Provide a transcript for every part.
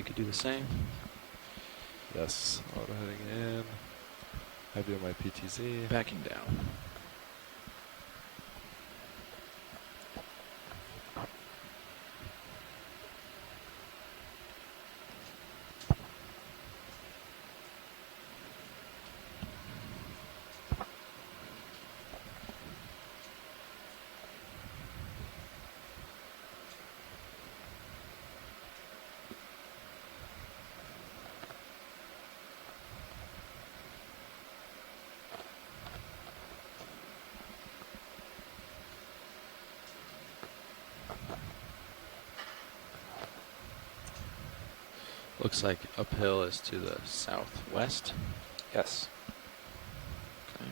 you could do the same. Yes, auto heading in. Heavy on my PTZ. Backing down. Looks like uphill is to the southwest. Yes. Okay.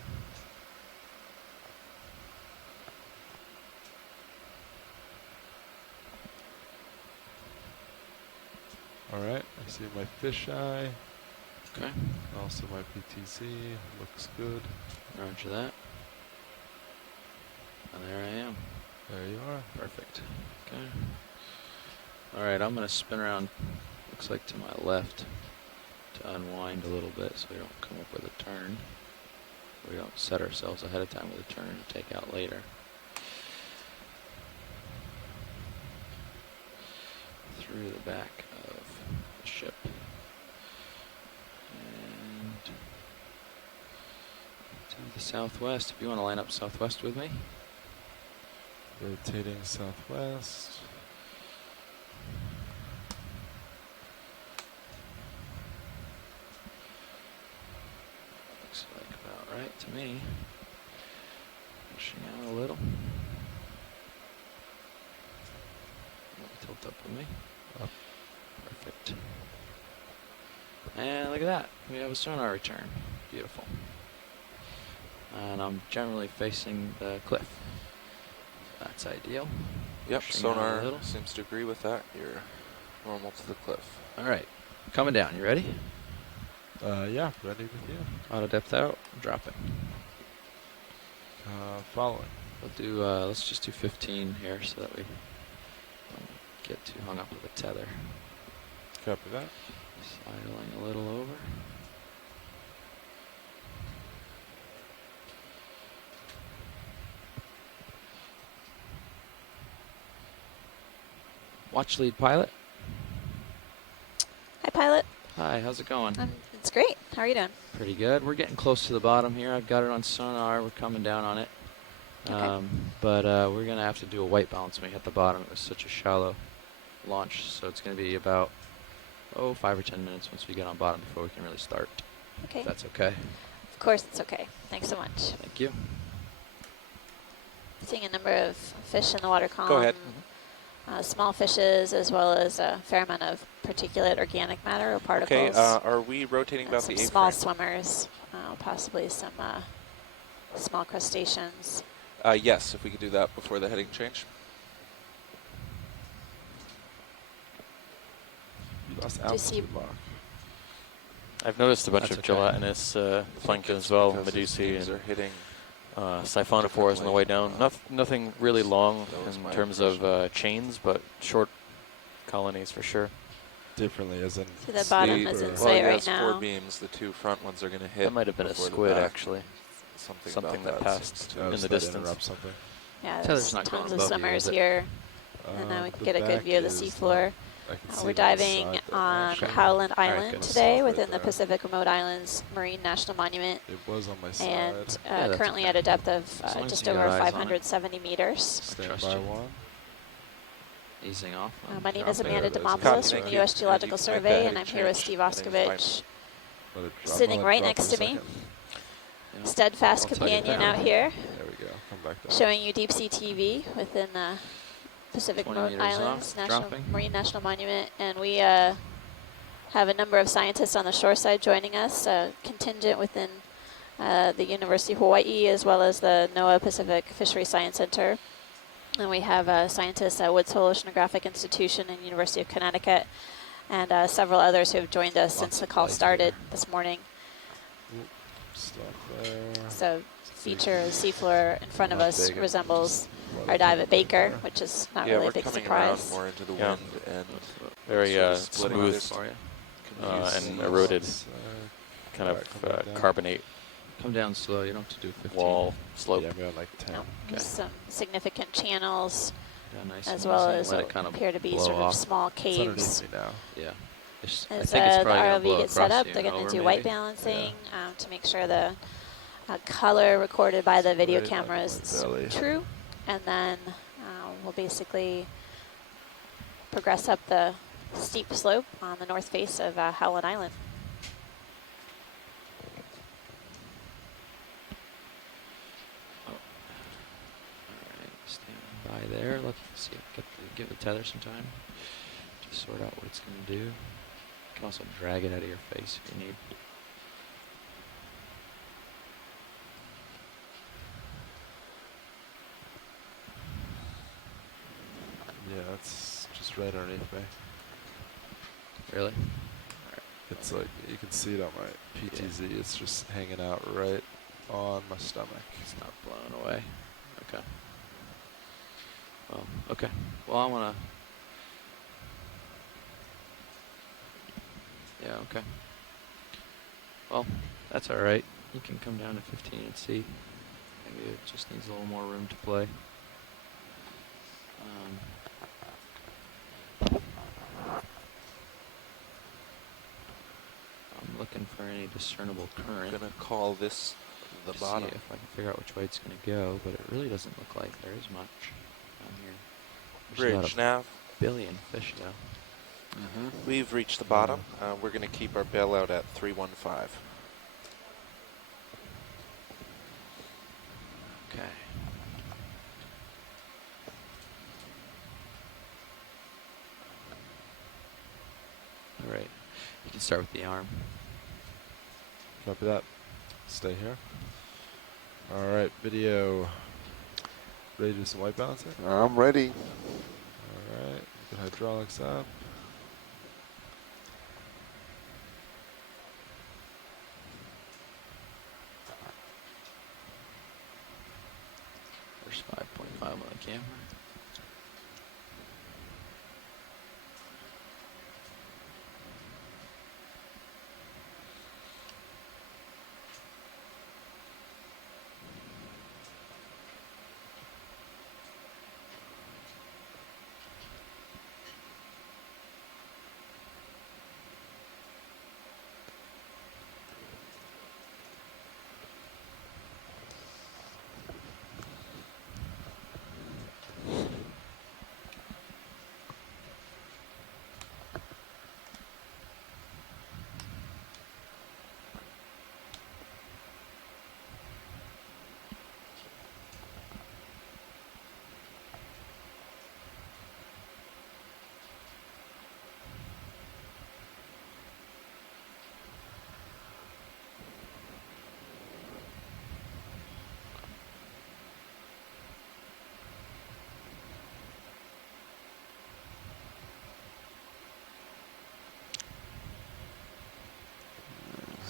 All right, I see my fisheye. Okay. Also my PTZ. Looks good. Roger that. And there I am. There you are. Perfect. Okay. All right, I'm going to spin around, looks like to my left, to unwind a little bit so we don't come up with a turn. We don't set ourselves ahead of time with a turn to take out later. Through the back of the ship. And to the southwest. If you want to line up southwest with me. Rotating southwest. Looks like about right to me. Pushing out a little. Tilt up with me. Up. Perfect. And look at that. We have a sonar return. Beautiful. And I'm generally facing the cliff. That's ideal. Yep, Pushing out a sonar little. seems to agree with that. You're normal to the cliff. All right. Coming down. You ready? Yeah, ready with you. Auto depth out. Dropping. Following. We'll do, let's just do 15 here so that we don't get too hung up with a tether. Copy that. Sidling a little over. Watch lead pilot. Hi, pilot. Hi, how's it going? It's great. How are you doing? Pretty good. We're getting close to the bottom here. I've got it on sonar. We're coming down on it. Okay. But we're going to have to do a white balance when we hit the bottom. It was such a shallow launch, so it's going to be about, 5 or 10 minutes once we get on bottom before we can really start. Okay. If that's okay. Of course, it's okay. Thanks so much. Thank you. Seeing a number of fish in the water column. Go ahead. Small fishes, as well as a fair amount of particulate organic matter or particles. Okay, are we rotating and about some the A-frame? small swimmers, possibly some small crustaceans. Yes, if we could do that before the heading change. You lost Do you see- altitude lock. I've noticed a bunch That's of okay. gelatinous I plankton think as it's well, because these medusae beams are and hitting siphonophores on the way down. Nothing really long That was my in terms impression. of chains, but short colonies for sure. Differently, as in. So the bottom sleep is or- in well, sight he right has now. 4 beams. The 2 front ones are going to hit. That might have been a before the squid, back. actually. Something Something about that passed seems Oh, to- in so the that distance. interrupts something. Yeah, Tether's there's not going tons of above you, swimmers is it? here. And now we can The get a good back view of the is seafloor. not- I can see We're on the diving side, but on actually Howland All right, Island good. today Stop right within the there. Pacific Remote Islands Marine National Monument, It was on my side. and Yeah, that's currently okay. at a depth of As long as just you got over eyes on it. 570 meters. Stand trust by you. one. Easing off. My name is Dropping. Amanda There it is. Demopoulos Copy, from thank the you. U.S. And Geological you can make Survey, that and I'm heading here with change. Steve Heading's Oskovich, Let it drop. Sitting Let it right drop next for a to me. second. Yeah. steadfast I'll tug it companion down. out here, There we go. Come back down. showing you deep sea TV within Pacific 20 Remote meters Islands off, National dropping. Marine National Monument, and we have a number of scientists on the shoreside joining us, contingent within the University of Hawaii as well as the NOAA Pacific Fisheries Science Center. And we have scientists at Woods Hole Oceanographic Institution and University of Connecticut, and several others who have joined us Lots since the of call light started here. this morning. Stop there. So feature of the seafloor in front of Not us big and resembles just let our it dive come at up right Baker, there. which is not Yeah, really a we're big coming surprise. around more into the Yeah. wind and Very sort of split smooth this for you. and eroded, kind Alright, come back of down. carbonate Come down slow. You don't have to do 15. wall slope. Yeah, I'm going like 10. No, there's Okay. some significant channels, Yeah, nice as and well easy. as Let what it kind of appear to be blow sort of off. small It's underneath caves. me now. Yeah. I As think it's the probably gonna ROV blow gets set across up, you they're and going to over, do white maybe. balancing to make sure the color recorded by the video Right camera on is my belly. true. And then we'll basically progress up the steep slope on the north face of Howland Island. Alright, stand by there. Let's see. Give the tether some time to sort out what it's going to do. You can also drag it out of your face if you need. Yeah, it's just right underneath me. Really? It's like, you can see it on my PTZ. It's just hanging out right on my stomach. It's not blown away. Okay. Well, okay. Well, I want to... Yeah, okay. Well, that's alright. You can come down to 15 and see. Maybe it just needs a little more room to play. I'm looking for any discernible I'm current. going to call this the to bottom. See if I can figure out which way it's going to go, but it really doesn't look like there is much down here. There's about Bridge a nav. billion fish, though. We've reached the bottom. We're going to keep our bailout at 315. Okay. All right. You can start with the arm. Copy that. Stay here. Alright, video. Ready to do some white balancing? I'm ready. Alright, get hydraulics up. There's 5.5 on the camera.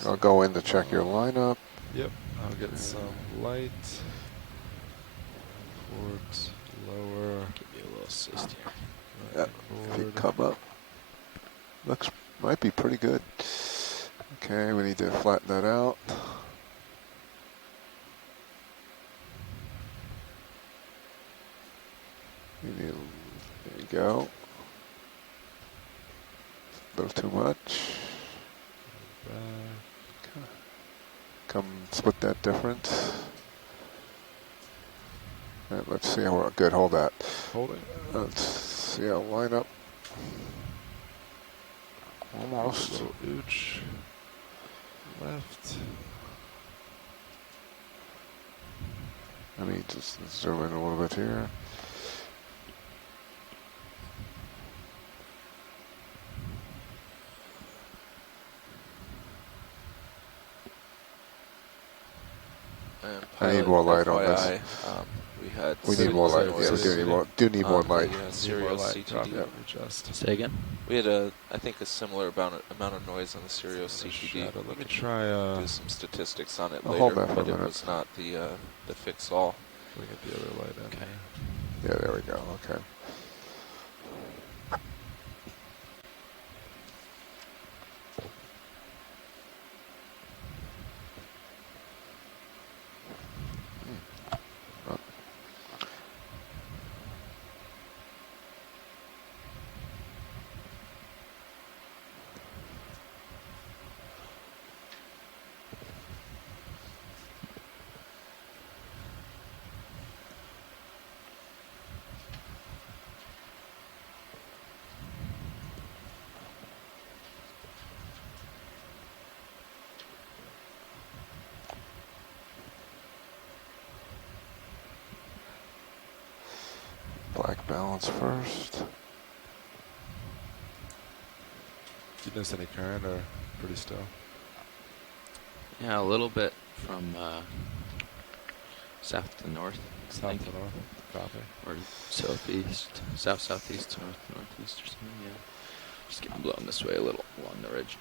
I'll go in to check your lineup. Yep, I'll get some light. Port, lower. Give you a little assist here. Yep. If you come up, might be pretty good. Okay, we need to flatten that out. There you go. A little too much. Back. Come split that difference. Right, let's see how we're good. Hold that. Holding. Let's see how line up. Almost. Little ooch. Left. Let me just zoom in a little bit here. And I need pilot, more light on this. FYI, we had We need more light. similar Yeah, we noise do need more. Do need more on light. the Need more serial light. Copy CTD. that. Adjust. Say again. We had I think a similar amount of noise on the serial CTD. Shadow. We Let me can try. do some statistics on it I'll later, hold that for a but it minute. was not the fix all. Let me get the other light in. Okay. Yeah, there we go. Okay. Black balance first. Did you notice any current or pretty still? Yeah, a little bit from south to north. I South think. to north. Copy. Or southeast, southeast to northeast or something. Yeah. Just getting blown this way a little along the ridge.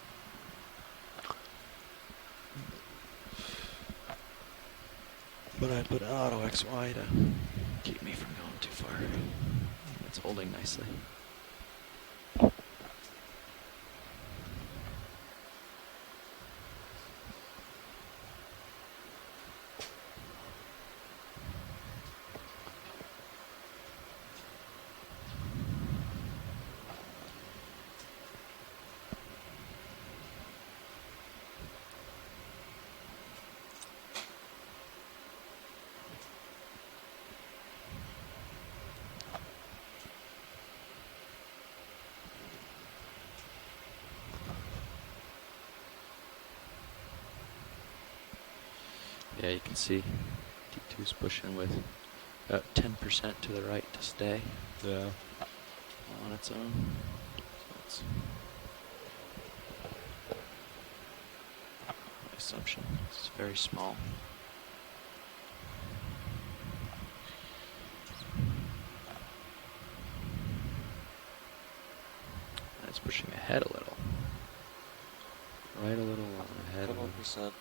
But I put auto XY to keep me from going too far. It's holding nicely. Yeah, you can see D2's pushing with about 10% to the right to stay Yeah. on its own. So that's my assumption. It's very small. And it's pushing ahead a little. Right a little, ahead a little. 1%.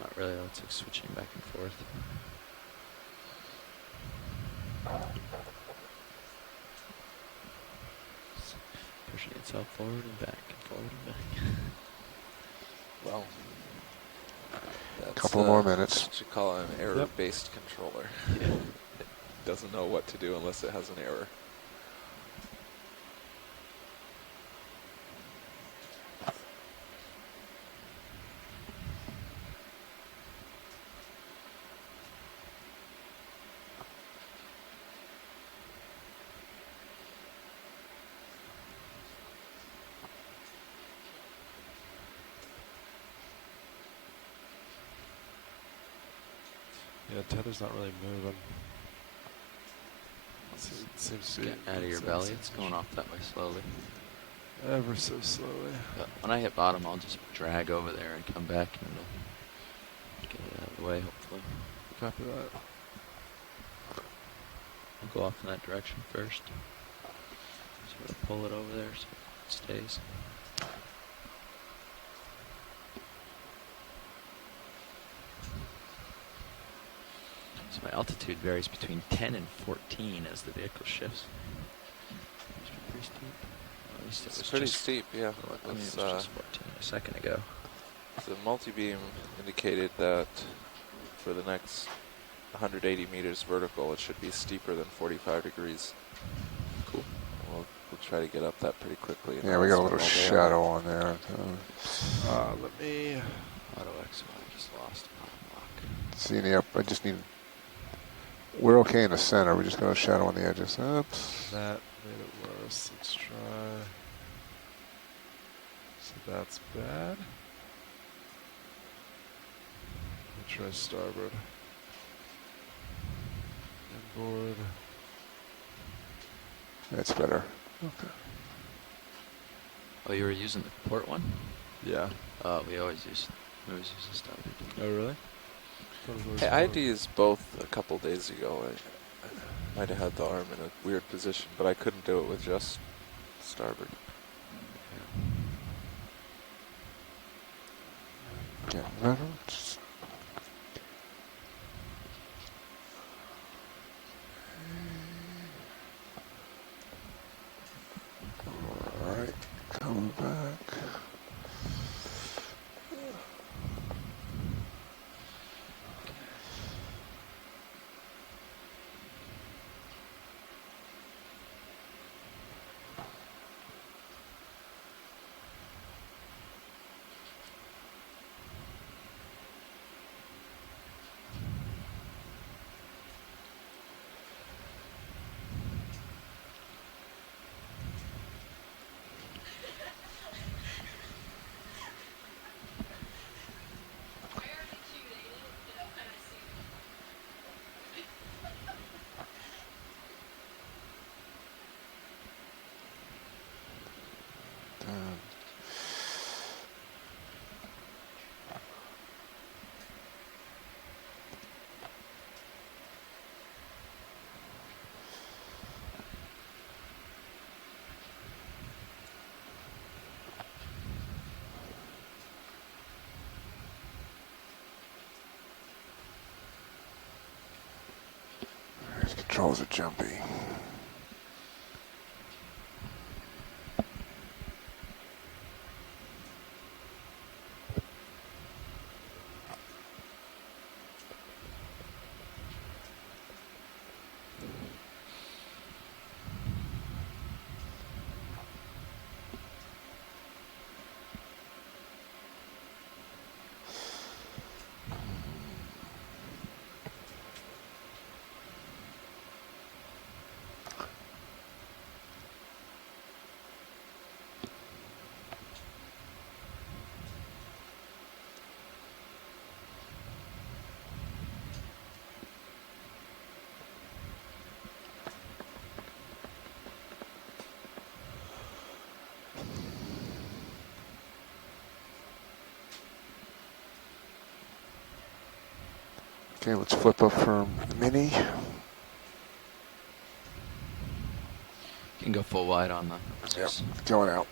Not really, it's like switching back and forth. It's pushing itself forward and back and forward and back. Well, that's Couple more minutes. what you call an error-based controller. Yeah. It doesn't know what to do unless it has an error. Yeah, tether's not really moving. It seems to be Getting out of your belly, it's going off that way slowly. ever so slowly. But when I hit bottom, I'll just drag over there and come back and it'll get it out of the way, hopefully. Copy that. I'll go off in that direction first. Sort of pull it over there so it stays. So my altitude varies between 10 and 14 as the vehicle shifts. Must be pretty steep. At least it It's was pretty just, steep, yeah. I mean, it It's, was just 14 a second ago. the multi-beam indicated that for the next 180 meters vertical, it should be steeper than 45 degrees. Cool. We'll try to get up that pretty quickly. Yeah, we got a little shadow on there. Let me. Auto XY, just lost bottom lock. See any up? I just need. We're okay in the center. We're just going to shadow on the edges. Oops. That made it worse. Let's try. So that's bad. Let's try starboard. Inboard. That's better. Okay. Oh, you were using the port one? Yeah. We always use the starboard. Oh, really? Hey, I had to use both a couple days ago. I might have had the arm in a weird position, but I couldn't do it with just starboard. Getting better. Just all right, coming back. His controls are jumpy. Okay, let's flip up from the Mini. You can go full wide on the Zeus. Going out.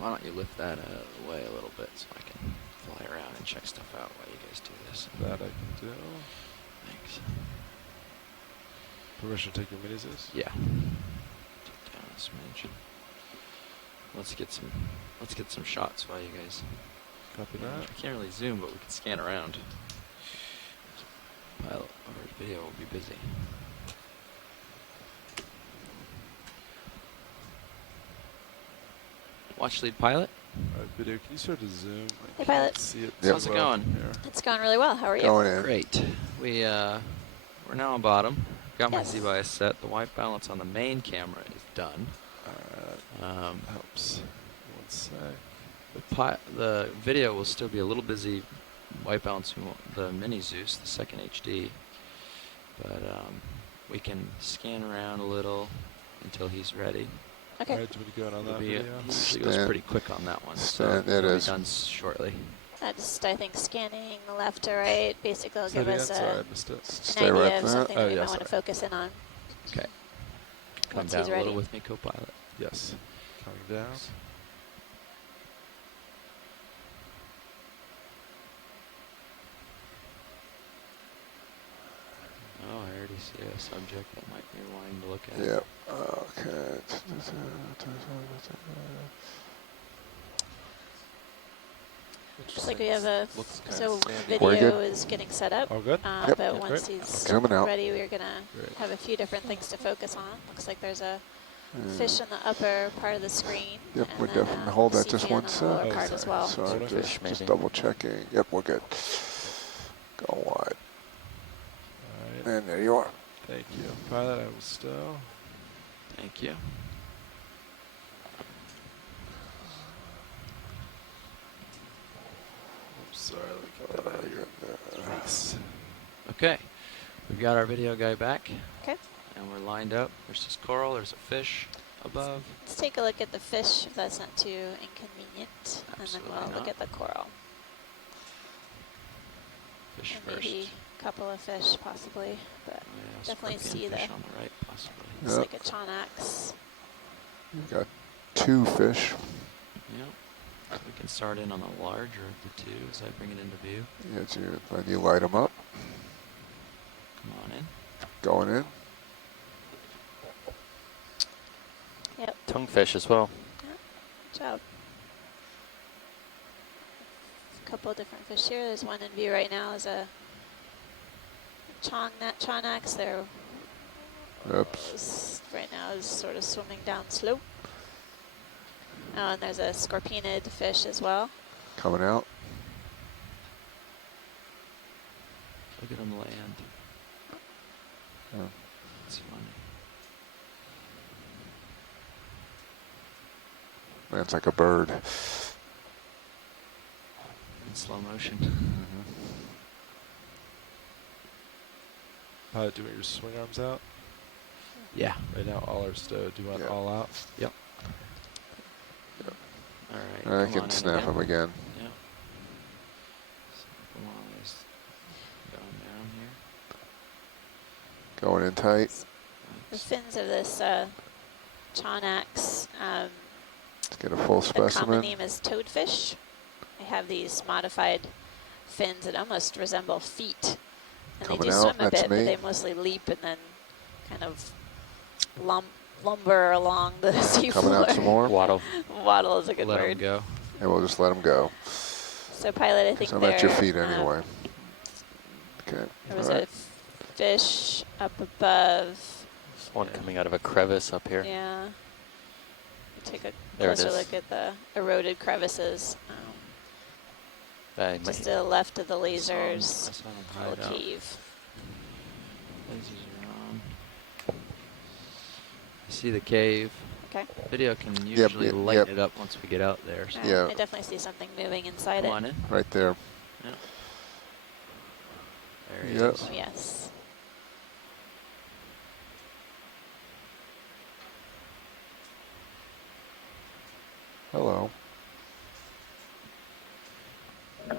Why don't you lift that out of the way a little bit so I can fly around and check stuff out while you guys do this. That I can do. Thanks. Permission to take your mini Zeus? Yeah. Take down a smidge. Let's get some shots while you guys. Copy that. I can't really zoom, but we can scan around. Pilot or video will be busy. Watch lead pilot. Alright, video, can you start to zoom? I Hey, can't pilot. see it Yep. How's it too well going? here. It's going really well. How are you? Going in. Great. We're now on bottom. Got my Yes. Z-bias set. The white balance on the main camera is done. Helps. One sec. The video will still be a little busy white balancing the mini Zeus, the second HD, but we can scan around a little until he's ready. Okay. Alright, do you want to go in on that He video? usually goes pretty quick on that one, so Stand- it it'll be is. done shortly. I think scanning left to right basically will Say give it again? us Sorry, I an missed it. Stay idea right of there. something Oh, that we yeah, might want to sorry. focus in on. Okay. Come Once down he's a ready. little with me, co-pilot. Yes. Coming down. Oh, I already see a subject that might be wanting to look at. Yep. Okay. Looks like we have a Looks kinda so sandy. We're video good. is getting set up. All good? Yep. But Yep. once Great. he's Zooming out. ready, we're gonna Great. have a few different things to focus on. Looks like there's a fish in the upper part of the screen. Yep, and we're then, definitely hold that sea just can one on the sec. lower Oh, part as sorry. well. Sorry, Swordfish, just maybe. double checking. Yep, we're good. Go wide. Alright. And there you are. Thank you. Pilot, I will stow. Thank you. Oops, sorry, let me get that out of here. Thanks. Okay. We've got our video guy back. Okay. And we're lined up. There's this coral. There's a fish above. Let's take a look at the fish if that's not too inconvenient. And then Absolutely we'll look not. at the coral. fish And first. maybe a couple of fish, possibly, but Oh, yeah, definitely scorpion see fish the. on the right, possibly. It's Yep. like a chonax. You got 2 fish. Yep. So we can start in on the larger of the two as I bring it into view. Yeah, then you light them up. Come on in. Going in. Yep. Tonguefish as well. Good job. A couple of different fish here. There's one in view right now. Is a chonax. They're Oops. right now is sort of swimming down slope. Oh, and there's a scorpionid fish as well. Coming out. Look at them land. Oh. It's funny. Lands like a bird. In slow motion. Pilot, do you want your swing arms out? Yeah. Right now, all are stowed. Do you want Yeah. all out? Yep. All right. I come on can in snap again. them again. Yeah. So come on, just going down here. Going in tight. The Thanks. fins of this chonax, Let's get a full the common specimen. name is toadfish. They have these modified fins that almost resemble feet. And Coming they do out, swim a that's bit, but me. they mostly leap and then kind of lumber along the seafloor. Coming out some more. Waddle. Waddle is a good Let 'em word. go. And we'll just let them go. So pilot, I think So I'm at your they're, feet anyway. Okay. There was All right. a fish up above. There's one coming out of a crevice up here. Yeah. Take a There it closer is. look at the eroded crevices. Might- Just to the left of the I lasers. saw them Little hide out. cave. Lasers are on. I see the cave. Okay. Video can usually yep, lighten yep. it up once we get out there. So Yeah. I definitely see something moving inside come it. on in. Right there. Yeah. There he Yep. is. Oh, yes. Hello.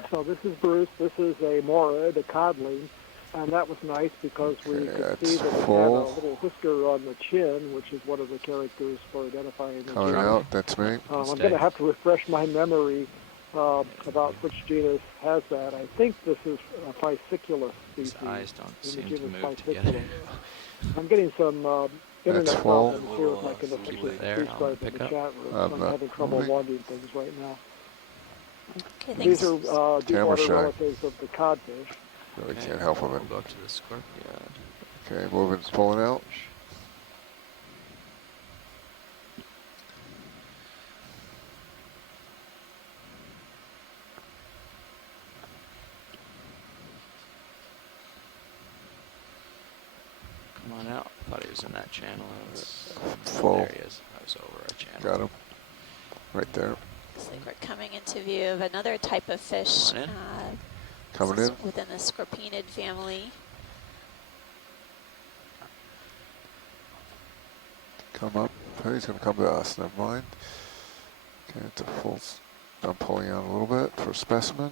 So this is Bruce. This is a Mora, the codling, and that was nice because we Okay, could that's see that it had a full. little whisker on the chin, which is one of the characters for identifying the Coming genus. out. That's me. I'm Stay. going to have to refresh my memory about which genus has that. I think this is a Pisciculus His species. eyes don't in the seem to genus move Pisciculus. together. I'm getting some internet full. problems here with my Keep it connection. there. Please I'll start in pick the up. chat room. I'm I'm not having trouble moving. logging things right now. Okay, These thanks. are deep Camera water shy. relatives of the codfish. Really Okay, can't help them. We'll go up to the scorpion. Okay, moving, pulling out. Come on out. I thought he was in that channel. Full. There he is. I was over our channel. Got him. Right there. Looks like we're coming into view of another type of fish. Come on in. Coming this in. is within the scorpionid family. Come up. Oh, he's going to come to us. Never mind. Okay, it's a full. I'm pulling out a little bit for specimen.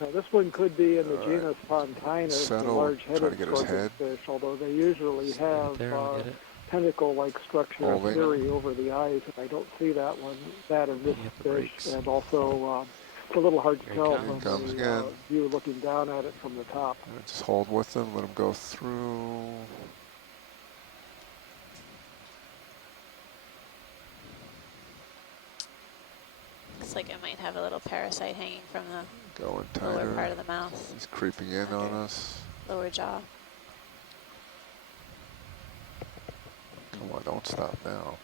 Now this one could be in the All right. genus Pontinus, the Settle. Try to large-headed get his head. fish, although they usually have There, I'll get it. tentacle-like structure of Holding. theory over the eyes, and I don't see that one, that in this Hit the fish. brakes. And also, it's a little hard to Here he tell comes. from Here he comes the again. view looking down at it from the top. Just hold with them. Let them go through. Looks like it might have a little parasite hanging from the Going lower part tighter. of the mouth, He's creeping in on Under. us. lower jaw. Come on, don't stop now.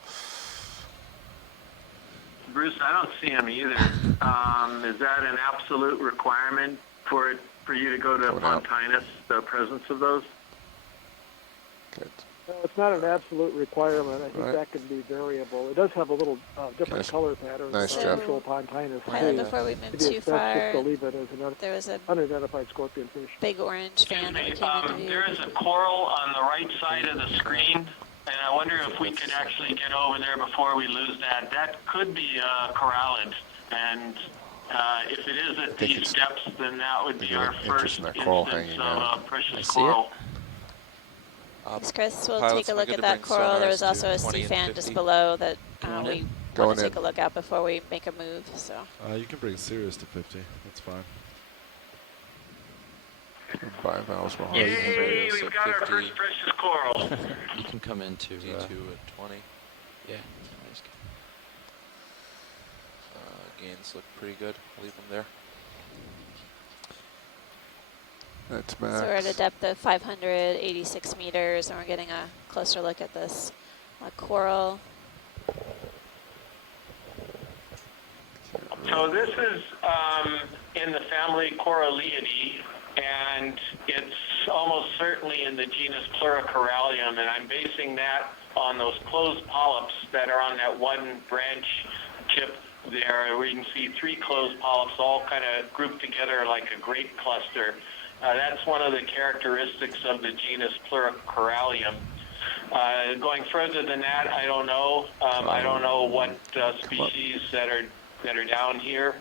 Bruce, I don't see him either. Is that an absolute requirement for you to go to Coming out. Pontinus, the presence of those? Good. It's not an absolute requirement. I think Right. that can be variable. It does have a little different Okay. color pattern Nice than job. actual Pontinus. Pilot, too. before we move Maybe too it's best just to far, leave it as an there was a unidentified scorpion fish. big orange fan that we came into view. There is a coral on the right side of the screen, and I wonder if we could actually get over there before we lose that. That could be a corallid, and If it is at think these it's- depths, then that would be Maybe our an interest first in that coral instance hanging of out. a precious I see it. coral. Thanks, Chris. We'll Pilots, take a am I look good at to that bring coral. There sonars was also to a 20 sea and fan 50? just below that Going we in. want Going to take in. a look at before we make a move. So You can bring Sirius to 50. That's fine. Bivalves behind. Yeah, you can bring Yay, it. we've got our 50. first precious coral. You can come into D2 at 20. yeah. Nice. Gains look pretty good. Leave them there. That's max. So we're at a depth of 586 meters, and we're getting a closer look at this coral. So this is in the family Coralliidae, and it's almost certainly in the genus Pleurocorallium, and I'm basing that on those closed polyps that are on that one branch tip there, where you can see 3 closed polyps all kind of grouped together like a grape cluster. That's one of the characteristics of the genus Pleurocorallium. Going further than that, I don't know. I don't know what species that are down here,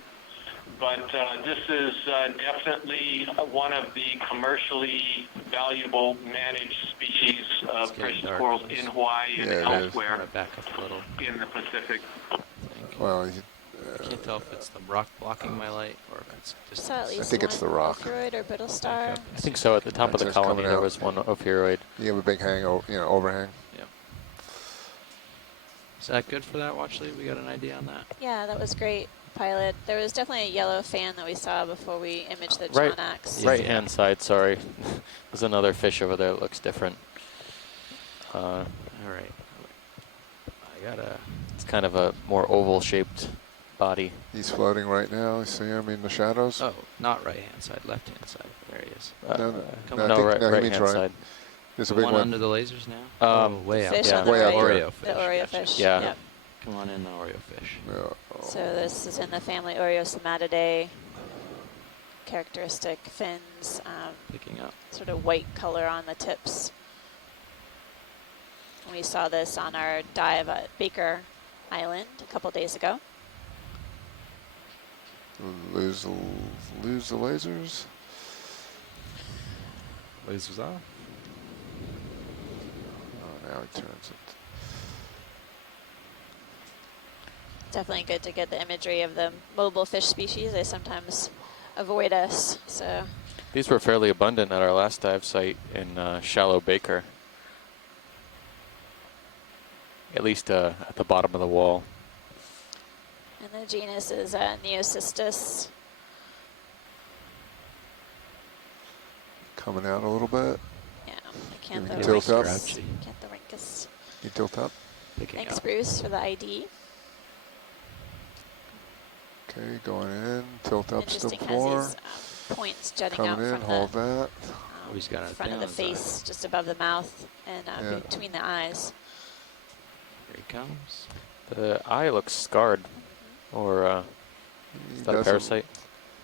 but this is definitely one of the commercially valuable managed species of It's getting precious dark. corals in Hawaii and Yeah, it is. I'm elsewhere gonna back up a little. in the Pacific. I think. Well, I can't tell if it's the rock blocking my light or if it's just. Saw at least think it's one the rock. Ophiuroid or brittle star. I think so. At the top of the That's just colony, coming there out. was one Ophiuroid. you have a big overhang. Yeah. Is that good for that watch lead? We got an idea on that? Yeah, that was great, pilot. There was definitely a yellow fan that we saw before we imaged the Right. John Axe. Right hand side, sorry. There's another fish over there that looks different. All right. I gotta. It's kind of a more oval shaped body. He's floating right now. You see him in the shadows? Oh, not right hand side, left hand side. There he is. No, Come no, on. I think- right, no, he right means hand right. side. There's The a big one one. under the lasers now? Um, Oh, way up. Fish Yeah. on the Way up right. there. Oreo fish. The Oreo Gotcha. fish. Yeah. Yep. Come on in, the Oreo fish. Yeah. So this is in the family Oreosomatidae. Characteristic fins, Picking up. sort of white color on the tips. We saw this on our dive at Baker Island a couple days ago. Lose the lasers. Lasers off. Oh, now he turns it. Definitely good to get the imagery of the mobile fish species. They sometimes avoid us, so These were fairly abundant at our last dive site in Shallow Baker. At least at the bottom of the wall. and the genus is Neocystis. Coming out a little bit. Yeah, Tilt Acanthorhynchus. up. Acanthorhynchus. You tilt up. Picking Thanks, up. Bruce, for the ID. Okay, going in. Tilt up still Interesting, 4. has these points jutting Coming out in. from Hold the that. Oh, he's got a front thing of the on his eye. face, just above the mouth, and Yeah. between the eyes. Here he comes. The eye looks scarred. Or He is that a doesn't- parasite?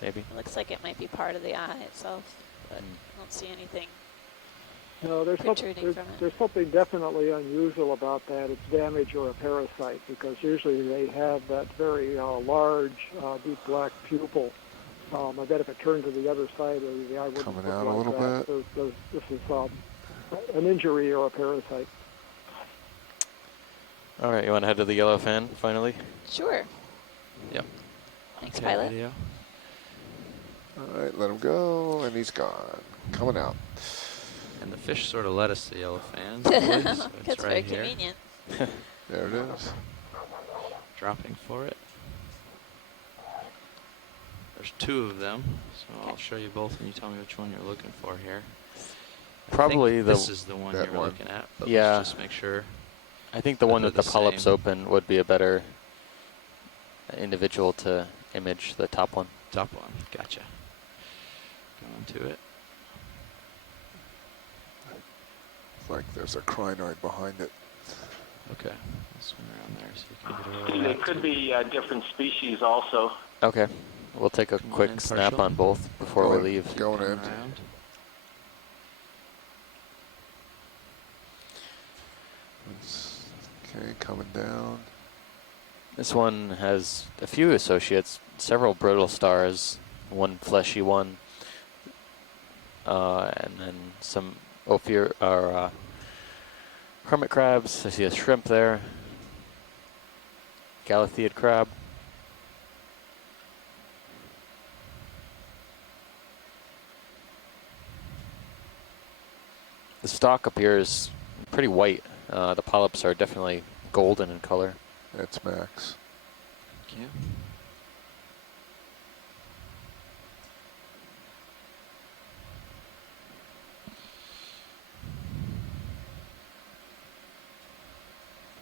Maybe. It looks like it might be part of the eye itself, but I don't see anything. No, Protruding from it. there's something definitely unusual about that. It's damage or a parasite, because usually they have that very large, deep black pupil. I bet if it turned to the other side, the eye wouldn't Coming look out a like little that. This is an injury or a parasite. All right, you want to head to the yellow fan finally? Sure. Yep. Thanks, Okay, pilot. video. All right, let him go, and he's gone. Coming out. And the fish sort of led us to yellow fans. I believe, so it's That's right very here. convenient. There it is. Dropping for it. There's 2 of them, so I'll show you both and you tell me which one you're looking for here. I Probably think the this is the one that you're one. looking at, but Yeah. let's just make sure. I think the one They're with the the polyps same. open would be a better individual to image, the top one. Top one, gotcha. Going to it. It's like there's a crinoid behind it. Okay, I'll swim around there so you can get a little They light. could be different species also. Okay, we'll take a Come on quick in, snap partial. on both before we Going- leave. Going Turn in. around. Okay, coming down. This one has a few associates, several brittle stars, one fleshy one, and then some hermit crabs. I see a shrimp there, Galatheid crab. The stalk appears pretty white. The polyps are definitely golden in color. That's Max. Thank you.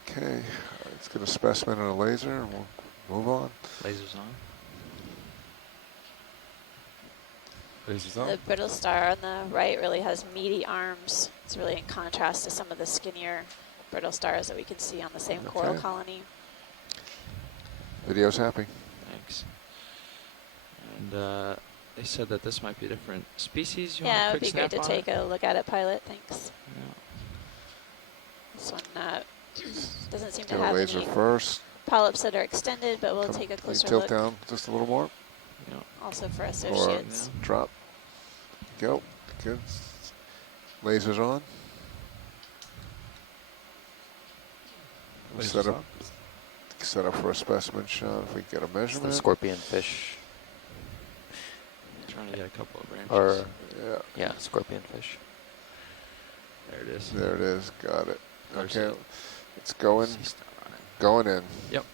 Okay, let's get a specimen and a laser, and we'll move on. Lasers on. Lasers on. The brittle star on the right really has meaty arms. It's really in contrast to some of the skinnier brittle stars that we can see on the same coral Okay. colony. Video's happy. Thanks. And they said that this might be a different species. You Yeah, it want a would quick be great snap to on take it? a look at it, pilot. Thanks. Yeah. This one doesn't seem to Get a have laser any first. polyps that are extended, but we'll Come- take a can you closer tilt look. down just a little more, Yeah. Also for or associates. drop. Go. Good. Lasers on. We'll Lasers on. set up for a specimen shot if we get a It's the measurement. scorpion fish, Trying to get a couple of branches. or Yeah, yeah, scorpion fish. There it is. there it is. Got it. There's Okay, a it's going, sea star on it. going in. Yep.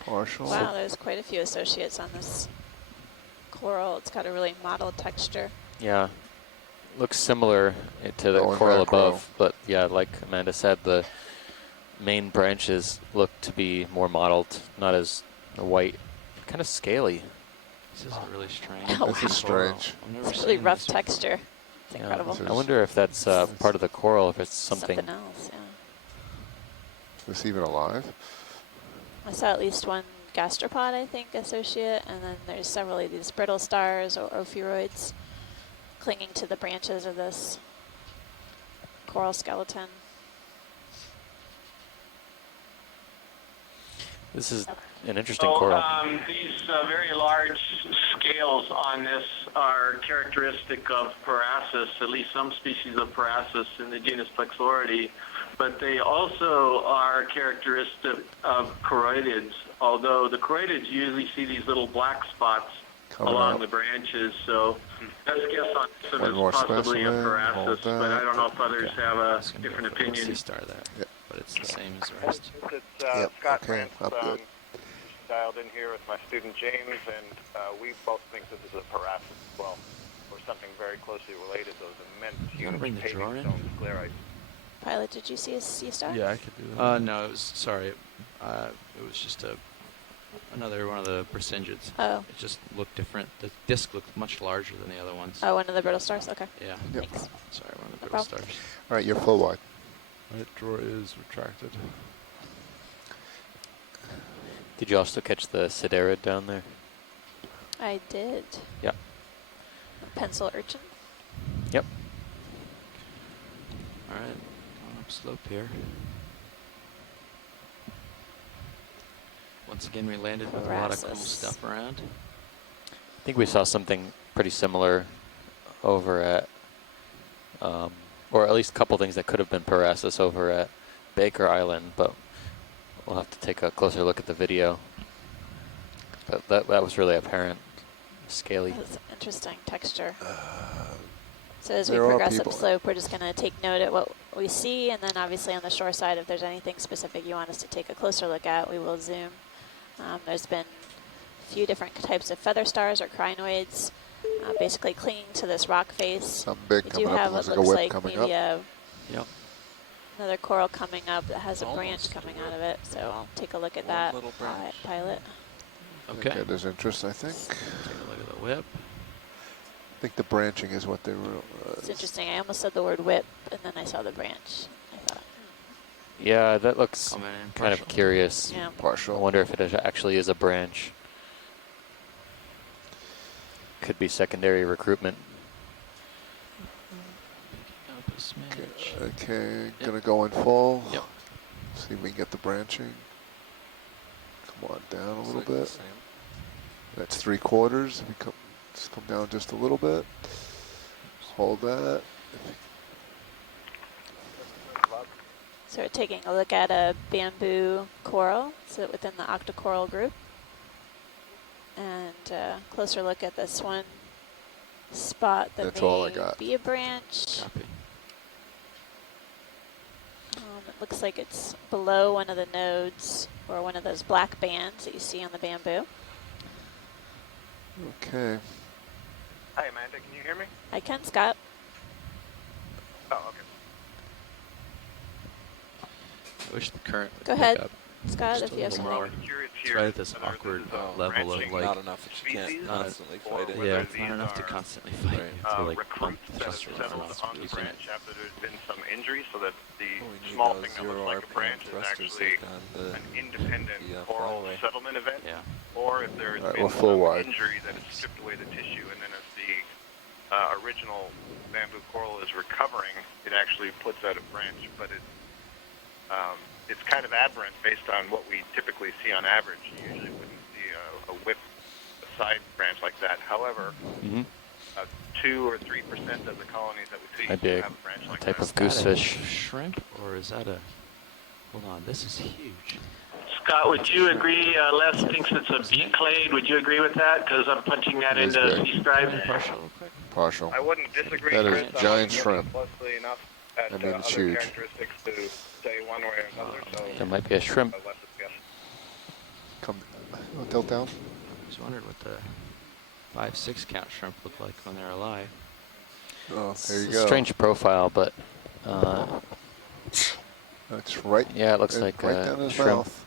Partial. Wow, there's quite a few associates on this coral. It's got a really mottled texture. Yeah, looks similar to the Going coral macro. above, but yeah, like Amanda said, the main branches look to be more mottled, not as white, kind of scaly. This is really strange. Oh, This is Coral. strange. I've never It's really seen rough this before. texture. It's Yeah, incredible. This I wonder if that's part of the coral, if it's something. else, yeah. Is this even alive? I saw at least one gastropod, I think, associate, and then there's several of these brittle stars or ophiuroids clinging to the branches of this coral skeleton. This is an interesting So coral. these very large scales on this are characteristic of Parasus, at least some species of Parasus in the genus Plexauridae, but they also are characteristic of choroidids, although the choroidids usually see these little black spots Coming along out. the branches, so best guess on this one One more is possibly a specimen, Parasus, hold but I don't know if others Okay. have a It's gonna different go for the opinion. sea star there, Yep. but it's the same as the rest. It's Yep, Scott okay, Prince, up good. dialed in here with my student James, and we both think this is a Parasus as well, or something very closely related. Those immense, You wanna bring the paving drawer in? stone sclerites. Pilot, did you see a sea star? Yeah, I could do that. No, it was sorry. It was just another one of the Brisingeids. Oh. It just looked different. The disc looked much larger than the other ones. Oh, one of the brittle stars? Okay. Yeah. Yep. Thanks. Sorry, one of the No brittle problem. stars. All right, you're full wide. Right, drawer is retracted. Did you also catch the siderid down there? I did. Yep. A pencil urchin. Yep. All right, going up slope here. Once again, we landed with a lot of cool Parasus. stuff around. I think we saw something pretty similar over at, or at least a couple things that could have been Parasus over at Baker Island, but we'll have to take a closer look at the video. But that was really apparent, scaly. That's interesting texture. So as we there are progress people- upslope, we're just going to take note at what we see, and then obviously on the shore side, if there's anything specific you want us to take a closer look at, we will zoom. There's been a few different types of feather stars or crinoids, basically clinging to this rock face. Something big We coming do up. have Looks what like a looks whip like coming maybe up. Yep. another coral coming up that has a branch Almost. coming out of it. So I'll take a look at One that, little branch. pilot. Okay. There's interest, I think. Take a look at the whip. I think the branching is what they were. It's interesting. I almost said the word whip, and then I saw the branch. I thought, Yeah, that looks Coming in kind of partial. curious. yeah. I Partial. wonder if it actually is a branch. Could be secondary recruitment. Up a smidge. Okay, gonna go in full. Yep. See if we can get the branching. Come on down a Looks little like the bit. same. That's 3/4. We just come down just a little bit. Hold that. So we're taking a look at a bamboo coral, so within the octocoral group. And closer look at this one spot that That's may all I got. be a branch. Copy. It looks like it's below one of the nodes or one of those black bands that you see on the bamboo. Okay. Hi, Amanda. Can you hear me? I can, Scott. Oh, okay. I wish the current would Go pick ahead, up Scott, just if a you have little something. more. Curious It's here right at this whether awkward this is a level of branching like, Not enough that you can't species, constantly or fight it. whether yeah, these not enough to are, constantly fight. You have to like bump recruits the that have thruster settled around on the using it. branch after there's been some injury, so that the Oh, we need small those thing that looks 0 like a RPM branch is thrusters actually like on the an independent the, coral flyway. settlement event, Yeah. or if there has Alright, been we're full some wide. injury that has stripped away the tissue, and then as the original bamboo coral is recovering, it actually puts out a branch, but it's kind of aberrant based on what we typically see on average. You usually wouldn't see a whip, a side branch like that. However, 2 or 3% of the colonies that we see Might be do a have a branch like type that. of goosefish. Shrimp, or is that a? Hold on, this is huge. Scott, would you agree? Les thinks it's a beak clade. Would you agree with that? Because I'm punching that It is into big. C-Stripe. Partial, real quick. Partial. I wouldn't disagree, That is Chris. I giant wasn't shrimp. looking closely enough at I mean, it's other huge. characteristics to say one way or another. So There might be a shrimp. I'll let this guess. Come. Oh, tilt down. I was wondering what the 5-6 count shrimp look like when they're alive. Oh, there you It's a go. strange profile, but That's right. yeah, it looks like right down his shrimp. mouth.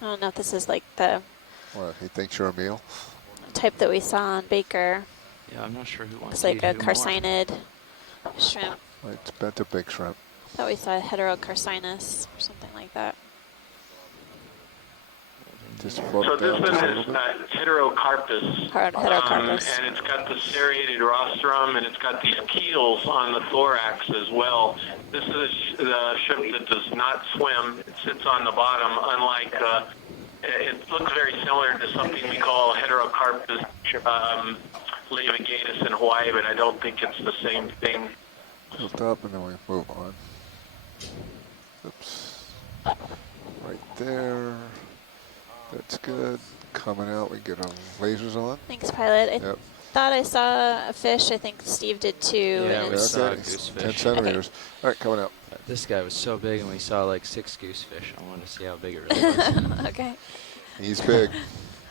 I don't know if this is like the What? He thinks you're a meal. type that we saw on Baker. Yeah, I'm not sure who wants It's to like eat a who more. carcinid shrimp. That's a big shrimp. Thought we saw heterocarcinus or something like that. Just float So this down one just a is little bit. heterocarpus. Heterocarpus. And it's got the serrated rostrum, and it's got these keels on the thorax as well. This is the shrimp that does not swim. It sits on the bottom, unlike, it looks very similar to something we call heterocarpus levigatus in Hawaii, but I don't think it's the same thing. Tilt up and then we move on. Oops. Right there. That's good. Coming out, we get our lasers on. Thanks, pilot. I Yep. thought I saw a fish. I think Steve did too. Yeah, and we it's- saw a Okay, it's goosefish. 10 centimeters. All right, coming out. This guy was so big, and we saw like 6 goosefish. I wanted to see how big it really was. okay. He's big.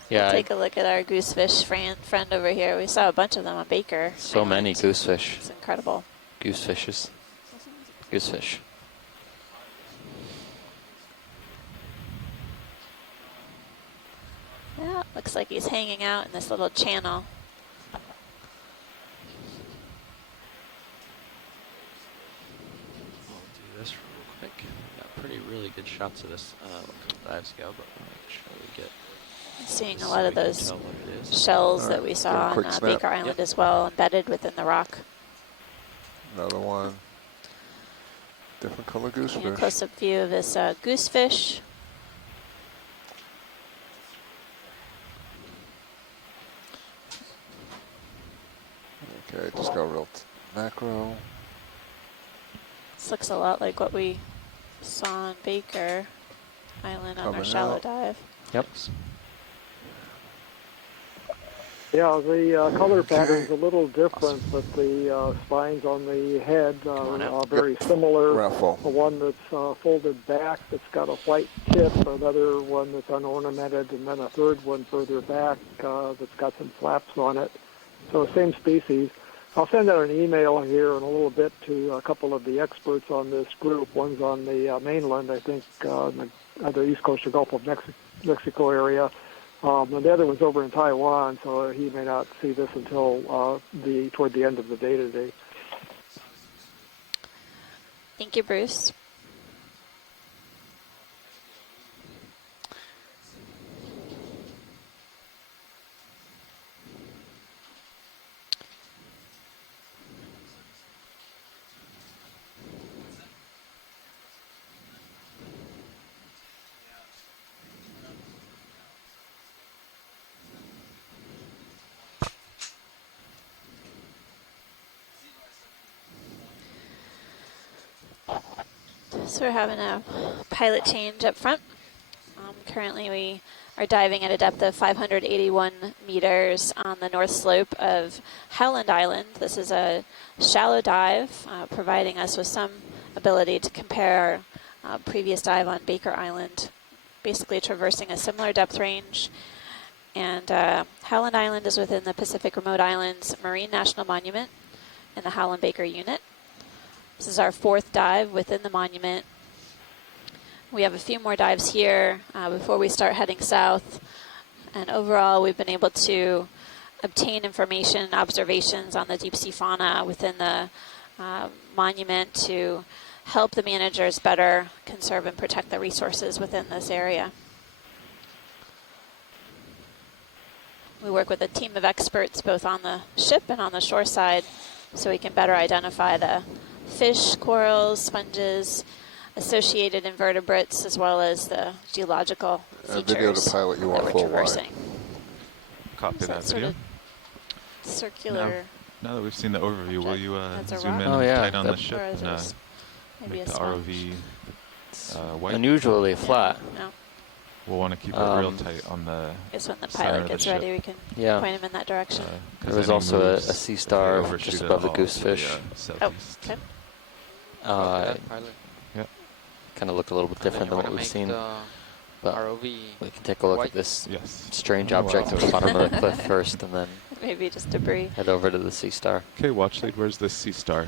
Yeah, Take a look at our goosefish friend over here. We saw a bunch of them on Baker. so many Island. goosefish, It's incredible. goosefishes, goosefish. Yeah, looks like he's hanging out in this little channel. We'll do this real quick. Got pretty really good shots of this a couple dives ago, but we'll make sure we get Seeing this a so lot we of can those tell what it is. shells All that right, we do a saw on quick snap. Baker Island as well, embedded within the rock. Another one. Different color Taking a goosefish. close-up view of this goosefish. Okay, just go real macro. This looks a lot like what we saw on Baker Island on our Coming shallow out. dive. Yep. Yeah, the color pattern's a little different, but the spines on the head on are out. very similar. Raffle. The one that's folded back that's got a white tip, another one that's unornamented, and then a third one further back that's got some flaps on it. So same species. I'll send out an email here in a little bit to a couple of the experts on this group. One's on the mainland, I think, the east coast of Gulf of Mexico area. And the other one's over in Taiwan, so he may not see this until toward the end of the day today. Thank you, Bruce. So we're having a pilot change up front. Currently we are diving at a depth of 581 meters on the north slope of Howland Island. This is a shallow dive, providing us with some ability to compare our previous dive on Baker Island, basically traversing a similar depth range. And Howland Island is within the Pacific Remote Islands Marine National Monument in the Howland-Baker unit. This is our 4th dive within the monument. We have a few more dives here before we start heading south. And overall, we've been able to obtain information and observations on the deep sea fauna within the monument to help the managers better conserve and protect the resources within this area. We work with a team of experts both on the ship and on the shore side so we can better identify the fish, corals, sponges, associated invertebrates, as well as the geological features video to pilot you that on we're full wide. traversing. Copy So that it's sort video. of circular. Now that we've seen the overview, will you That's a zoom rock. in Oh, and yeah, tight on that- the ship Or is and it maybe make a the sponge? ROV white? Unusually Yeah, flat. No. We'll want to keep it real Um, tight on the I guess when the center pilot of the gets ship. ready, we can Yeah. point him in that direction. 'cause There was any also a moves, sea if they star overshoot just it above the all to goosefish. southeast. Okay. Kind of looked a little bit different than what we've seen. But ROV. we can take a look white. at this Yes. strange Oh, object wow. at the bottom of the cliff first, and then Maybe just debris. head over to the sea star. Okay, watch lead. Where's the sea star?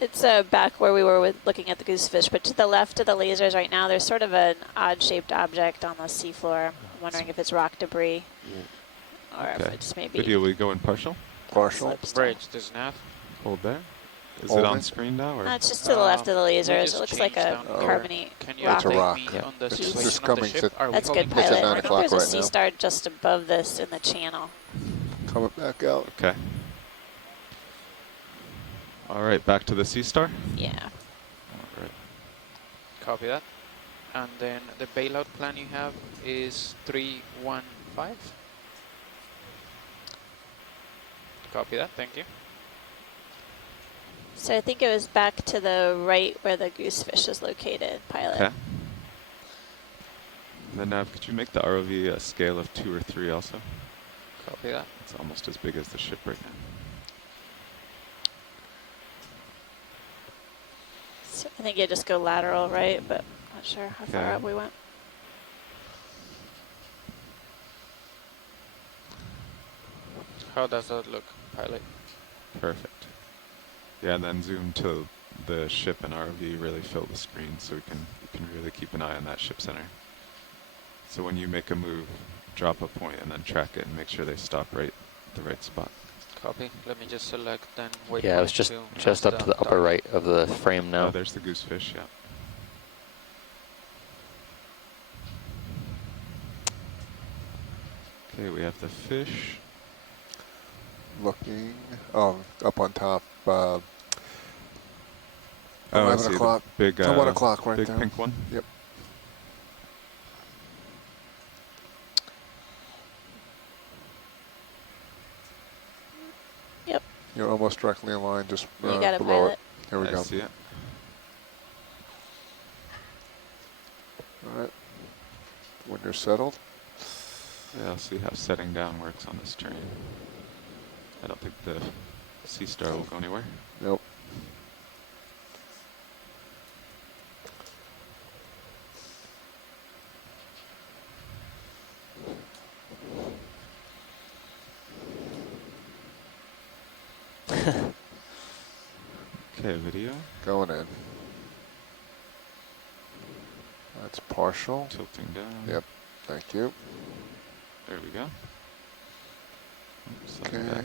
It's back where we were with looking at the goosefish, but to the left of the lasers right now, there's sort of an odd-shaped object on the seafloor. I'm wondering if it's rock debris, or if Okay. it just maybe Video, we go in partial. Partial. slips. Bridge to nav. Hold there. Is Hold it on it. screen now? Or? It's just to the left of the We lasers. just It looks like changed a down Oh. carbonate Can you rock. It's a update rock. me Yeah. on the It's situation just of the coming ship? to- Are we That's good, coming It's to at pilot. 9 I think o'clock there's a right sea now. star just above this in the channel. Coming back out. Okay. All right, back to the sea star. Yeah. All right. Copy that. And then the bailout plan you have is 315. Copy that, thank you. So I think it was back to the right where the goosefish is located, pilot. Okay. And then Nav, could you make the ROV a scale of 2 or 3 also? Copy that. It's almost as big as the ship right now. So I think you just go lateral, right? But not sure how far Okay. up we went. How does that look, pilot? Perfect. Yeah, and then zoom till the ship and ROV really fill the screen so you can really keep an eye on that ship center. So when you make a move, drop a point and then track it and make sure they stop right at the right spot. Copy. Let me just select then waypoint. Yeah, it was just up to the upper right of the frame now. Oh, there's the goosefish, yeah. Okay, we have the fish. Looking. Up on top. Oh, I 11 see, the o'clock. big, To 1 o'clock right big there. pink one. Yep. Yep. You're almost directly in line, just You got it, below pilot. it. Here we I go. see it. All right. When you're settled. Yeah, I'll see how setting down works on this terrain. I don't think the sea star will go anywhere. Nope. Okay, video. Going in. That's partial. Tilting down. Yep. Thank you. There we go. Oops, Okay. back.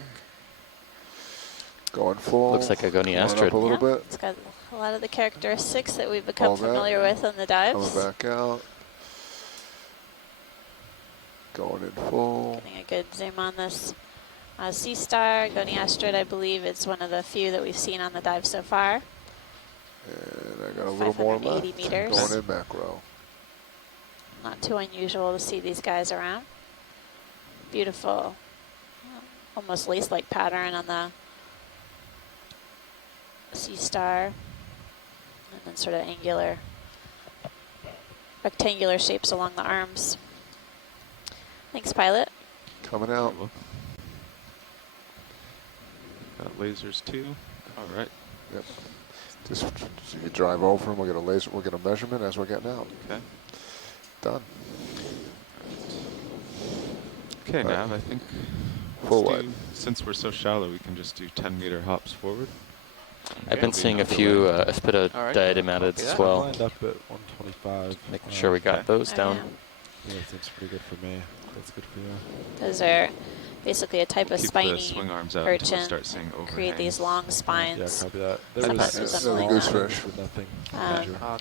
Going full. Looks like a Goni Going up Astrid. a little Yeah, bit. It's got a lot of the characteristics that we've become All that. familiar with on the dives. Coming back out. Going in full. Getting a good zoom on this sea star. Goni Astrid, I believe, it's one of the few that we've seen on the dive so far. And I got a little more 580 left. meters. Going in macro. Not too unusual to see these guys around. Beautiful, almost lace-like pattern on the sea star. and then sort of angular, rectangular shapes along the arms. Thanks, pilot. Coming out. Got lasers too. All right. Yep. Just you drive over and we'll get a laser. We'll get a measurement as we're getting out. Okay. Done. Okay, All right. Nav, I think Full let's wide. do, since we're so shallow, we can just do 10-meter hops forward. I've been seeing a few Aspida diadematid as well. Lined up at 125. Making sure we got those down. Yeah, it seems pretty good for me. That's good for you. Those are basically a type of Keep the spiny swing arms out until we urchin. start seeing Create these long spines. Yeah, copy that. Sometimes was resembling goosefish. nothing.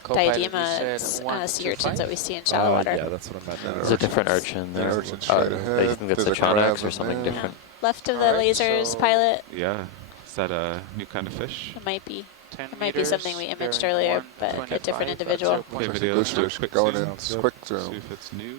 diadema sea urchins that we see in shallow water. Yeah, that's what I meant. There's a different urchin there. Urchin straight ahead. You think that's There's the a crab Chonax or in something there. different? Left of the Alright, lasers, so- pilot. Yeah. Is that a new kind of fish? It might be. 10 It might be something we meters, imaged bearing earlier, but a 125 different at individual. 0.5. Okay, Looks like a video. Let's do a goosefish quick going zoom. in. Quick See zoom. if it's new.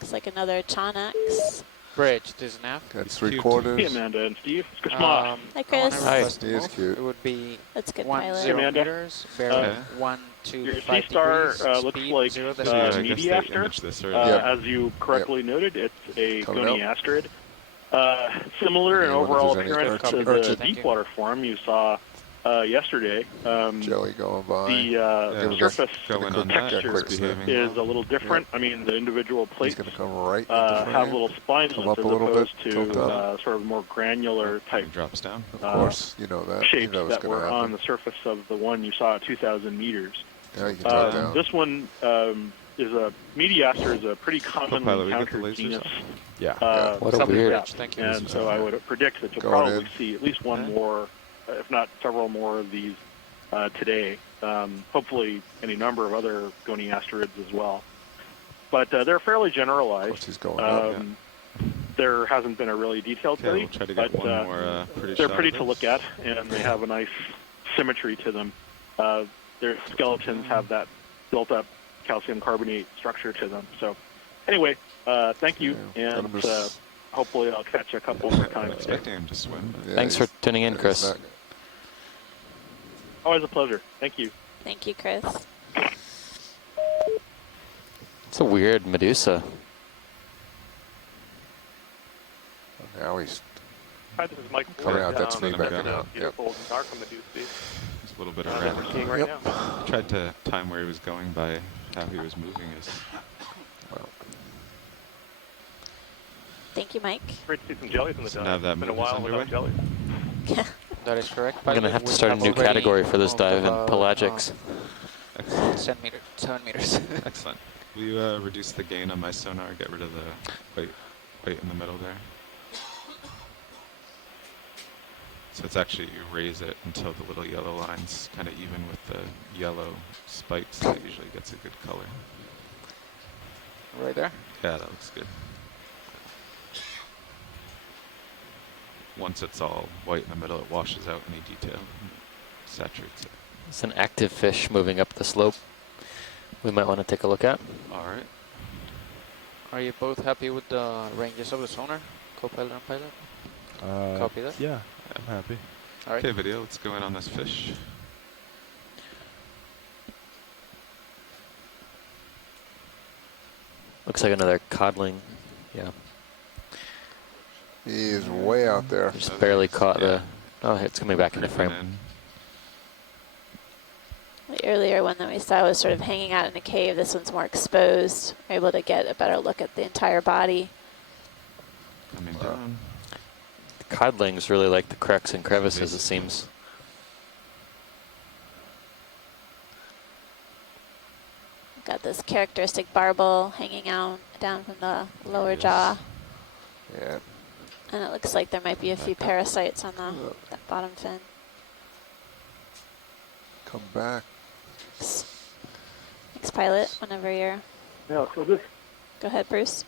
Looks like another Chonax. Bridge, this is Nav. Got He's 3/4. Hey, Amanda and Steve. It's Chris Moss. Hi, I wanna Chris. Hi. request a He is move. cute. It would be That's good, 10 pilot. Amanda. meters, bearing Okay. 125 Your Sea-Star degrees, looks speed like 0 to So, 60. I guess meaty they aster. imaged this earlier. Yep. As you correctly noted, it's a Coming gony out. asterid. Similar in Yeah, I wonder if overall there's any appearance to urchin- the urchin. Thank you. deepwater form you saw yesterday. Jelly going by. The Yeah, surface Going quick on that, texture it's behaving is well. a little different. I mean, the individual He's plates going to come right into have frame. little spines Come up as a little opposed bit, tilt to up. sort of more granular type It drops down. Of course, you know that. You shapes know it's that going were to on happen. the surface of the one you saw at 2,000 meters. Yeah, you can tie it down. This one is a Mediaster is a pretty commonly Pilot, we got the encountered lasers genus. Yeah. What a south of weird- depth. Thank you. And so I would predict that you'll Going probably in. see at least one Okay. more, if not several more of these today. Hopefully any number of other goniasterids as well. But they're fairly Of generalized. course, he's going up. There hasn't been a really detailed Okay, study, we'll try to but get one more pretty they're shot pretty of to this. look at, and they have a nice symmetry to them. Their skeletons have that built-up calcium carbonate structure to them. So anyway, thank you, Yeah, and let him just- hopefully I'll catch a couple more I'm times today. expecting him to swim. But Yeah, Thanks for he's- tuning in, he's Chris. not- Always a pleasure. Thank you. Thank you, Chris. It's a weird Medusa. Now he's Hi, this is Mike. coming out. That's me me backing backing out. Yep. Beautiful dark from the Deuce Beach. there's a little bit of That red. we're seeing right Yep. now. I tried to time where he was going by how he was moving. Well, Thank you, Mike. Great to see some jellies in the So dive. now that It's been a move is while without underway? jellies. That is correct. We're going to pilot. have to We start a new already category for this moved dive in about, pelagics. Excellent. 7 meters. Excellent. Will you reduce the gain on my sonar? Get rid of the white in the middle there. So it's actually, you raise it until the little yellow line's kind of even with the yellow spikes. That usually gets a good color. Right there. Yeah, that looks good. Once it's all white in the middle, it washes out any detail, and saturates it. It's an active fish moving up the slope. We might want to take a look at. All right. Are you both happy with the ranges of the sonar? Co-pilot and pilot? Copy that. Yeah, I'm happy. All right. Okay, video. Let's go in on this fish. Looks like another codling. Yeah, he is way out there. just barely caught the. Oh, it's coming back into frame. And The earlier one that we saw was sort of hanging out in a cave. This one's more exposed. We're able to get a better look at the entire body. coming down. The codlings really like the cracks and crevices, it Yes. seems. Got this characteristic barbel hanging out down from the lower Yes. jaw. Yeah. And it looks like there might be a few Back up. parasites on the that bottom fin. Come back. Thanks, pilot. Whenever you're... Yeah, so this, Go ahead, Bruce.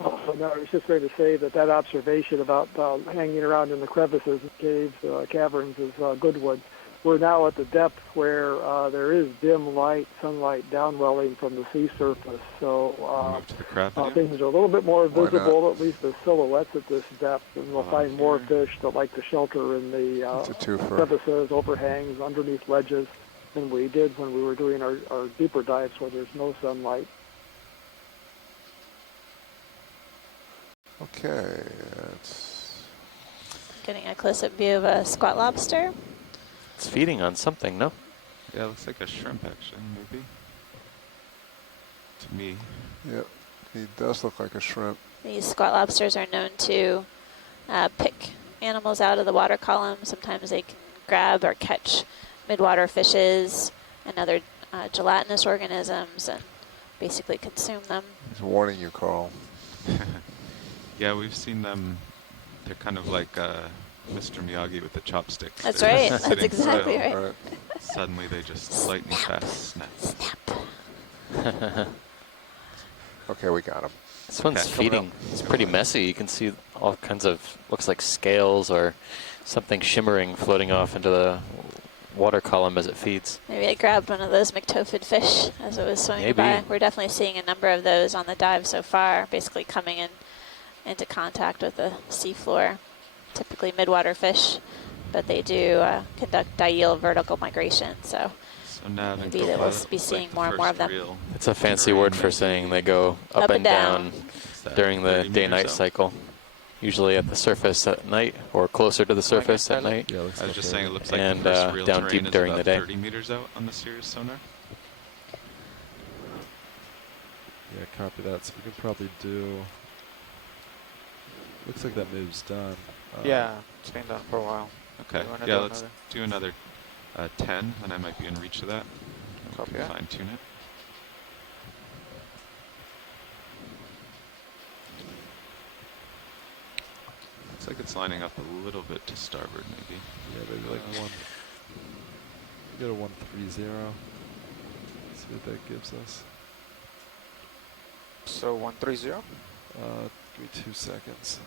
no, I was just going to say that observation about hanging around in the crevices, caves, caverns is a good one. we're now at the depth where there is dim light, sunlight downwelling from the sea surface. So Move to the crab video. things are a little bit more Why not? visible, at least the silhouettes at this depth, and we'll find more here. fish that like to shelter in the It's a twofer. crevices, overhangs, underneath ledges than we did when we were doing our deeper dives where there's no sunlight. Okay, that's Getting a close-up view of a squat lobster. It's feeding on something, no? Yeah, it looks like a shrimp actually, maybe. To me. yep. He does look like a shrimp. These squat lobsters are known to pick animals out of the water column. Sometimes they can grab or catch midwater fishes and other gelatinous organisms and basically consume them. He's warning you, Carl. Yeah, we've seen them. They're kind of like Mr. Miyagi with the chopsticks. That's They're right. just That's sitting exactly still. right. Suddenly they just lightning fast snap. Okay, we got him. This one's Okay. feeding. It's pretty messy. You can see all kinds of, looks like scales or something shimmering floating off into the water column as it feeds. Maybe I grabbed one of those McTophid fish as it was swimming Maybe. by. We're definitely seeing a number of those on the dive so far, basically coming into contact with the seafloor. Typically midwater fish, but they do conduct diel vertical migration, so So now maybe they will be seeing more and more of them. It's a fancy word for saying they go up and down during the day-night cycle. Usually at the surface at night or closer to the surface at night. Yeah, looks I was like just a- saying it looks like And, the first real down terrain deep is during about the day. 30 meters out on the Sirius sonar. Yeah, copy that. So we can probably do. Looks like that move's done. Yeah, it's been done for a while. Okay, You wanna yeah, do let's do another 10, and I might be in reach of that. Copy that. Fine tune it. Looks like it's lining up a little bit to starboard, maybe. Yeah, maybe like one. We go to 130. See what that gives us. So 130. Give me 2 seconds.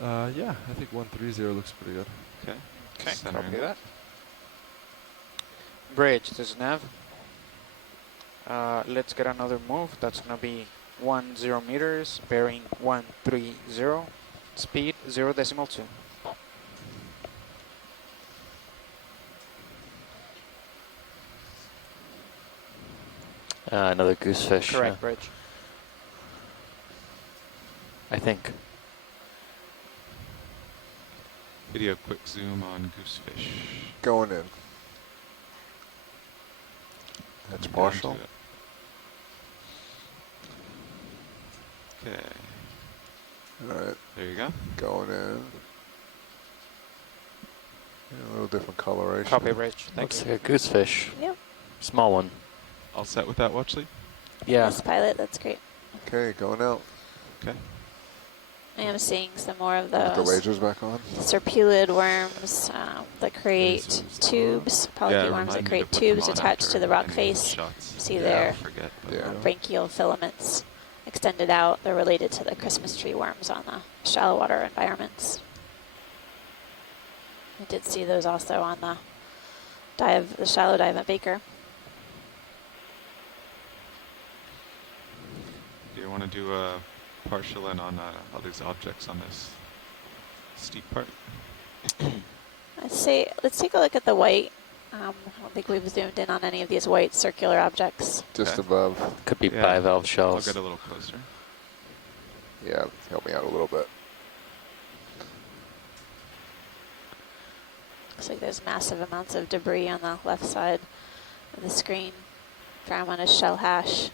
Yeah, I think 130 looks pretty good. Okay. Okay, Centering copy it. that. Bridge, this is nav. Let's get another move. That's gonna be 10 meters, bearing 130, speed 0.2. Another goosefish. Correct, bridge. I think. Video quick zoom on goosefish. Going in. That's Down to partial. it. Okay, All right, there you go. going in. Yeah, a little different coloration. Copy, bridge. Thank Looks you. like a goosefish. Yep. Small one. All set with that, Watchley? Yeah. Yes, pilot, that's great. Okay, going out. Okay. I am seeing some more of Put the those lasers back on. serpulid worms that create Lasers. tubes, Yeah, polyp worms remind that me create to put them tubes on attached after to the rock any of face. these shots. See Yeah, their I forget, but Yeah. branchial filaments extended out. They're related to the Christmas tree worms on the shallow water environments. I did see those also on the dive, the shallow dive at Baker. do you want to do a partial in on all these objects on this steep part? I'd say let's take a look at the white. I don't think we've zoomed in on any of these white circular objects. Just Okay. above. Could be Yeah. bivalve I'll shells. get a little closer. Yeah, help me out a little bit. Looks like there's massive amounts of debris on the left side of the screen. Fair amount of shell hash.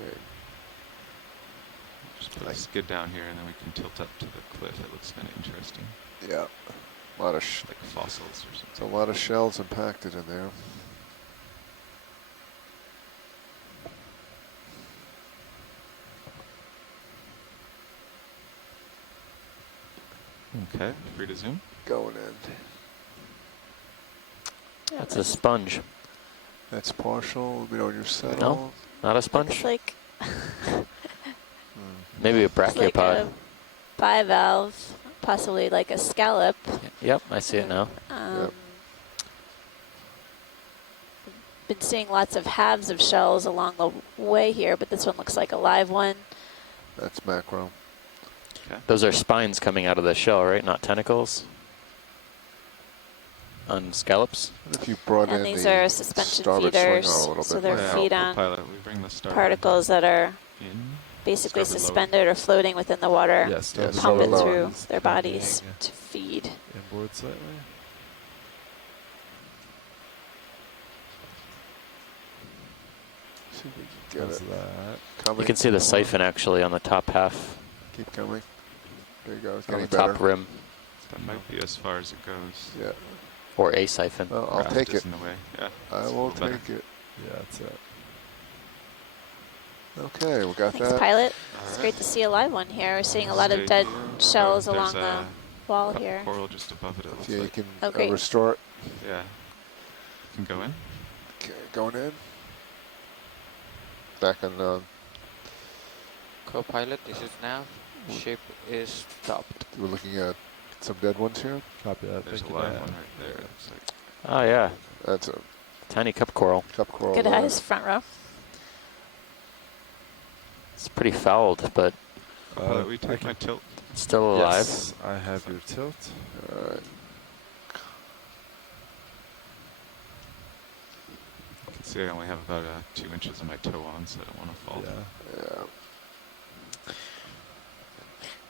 Okay. Just put a skid down here, and then we can tilt up to the cliff. It looks kind of interesting, Yeah. A lot of like fossils or There's a something. lot of shells impacted in there. Okay, free to zoom. Going in. Yeah, That's a sponge. That's partial. We don't use settle. No. Not a looks sponge? like Hmm. Maybe a looks like brachiopod. bivalve, possibly like a scallop. Yep, I see it now. Yep. Been seeing lots of halves of shells along the way here, but this one looks like a live one. That's macro. Okay. Those are spines coming out of the shell, right? Not tentacles? On scallops? If you brought And in these the are suspension starboard swing feeders, arm a little so bit they're more. feed on Pilot, we bring the starboard particles that are in. basically Starboard lower. suspended or floating within the water, Yes, Yeah, starboard pump it lower. through is their kind of bodies being, to feed. inboard slightly. See if we can get How's it. that? Coming. You can see the siphon actually on the top half, Keep coming. There you go. It's on getting the better. top rim, That might be as far as it goes. Yeah. or a siphon. Well, I'll Raft take is it. in the way. Yeah. I it's a will little better. take it. Yeah, that's it. Okay, we got Thanks, that. pilot. All It's right. great to see a live one here. We're seeing a lot Stay of dead here. shells Oh, along there's the a wall cup here. coral just above it. It looks Yeah, you like. can Oh, great. restore it. Yeah. You can go in. Okay, going in. Back on. Co-pilot, this is nav. Ship is stopped. We're looking at some dead ones here. Copy that. There's a Thank you, live Matt. one right there. It looks like. Oh yeah, That's a tiny cup coral. cup coral. Good there. eyes, front row. It's pretty fouled, but Pilot, we I take can- my tilt. it's still alive. Yes, I have your tilt. All right. You can see I only have about 2 inches of my toe on, so I don't want to fall. Yeah. Yeah.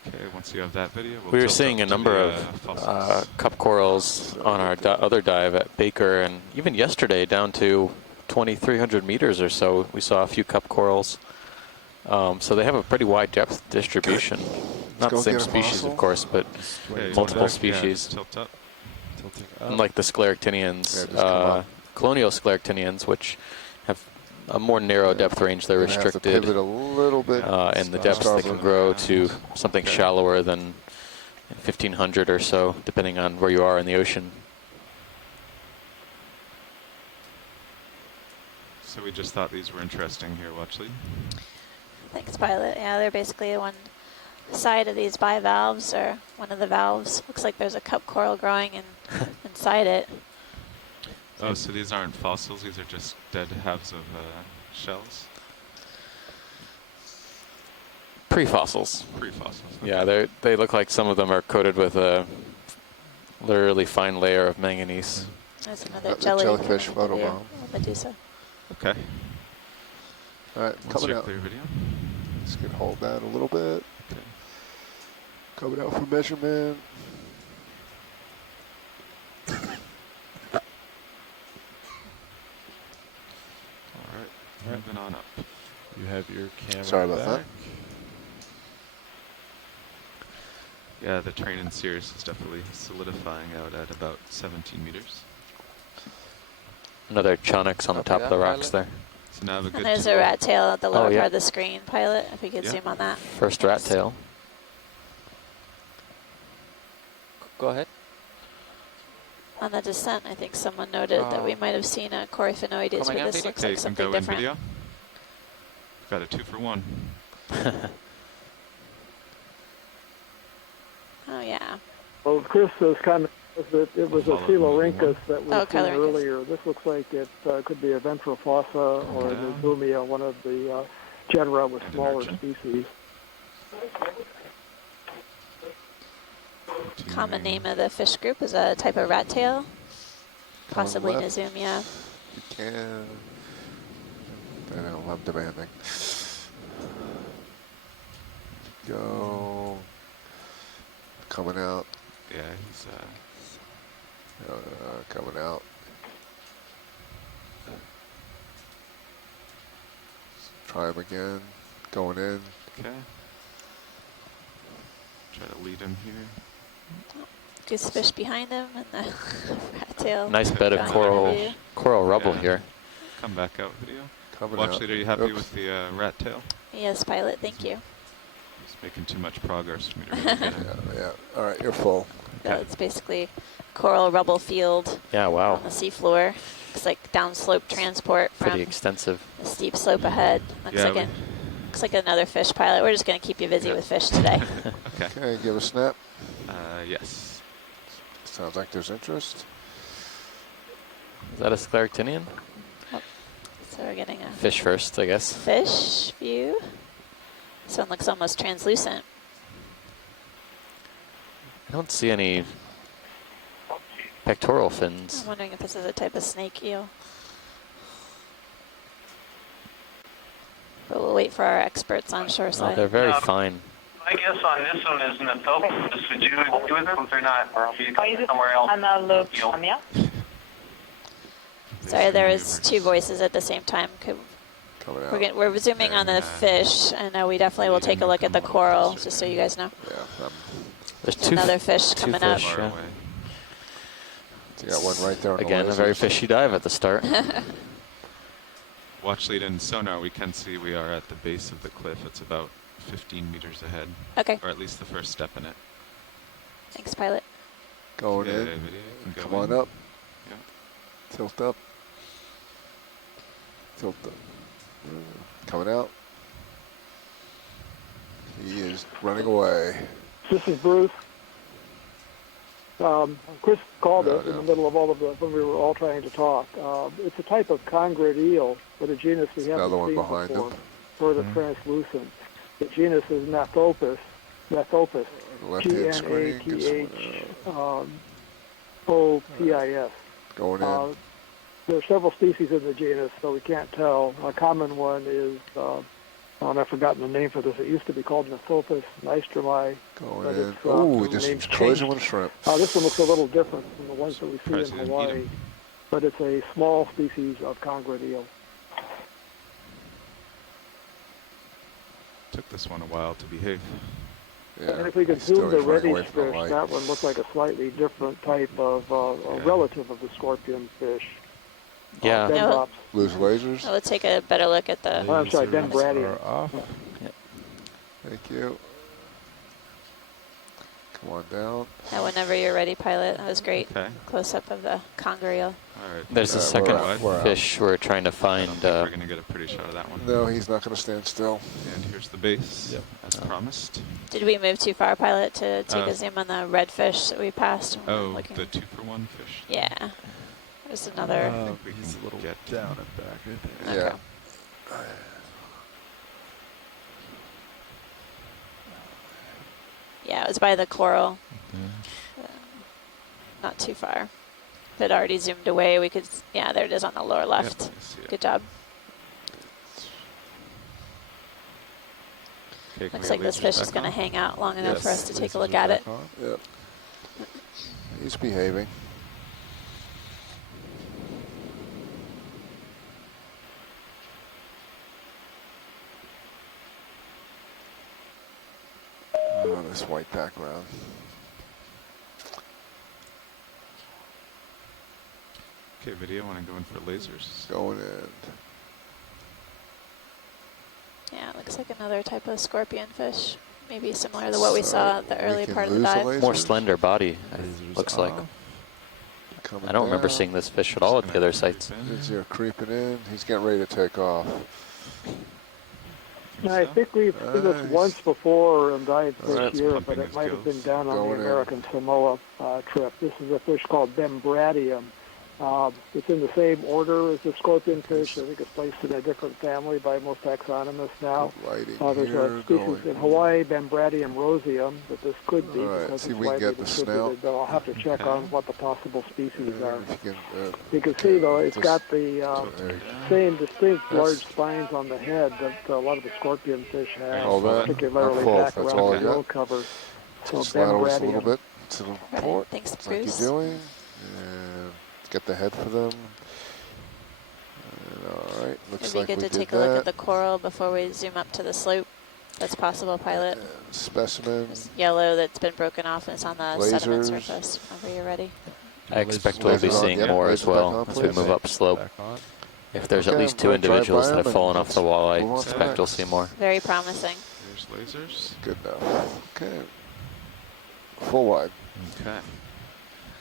Okay, once you have that video, we'll We were tilt seeing up a to number the, of fossils. cup corals on our other dive at Baker, and even yesterday down to 2,300 meters or so, we saw a few cup corals. So they have a pretty wide depth distribution. Not go the same get a species, fossil. of course, but Okay, multiple yeah, species. just tilt up. Tilting up. Unlike the Yeah, scleractinians, just come up. colonial scleractinians, which have a more narrow depth range, they're Gonna have to restricted. pivot a little bit. And the depths they can Starboard. grow to something Okay. shallower than 1,500 or so, depending on where you are in the ocean. So we just thought these were interesting here, Watchley. Thanks, pilot. Yeah, they're basically one side of these bivalves, or one of the valves. Looks like there's a cup coral growing inside it. Oh, so these aren't fossils, these are just dead halves of shells? Pre-fossils. Pre-fossils. Yeah, okay. they look like some of them are coated with a literally fine layer of manganese. There's another Got the jelly jellyfish coming into view. photobomb. Oh, Medusa. Okay. All right, Once coming you're out. clear video. Just gonna hold that a little bit. Okay. Coming out for measurement. All right. Moving on up. You have your camera Sorry about back. Yeah, the train in Sirius is definitely solidifying out at about 17 meters. Another chonyx on the Copy top of that, the rocks pilot. there. So now I have a good And there's a tool. rat tail at the lower yeah. part of the screen, pilot, if we could Yeah. zoom on that. First rat Thanks. tail. Go ahead. On the descent, I think someone noted that we might have seen a Coryphaenoides, Come but again, this Peter? looks Okay, like you can something go in different. video. Got a 2-for-1. Oh, yeah. Well, Chris is kind of, it was a Follow Coelurynchus that we Oh, seen Coelurynchus. earlier. This looks like it could be a Ventrofossa or Yeah. the Zumia, one of the genera with And an smaller urchin. species. Common name of the fish group is a type of rat tail, possibly left. Nazumia. You can. I know, I'm demanding. Go. Coming out. Yeah, he's Coming out. Try him again. Going in. okay. Try to lead him here. Goosefish behind him and the rat tail. Nice bed of going into view. coral rubble Yeah. here. Come back out video. Coming out. Watchley, are you happy Oops. with the rat tail? Yes, pilot, thank you. He's making too much progress for me to really get him. Yeah. All right, you're full. So it's basically coral rubble field Yeah, wow. on the seafloor. Looks like downslope transport from Pretty extensive. the steep slope ahead. Looks Yeah, like looks like another fish, pilot. We're just going to keep you busy Yeah. with fish today. Okay. Okay, give a snap. Yes. Sounds like there's interest. Is that a scleractinian? So we're getting a Fish first, I guess. fish view. This one looks almost translucent. I don't see any pectoral fins. I'm wondering if this is a type of snake eel. But we'll wait for our experts on Oh, shoreside. they're very fine. My guess on this one is Nathopus. Would you agree with them or not? Or you go somewhere else? Sorry, there was two voices at the same time. We're zooming on the fish, and we definitely will take a look at the coral, just so you guys know. Yeah. There's another fish coming up. Fish, yeah. So you got one right there on Again, the a very lasers. fishy dive at the start. Watch lead and sonar, we can see we are at the base of the cliff. It's about 15 meters ahead. Okay. Or at least the first step in it. Thanks, pilot. Going Yeah, in. video can go Come on in. up. Yeah. Tilt up. Tilt up. Coming out. He is running away. This is Bruce. Chris called No, us in no. the middle of all of the, when we were all trying to talk. It's a type of congrid eel, but a genus we haven't Another one seen behind before. him. Further translucent. The genus is Nathopus. Nathopus. Left-hand screen. Get someone P-N-A-T-H-O-P-I-S. Going in. There are several species in the genus, so we can't tell. A common one is, I've forgotten the name for this. It used to be called Nathopus nystromi. Going but in. it's, Oh, the just name's collision changed. with a shrimp. This one looks a little different from the ones that we see Surprised in you didn't eat Hawaii, 'em. but it's a small species of congrid eel. Took this one a while to behave. Yeah. And if we could he's still zoom the running away reddish from the fish, light. that one looked like a slightly different type of a relative of the scorpion fish. Yeah. Dendrops. Lose lasers. So let's take a better look at the. I'm sorry, Lasers Dendbradium. are off. Thank you. Come on down. Yeah, whenever you're ready, pilot. That was great. Okay. Close up of the conger eel. All right. There's the we're second out, we're out. fish we're trying to I find. don't think we're going to get a pretty shot of that one. No, he's not going to stand still. And here's the base, Yep. as promised. Did we move too far, pilot, to take Uh, a zoom on the red fish that we passed? Oh, Looking- the 2-for-1 fish. Yeah. There's another. we He's can a little get- down and back right there. Okay. Yeah. Yeah, it was by the coral. Not too far. If it already zoomed away, we could. Yeah, there it is on the lower left. Yep, I see it. Good job. Okay, can Looks we like get this lasers fish is back going to on? hang out long enough for us to take a Lasers look are at it. back on. Yep. He's behaving. Oh, this white background. Okay, video, want to go in for lasers? Going in. Yeah, it looks like another type of scorpion fish. Maybe similar to what we So saw at the we early can part of the lose the dive. laser? More slender body, Lasers looks like. off. Coming I don't remember down. seeing this fish at all at the other sites. He's here creeping in. He's getting ready to take off. And I think we've seen this Nice. once before in dive That's this year, pumping but it his might have been gills. down on Going the in. American Samoa trip. This is a fish called Bembradium. It's in the same order as the scorpion fish. I think it's placed in a different family by most taxonomists now. Lighting There's here, a species going. in Hawaii, Bembradium roseum, that this could be All right, because see it's if we can widely get the distributed. snout. But I'll have to check Okay. on what the possible species are. If you can, You can see though, it's just- got the there you same distinct That's- large spines on the head that a lot of the scorpion fish have, All that? particularly Full. back That's around all the I got. gill cover. So Slide over just a little Bembradium. bit to the Right, port. thanks, Like you're Bruce. doing. And get the head for them. And all right, looks It'd be like good we to did take a look at the that. coral before we zoom up to the slope. That's possible, pilot. Specimen. There's yellow that's been broken off and it's on the sediment Lasers. surface. Whenever you're ready. I expect we'll be Lasers on, seeing yep, more as lasers back well on, as we please. move up slope. Back on. If there's at Okay, least two I'm gonna drive individuals by that them have fallen and off the wall, I move on to the expect we'll next. see more. Very promising. There's lasers. Good enough. Okay. Full wide. Okay.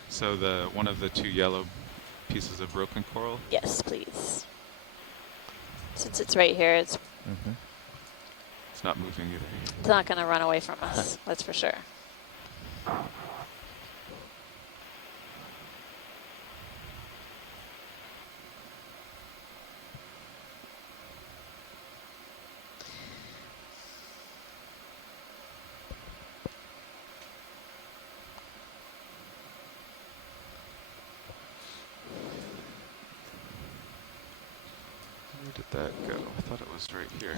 So one of the two yellow pieces of broken coral. Yes, please. Since it's right here, it's It's not moving either. It's not going to run away from us, that's for sure. Where did that go? I thought it was right here.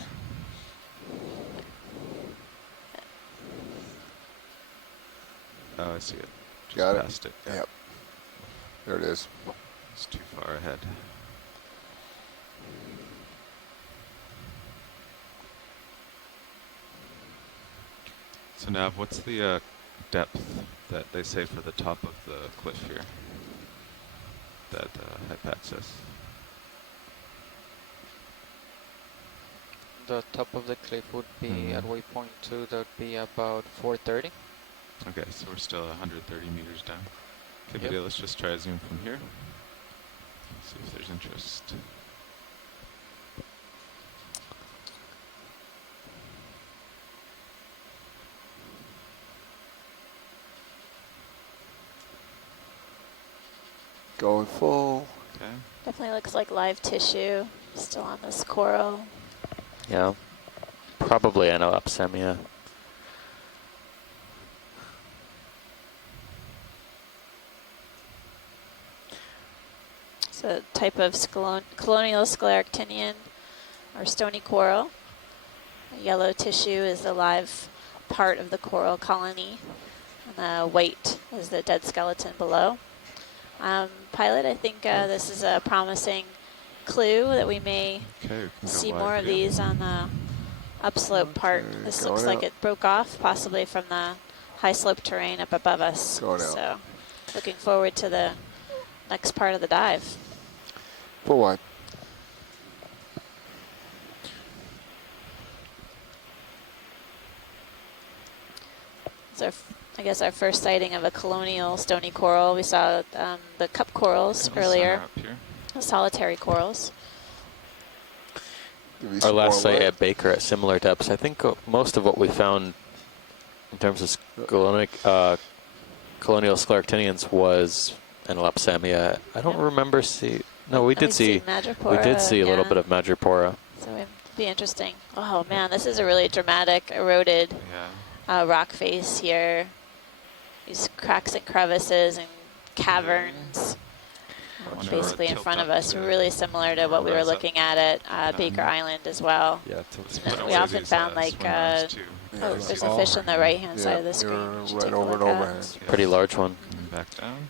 Oh, I see it. Just Got it. past it. Yeah. Yep. There it is. It's too far ahead. So Nav, what's the depth that they say for the top of the cliff here? That HIPAT says. The top of the cliff would be at waypoint 2, that would be about 430. Okay, so we're still 130 meters down. Okay, Yep. Vidya, let's just try a zoom from here. See if there's interest. Going full. Okay. Definitely looks like live tissue still on this coral. Yeah. Probably Anopsemia. It's a type of colonial scleractinian or stony coral. The yellow tissue is the live part of the coral colony, and the white is the dead skeleton below. Pilot, I think this is a promising clue that we may Okay, we can see go more wide of here. these on the upslope part. Okay, This going looks like out. it broke off, possibly from the high slope terrain up above us. Going out. So, looking forward to the next part of the dive. Full wide. It's our, I guess, our first sighting of a colonial stony coral. We saw the cup corals Can we earlier, center up here? the solitary corals. Give you Our some last more sight light. at Baker at similar depths. I think most of what we found in terms of colonial scleractinians was Anopsemia. I don't remember see. No, we did see. We did see a little bit of Madrepora. So it'd be interesting. Oh man, this is a really dramatic, eroded Yeah. rock face here. These cracks and crevices and caverns. I wonder where it Basically in tilt front of up us, to really similar to what we were rise up. looking at Baker Island as well. Yeah, Let's tilts put back. We away often these, found like, swim arms too. Yeah, oh, let's there's see. a fish on the right-hand side of the Yeah, screen. you're You should right take a over and look at. overhand. Pretty large one. Coming back down.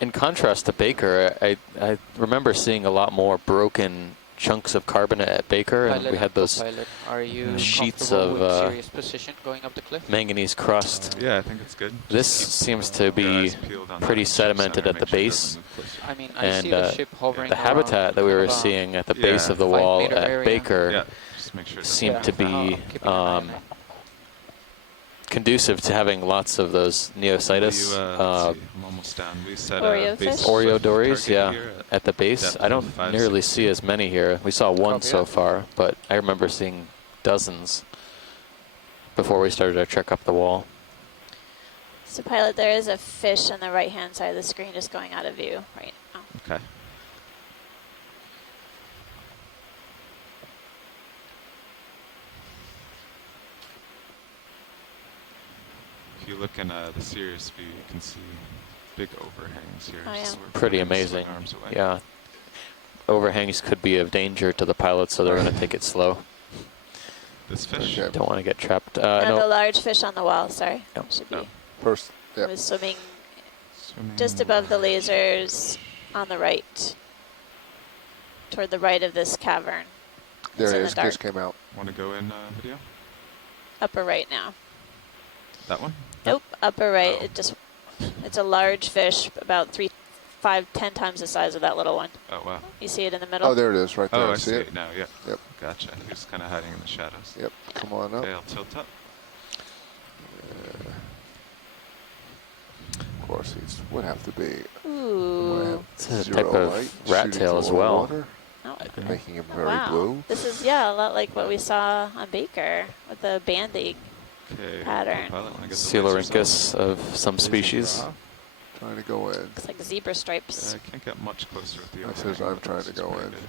In contrast to Baker, I remember seeing a lot more broken chunks of carbonate at Baker, and we had those Pilot, are you sheets comfortable of with serious position going up the cliff? manganese crust. Yeah, I think it's good. This Just keep seems to your be eyes peeled on pretty that ship sedimented center, at the make sure it base. doesn't move closer. I mean, I And see the ship hovering the habitat that we around were kind of a seeing at the Yeah. base of the 5 wall meter at area. Baker Yeah, just make sure it doesn't seemed move to closer. be keeping an eye on it. conducive to having lots of those neositis. Let's see, I'm almost down. We said Oreo base fish? Oreo cliff dories, target yeah, here at the base. depth I of don't 560. nearly see as many here. We saw one Copy so that. far, but I remember seeing dozens before we started our trek up the wall. So pilot, there is a fish on the right-hand side of the screen just going out of view right now. Okay. If you look in the Sirius view, you can see big overhangs here. Oh, yeah. so we're Pretty putting amazing. swing arms away. Yeah. Overhangs could be of danger to the pilots, so they're going to take it slow. This fish. Okay. Don't want to get trapped. And the No, large fish on the wall, sorry. No. Should be. No. First, It yeah. was swimming Swimming just above the lasers on the right, toward the right of this cavern. There It's it in is. the dark. Just came out. Want to go in video? Upper right now. That one? Nope, upper right. Oh. It's a large fish, about 3, 5, 10 times the size of that little one. Oh, wow. You see it in the middle? Oh, there it is, right there. Oh, I see see it? it now, yeah. Yep. Gotcha. He was kind of hiding in the shadows. Yep. Come on up. Okay, I'll tilt up. Of course, he would have to be. Ooh. it's a zero type of light, rat shooting tail through as all the well. water, Oh, making him oh, very wow. blue. This is, yeah, a lot like what we saw on Baker with the banding Okay. pattern. Pilot, wanna get the lasers Coeluricus of some Laser species. draw. Trying to go in. Looks like zebra stripes. I can't get much closer with the That overhang, says I'm but trying this to is go pretty in. good.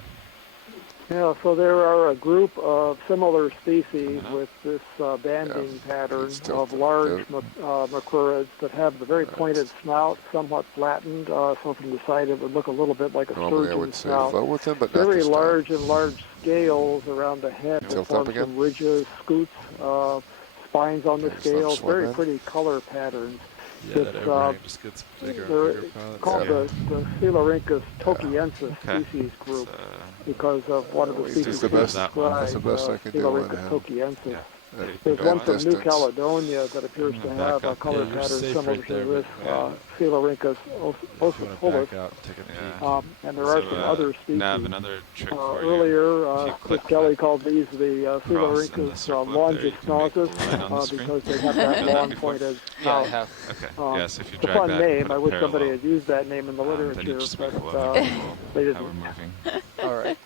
Yeah, so there are a group of similar species Coming up. with this banding pattern it's of tilted. large macrurids that have the very pointed snout, somewhat flattened, so from the side it would look a little bit like a Normally I sturgeon would say snout. float with them, but not Very this time. large and large scales around the head that Tilt form up again. some ridges, scoots, spines on the Okay, so I'm scales, very swimming. pretty color patterns. Yeah, that It's, overhang just gets bigger they're and bigger. Pilot. called the Coeluricus tokiensis Okay. species group So, because of one of the we species do the best- that one. that's the best I can do on Coeluricus him. tokiensis. yeah. There's At one from New distance. Caledonia that appears to Back have a up. color Yeah, you're pattern safe similar right to there, this but yeah. Coeluricus If you want to ossicolus. back out and take a peek. Yeah. And there are So, some other species. Nav, another trick for you. Earlier, If you Chris click Kelly that called these the cross in the Coeluricus circle up there, you can make longicnosus the line on the screen. because they have that Done that long before? pointed Yeah, I snout. have. Okay. Yes, if you It's a drag fun that, name. put I it wish somebody parallel, had used that name in the then you literature, just but make a little they how we're didn't. moving. All right.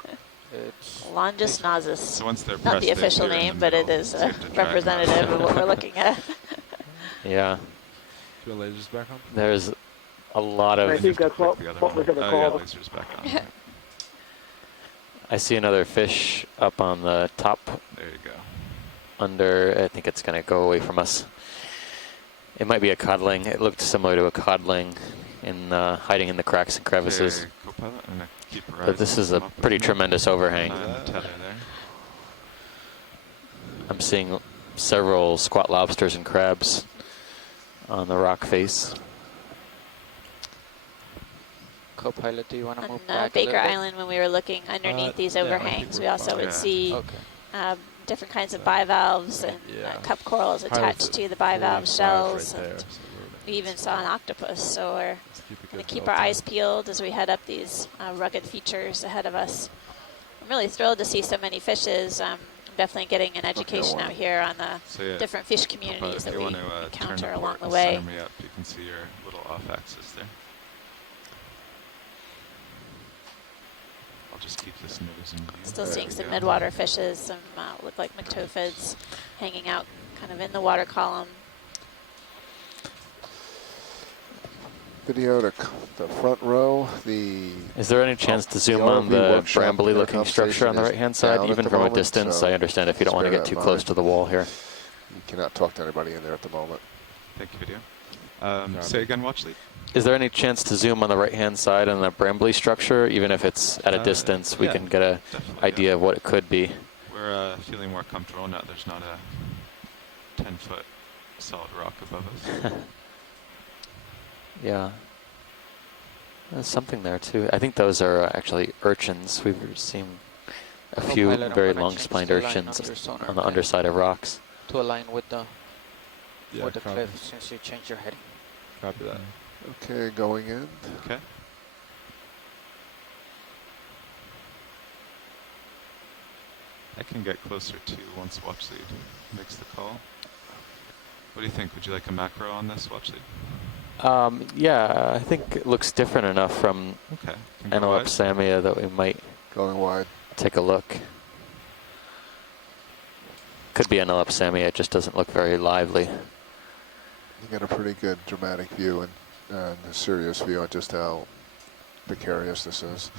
It's Longicnosus. So once they're Not pressed, the official they're in name, the but it middle, is so you have to drag them out. representative of what we're looking at. Yeah, Do you want lasers back on? there's a lot I of. You think have to that's click what the other we're one. going to Oh, call yeah, them. lasers back on. I see another fish up on the top There you go. under. I think it's going to go away from us. It might be a codling. It looked similar to a codling in hiding in the cracks and crevices. Okay, co-pilot, I'm gonna keep But this is a rising, come up pretty with me. tremendous overhang. And the tether there. I'm seeing several squat lobsters and crabs on the rock face. co-pilot. Do you want to On move back a Baker little bit? Island, when we were looking underneath these yeah, I think overhangs, we're we also fine. would Yeah. see Okay. different kinds of bivalves and Yeah. cup corals attached to the bivalve shells. And we even saw an octopus, so we're going to keep our eyes peeled as we head up these rugged features ahead of us. I'm really thrilled to see so many fishes. Definitely getting an education out here on the So yeah, different fish co-pilot, communities if that you we want to turn encounter the along port the and way. center me up, you can see your little off axis there. I'll just keep this nose in view. Still There seeing we some go. midwater fishes, some look like mactophids hanging out kind of in the water column. Video to the front row. Is there any chance to zoom the on RV the workshop brambly-looking intercom structure station on the is right-hand side? down at Even the from a moment, distance, so I understand if you don't want to bear get that too in close mind. to the wall here. You cannot talk to anybody in there at the moment. Thank you, video. Say again, watch lead. Is there any chance to zoom on the right-hand side on the brambly structure? Even if it's at a distance, we yeah, can get a definitely, idea yeah. of what it could be. We're feeling more comfortable now. There's not a 10-foot solid rock above us. Yeah. There's something there too. I think those are actually urchins. We've seen a few Co-pilot, I'm very gonna long-spined change the line urchins on your sonar on the map underside of rocks. to align with the copy. cliff since you changed your heading. Copy that. Okay, going in. Okay. I can get closer to once watch lead makes the call. What do you think? Would you like a macro on this watch lead? Yeah, I think it looks different enough from Okay. Can go wide. Anelopsamia that we might Going wide. take a look. Could be Anelopsamia, it just doesn't look very lively. You get a pretty good dramatic view and a serious view on just how precarious this is.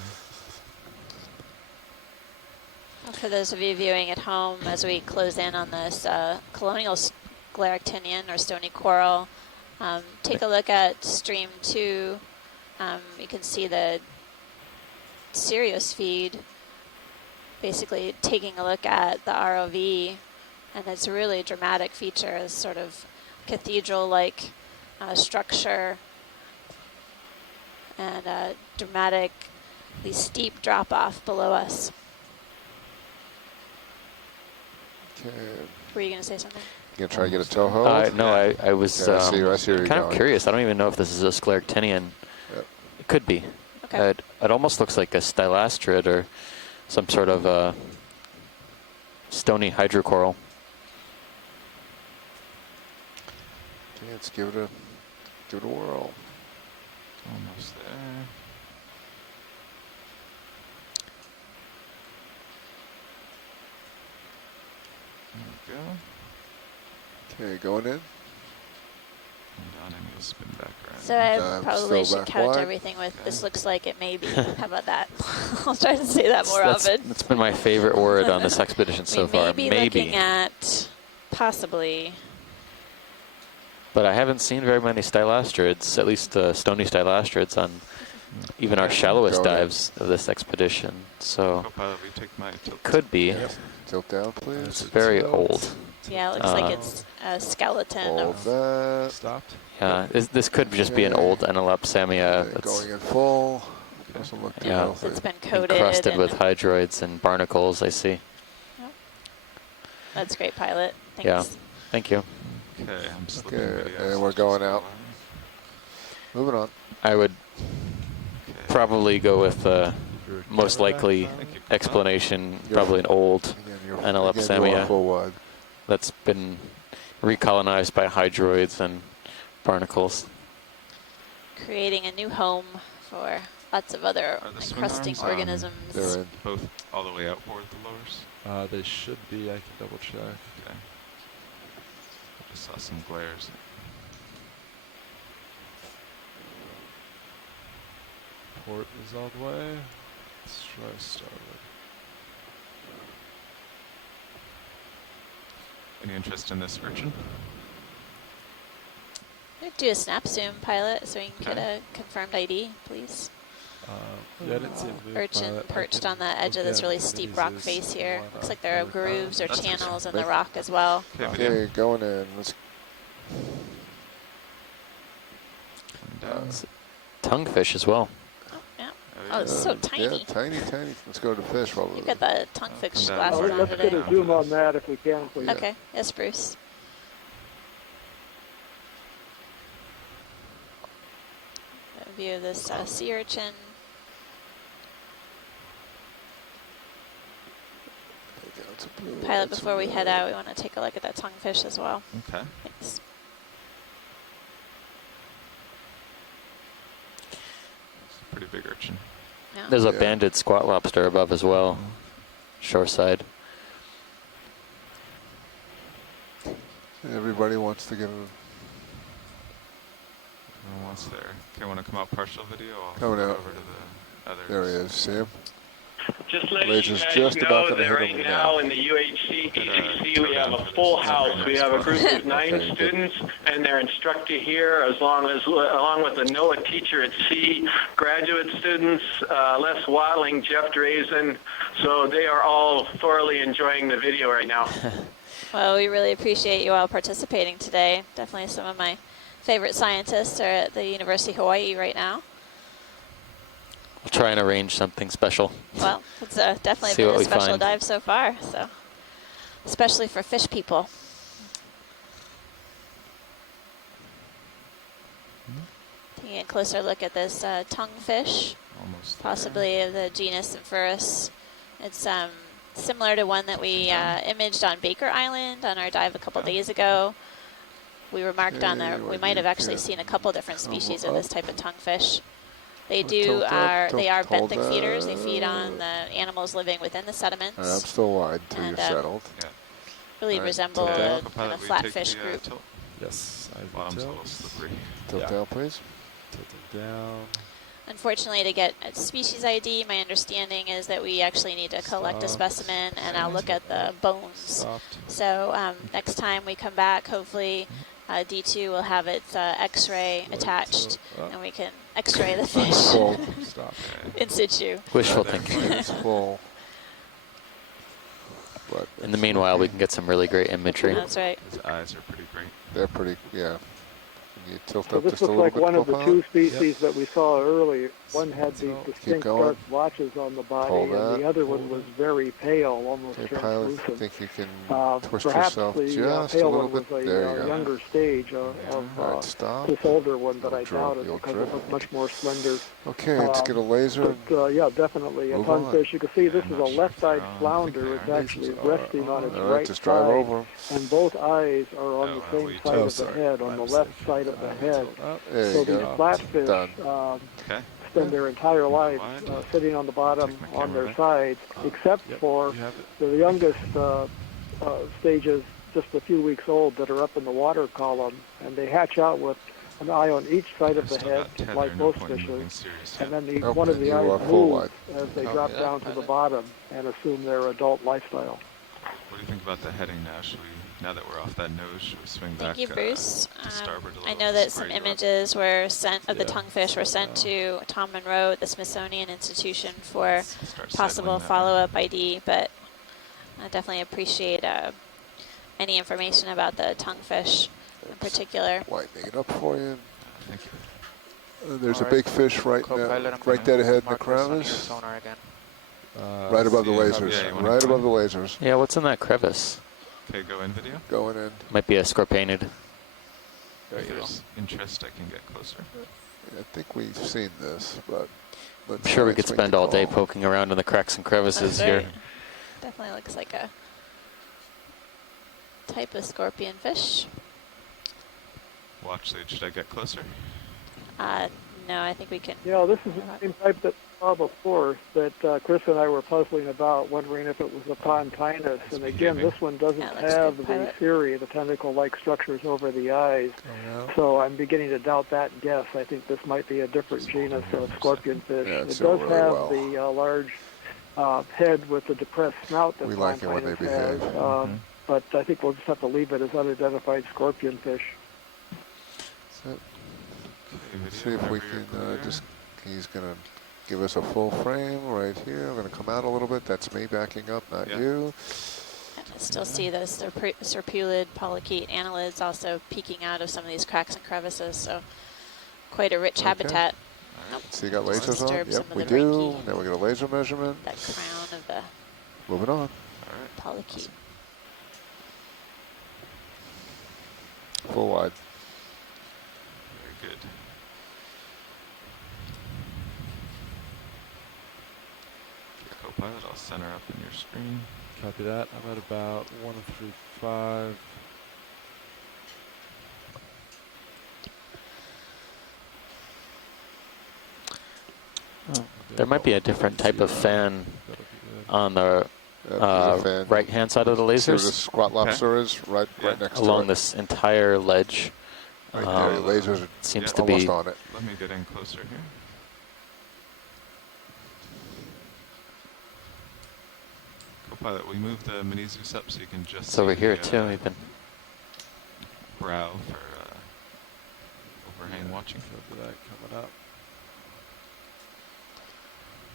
For those of you viewing at home, as we close in on this colonial scleractinian or stony coral, take a look at stream 2. You can see the Sirius feed basically taking a look at the ROV, and it's a really dramatic feature, this sort of cathedral-like structure and a dramatically steep drop-off below us. Okay. Were you going to say something? You gonna try to get a toe hold? No, I was Yeah, I see where you're kind of going. curious. I don't even know if this is a scleractinian. Yep. It could be. Okay. It almost looks like a stylastrid or some sort of stony hydrocoral. Okay, let's give it a whirl. Almost there. There we go. Okay, going in. And down and you'll spin back around. So I probably still should back couch wide. everything with Okay. this looks like it may be. How about that? I'll try to say that more often. That's been my favorite word on this expedition so We far. may be looking at possibly. But I haven't seen very many stylastrids, at least stony stylastrids, on even our shallowest Go ahead. dives of this expedition. So Co-pilot, we take my tilt. could be. Yep. Tilt down, please. It's very old. Yeah, it looks like it's a skeleton Hold of. that. Stopped. Yeah, this could just be an old Enelopsamia Okay, that's going in full. Doesn't look too Yeah. healthy. It's been coated. encrusted and with hydroids and barnacles, I see. That's great, pilot. Thanks. Yeah. Thank you. Okay, I'm slipping Okay, videos. and we're going out. Moving on. I would Okay. probably go with the Your most camera likely back on? Thank you. explanation, Yeah. probably an old Again, you're Enelopsamia full wide. that's been recolonized by hydroids and barnacles. Creating a new home for lots of other Are the swim encrusting arms, organisms. They're in. Both all the way outboard the lowers? They should be. I can double check. Okay. I just saw some glares. Port is all the way. Let's try starboard. Any interest in this urchin? Do a snap zoom, pilot, so we can get Okay. a confirmed ID, please. Yeah, I didn't see him move, Urchin but I perched can on the edge of look this at really the steep minis rock is face here. one, Looks like there are really grooves or That's channels in okay. the rock as well. Okay, video. Okay, going in. Let's Coming down. Tonguefish as well. Oh, yeah. Oh, Oh, it's so yeah, tiny. tiny. Let's go to fish while You've we're got the tonguefish Come down. glasses on Let's today. get a zoom on that if we can, please. Okay. Yes, Bruce. A view of this sea urchin. Pilot, before we head out, we want to take a look at that tonguefish as well. Okay. Thanks. It's a pretty big urchin. Yeah. There's a Yeah. banded squat lobster above as well, shoreside. Everybody wants to get a Everyone wants their. Okay, want to come out partial video? I'll Coming flip out. over to the others. There he is. See him? Just letting you Laser's guys just about know gonna that hit right him now now. in the UHC ECC we have a full house. We have a group of 9 students and their instructor here, along with a NOAA teacher at sea, graduate students, Les Watling, Jeff Drazen. So they are all thoroughly enjoying the video right now. Well, we really appreciate you all participating today. Definitely some of my favorite scientists are at the University of Hawaii right now. We'll try and arrange something special. Well, it's definitely See been what a we special find. dive so far, so especially for fish people. Taking a closer look at this tonguefish, Almost. possibly of the genus Amphoris. It's similar to one that we imaged on Baker Island on our dive a couple days ago. We remarked on Okay, that we what might you have actually can seen a couple different come species of this up. type of tonguefish. They Tilt up, they are hold benthic feeders. They up. feed on the animals living within the sediments. I'm still wide until And, you're settled. Yeah. Really Alright, resemble tilt a down. kind Co-pilot, of will you flatfish take the, group. tilt? Yes, I Bottom's a tilt. little slippery. Tilt Yeah. down, please. Tilted down. Unfortunately, to get a species ID, my understanding is that we actually need to collect a Stopped. specimen, and I'll look at the bones. Stopped. So next time we come back, hopefully D2 will have its X-ray Right, attached, tilt up. and we can X-ray the It's fish full. Stop. Okay. in situ. Wishful Yeah, thinking. It's full. But In the meanwhile, we can get some really great imagery. That's right. His eyes are pretty great. they're pretty, yeah. Can you tilt So up this just a looks little like bit, one of the co-pilot? two species that we saw earlier. One had these Keep distinct going. dark blotches on the body, Hold and that. the other one was very pale, almost Okay, pilot, I translucent. think you can twist Perhaps yourself the just a pale little one bit. was There a you go. younger stage of All right, stop. this older one, but I You'll doubt drip, it you'll because drip. it was much more slender. Okay, let's get a laser. But yeah, definitely a Move on. tonguefish. You can see this I'm is not a sure left-eyed if they're on. flounder. I It's think they actually are. resting on its All right, right just drive side, over. and both eyes are on Oh, the how same we side tilt. of Oh, the sorry. head, on My the mistake. left side of the head. Tilt up. There So you these go. flatfish Done. Okay. spend their entire life Wide. sitting on the bottom Take my on camera their back. sides, except Yep, for you have it. the youngest stages just a few weeks old that are up in the water column, and they hatch out with an eye on each side of the Still head, got tether, like no most point in moving fishes. serious And yet. then Okay, one of the you eyes are full moves wide. as they Copy drop that, down to the pilot. bottom and assume their adult lifestyle. What do you think about the heading now? Should we, now that we're off that nose, should we swing back Thank you, Bruce. to starboard a little? I know that some Square you up? images were sent of the Yeah, tonguefish were so sent now- to Tom Monroe at the Smithsonian Institution for Start possible settling that way. follow-up ID, but I definitely appreciate any information about the tonguefish in particular. Whitening it up for you. Thank you. There's a Alright. big fish right Co-pilot, I'm right gonna dead ahead in the mark this on your crevice. sonar again. Right above the Yeah, lasers. yeah, you wanna Right go above in? the lasers. Yeah, what's in that crevice? Okay, go in video. Going in. Might be a scorpainid. There If you go. there's interest, I can get closer. I think we've seen this, but let's I'm sure we try could and make spend the all day call. poking around in the cracks and crevices That's here. right. Definitely looks like a type of scorpion fish. Watch lead, should I get closer? No, I think we can. You know, this is the same type that we saw before that Chris and I were puzzling about, wondering if it was a pontinus. And again, behaving. this one doesn't That looks have good, the pilot. theory, the tentacle-like structures over the eyes. Oh, yeah. So I'm beginning to doubt that guess. I think this might be a different Just hold genus it here of for a second. scorpionfish. Yeah, It it's does doing really have well. the large head with the depressed snout that We like it when they pontinus has. behave. But I think we'll just have to leave it as unidentified scorpionfish. So, Okay, video see if we whenever you're can clear. just, he's going to give us a full frame right here. I'm going to come out a little bit. That's me backing up, not Yeah. you. I still see those serpulid, polychaete annelids also peeking out of some of these cracks and crevices, so quite a rich Okay. habitat. Alright. So you got Let's lasers on? disturb some Yep, of we the do. Reiki. Now we got a laser measurement. That crown of the Moving on. Alright. polychaete. Full wide. Very good. Okay, co-pilot, I'll center up in your screen. Copy that. I'm at about 135. There might be a different type of fan That'll be good. on the Yep, there's a fan. right-hand side of the See where the lasers squat lobster is? Right, Yeah. right next along to it. this entire ledge. Right there. The lasers are Seems Yeah. to almost be on it. Let me get in closer here. Co-pilot, we moved the mini Zeus up so you can just it's over see here the, too even. brow for overhang watching. Copy that coming up.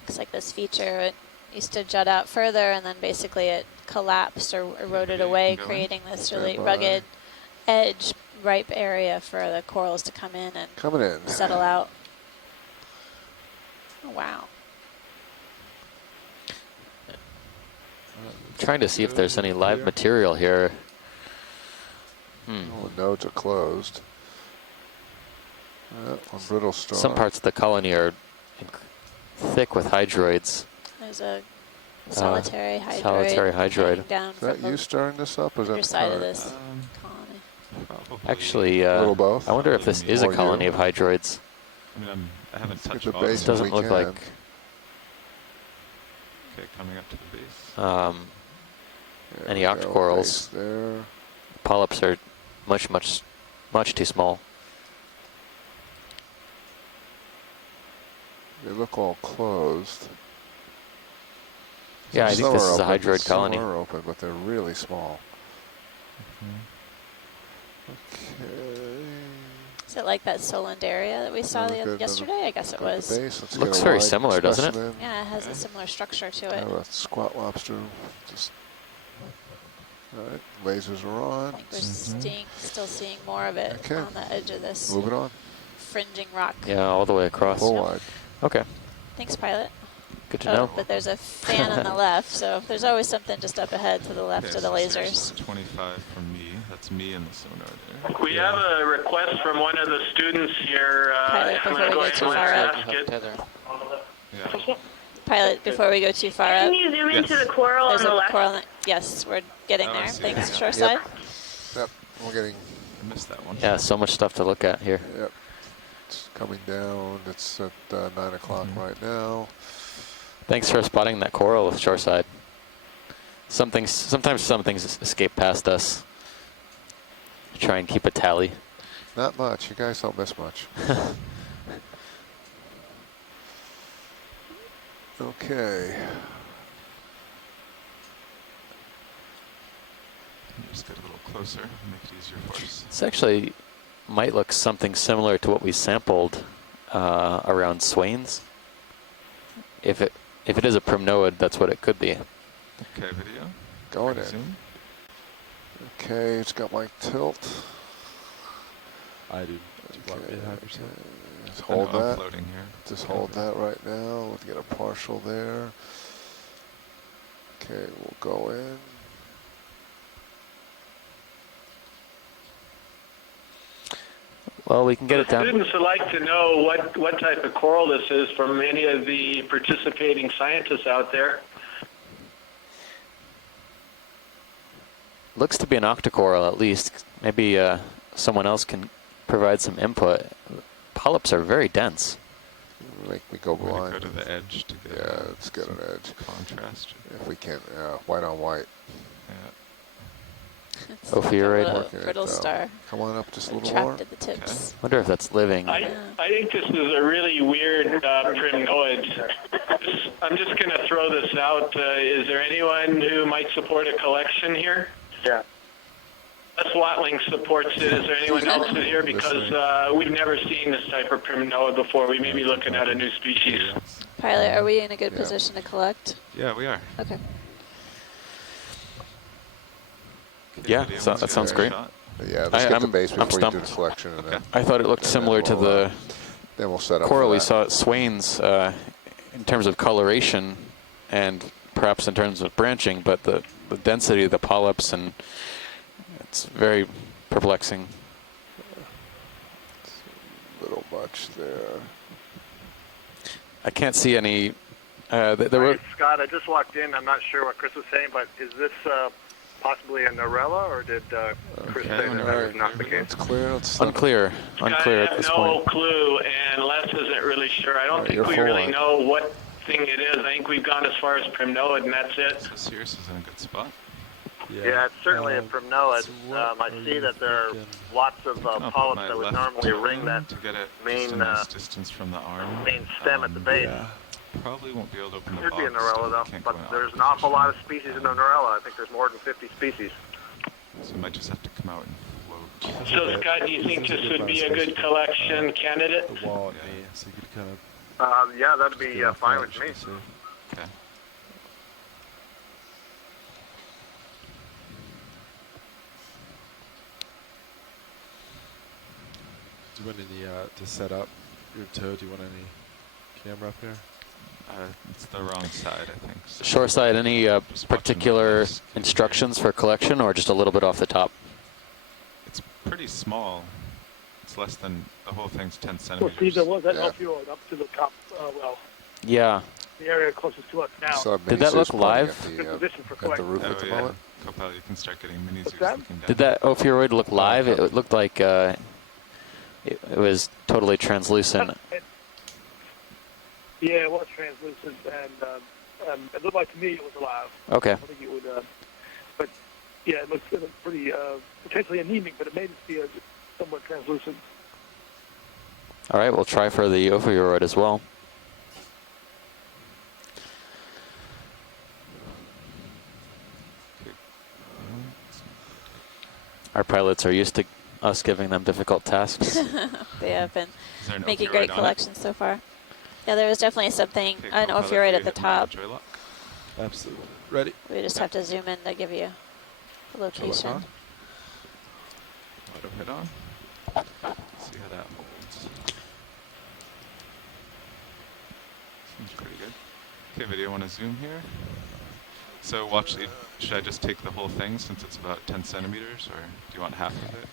Looks like this feature, it used to jut out further and then basically it collapsed or eroded Yeah, you away, can go in. creating this Stand really by. rugged edge, ripe area for the corals to come in and Coming in. settle out. Oh, wow. Trying to see if there's any Good, live clear. material here. All the nodes are closed. On brittle star. Some parts of the colony are thick with hydroids. There's a solitary hydroid. solitary hydroid. hanging down Is that from you stirring this up, or is that the underside of current? this colony. Probably. Actually, A little both. I wonder if this is a Or you. colony of hydroids. I mean, I haven't Let's get touched the all base of It them. doesn't we look can. like Okay, coming up to the base. There any we oct go, corals. base there. Polyps are much too small. They look all closed. Yeah, I think Some this are is a open, hydroid some colony. are open, but they're really small. Mm-hmm. Okay. Is it like that Solandaria that we saw Look at yesterday? I guess it Go to the was. base. Let's Looks get a very wide similar, doesn't it? specimen. Yeah, it has a similar structure to I it. have a squat lobster. Just all right. Lasers are on. I think we're still seeing more of it Okay. on the edge of this Moving on. fringing rock. Yeah, all the way across. Full Yep. wide. Okay, Thanks, pilot. good to know. But there's a fan on the left, so there's always something just up ahead to the left Okay, of the so lasers. there's 25 from me. That's me and the sonar there. We have a request from one of the students here. Pilot, I'm before going to we go go ahead too and far up. ask it. Tether. Yeah. Pilot, before we go too far Can up, you zoom Yes. into the coral there's on the a left? coral. Yes, we're getting Oh, I there. see. Thanks, Yeah. shoreside. Yep. We're getting. I missed that one. Yeah, so much stuff to look at here. Yep. It's coming down. It's at 9 o'clock right now. Thanks for spotting that coral with shoreside. Sometimes some things escape past us. try and keep a tally. Not much. You guys don't miss much. Okay. Just get a little closer, make it easier for us. This actually might look something similar to what we sampled around Swains. If it is a primnoid, that's what it could be. Okay, video. Going in. Zoom. Okay, it's got my tilt. I do. Do you want me to have your set? Just hold I'm that. floating here. Just hold that right now. We'll get a partial there. Okay, we'll go in. Well, we can get it down. Students would like to know what type of coral this is from any of the participating scientists out there. Looks to be an octocoral at least. Maybe someone else can provide some input. Polyps are very dense. Make me go We're gonna blind. go to the edge to get let's get an edge. contrast. If we can, white on white. Yeah. It's Ophiuroid. like a Working it brittle down. star. Come on up just a little Trapped more. at the tips. Wonder if that's living. I think this is a really weird primnoid. I'm just going to throw this out. Is there anyone who might support a collection here? Yeah. Les Watling supports it. Is there anyone else in here? Because we've never seen this type of primnoid before. We may be looking at a new species. Pilot, are we in a good Yeah. position to collect? Yeah, we are. Okay. Okay, Yeah, video so wants that to sounds give it a great. shot. Yeah, let's get the base I'm before you do the stumped. collection, and then, I thought it looked then similar to we'll, the then we'll set up coral for we that. saw at Swains in terms of coloration and perhaps in terms of branching, but the density of the polyps, and it's very perplexing. A little much there. I can't see any. There were. Hi, Scott, I just walked in. I'm not sure what Chris was saying, but is this possibly a Norella, or did Chris say that that was not the case? It's clear. It's Unclear I at have this no point. clue, and Les isn't really sure. I don't Right, think you're we full really on. know what thing it is. I think we've gone as far as primnoid, and that's it. So Sirius is in a good spot. Yeah, it's certainly a primnoid. so what I are see you that there are thinking? lots of I'll put polyps my that would left normally ring toe that to get it main, just a nice distance from the arm. main stem at the base. Yeah. Probably won't be able to open the Could box. be a Norella, so though, can't but go in there's an opposite awful lot of position. species in the Norella. I think there's more than 50 species. So we might just have to come out and float. So, Scott, do you think this would be a good collection candidate? The wall at Yeah. me, so you could kind of. Yeah, that'd be get off fine that, with me. should I say. Okay. Do you want any to set up your toe? Do you want any camera up here? It's the wrong side, I think. So Shoreside, any just watching particular my desk. instructions for collection, or just a little bit off the top? It's pretty small. It's less than, the whole thing's 10 Well, centimeters. Steve, there was that Yeah. opioid up to the top, Yeah. the area closest to us now. So Did that look Mini Sue's pointing live? At Good position for the collection. roof Oh, at the yeah. moment. Copilot, you can start getting mini zoos that? looking down. Did that ophiuroid look live? It looked like it was totally translucent. Yeah, it was translucent, and it looked like to me it was alive. Okay. I think it would, but yeah, it looked pretty potentially anemic, but it made it be somewhat translucent. All right, we'll try for the ophiuroid as well. Our pilots are used to us giving them difficult tasks. They have been Is there an making opioid great on it? collections so far. Yeah, there was definitely something, Okay, an Copilot, ophiuroid will at you the hit my top. joy lock? Absolutely. Ready? We just have to zoom in to give you the location. on? Auto hit on. See how that holds. Seems pretty good. Okay, video, want to zoom here? So watch the, should I just take the whole thing since it's about 10 centimeters, or do you want half of it?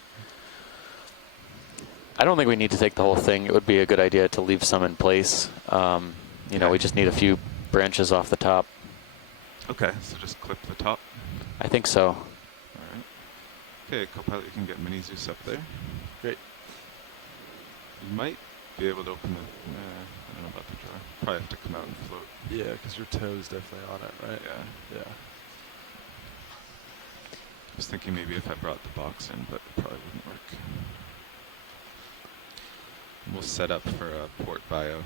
I don't think we need to take the whole thing. It would be a good idea to leave some in place. You know, we just need a few branches off the top. Okay, so just clip the top. I think so. All right. Okay, Copilot, you can get Mini Zeus up there. Great. You might be able to open the, I don't know about the drawer. Probably have to come out and float. Yeah, because your toe's definitely on it, right? Yeah. Yeah. was thinking maybe if I brought the box in, but it probably wouldn't work. We'll set up for port bio.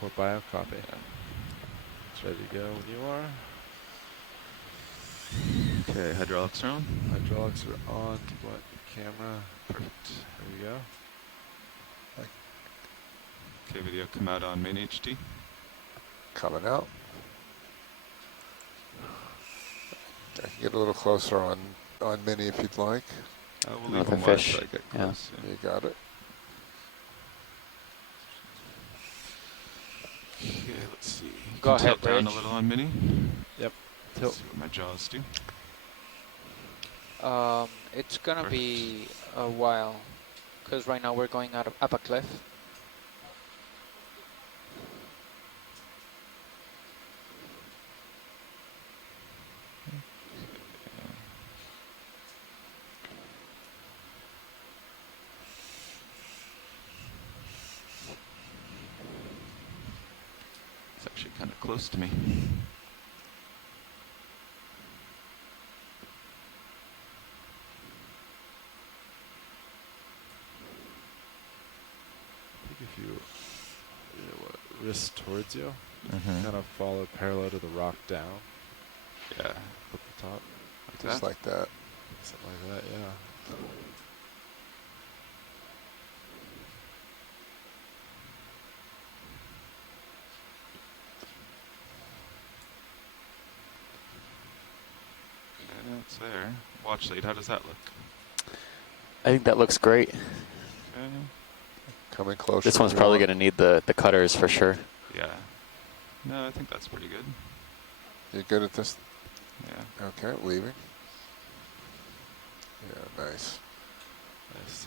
Port bio, copy. Yeah. It's ready to go when you are. Okay, hydraulics are on. Hydraulics are on. What? Camera. Perfect. There we go. Okay, video come out on main HD. Coming out. I can get a little closer on mini if you'd like. We'll With leave the them wide fish. so I get Yeah. close. Yeah. You got it. Okay, let's see. Go Can ahead, tilt down a Rage. little on mini. Yep. Let's Tilt. see what my jaws do. It's gonna Perfect. be a while, because right now we're going up a cliff. It's actually kind of close to me. I think if you wrist towards you, Mm-hmm. kind of follow parallel to the rock down Yeah. at the top. Like Just that? like that. Something like that, yeah. Okay, it's there. Watch lead, how does that look? I think that looks great. Okay. Coming closer. This one's if you probably want. going to need the cutters for sure. Yeah. No, I think that's pretty good. You good at this? Yeah. Okay, leaving. Yeah, nice. Nice.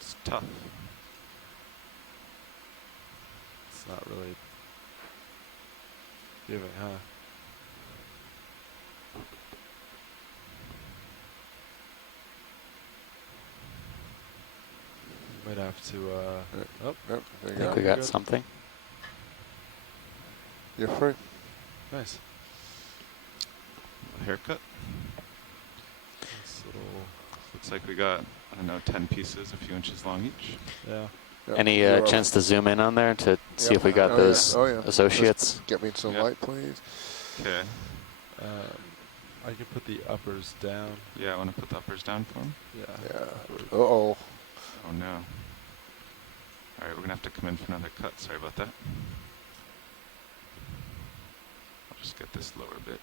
It's tough. It's not really giving, huh? You might have to, oh, Yep, there I you think go. we got Good. something. You're free. nice. A haircut. Nice little, Looks like we got, I don't know, 10 pieces, a few inches long each. yeah. Yep, Any you are- chance to zoom in on there to see Yep. if we got Oh, those yeah. Oh, yeah. associates? Just get me some Yep. light, please. Okay. I can put the uppers down. Yeah, I want to put the uppers down for him. Yeah. Yeah. Uh-oh. Oh no. Alright, we're going to have to come in for another cut. Sorry about that. I'll just get this lower bit.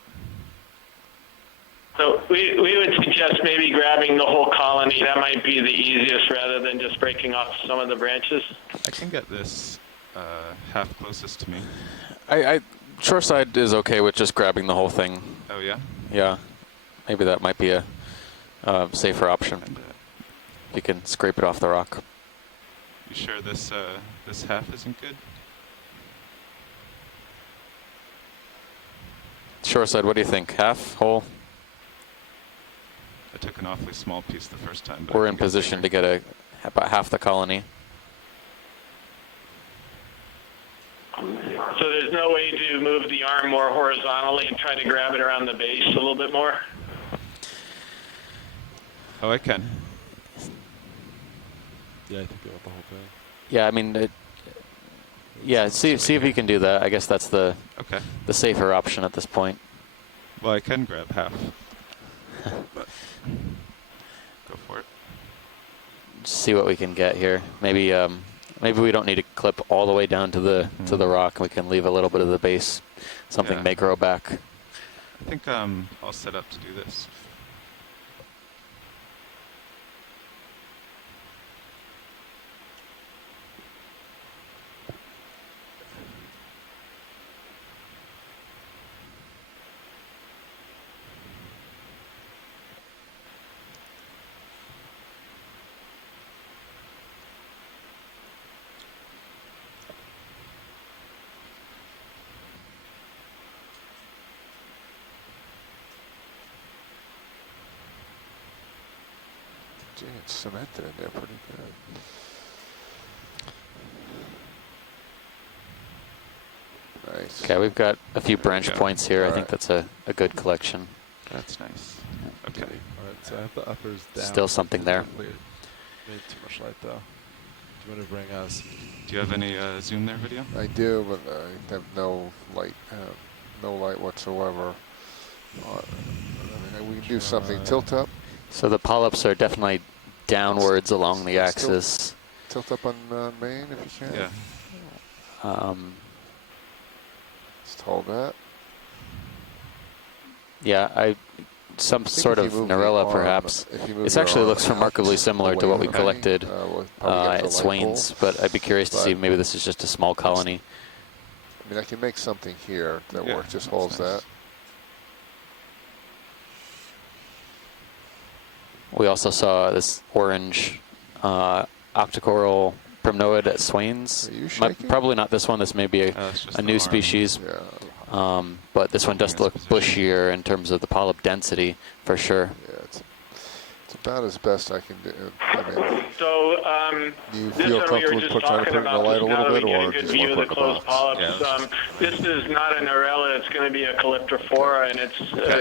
So we would suggest maybe grabbing the whole colony. That might be the easiest rather than just breaking off some of the branches. I can get this half closest to me. Shoreside is okay with just grabbing the whole thing. Oh yeah? Yeah, maybe that might be a safer option. And, You can scrape it off the rock. you sure this this half isn't good? Shoreside, what do you think? Half, whole? I took an awfully small piece the first time. But We're in position to get about half the colony. So there's no way to move the arm more horizontally and try to grab it around the base a little bit more? Oh, I can. Yeah, I think they want the whole thing. Yeah, I mean, yeah. See if you can do that. I guess that's the Okay. safer option at this point. Well, I can grab half. But go for it. Just see what we can get here. Maybe maybe we don't need to clip all the way down to the rock. We can leave a little bit of the base. Something Yeah. may grow back. I think I'll set up to do this. Gee, it's cemented in there pretty good. Nice. Okay, we've got a few branch go. points here. I All think right. that's a good collection. That's nice. Okay. Alright, so I have the uppers down. Still something there. Made too much light though. Do you want to bring us? Do you have any zoom there video? I do, but I have no light whatsoever. I mean, we can do something. Tilt up. So the polyps are definitely downwards along the Let's tilt- axis. Tilt up on main if you can. Yeah. Just hold that. Yeah, some I think sort if of you move the Narella, arm- perhaps. if you move This your actually arm looks out remarkably similar to away what we from collected me, we'll probably get at the light Swains, pole. but I'd be curious to see But- maybe this is just a small colony. I mean, I can make something here that Yeah, works. Just that's holds nice. that. We also saw this orange octocoral primnoid at Swains. Are you shaking? Probably not this one. This may be It's just a the new arm. species. Yeah. But this one does Its look position. bushier in terms of the polyp density, for sure. Yeah. It's about as best I can do. I mean, So you this feel one we were comfortable just trying to talking put it in the about light a just now little that bit, we get or a good just view want of to the put it in the closed box? polyps. This is not a Narella, it's going to be a Calyptrophora, and it's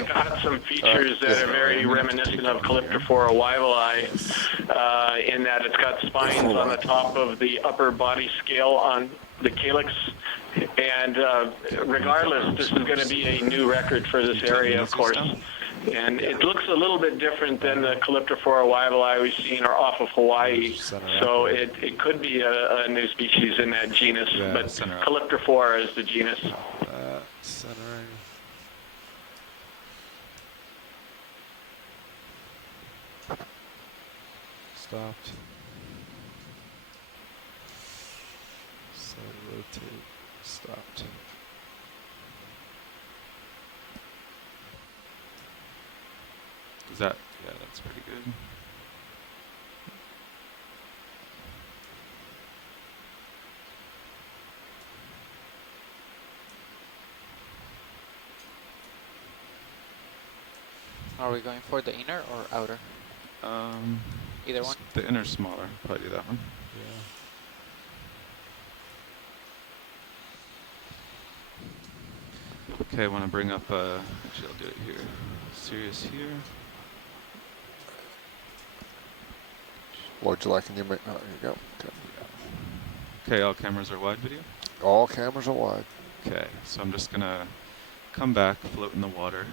got some features that are very reminiscent of Calyptrophora weibelii, in that it's got spines on the top of the upper body scale on the calyx. And regardless, this is going to be a new record for this area, of course. And it looks a little bit different than the Calyptrophora weibelii we've seen or off of Hawaii. So it could be a new species in that genus, Yeah, but center up. Calyptrophora is the genus. Centering. Stopped. Side rotate. Stopped. Is that? Yeah, that's pretty good. Are we going for the inner or outer? Either one? The inner's smaller. Probably do that one. Yeah. Okay, I want to bring up. Actually, I'll do it here. Sirius here. Would you like in your? Oh, here you go. Okay. Okay, all cameras are wide video. All cameras are wide. Okay, so I'm just gonna come back, float in the water.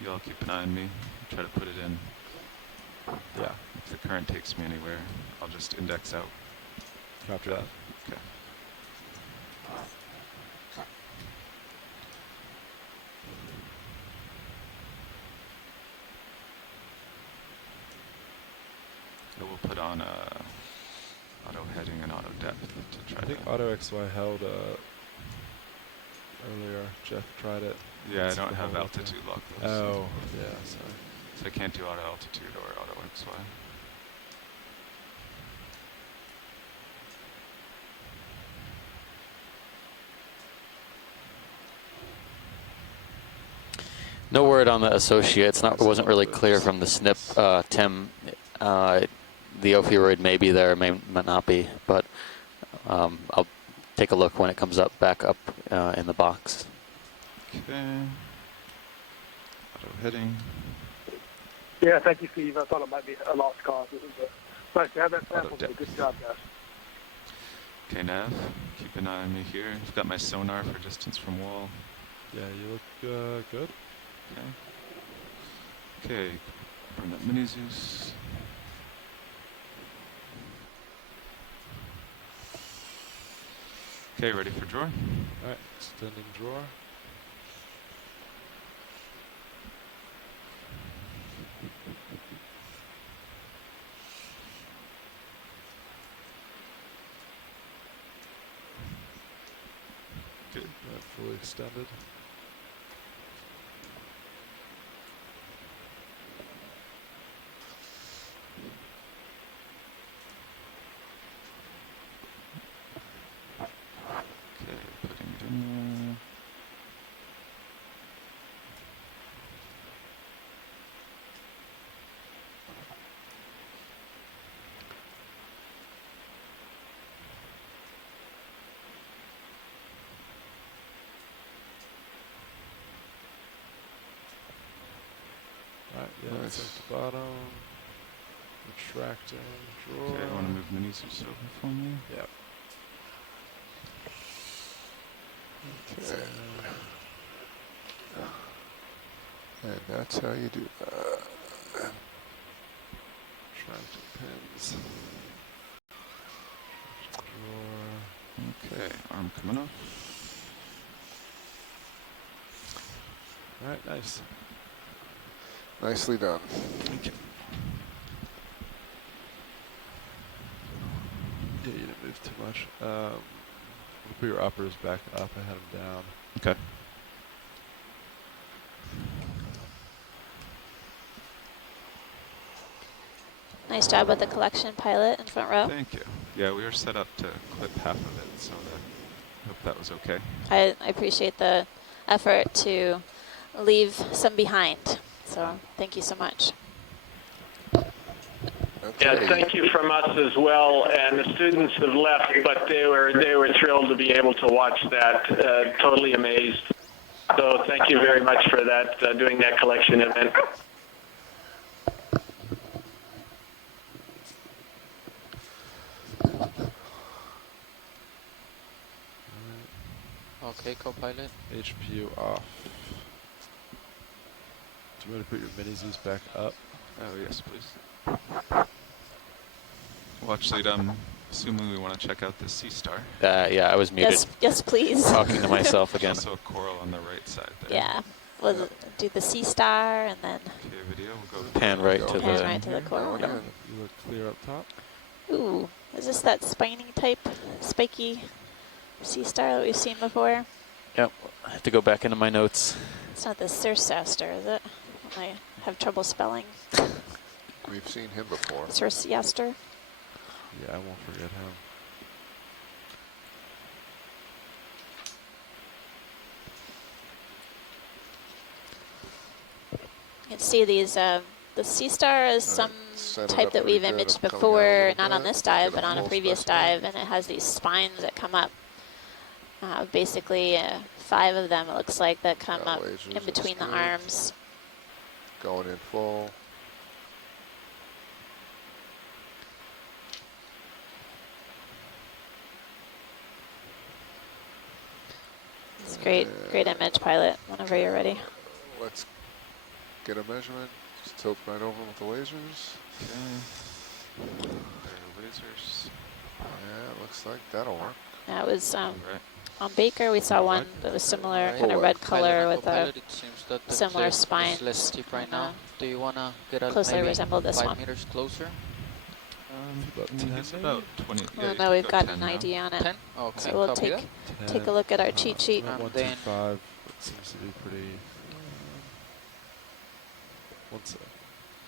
You all keep an eye on me. Try to put it in. Yeah. If the current takes me anywhere, I'll just index out. Copy that. Okay. I will put on auto heading and auto depth to try I think to. Auto XY held earlier. Jeff tried it. Yeah, I It's don't the have whole altitude thing. locked. Oh, yeah, sorry. So I can't do auto altitude or auto XY. No word on the associates. It wasn't really clear from the snip, Tim. The ophiuroid may be there, may not be, but I'll take a look when it comes up back up in the box. Okay. Auto heading. Yeah, thank you, Steve. I thought it might be a lost cause. It was nice to have that sample. depth. Good job, guys. Okay, Nav, keep an eye on me here. I've got my sonar for distance from wall. Yeah, you look good. Okay. Okay, bring up Mini Zeus. Okay, ready for draw? Alright, extending drawer. Good. Yeah, fully extended. Okay, putting it in there. Yeah, Nice. it's at the bottom. Retracting, drawer. Okay, I want to move mini Zeus over for me. Yep. Okay. And that's how you do that. Retracting pins. Drawer. Okay, arm coming off. Alright, nice. Nicely done. Okay. Yeah, you didn't move too much. We'll put your uppers back up. I had them down. Okay. Nice job with the collection pilot in front row. Thank you. Yeah, we were set up to clip half of it, so I hope that was okay. I appreciate the effort to leave some behind. So thank you so much. Yeah, thank you from us as well. And the students have left, but they were thrilled to be able to watch that. Totally amazed. So thank you very much for that, doing that collection event. Okay, co-pilot. HPU off. Do you want to put your mini Zeus back up? Oh, yes, please. Well, actually, assuming we want to check out the Sea Star. Yeah, I was muted. Yes, please. Talking to myself again. Also a coral on the right side there. Yeah. We'll do the Sea Star and then Okay, video. We'll go Pan right to pan the. right to the coral. Yeah. You look clear up top. Ooh, is this that spiny type, spiky Sea Star that we've seen before? Yep. I have to go back into my notes. It's not the Circaster, is it? I have trouble spelling. We've seen him before. Circaster. Yeah, I won't forget him. You can see these, the Sea Star is some set it type up that we've pretty good. imaged I'm coming out a before, little not on bit. this dive, Get a but on a full previous specimen. dive, and it has these spines that come up. Basically, 5 of them, it looks like, that come Got up lasers in and between the screws. arms. Going in full. It's great, great image, pilot, whenever you're ready. Let's get a measurement. Just tilt right over with the lasers. Okay. There are lasers. Yeah, it looks like that'll work. That was Right. on Baker. We saw one that was similar, Right. kind of red color Pilot and with a co-pilot, it seems that the similar cliff is spines. less steep right now. Do you want to get a Closely maybe resembled this 5 one. meters closer? About I mean, 10 it's maybe? about 20. Well, Yeah, you no, could we've go got 10 an now. ID on it. 10? Okay, So we'll copy take that. a look at our cheat sheet. About And then- 125. It seems to be pretty. One sec.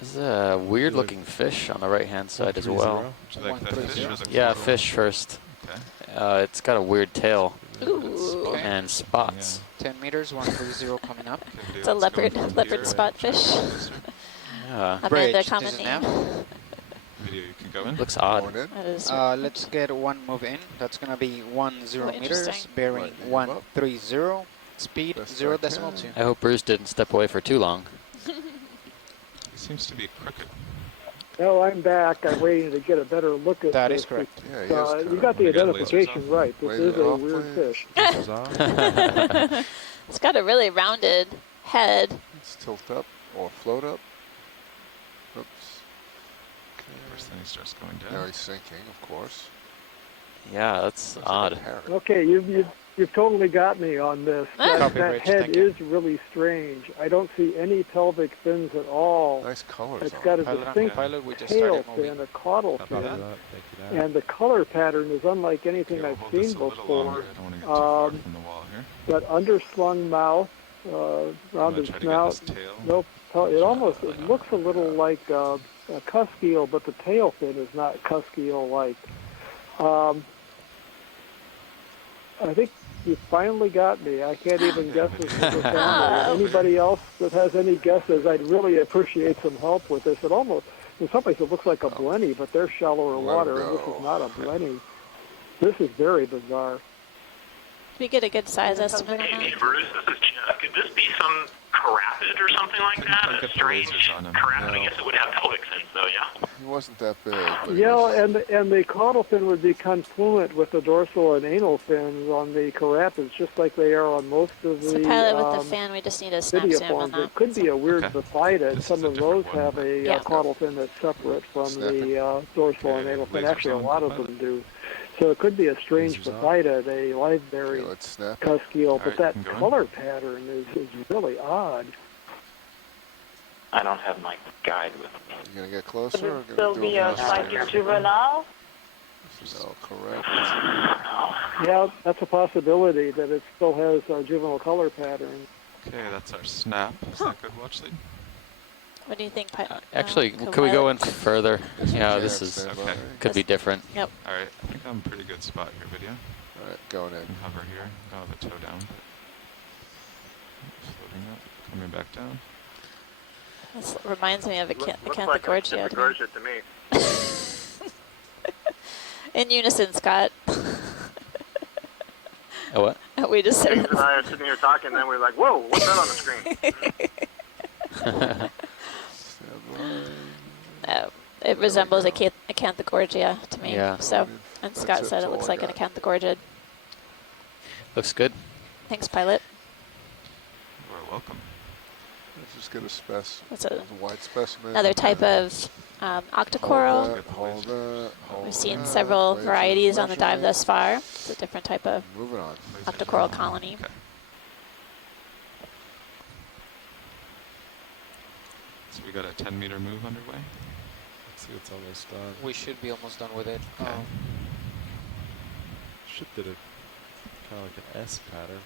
There's a weird looking fish on the right hand side as 130. well. Would you like that 130. fish or the Yeah, coral? fish first. Okay. It's got a weird tail Ooh, Okay. and spots. 10 meters, 130 coming up. Okay, video, it's a let's go leopard, from leopard here. spot fish. Yeah. Amanda, Bridge, common this is name. nav. Video, you can go in. Looks odd. Going in. That is Let's get one move in. That's going to be 10 Oh, meters, interesting. bearing Right, name 130. Speed Best I 0.2. can. I hope Bruce didn't step away for too long. It seems to be crooked. No, I'm back. I'm waiting to get a better look at That this. is correct. Yeah, he is You kinda- got the You got lasers identification off? right. This Laser is a off, weird please. fish. This is on. It's got a really rounded head. Let's tilt up or float up. Oops. First then he starts going Now down. he's sinking, of course. Yeah, that's Looks like a odd. parrot. Okay, you've totally got me on this. Copy, That Rich, head thank you. is really strange. I don't see any pelvic fins at all. Nice colors It's on got it. a Pilot and distinct co-pilot, we just tail started moving. fin, a caudal How fin, about that? Thank you, Nat. and the color pattern is unlike anything Okay, we'll I've hold seen this a little before. longer. I don't want to get too far Um, from the wall here. That underslung mouth, I'm gonna rounded try to get snout. this tail. Nope, it almost really it not. looks a little like a cusk eel, but the tail fin is not cusk eel-like. I think you finally got me. I can't even guess this is the family. Anybody else that has any guesses, I'd really appreciate some help with this. It almost, in some places, it looks like a blenny, but they're shallower Let 'em water, and this go. is not a blenny. This is very bizarre. We get a good size Yeah, estimate on Hey, that. Bruce, this is Jeff. Could this be some carapid or something like Couldn't that? quite A get the strange lasers on him. carapid? I No. guess it would have pelvic fins, though, yeah? He wasn't that big. But he Yeah, was, and the caudal fin would be confluent with the dorsal and anal fins on the carapads, just like they are on most of So the pilot with the fan, we just need a snap zoom on Videoforms. that. It could be a weird Okay. Zaphyta. This Some is a of those different one, have but- a Yeah. caudal fin that's separate from Snapping. the dorsal and Okay, anal fin. lasers Actually, a on, lot of pilot. them do. So it could be a strange Lasers on. Zaphyta, the okay, live-bearing let's snap. cuskeel, All but right, that you can go in. color pattern is really odd. I don't have my guide with me. You gonna get closer or Would it gonna still do be a a faster? slightly juvenile? No, correct. Yeah, that's a possibility that it still has a juvenile color pattern. Okay, that's our snap. Is that good, watch lead? What do you think, pilot? Actually, could we go in further? Yes, we Yeah, can. this is Stand by. Okay. could be different. Yep. All right, I think I'm in a pretty good spot here, video. All right, going I in. can hover here. I'll have a toe down. Floating up, coming back down. This reminds me of Looks Acantha like a Gorgia. Gorgia to me. In unison, Scott. Oh, what? We just said James and I are sitting here talking, and then we're like, whoa, what's that on the screen? Stand it resembles Acantha Gorgia to me. Yeah. So, and That's Scott it, said that's it all looks I like an got. Acantha Gorgia. Looks good. Thanks, pilot. You're welcome. by. Let's just get a That's a, wide specimen. another type of octocoral. Hold that, hold that, hold We've seen that. several Laser varieties on the dive measurement. thus far. It's a different type of Moving on. octocoral colony. Okay. So we got a 10-meter move underway. Looks like it's almost done. We should be almost done with it. Okay. Ship did a kind of like an S pattern.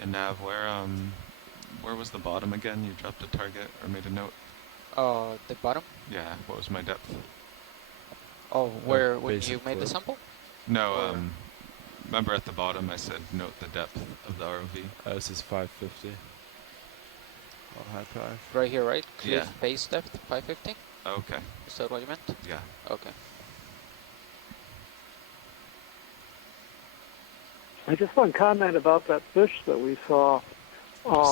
And Nav, where was the bottom again? You dropped a target or made a note? The bottom? Yeah, what was my depth? Oh, where when basic you made the clip. sample? No, Or- remember at the bottom I said note the depth of the ROV. This is 550. On high dive. Right here, right? Cliff Yeah. base depth, 550? Okay, Is that what you meant? yeah. Okay. I just want to comment about that fish that we saw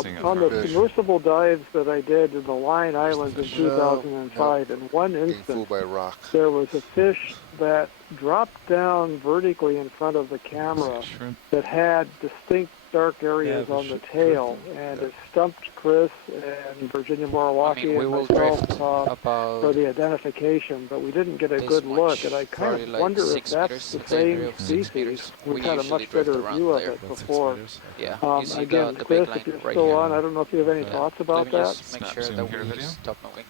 Seeing it on from the fish. submersible dives that I did in the Line Islands in fish. 2005. In one Being instance, fooled by rock. there was a fish that dropped down vertically in front of the camera Shrimp. that had distinct dark areas the on the shrimp. tail, and it stumped Chris and Virginia Morowaki I mean, we and will myself drift for about the identification, but we didn't get a this good look, much, and I kind probably of like wonder if 6 that's meters, the it's an area same of 6 species. meters. We We had a usually much drift better around view of there. it About 6 before. meters. Yeah, you see Again, the Chris, big line if you're right still here. on, I don't know if you have any thoughts about Let me that. just make Snap sure zoom that here, we video. stop moving.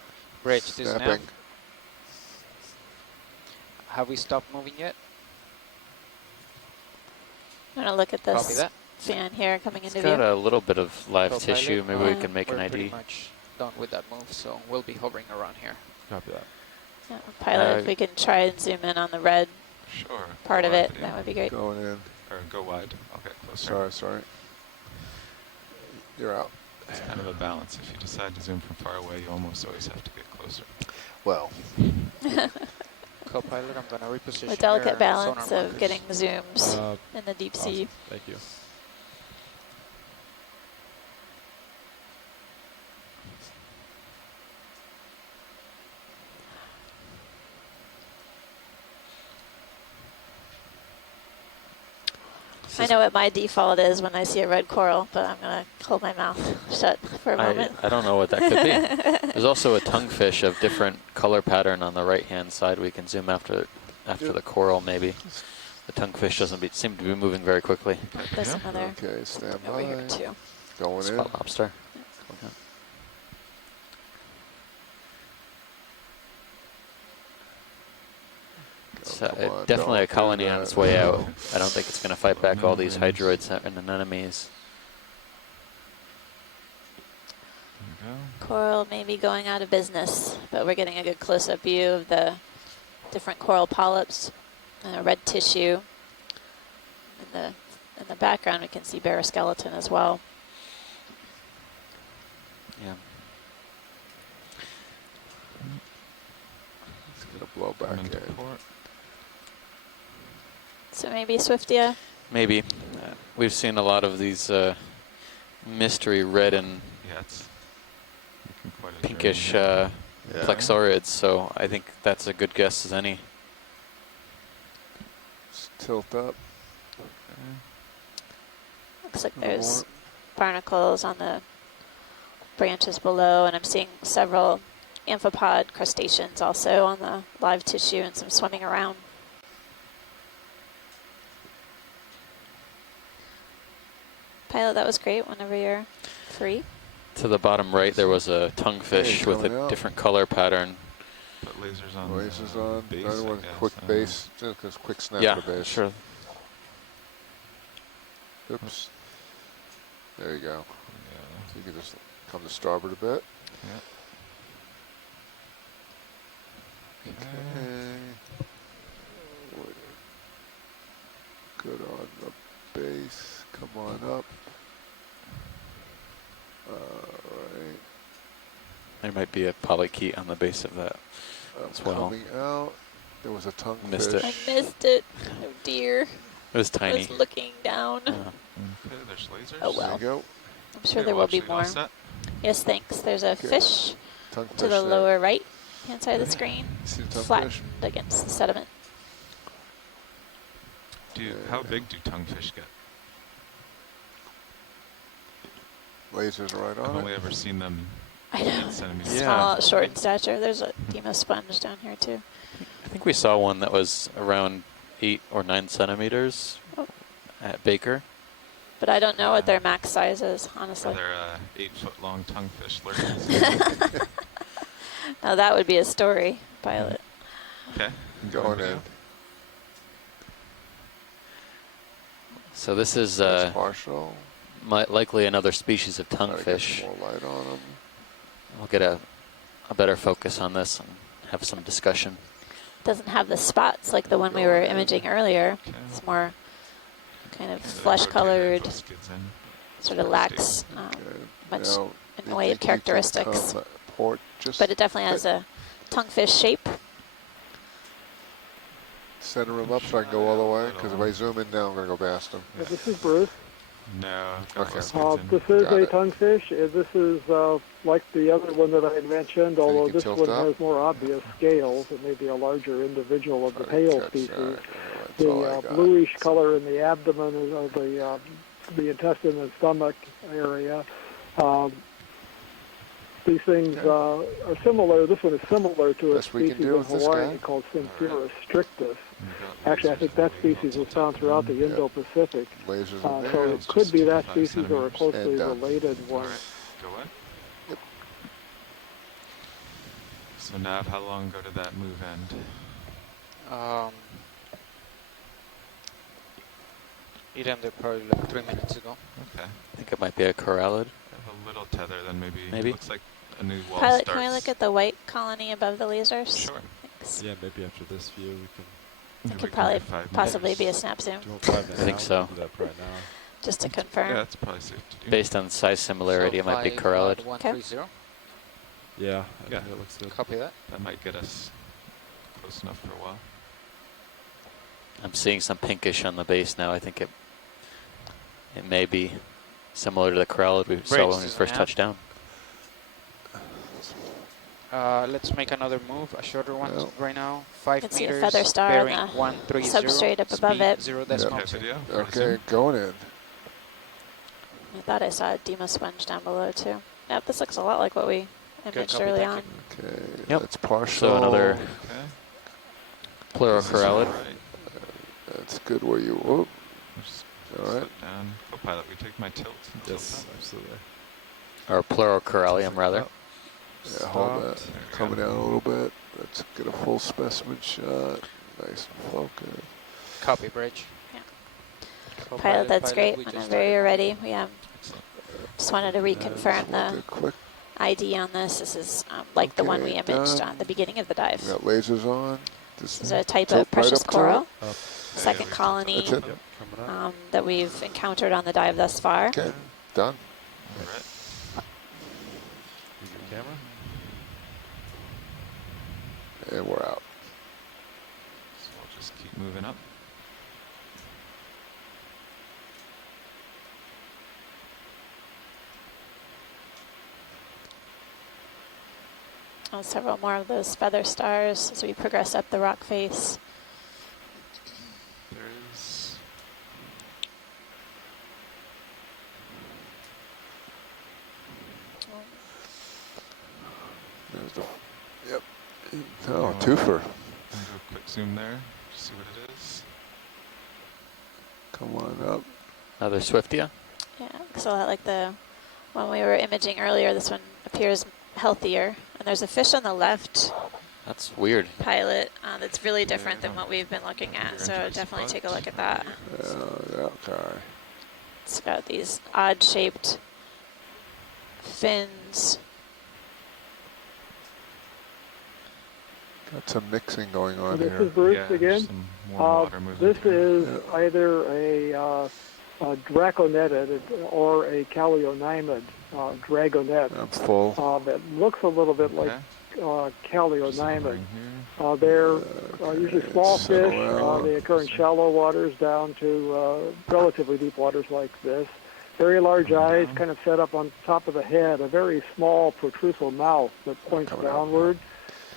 Rich, this now. Snapping. Have we stopped moving yet? I'm going to look at Copy this that. fan here coming It's into got view. a little bit of live Co-pilot, tissue. Maybe we Yeah. can make We're an pretty ID. much done with that move, so we'll be hovering around here. Copy that. Yeah, pilot, if we can try and zoom in on the red Sure. part Go of wide, it, video. that would be great. Going in. Or go wide. Okay, closer. Sorry. You're out. It's kind of a balance. If you decide to zoom from far away, you almost always have to get closer. Well, Co-pilot, I'm going to reposition A delicate your balance sonar of markers. getting zooms Uh, in the deep awesome. sea. Thank you. I know what my default is when I see a red coral, but I'm going to hold my mouth shut for a moment. I don't know what that could be. There's also a tonguefish of different color pattern on the right-hand side. We can zoom after the coral, maybe. The tonguefish doesn't seem to be moving very quickly. There's Yeah. another okay, stand over here by. too. Going in. Spot lobster. Okay. It's Come on, definitely a don't do colony on that. its way out. I don't think it's going to fight back all these hydroids and anemones. There we go. Coral may be going out of business, but we're getting a good close-up view of the different coral polyps, red tissue. In the background, we can see baroskeleton as well. Yeah. It's going to blow back Coming into in. port. So maybe Swiftia. Maybe. we've seen a lot of these mystery red and Yeah, it's looking quite a pinkish journey. Yeah. plexaurids, so I think that's a good guess as any. Just tilt up. Looks like A little there's more. barnacles on the branches below, and I'm seeing several amphipod crustaceans also on the live tissue and some swimming around. Pilot, that was great whenever you're free. To the bottom right, there was a tonguefish Hey, with a coming out. different color pattern. Put lasers on. Lasers the on. Base, Another I one, guess. quick base. Just a quick snap Yeah, of the base. sure. Oops. There you go. Yeah. So you can just come to starboard a bit. Yeah. Okay. Good on the base. Come on up. Alright. There might be a polychaete on the base of that as well. Coming out. There was a Missed it. I tonguefish. missed it. Oh dear. It was I tiny. was looking down. Yeah. Okay, there's lasers. Oh There well. you go. I'm sure Okay, there will be watch it, all more. set? Yes, thanks. There's a Okay. fish Tonguefish to the there. lower right hand side of the screen, See the tonguefish? flattened against the sediment. How big do tonguefish get? Lasers right I've on only it. ever seen them I know. 8 centimeters. Yeah. Small, short in stature. There's a Demo sponge down here too. I think we saw one that was around 8 or 9 centimeters Oh. at Baker. But I don't know what their max size is, honestly. Are there 8-foot-long tonguefish lurking? Now that would be a story, pilot. Okay. Going in. So this is That's partial. likely another species of Gotta get tonguefish. some more light on them. We'll get a better focus on this and have some discussion. Doesn't have the spots like the one we were imaging earlier. Okay. It's more kind of So they flesh-colored, rotate it, skids in. sort of lacks Okay. much Now, in you the way of think you can characteristics. come port just But it definitely has a tonguefish shape. center him up so I can go all the way. Because if I zoom in now, I'm going to go past him. This is Bruce. No. Okay. Skids in. This is Got a it. tonguefish. This is like the other one that I mentioned, So you although can this tilt one up. has more obvious scales. It may be a larger individual of the Try to pale catch species. that. That's all I The got. bluish color in the abdomen is the intestine and stomach area. These things are similar. This one is similar to a Best we can species do in with this Hawaii guy. called Synthera strictus. We've got Actually, I lasers think on that the species was tilt found it throughout the in. Yeah. Indo-Pacific. Lasers So in there. it could be that 5 species or a centimeters. closely And done. related All one. right. Go in. Yep. So Nav, how long ago did that move end? It ended probably like 3 minutes ago. Okay. I think it might be a corallid. Have a little tether, then maybe. Maybe. Looks like a new wall Pilot, starts. can we look at the white colony above the lasers? Sure. Thanks. Yeah, maybe after this view we can It Maybe we could can probably get 5 possibly meters. be a snap zoom, do you want 5 minutes I think now? so. We can do that right now. just to Yeah, confirm. that's probably safe to do. Based on size similarity, it might be corallid. 130. Yeah, I Yeah. think that looks good. Copy that. That might get us close enough for a while. I'm seeing some pinkish on the base now. I think it may be similar to the corallid we saw when we Brakes, first yeah. touched down. Let's make another move, a shorter one Well. right now. 5 can see a meters. feather star on bearing the 130. substrate up above speed it. 0.2. Okay, video. Okay, going in. I thought I saw a Demo sponge down below too. Yep, this looks a lot like what we imaged copy, early thank on. you. Okay, Yep. that's partial. So another Okay. pleurocorallid. Right. That's good where you. Whoop. Just All right. slip down. Copilot, we take my tilt. and tilt Yes, up. absolutely. Or pleurocorallium, rather. Up. Yeah, hold that. Stopped. There we Coming go. down a little bit. Let's get a full specimen shot. Nice and focus. Copy, bridge. Yeah. Copilot, Pilot, that's great. we just Whenever started. you're ready, we Excellent. just wanted to reconfirm We'll the do quick. ID on this. This is like the one we Okay, imaged done. at the beginning of the dive. We got lasers on. This is a type Tilt of precious right up to coral, Up. second we- colony That's it. Yep, coming up. that we've encountered on the dive thus far. Okay, done. All right. Use your camera. And we're out. So we'll just keep moving up. several more of those feather stars as we progress up the rock face. There's There's the, yep. Oh, twofer. do a quick zoom there, just see what it is. Come on up. Another Swiftia. Yeah, looks a lot like the one we were imaging earlier. This one appears healthier. And there's a fish on the left, That's weird. Pilot, that's really different than what we've been looking at. So definitely take a look at that. Okay. It's got these odd-shaped fins. Got some mixing going on This here. is Bruce Yeah, again. some more water moving This through. is either a draconetid or a calionymid dragonet I'm full. that looks a little bit like Okay. calionymid. Hovering here. They're usually small settle fish. out. They occur in shallow waters down to relatively deep waters like this. Very large eyes, kind of set up on top of the head. A very small protrusal mouth that points Coming out. downward.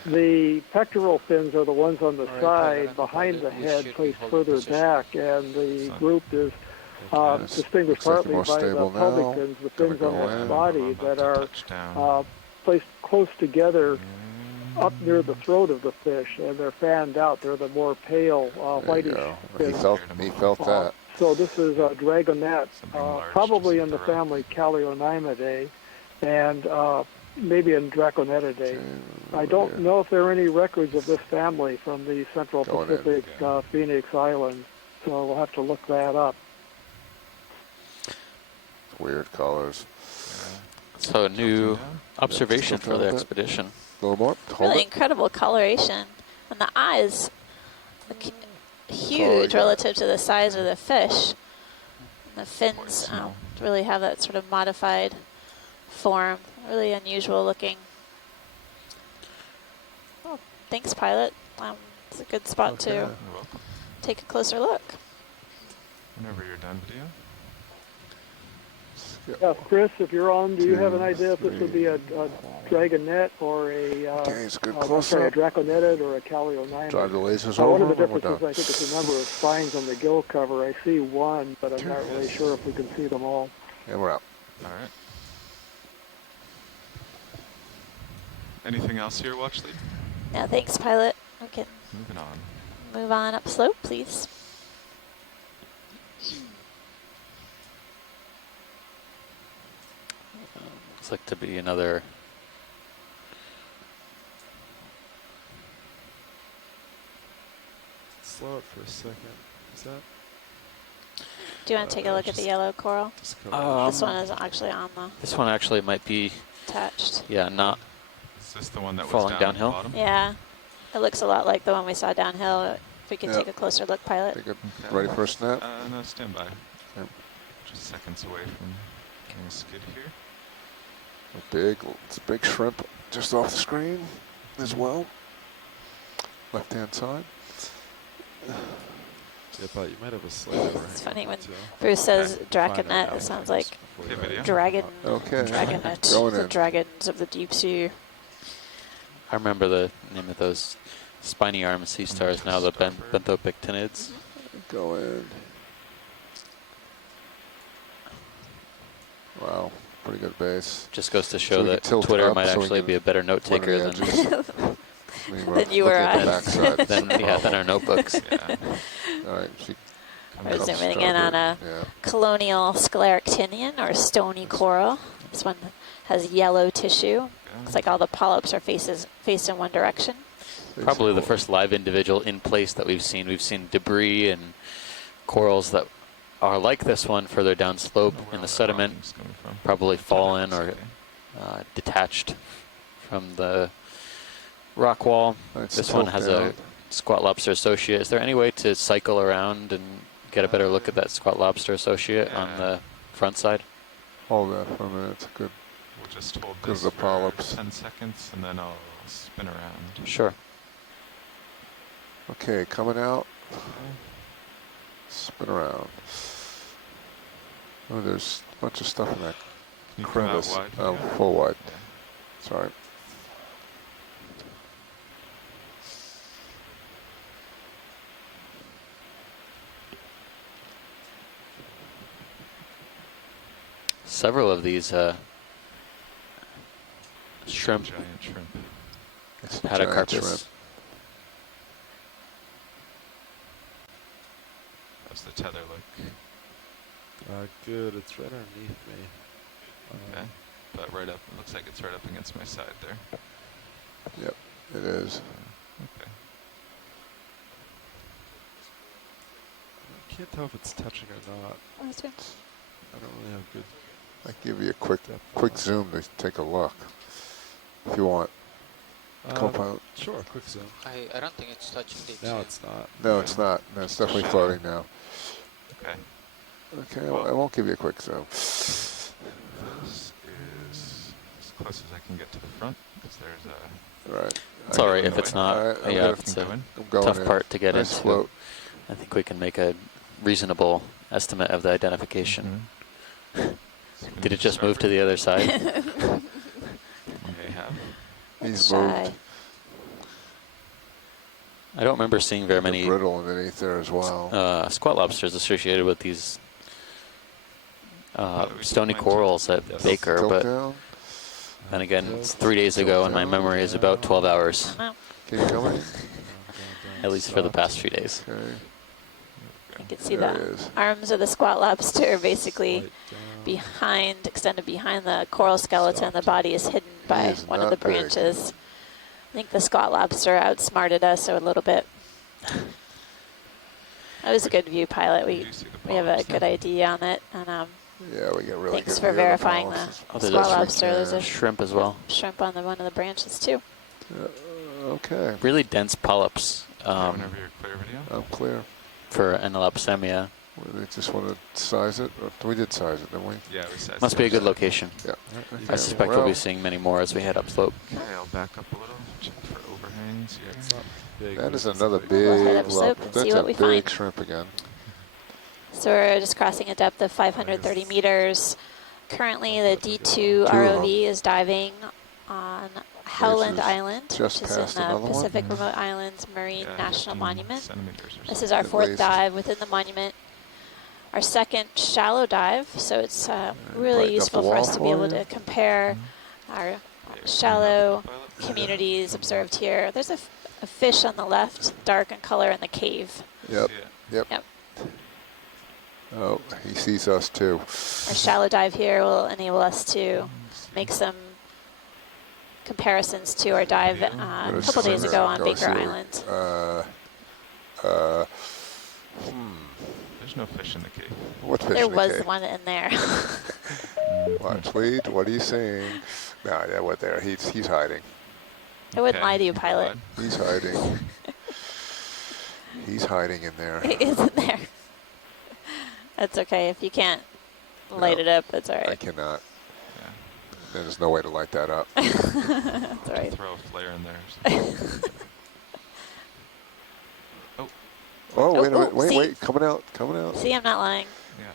The pectoral fins are the ones on the All right, side Pilot, behind the we head, should be placed holding further position. back, and the So- group is Yes. distinguished Looks like partly more by the stable pelvic now. fins, the Gonna fins go on the in. body I'm about that to are touch down. placed close together And up near the throat of the fish, and they're fanned out. They're the more pale, There you whitish go. fins. He felt that. So this is a dragonet, Something large probably just in the at the rock. family Callionymidae, and maybe in Draconetidae. I don't know if there are any records of this family from the Central Going in. Pacific Phoenix Islands, so we'll have to look that up. Weird colors. So a new down. observation Yep, still for the felt it. expedition. A little more. Hold Really it. incredible coloration. And the eyes look huge got. relative to the size of the fish. And the fins Quite small. really have that sort of modified form. Really unusual looking. Oh, thanks, Pilot. It's a good spot Okay. to You're welcome. take a closer look. Whenever you're done, video. Yes, Chris, if you're on, do you have an 2, idea if this would be a dragonet or a, Okay, it's a good sorry, a close-up. draconetid or a calionymid? Drive the lasers One over. of the and we're differences, done. I think, is the number of spines on the gill cover. I see one, but I'm not really sure if we can see them all. And we're out. All right. Anything else here, watch lead? Yeah, thanks, Pilot. We can Moving on. move on up slope, please. Looks like to be another Slow it for a second. Is that? Do you want to take a look at the yellow coral? This one is actually on the this one actually might be, attached. yeah, not Is this the one that was Falling down at the downhill? bottom? Yeah, it looks a lot like the one we saw downhill. If we could Yeah. take a closer look, Pilot. Take it. Okay. Ready for a snap? No, stand by. Yep. Just seconds away from getting a skid here. It's a big shrimp just off the screen as well. Left-hand side. Yeah, but you might have a slight It's funny when too. Bruce says Find dragonet, out it sounds like before you Okay, write video. it. dragon, Okay. dragonet, Going the in. dragons of the deep sea. I remember the name of those spiny arm sea stars now, the benthodactylids. Go in. Wow, pretty good base. Just goes to So show we that can tilt it Twitter up might so we actually can be a better note run taker the than edges. I mean, we're Than you looking were at the on. backside. than our notebooks. Yeah. All right, she We're comes zooming in on a starboard. colonial scleractinian or stony coral. This one has yellow tissue. Looks like all the polyps are faced in one direction. Yeah. Probably the Basically. first live individual in place that we've seen. We've seen debris and corals that are like this one further down slope Don't know in where the that sediment, rocking's coming from. probably fallen or Okay. detached from the rock wall. Let's This one tilt has down. a squat lobster associate. Is there any way to cycle around and get a better look at that squat lobster associate on Yeah. the front side? Hold that for a minute. It's good. We'll just hold Because this the polyps. for 10 seconds and then I'll spin around. Sure. Okay, coming out. Spin around. Oh, there's a bunch of stuff in that Can you come out crevice. wide? Oh, Yeah. full wide. Yeah. Sorry. several of these shrimp Giant shrimp. It's a haddock giant carpus. shrimp. How's the tether look? Good. It's right underneath me. Okay. But right up, it looks like it's right up against my side there. Yep, it is. Okay. I can't tell if it's touching or not. Oh, that's good. I don't really have good. I give you a quick zoom to take a look, if you want. Co-pilot. Sure, quick zoom. I don't think it's touching deep. No, sea. it's not. No, it's not. No, it's definitely floating now. Okay. Okay, I won't give you a quick zoom. This is as close as I can get to the front because there's a. Right. It's all right if it's not. All right, I'm yeah, gonna- if it's a I'm going tough in. part to get Nice into. float. I think we can make a reasonable estimate of the identification. Did it just move to the other side? May have. He's Shy. moved. I don't remember seeing very The many brittle underneath there as well. squat lobsters associated with these we stony went to- corals at Yes. Baker, Tilt but down. then again, it's 3 days ago, and my memory is about 12 hours, No, Keep coming. at least for the past few days. Okay. you can see There it the is. arms of the squat lobster basically Light down. behind, extended behind the coral skeleton. The body is hidden by is one of the not big. branches. I think the squat lobster outsmarted us a little bit. That was a good view, pilot. You see the We have a polyps good there? idea on it, and Yeah, we get really thanks good for view of verifying polyps. the Oh, there's squat a shrimp lobster. There's a Shrimp as well. shrimp on one of the branches too. Okay, Really dense polyps Whenever you're clear, video. I'm clear. for Enelopsemia. They just want to size it. We did size it, didn't we? Yeah, we sized Must it be a up. good location. Yeah. I suspect we'll be seeing many more as we head upslope. Okay, I'll back up a little. Check for overhangs here. It's not big. That but is it's another big. We'll head big up slope and see That's what a we big find. shrimp again. So we're just crossing a depth of 530 meters. Currently, the D2 Two of ROV is diving on Howland is Island, just which is in past the another one. Pacific Remote Islands Marine Yeah, National 15 Monument. centimeters or This so. is our At fourth least. dive within the monument. Our second shallow dive, so it's really brighten up useful the for wall us to be for able you. to compare our Yeah, shallow pilot. communities observed here. There's a fish on the left, dark in color in the cave. Yep. See it. Yep. Oh, he sees us too. Our shallow dive here will enable us to make some comparisons to our dive a Gonna couple days swim ago there, on go Baker see what we- Island. There's no fish in the cave. What fish There in the was cave? one in there. What, Tweed? What are you saying? No, yeah, what there? He's hiding. I wouldn't Okay, lie to you, go pilot. ahead. He's hiding. He's hiding in there. It isn't there. That's okay. If you can't light No, it up, that's all I right. cannot. Yeah. There's no way to light that up. That's all right. Throw a flare in there. Or something. Oh, wait a oh, minute. Wait, see? wait. Coming out. Coming out. See, I'm not lying. Yeah.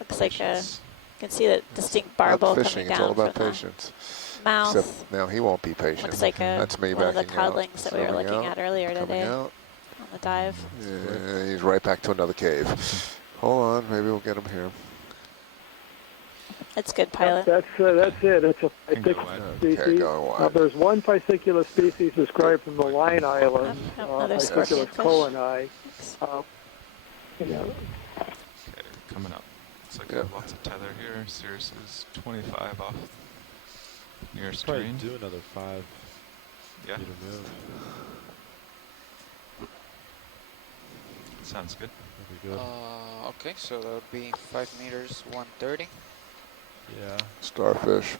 Looks like you Patience. can see the distinct Not barbel fishing. coming It's all down about from patience. the mouth. Except now he won't be patient. Looks like That's me one of the backing out. codlings that we were Zooming looking out, at earlier coming today out. on the dive. Yeah, he's right back to another cave. Hold on. Maybe we'll get him here. That's good, pilot. That's it. It's a Can go pisciculus wide. Okay, species. going Now, wide. there's one pisciculus species described from the Line Islands, Another scorpion Pisciculus fish. coloni. Yeah, Okay, coming up. Looks like we Yep. have lots of tether here. Cirrus is 25 off nearest Probably train. do another 5 Yeah, feet of move. sounds good. That'd be good. Okay, so that would be 5 meters, 130. Yeah. Starfish.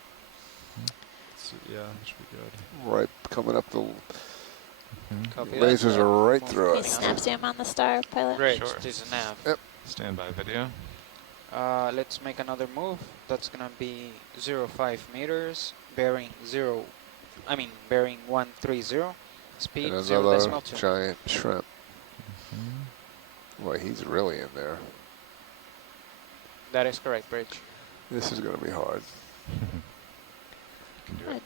Yeah, that should be good. Right. Coming up. The Copy that. lasers are right Move through Can you it. coming snap zoom on the star, pilot? Great, Sure. this is nav. Yep. Standby video. Let's make another move. That's gonna be 0.5 meters, bearing bearing 130. Speed And 0 another decimal 2. giant shrimp. Boy, he's really in there. That is correct, Bridge. This is going to be hard. You can do it. Uh,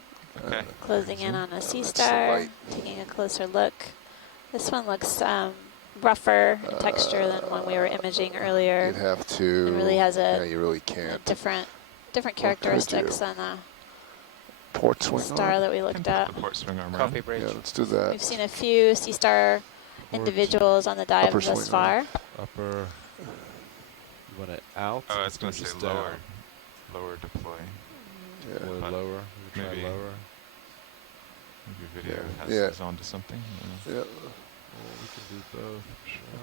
Okay. Closing in on a sea that's the star, light. taking a closer look. This one looks rougher in texture than when we were imaging earlier. You'd have to. It really has Yeah, a, you really can't. different Or could characteristics you? than the Port swing star arm? that we Can looked put at. the port swing arm Copy around. bridge. Yeah, let's do that. We've seen a few sea star individuals on the dive Upper thus swing far. arm. Upper. You want it out? Oh, I was going or to say just lower. down? Lower deploy. Yeah. Or But lower. We try maybe- lower. Maybe video Yeah. is onto something. Yeah. Well, we can do both.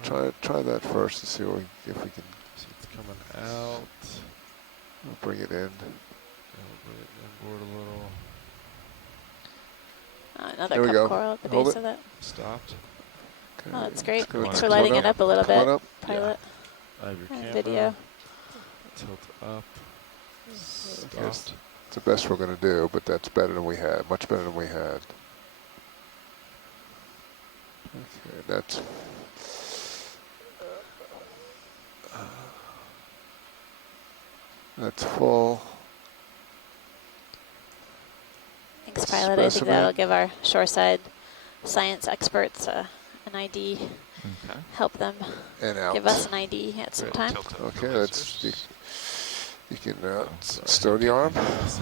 Sure. Try that first to see if we can So it's coming out. bring it in. I'll bring it inboard a little. Another There we cup go. coral at the Hold base it. of that. Stopped. Okay. Oh, that's great. Go Thanks on. for Come lighting on it up a little Come on bit, up. pilot. I have your And camera. video. Tilt up. Stopped. It's the best we're going to do, but that's better than we had. Much better than we had. Okay, that's full. Thanks, pilot. I think Specimen. that'll give our shoreside science experts an ID, Okay. help them And out. give us an ID at some Great. time. Tilt up the Okay, let's. lasers. You can Sorry. stow the arm. So,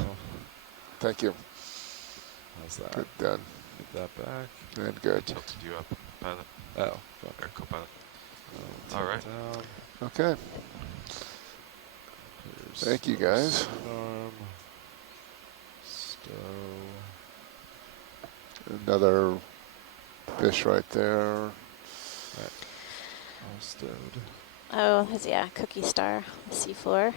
Thank you. how's that? Good done. Get that back. And I good. tilted you up, pilot. Oh. Or co-pilot. Tilt All right. Down. Okay. Here's Thank you, guys. Arm. Stow. Another fish right there. All stowed. Oh, there's, yeah, cookie star, the seafloor.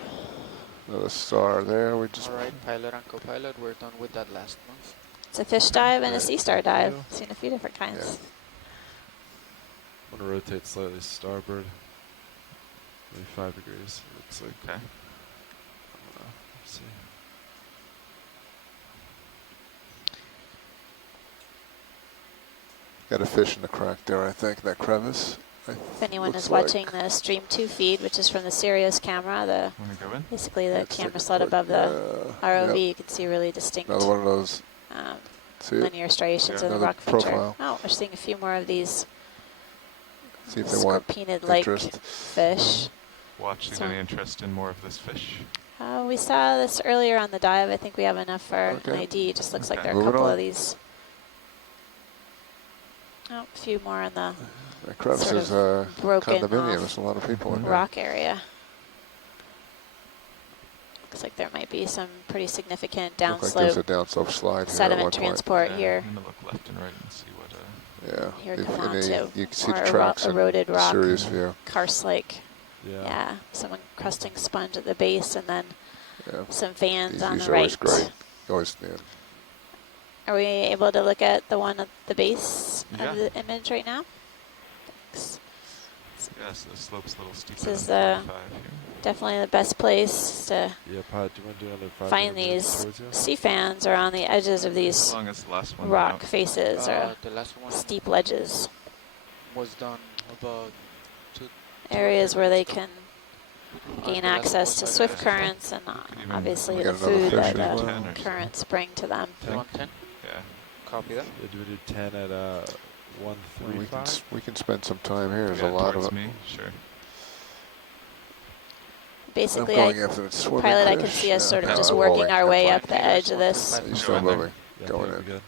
Another star there. We just. All right, pilot and co-pilot, we're done with that last month. It's a fish dive and a Great. sea star dive. you. Seen a few different kinds. Yeah. I'm gonna rotate slightly starboard. Maybe 5 degrees. Looks like. Okay. Let's see. Got a fish in the crack there, I think, that crevice. If anyone Looks is like- watching the Stream 2 feed, which is from the Sirius camera, the Want to go in? basically the It's camera like- slot above the ROV, yep. you can see really distinct Another one of those. um, See it? linear striations Yeah. in the Another rock feature. profile. Oh, we're seeing a few more of these See if they want scorpionid-like interest. fish. Watching So- any interest in more of this fish? We saw this earlier on the dive. I think we have enough for an Okay. ID. It just looks like Okay. there are a Moving couple on. of these. Oh, a few more in the That crevice sort is of broken condominium. off There's a lot of people in there. rock area. Looks like there might be some pretty significant Look like there's a downslope downslope slide here at one sediment point. transport Yeah, here. I'm going to look left and right and see what... Yeah. Here If come on any- to you can see more the tracks in eroded rock, serious view. karst-like. Yeah. Yeah, some encrusting sponge at the base, and then Yeah. some fans These on the are always right. great. Always, yeah. Are we able to look at the one at the base Yeah. of the image right now? Thanks. Yes, the slope's a little steeper This is than 45 here. definitely the best place to Yeah, pilot, do you want to do another 5 find minutes these towards you? sea fans are on the edges of As these long as the last one rock went out. faces or The last one steep ledges, was done about areas where they can the gain last access one to was swift at currents and even- obviously We the got another food fish that as the well. currents bring to them. 110. Yeah. Copy that. Yeah, do we do 10 at We can 135? we can spend some time here. There's Yeah, a lot towards of it. me, sure. Basically, I'm going after the swimming pilot, I can fish. see us Yeah. sort of No, just I'm working rolling. our I'm way fine. up the edge of this. You're Go still in there. moving. Yeah, Going that'd in. be good.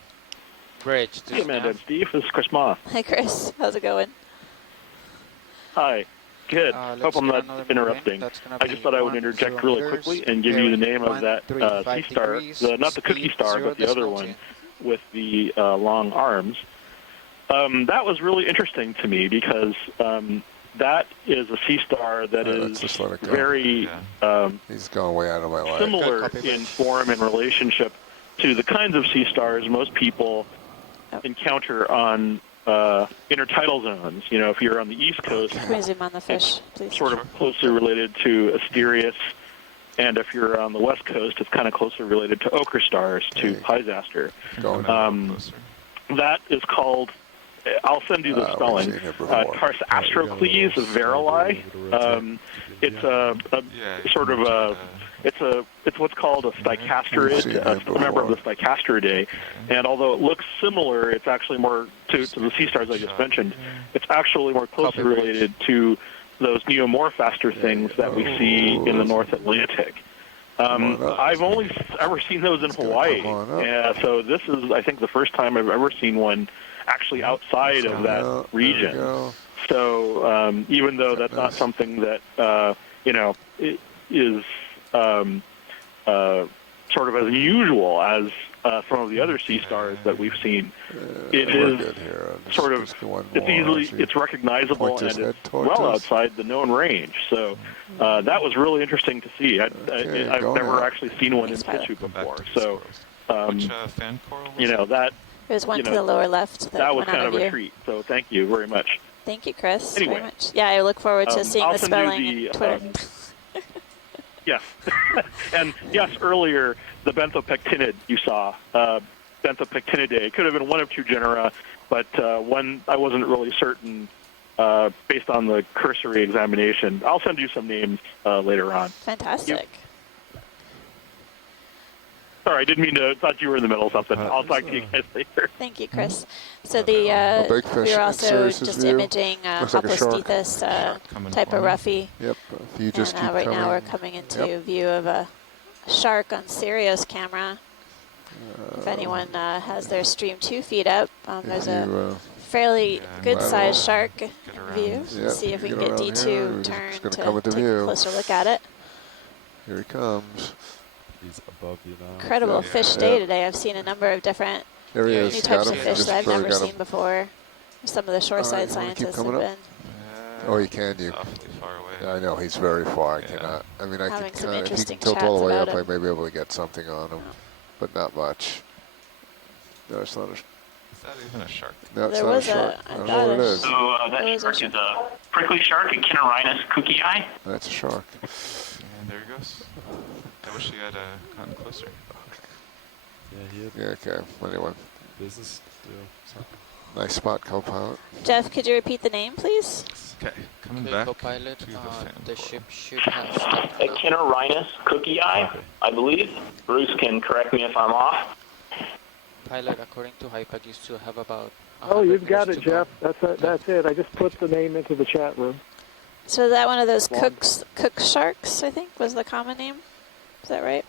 Bridge. Hey, Amanda and Steve. This is Chris Moth. Hi, Chris. How's it going? Hi. Good. Let's Hope I'm get not another interrupting. That's gonna I just be thought I would 10 interject really meters, quickly and give you the name of that 135 sea star. degrees, Not the cookie speed star, but the other 0.2. one with the long arms. That was really interesting to me because that is a sea star that Let's is just let it go. very He's going way out of my life. similar Good copy. in form and relationship to the kinds of sea stars most people encounter on intertidal zones. You know, if you're on the East Coast, Can we zoom on the fish, please? sort of closely related to Asterius, and if you're on the West Coast, it's kind of closely related to ochre stars, to Pyzaster. Going closer. That is called, I'll send you the we've spelling, seen it before. Tarsastrocles verili. It's a Yeah, sort of a it's what's called a stichasterid, a member of the Stichasteridae. And although it looks similar, it's actually more to the sea stars I just mentioned. It's actually more closely related to those neomorphaster things that we see in the North Atlantic. I've only ever seen those in Hawaii, so this is, I think, the first time I've ever seen one actually outside of that region. So even though that's not something that is sort of as unusual as some of the other sea stars that we've seen, it is sort of it's recognizable and it's well outside the known range. So that was really interesting to see. I've never actually seen one in situ before. So fan coral was that. There's one to the lower left that was went kind out of a treat. So thank you very much. Thank you, Chris. Anyway, very much. Yeah, I look forward to seeing the spelling on Twitter. Yes. And yes, earlier, the benthopectinid you saw, benthopectinidae, it could have been one of two genera, but one I wasn't really certain based on the cursory examination. I'll send you some names later on. Fantastic. Yep. Sorry, I didn't mean to. Thought you were in the middle of something. I'll talk to you guys later. Thank you, Chris. So we were also just imaging Hoplosthethus type of roughy. Yep. If you just keep right coming. now we're coming into view of a shark on Sirius camera. If anyone has their Stream 2 feed up, there's a fairly good-sized shark view. Yep, See if we can get D2 turned to take a closer look at it. Here he comes. He's above you now. Incredible fish day today. I've seen a number of different new types of fish that I've never seen before. Some of the shoreside scientists have been. Oh, you can, you. Awfully far away. I know, he's very far. I cannot. I mean, I Having can some kind of, if you interesting can tilt all the way up, chats I about may be able to get something on him, but not much. No, it's not a. Is that even a shark? No, it's There not was a shark. a- I I don't thought know what it- it is. So that shark is a prickly shark, a Kinorhinus cookie-eye. That's a shark. And there he goes. I wish he had gotten closer. Yeah, he had Yeah, okay. Anyway, business to do. nice spot, co-pilot. Jeff, could you repeat the name, please? Okay, coming Okay, back co-pilot, to the fan the coral. ship should have stepped A up. Kinorhinus cookie-eye, I believe. Bruce can correct me if I'm off. Pilot, according to HIPAC, used to have about Oh, 100 you've got meters it, to go. Jeff. That's it. I just put the name into the chat room. So is that one of those cook sharks, I think, was the common name? Is that right?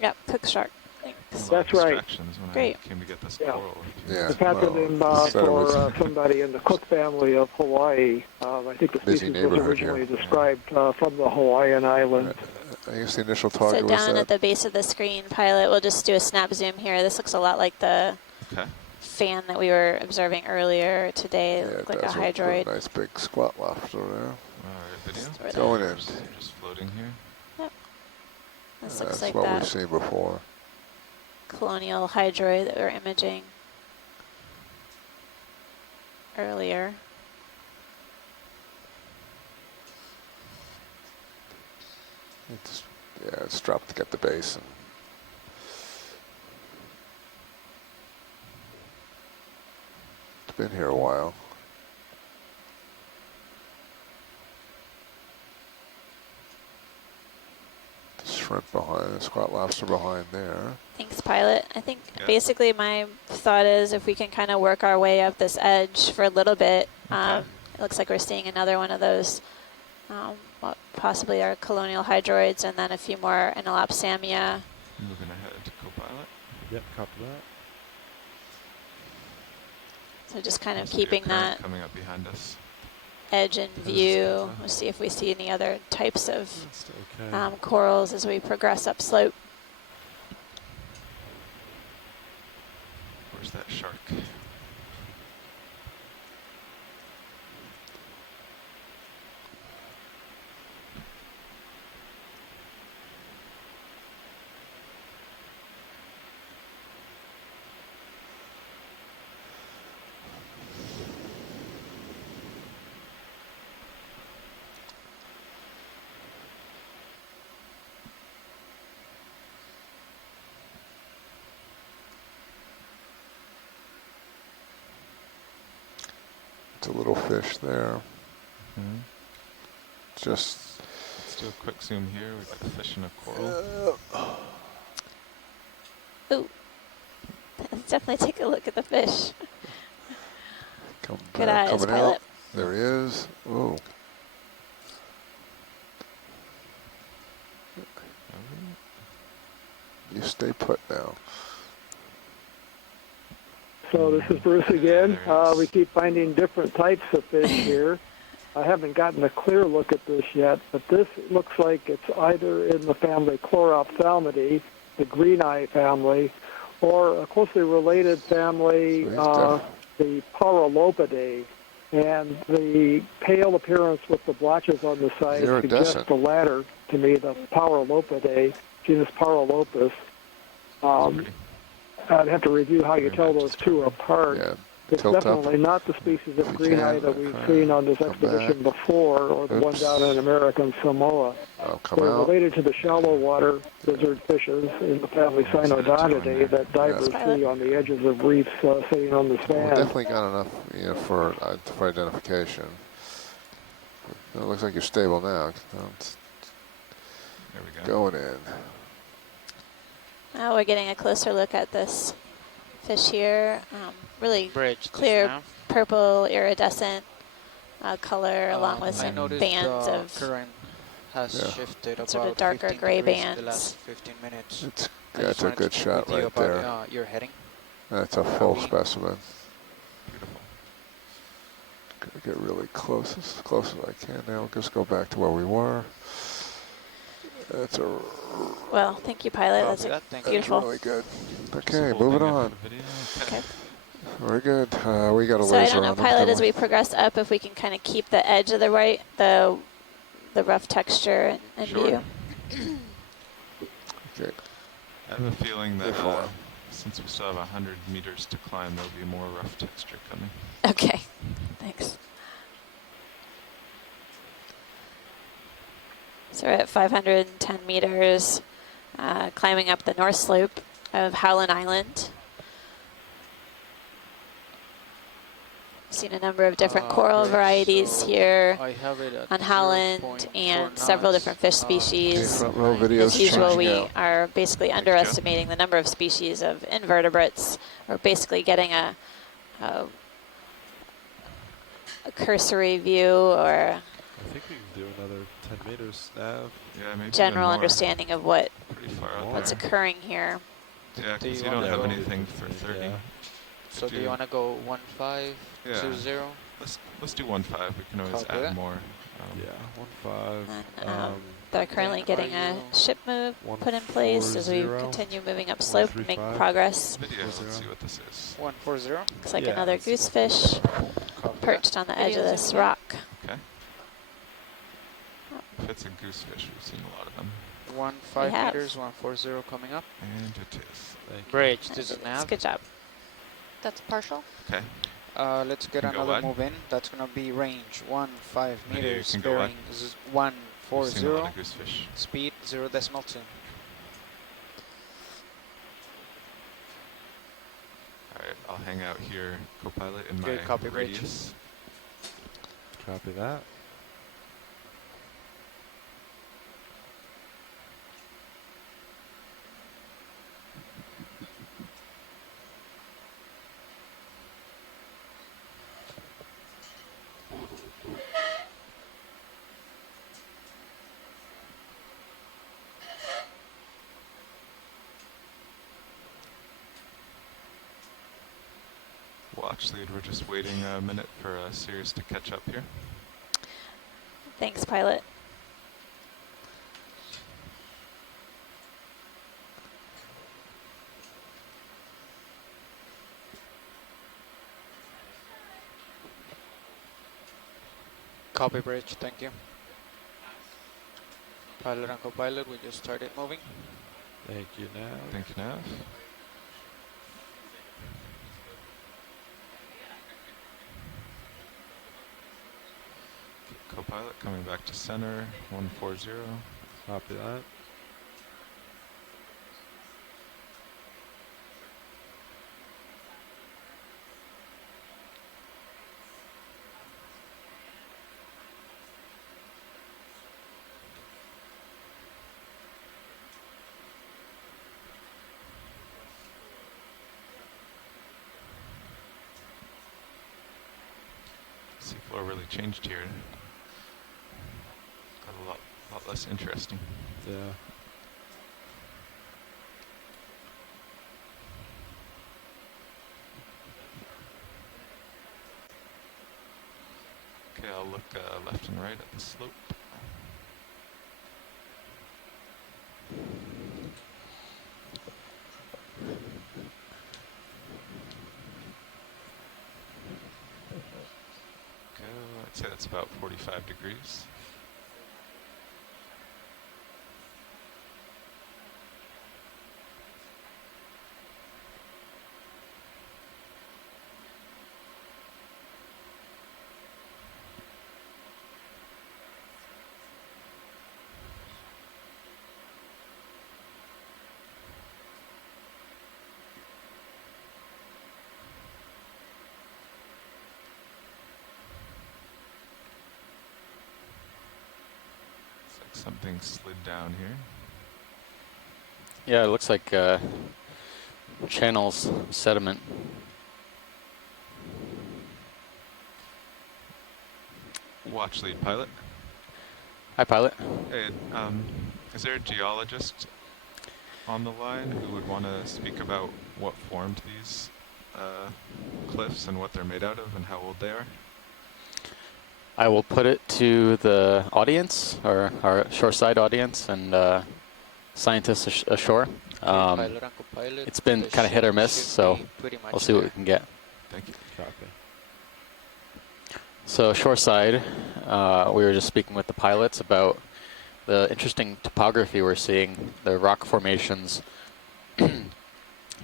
Yep, cook shark. Thanks. That's right. Distractions when Great. I came to get this Yeah. coral. Yeah. It's happening for somebody in the Cook family of Hawaii. I think the Busy species was neighborhood originally here. described from the Hawaiian island. I guess the initial So target was down that. at the base of the screen, Pilot, we'll just do a snap zoom here. This looks a lot like the Okay. fan that we were observing earlier today. It Yeah, looked like a that's a hydroid. nice big squat lobster there. Alright, video. Right Going there. in. Just floating here. This looks That's like what that we've seen before. colonial hydroid that we were imaging earlier. It's dropped to get the base. And it's been here a while. The shrimp behind, the squat lobster behind there. Thanks, Pilot. I think basically my thought is if we can kind of work our way up this edge for a little bit, it looks like we're seeing another one of those, what possibly are colonial hydroids, and then a few more Anelopsamia. Moving ahead to co-pilot. Yep, copy that. So just kind of There's a keeping current that coming up behind us. edge in view. We'll see if we see any other types of That's okay. corals as we progress upslope. Where's that shark? It's a little fish there. Hmm. Just Let's do a quick zoom here. We've got a fish and a coral. Ooh. Let's definitely take a look at the fish. Good eyes, coming pilot. out. There he is. Oh. You stay put now. So this is Bruce again. We keep finding different types of fish here. I haven't gotten a clear look at this yet, but this looks like it's either in the family Chlorophthalmidae, the green eye family, or a closely related family, the Paralopidae. And the pale appearance with the blotches on the side suggests the latter to me, the Paralopidae, genus Paralopus. I'd have to review how you tell those two apart. Yeah. It's definitely not the species of green eye that we've seen on this expedition before, or the one down in American Samoa. They're related to the shallow water lizard fishes in the family Cynodontidae that divers see on the edges of reefs sitting on the sand. Well, definitely got enough, for identification. It looks like you're stable now. There we go. Going in. Now we're getting a closer look at this fish here. Really clear purple iridescent color, along with some bands of current has shifted about sort of darker 15 gray degrees bands. in the last 15 minutes. That's a good shot right there. Your heading. That's a full specimen. Gonna get really close as I can now. Just go back to where we were. That's a. Well, thank you, pilot. That's beautiful. Really good. Okay, moving on. Okay. Very good. We got a laser on. So I don't know, pilot, as we progress up, if we can kind of keep the edge of the the rough texture in view. Okay. I have a feeling that since we still have 100 meters to climb, there'll be more rough texture coming. Okay, thanks. So we're at 510 meters, climbing up the north slope of Howland Island. Seen a number of different coral varieties here on Howland and several different fish species. As usual, we are basically underestimating the number of species of invertebrates. We're basically getting a cursory view or I think we can do another 10 meters nav. Yeah, maybe general understanding of what's there. occurring here. Yeah, because you don't have anything for 30. Yeah. So do you want to go 1520? Let's do 15. We can always add more. Yeah, 15. They're currently getting a ship move put in place as we continue moving up slope and make progress. Let's see what this is. 140. Looks like another goosefish perched on the edge of this rock. Okay. If it's a goosefish, we've seen a lot of them. 15 meters, 140 coming up. And it is. Bridge, this is nav. Good job. That's partial. Okay. Let's get another move in. That's going to be range 15 meters, bearing 140. Speed 0.2. Alright, I'll hang out here, co-pilot, in Good, my copy, radius. Copy that. Watch lead, we're just waiting a minute for Sirius to catch up here. Thanks, pilot. Copy, bridge, thank you. Pilot and co-pilot, we just started moving. Thank you, Nav. Thank you, Nav. Co-pilot coming back to center, 140. Copy that. seafloor really changed here. Got a lot less interesting. Yeah. Okay, I'll look left and right at the slope. Okay, I'd say that's about 45 degrees. Something slid down here. Yeah, it looks like channels, sediment. Watch lead pilot. Hi, pilot. Hey, is there a geologist on the line who would want to speak about what formed these cliffs and what they're made out of and how old they are? I will put it to the audience, or our shoreside audience, and scientists ashore. Pilot, Uncle Pilot, It's been kind of hit or miss, so we'll see what we can get. Thank you. Copy. So shoreside, we were just speaking with the pilots about the interesting topography we're seeing, the rock formations. It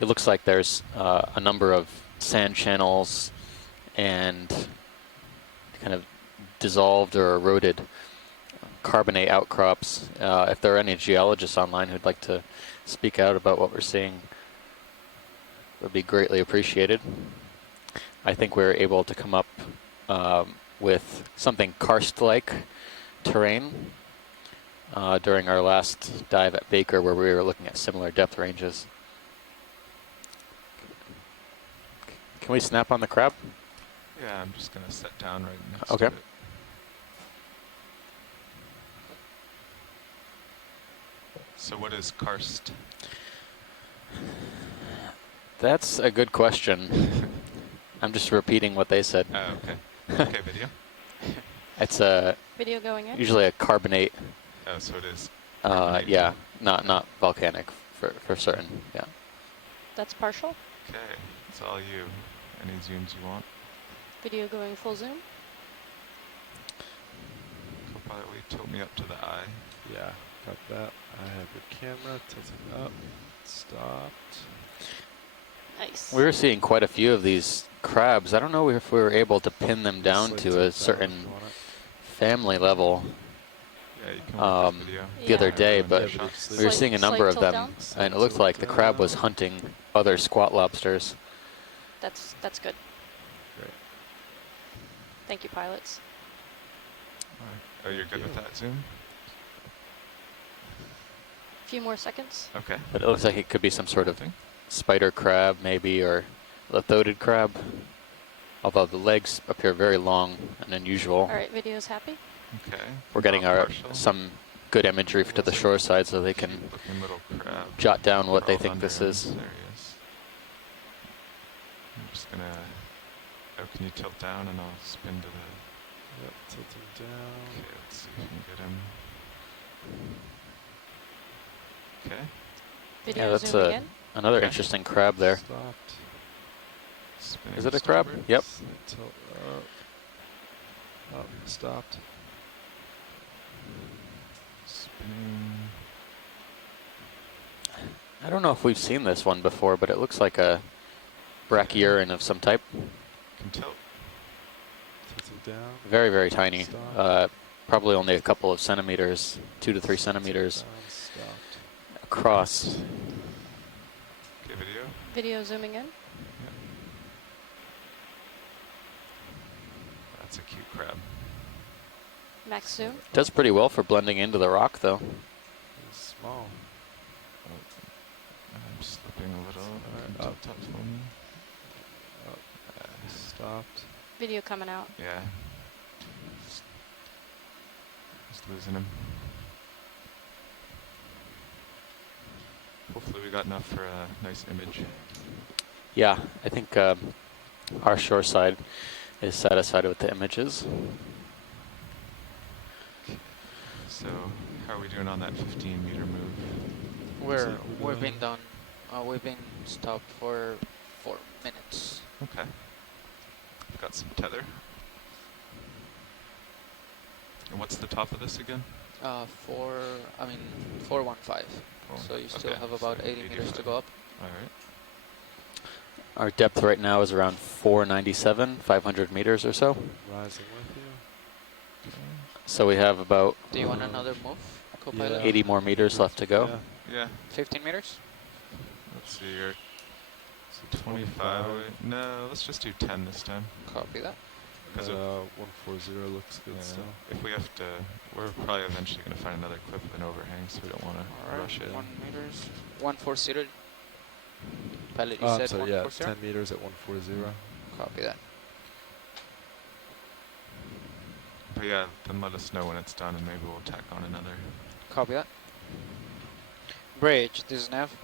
looks like there's a number of sand channels and kind of dissolved or eroded carbonate outcrops. If there are any geologists online who'd like to speak out about what we're seeing, it would be greatly appreciated. I think we were able to come up with something karst-like terrain during our last dive at Baker, where we were looking at similar depth ranges. Can we snap on the crab? Yeah, I'm just going to set down right next Okay. to it. So what is karst? That's a good question. I'm just repeating what they said. Oh, okay. Okay, video. It's a Video going in? usually a carbonate. Oh, so it is. Yeah, not volcanic for certain. Yeah. That's partial. Okay, it's all you. Any zooms you want? Video going full zoom. Co-pilot, will you tilt me up to the eye? Yeah, got that. I have your camera tilted up. Stopped. Nice. We were seeing quite a few of these crabs. I don't know if we were able to pin them down Slide to tilt a down certain if you want it. family level Yeah, you can watch this video. the other Yeah. day, Everyone but does. we were seeing a number of Slight them, tilt and it looked like the crab was hunting other squat lobsters. That's good. Great. Thank you, pilots. All right. Oh, you're good with that zoom? A few more seconds. Okay. But it looks like it could be some sort of spider crab, maybe, or lithodid crab. Although the legs appear very long and unusual. All right, video's happy. Okay. We're getting Not our partial. some good imagery to the shore side so they can Looking little crab. jot down what they crawled think under this him. is. There he is. I'm just gonna. Oh, can you tilt down and I'll spin to the. Yep, tilting down. Okay, let's see if we can get him. Okay. Video Yeah, that's zooming in. another Okay. interesting crab there. Stopped. Spinning Is it a crab? starboard. Yep. Slide tilt up. Up. Stopped. Spinning. I don't know if we've seen this one before, but it looks like a brachyurin of some type. Can tilt. Tilted down. Very, very tiny. Stop. Probably only a couple of centimeters, 2 to 3 centimeters Down. Stopped. across. Okay, video. Video zooming in. That's a cute crab. Max zoom. Does pretty well for blending into the rock, though. It's small. I'm slipping a little. Alright, Can up. tilt for me. Up. Stopped. Video coming out. Yeah. Just losing him. Hopefully we got enough for a nice image. Yeah, I think our shore side is satisfied with the images. So how are we doing on that 15-meter move? We've been done. We've been stopped for 4 minutes. Okay. We've got some tether. And what's the top of this again? 415. So you still have about 80 meters to go up. All right. Our depth right now is around 497, 500 meters or so. Rising with you. So we have about Do you want another move, co-pilot? 80 more meters left to go. Yeah. 15 meters? Let's see here. So 25. No, let's just do 10 this time. Copy that. 140 looks good still. If we have to, we're probably eventually going to find another cliff with an overhang, so we don't want to rush it. 1 meters. 140. Pilot, you said sorry, yeah, 140? 10 meters at 140. Copy that. But yeah, then let us know when it's done, and maybe we'll tack on another. Copy that. Bridge, this is Nav.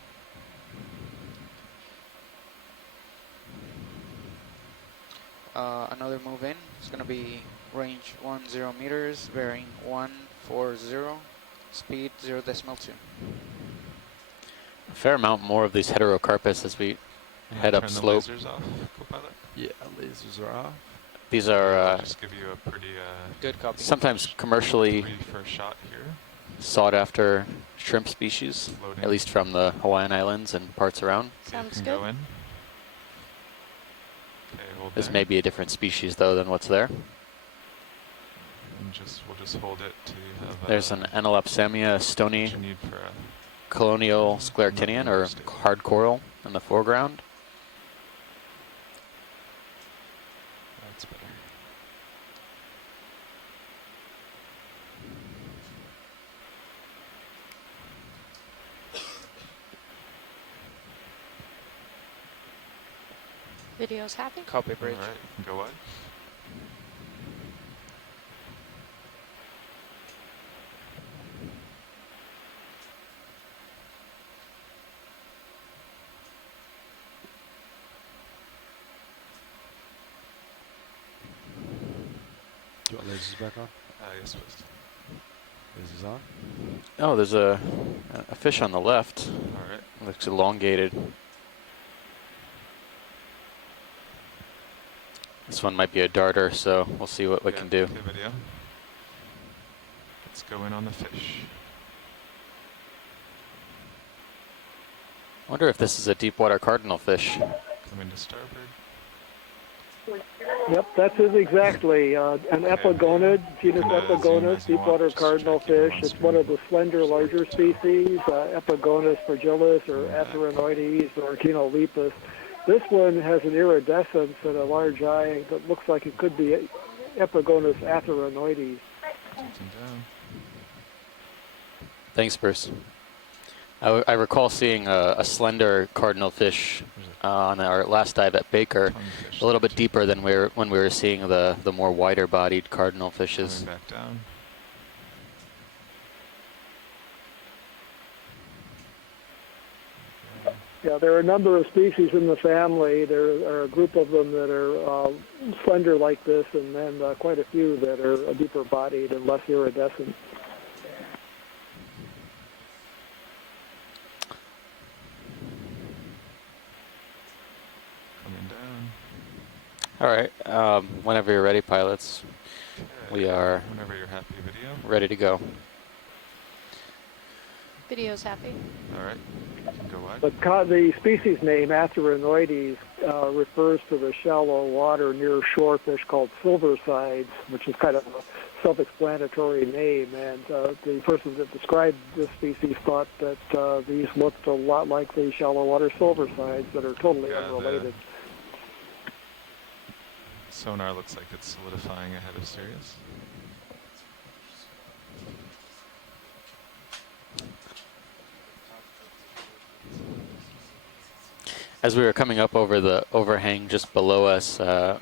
Another move in. It's going to be range 10 meters, bearing 140, speed 0.2. A fair amount more of these heterocarpus as we head up slope. Turn the lasers off, co-pilot? Yeah, lasers are off. These are just give you a pretty good copy. Sometimes commercially first shot here. sought after shrimp species, Loading. at least from the Hawaiian Islands and parts around. Sounds Go good. in. Okay, hold This there. may be a different species though than what's there. And we'll just hold it till you have. There's an Anelopsamia stony what you need for a colonial scleractinian or hard coral in the foreground. That's better. Video's happy. Copy bridge. All right, go wide. Do you want lasers back on? Yes, please. Lasers on? Oh, there's a fish on the left. All right. Looks elongated. This one might be a darter, so we'll see what we can do. Okay, video. Let's go in on the fish. I wonder if this is a deep water cardinal fish. Come into starboard. Yep, that's it exactly. An epigonid, genus Epigonus, deepwater cardinal fish. It's one of the slender, larger species, Epigonus fragilis or Atheronoides or Orchinolepis. This one has an iridescence and a large eye that looks like it could be Epigonus atheronoides. Thanks, Bruce. I recall seeing a slender cardinal fish on our last dive at Baker, a little bit deeper than when we were seeing the more wider-bodied cardinal fishes. Coming back down. Yeah, there are a number of species in the family. There are a group of them that are slender like this, and then quite a few that are deeper bodied and less iridescent. Coming down. All right, whenever you're ready, pilots, we are Whenever you're happy, video. ready to go. Video's happy. All right. You can go wide. But the species name Atheronoides refers to the shallow water near shore fish called silversides, which is kind of a self-explanatory name. And the person that described this species thought that these looked a lot like the shallow water silversides that are totally unrelated. Sonar looks like it's solidifying ahead of Sirius. As we were coming up over the overhang just below us, I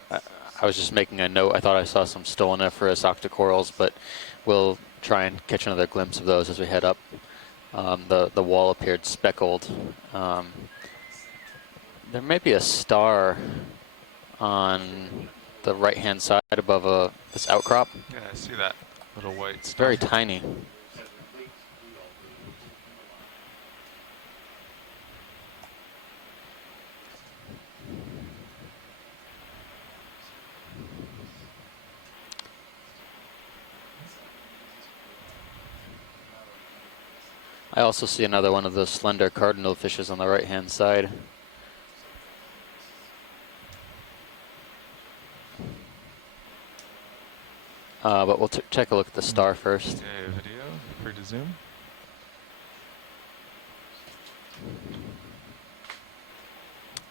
was just making a note. I thought I saw some stoloniferous octocorals, but we'll try and catch another glimpse of those as we head up. The wall appeared speckled. There may be a star on the right-hand side above this outcrop. Yeah, I see that little white It's star. very tiny. I also see another one of those slender cardinal fishes on the right-hand side. But we'll check a look at the star first. Okay, video, free to zoom.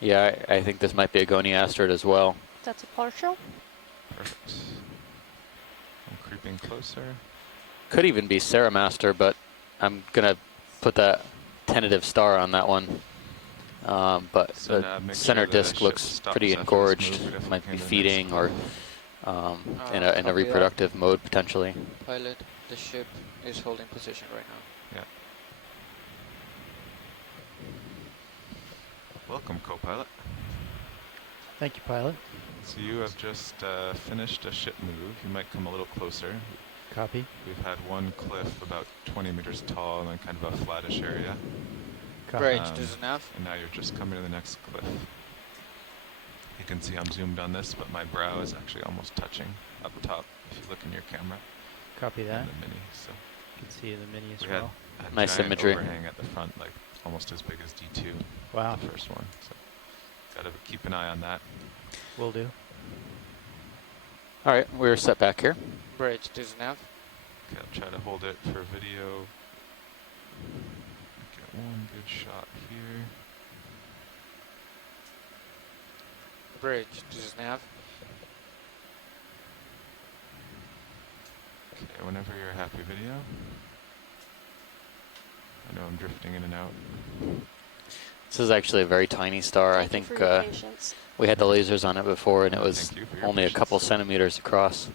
Yeah, I think this might be a Goniasterid as well. That's a partial. Perfect. I'm creeping closer. Could even be Ceramaster, but I'm gonna put that tentative star on that one. But So the make center sure the disc ship looks stops pretty after this engorged. move. We'd have to Might hand be the next feeding or in a Copy that. reproductive mode potentially. Pilot, the ship is holding position right now. Yeah. Welcome, co-pilot. Thank you, pilot. So you have just finished a ship move. You might come a little closer. Copy. We've had one cliff about 20 meters tall and then kind of a flattish area. Bridge, there's enough. And now you're just coming to the next cliff. You can see I'm zoomed on this, but my brow is actually almost touching up top if you look in your camera. Copy that. And the mini, so. You can see the mini as We well. had a Nice giant imagery. overhang at the front, like almost as big as D2. Wow. The first one. So gotta keep an eye on that. Will do. All right, we're set back here. Bridge, there's enough. Okay, I'll try to hold it for video. Get one good shot here. Bridge, there's enough. Okay, whenever you're happy, video. I know I'm drifting in and out. This is actually a very tiny star. I think we had the lasers on it before, and it was only a couple centimeters across.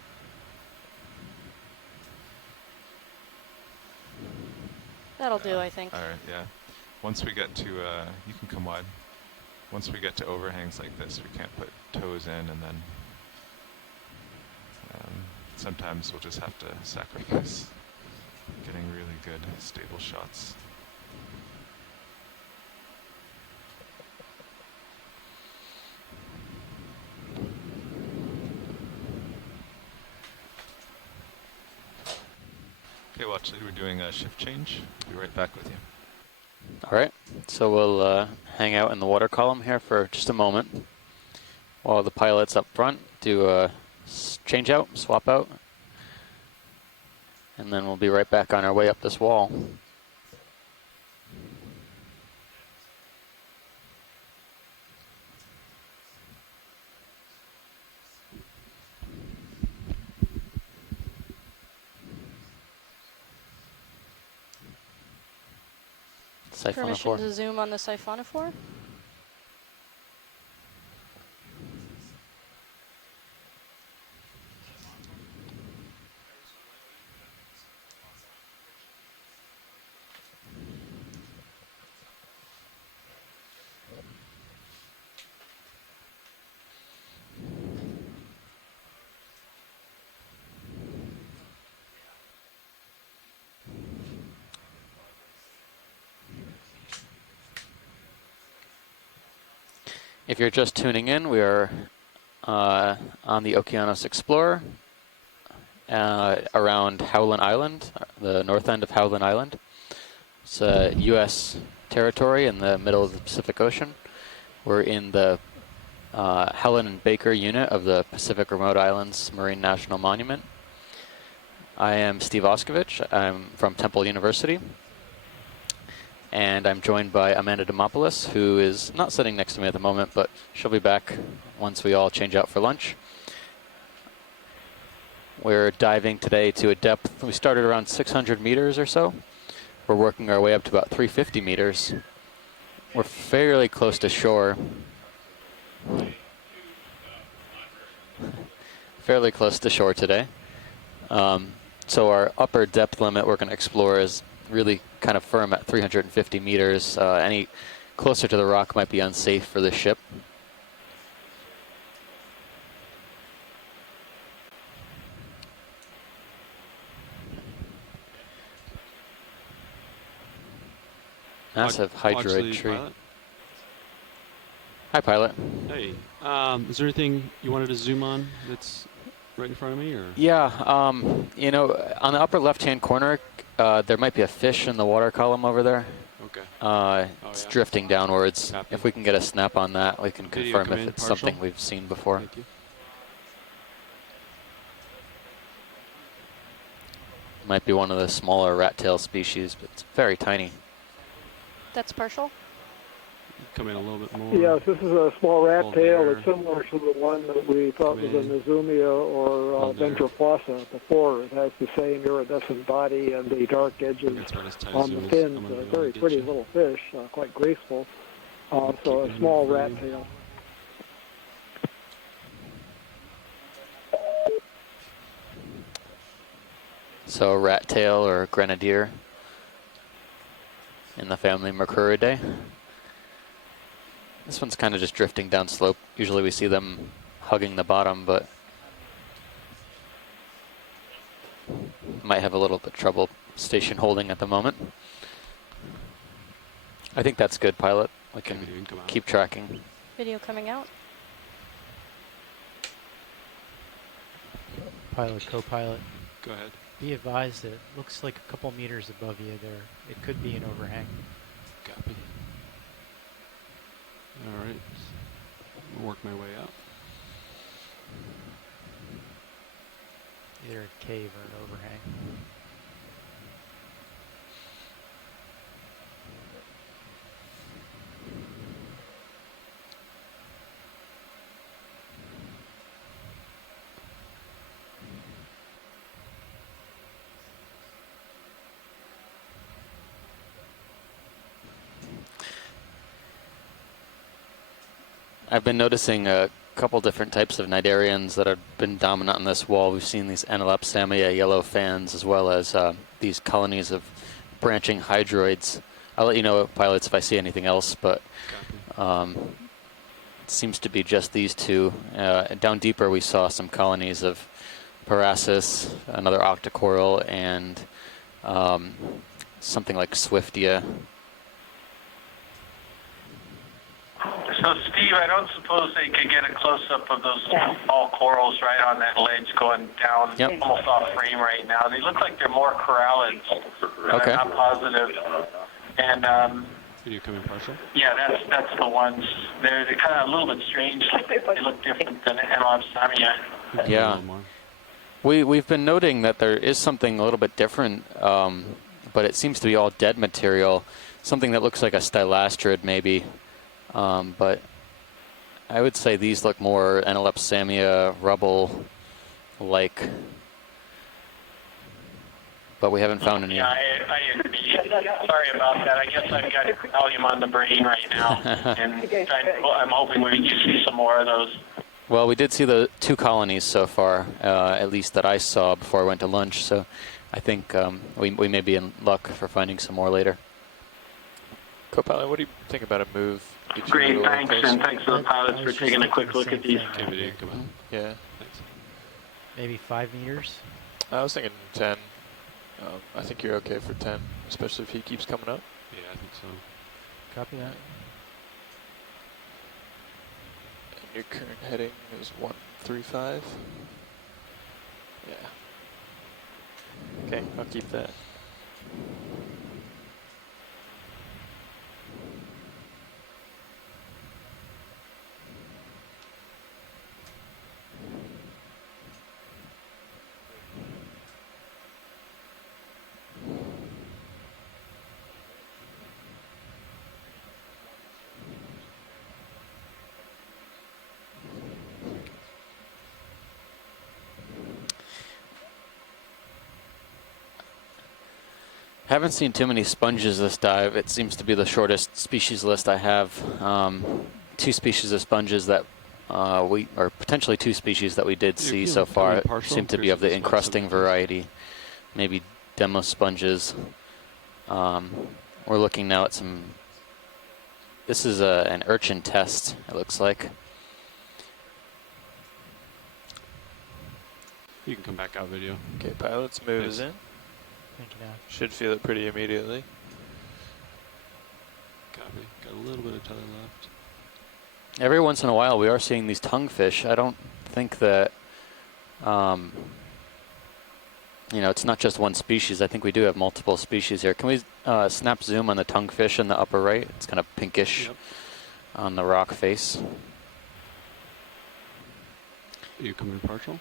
That'll do, I think. All right, yeah. Once we get to, you can come wide. Once we get to overhangs like this, we can't put toes in, and then sometimes we'll just have to sacrifice getting really good, stable shots. Okay, watch, we're doing a shift change. Be right back with you. All right, so we'll hang out in the water column here for just a moment while the pilots up front do a change out, swap out, and then we'll be right back on our way up this wall. Permission to zoom on the siphonophore? If you're just tuning in, we are on the Okeanos Explorer around Howland Island, the north end of Howland Island. It's a U.S. territory in the middle of the Pacific Ocean. We're in the Howland and Baker unit of the Pacific Remote Islands Marine National Monument. I am Steve Oskovich. I'm from Temple University. And I'm joined by Amanda Demopoulos, who is not sitting next to me at the moment, but she'll be back once we all change out for lunch. We're diving today to a depth. We started around 600 meters or so. We're working our way up to about 350 meters. We're fairly close to shore. Fairly close to shore today. So our upper depth limit we're going to explore is really kind of firm at 350 meters. Any closer to the rock might be unsafe for the ship. Massive hydroid tree. Pilot? Hi, pilot. Hey, is there anything you wanted to zoom on that's right in front of me, or? Yeah, you know, on the upper left-hand corner, there might be a fish in the water column over there. Okay. It's drifting downwards. Copy. If we can get a snap on that, we can Video confirm come if in it's partial. something we've seen before. Thank you. Might be one of the smaller rat tail species, but it's very tiny. That's partial? Come in a little bit more. Yes, this is a small rat Hold tail. there. It's similar to the one that we thought was a in. Nizumia or Hold there. Ventrofossa before. It has the same iridescent body and the dark edges It's about as tight on as the it is. fins. I'm gonna be able Very to get pretty you. little fish, quite graceful. So Keep it a in small the rat frame. tail. So rat tail or grenadier in the family Mercuridae. This one's kind of just drifting down slope. Usually we see them hugging the bottom, but might have a little bit trouble station holding at the moment. I think that's good, pilot. We can keep tracking. Video coming out. Pilot, co-pilot. Go ahead. Be advised that it looks like a couple meters above you there. It could be an overhang. Copy. All right. I'll work my way up. Either a cave or an overhang. I've been noticing a couple different types of cnidarians that have been dominant on this wall. We've seen these Anelopsamia yellow fans, as well as these colonies of branching hydroids. I'll let you know, pilots, if I see anything else, but it seems to be just these two. Down deeper, we saw some colonies of Parasus, another octocoral, and something like Swiftia. So, Steve, I don't suppose they could get a close-up of those small corals right on that ledge going down almost off frame right now. They look like they're more corallids, but I'm not positive. And Video coming partial. yeah, that's the ones. They're kind of a little bit strange. They look different than Anelopsamia. Yeah. We've been noting that there is something a little bit different, but it seems to be all dead material. Something that looks like a stylastrid, maybe. But I would say these look more Anelopsamia rubble-like. But we haven't found any. Yeah, I agree. Sorry about that. I guess I've got volume on the brain right now, and I'm hoping we can see some more of those. Well, we did see the 2 colonies so far, at least that I saw before I went to lunch. So I think we may be in luck for finding some more later. Co-pilot, what do you think about a move? Great, thanks, and thanks to the pilots for taking a quick look at these. Yeah. Thanks. Maybe 5 meters? I was thinking 10. I think you're okay for 10, especially if he keeps coming up. Yeah, I think so. Copy that. And your current heading is 135. Yeah. Okay, I'll keep that. Haven't seen too many sponges this dive. It seems to be the shortest species list I have. 2 species of sponges that or potentially 2 species that we did see so far seem to be of the encrusting variety. maybe demo sponges. We're looking now at some, this is an urchin test, it looks like. You can come back out video. Okay, pilots, move Thanks. is in. Thank you, Doc. Should feel it pretty immediately. Copy. Got a little bit of tether left. Every once in a while we are seeing these tonguefish. I don't think that, you know, it's not just one species. I think we do have multiple species here. Can we snap zoom on the tonguefish in the upper right? It's kind of pinkish on the rock face. Are you coming to partial?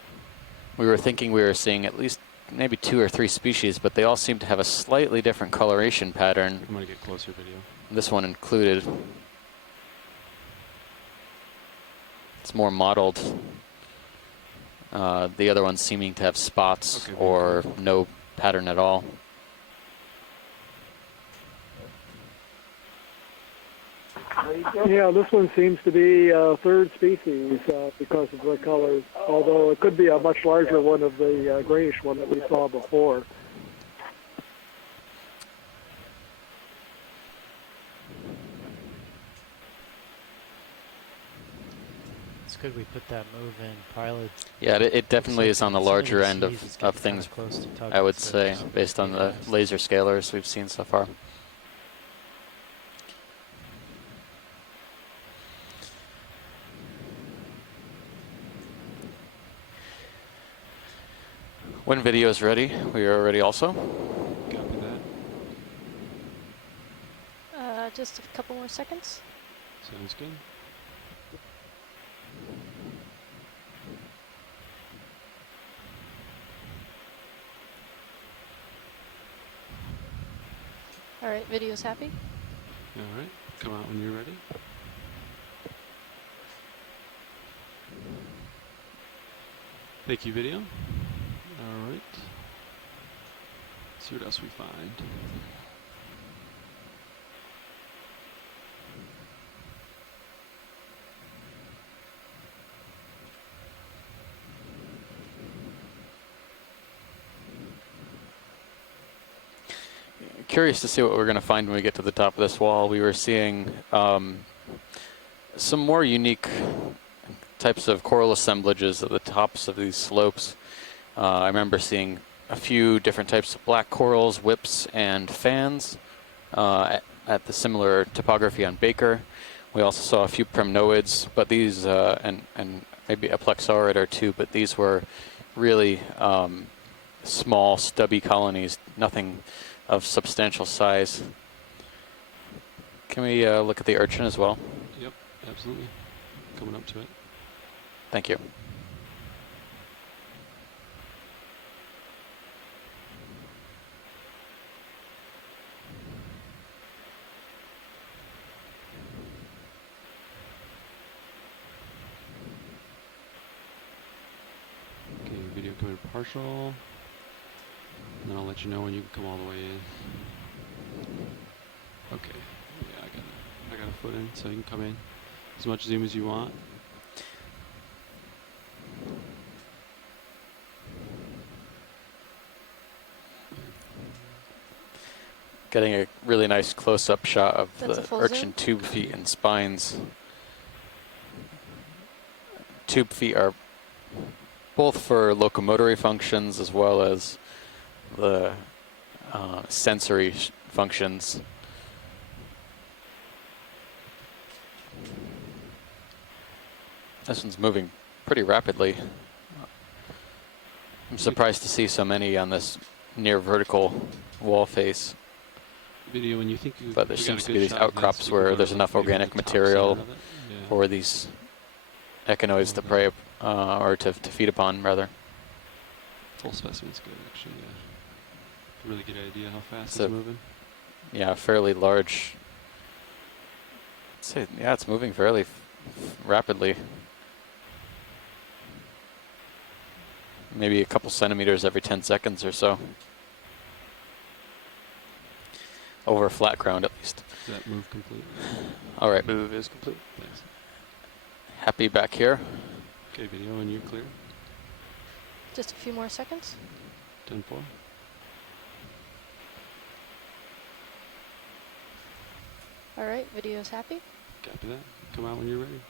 We were thinking we were seeing at least maybe 2 or 3 species, but they all seem to have a slightly different coloration pattern. I'm going to get closer video. This one included. It's more mottled. The other ones seeming to have spots or no pattern at all. Yeah, this one seems to be a third species because of the colors, although it could be a much larger one of the grayish one that we saw before. It's good we put that move in pilot. Yeah, it definitely is on the larger end it's of getting things, kinda close to tug, I would so say, it's based on the fast. laser scalars we've seen so far. When video is ready, we are ready also. Copy that. Just a couple more seconds. Sounds good. All right, video's happy. All right. Come out when you're ready. Thank you, video. All right. See what else we find. Curious to see what we're going to find when we get to the top of this wall. We were seeing some more unique types of coral assemblages at the tops of these slopes. I remember seeing a few different types of black corals, whips, and fans at the similar topography on Baker. We also saw a few primnoids, but these, and maybe a plexaurid or two, but these were really small, stubby colonies, nothing of substantial size. Can we look at the urchin as well? Yep, absolutely. Coming up to it. Thank you. Okay, video coming to partial. And then I'll let you know when you can come all the way in. Okay. Yeah, I got a foot in, so you can come in as much zoom as you want. Getting a really nice close-up shot of That's a the full urchin zoom? tube feet and spines. Tube feet are both for locomotory functions as well as the sensory functions. This one's moving pretty rapidly. I'm surprised to see so many on this near vertical wall face. Video when you think you But there seems to be these outcrops where there's enough organic material for these echinoids to prey or to feed upon, rather. Full specimen's good, actually. Yeah, really good idea how fast So, it's moving. Yeah, fairly large. Yeah, it's moving fairly rapidly. Maybe a couple centimeters every 10 seconds or so. Over flat ground, at least. Is that move complete? All right. Move is complete. Thanks. Happy back here. Okay, video when you're clear. Just a few more seconds. 10-4. All right, video's happy. Copy that. Come out when you're ready.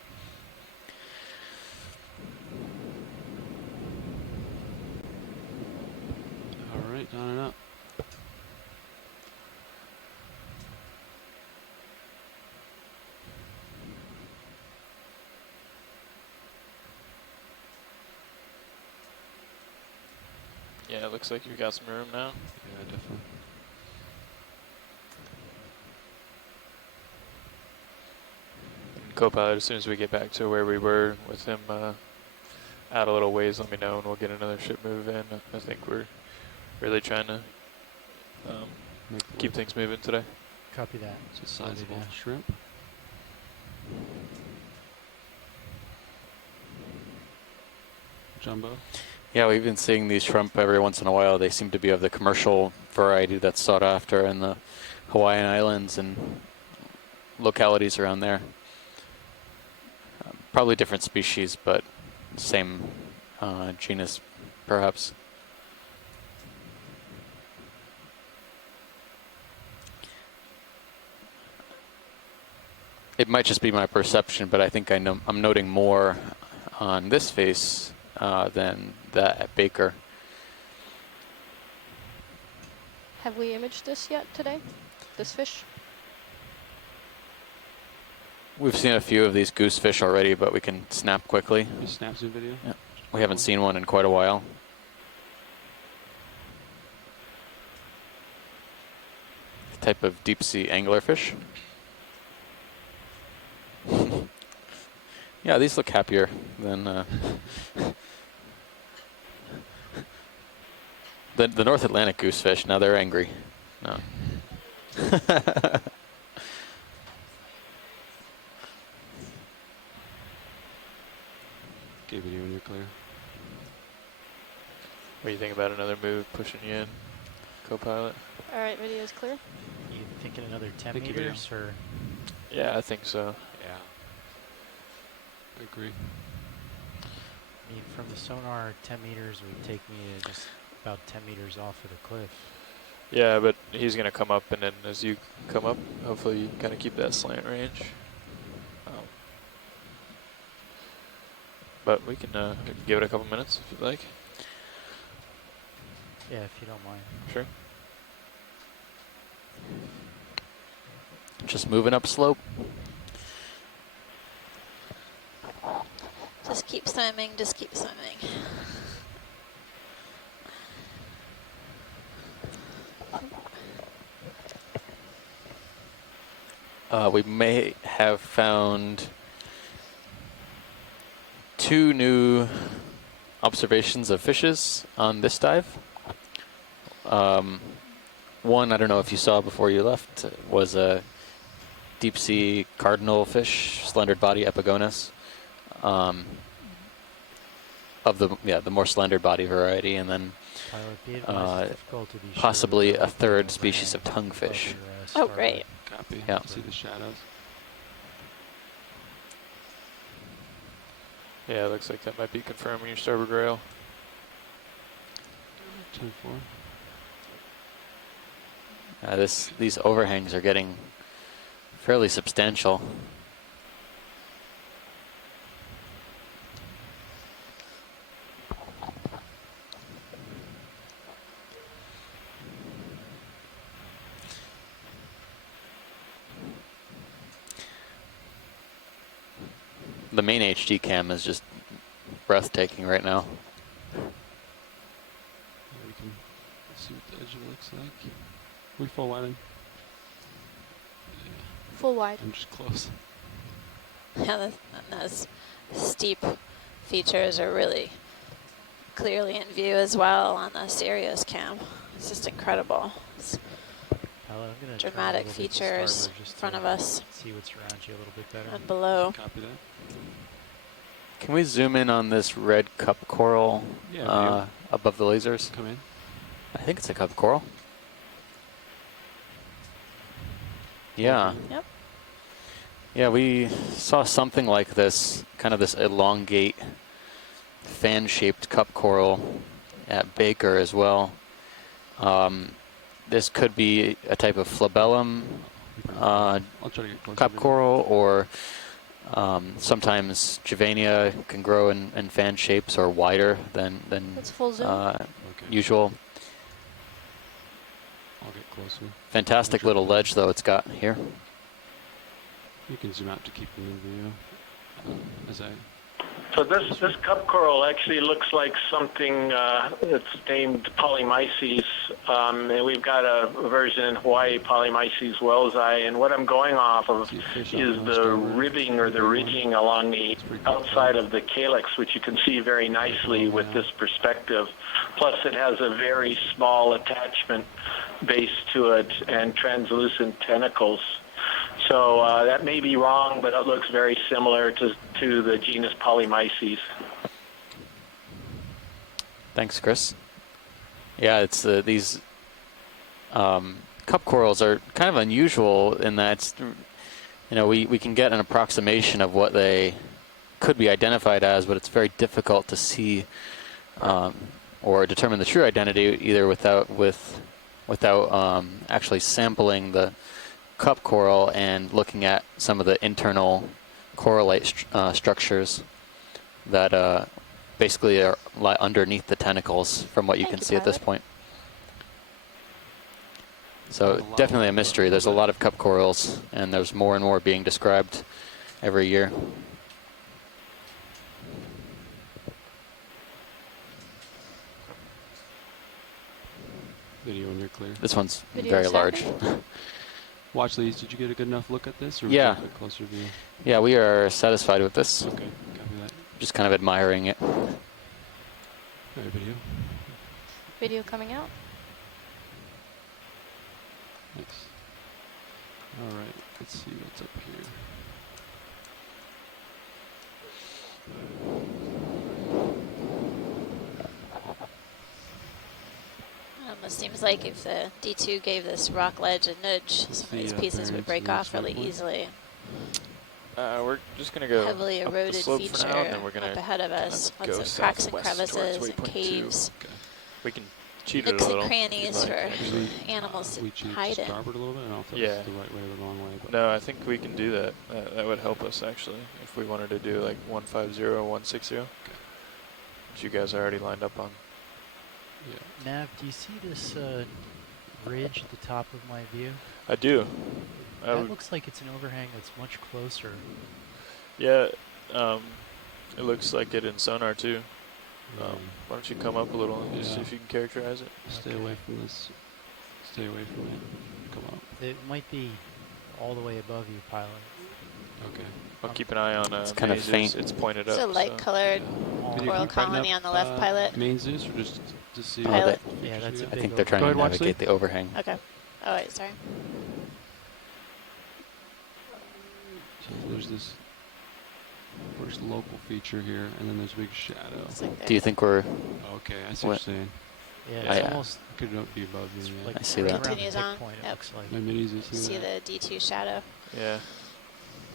All right, on and up. Yeah, it looks like you've got some room now. Yeah, definitely. Co-pilot, as soon as we get back to where we were with him out a little ways, let me know and we'll get another ship move in. I think we're really trying to keep things moving today. Copy that. It's a sizable shrimp. Jumbo. Yeah, we've been seeing these shrimp every once in a while. They seem to be of the commercial variety that's sought after in the Hawaiian Islands and localities around there. Probably different species, but same genus, perhaps. It might just be my perception, but I think I'm noting more on this face than that at Baker. Have we imaged this yet today? This fish? We've seen a few of these goosefish already, but we can snap quickly. Just snap zoom video? Yeah. We haven't seen one in quite a while. A type of deep sea anglerfish. Yeah, these look happier than the North Atlantic goosefish. Now they're angry. No. Okay, video when you're clear. What do you think about another move pushing you in, co-pilot? All right, video's clear. You thinking another 10 Thank you, meters or? Yeah, I think so. Yeah. I agree. I mean, from the sonar, 10 meters would take me to just about 10 meters off of the cliff. Yeah, but he's going to come up, and then as you come up, hopefully you kind of keep that slant range. But we can give it a couple minutes if you'd like. Yeah, if you don't mind. Sure. Just moving up slope. Just keep swimming, just keep swimming. We may have found 2 new observations of fishes on this dive. One, I don't know if you saw before you left, was a deep sea cardinal fish, slendered body Epigonus, of the more slendered body variety, and then possibly a third species of tonguefish. Oh, great. Copy. Yeah. See the shadows. Yeah, it looks like that might be confirming your starboard rail. 10-4. These overhangs are getting fairly substantial. The main HD cam is just breathtaking right now. We can see what the edge looks like. We full wide. Full wide. I'm just close. Yeah, those steep features are really clearly in view as well on the Sirius cam. It's just incredible. It's dramatic features in front of us. See what's around you a little bit better. And below. Copy that. Can we zoom in on this red cup coral above the lasers? Come in. I think it's a cup coral. Yeah. Yep. Yeah, we saw something like this, kind of this elongate, fan-shaped cup coral at Baker as well. This could be a type of flabellum I'll try to get closer. cup coral, or sometimes Juvenia can grow in fan shapes or wider than That's full zoom. usual. I'll get closer. Fantastic little ledge though it's got here. You can zoom out to keep them in video. As I So this cup coral actually looks like something that's named Polymyces, and we've got a version in Hawaii, Polymyces wellesi, and what I'm going off of is the ribbing or the ridging along the outside of the calyx, which you can see very nicely with this perspective. Plus it has a very small attachment base to it and translucent tentacles. So that may be wrong, but it looks very similar to the genus Polymyces. Thanks, Chris. Yeah, it's these cup corals are kind of unusual in that it's, we can get an approximation of what they could be identified as, but it's very difficult to see or determine the true identity either without actually sampling the cup coral and looking at some of the internal correlate structures that basically lie underneath the tentacles from what you can see at this point. So definitely a mystery. There's a lot of cup corals, and there's more and more being described every year. video when you're clear. This one's very large. Watch these. Did you get a good enough look at this? Or Yeah. a closer view? Yeah, we are satisfied with this. Okay, copy that. Just kind of admiring it. All right, video. Video coming out. Nice. All right, let's see what's up here. Almost seems like if the D2 gave this rock ledge a nudge, some of these pieces would break off really easily. We're just going to go heavily up the eroded slope feature for now, and then we're gonna up ahead of us. go Lots of cracks and southwest crevices towards and waypoint 2. caves. Okay. We can cheat it a Nooks little. and crannies for Actually, animals we to cheat hide in. starboard a little bit. I don't know if that's Yeah. the right way or the wrong way. But No, I think we can do that. That would help us actually if we wanted to do like 150, 160, which you guys are already lined up on. Yeah. Nav, do you see this ridge at the top of my view? I do. That looks like it's an overhang that's much closer. Yeah, it looks like it in sonar too. Why don't you come up a little and just see if you can characterize it? Stay away from this. Stay away from it. Come on. It might be all the way above you, pilot. Okay. I'll keep an eye on It's kind of mazes. faint. It's pointed It's up. a light-colored Can you coral brighten colony up, on the left, pilot. Main Zeus, or just to see? Pilot. Yeah, that's a I big think they're trying to ahead, watch navigate the overhang. Okay. Oh, wait, sorry. So there's this first local feature here, and then there's a big shadow. Like Do you think we're... Okay, I see what you're saying. Yeah, it's almost could not be above you. Yeah. like I see right that. around the Continues tick on. point, it Yep. looks like. My minis, you See that? the D2 shadow. Yeah.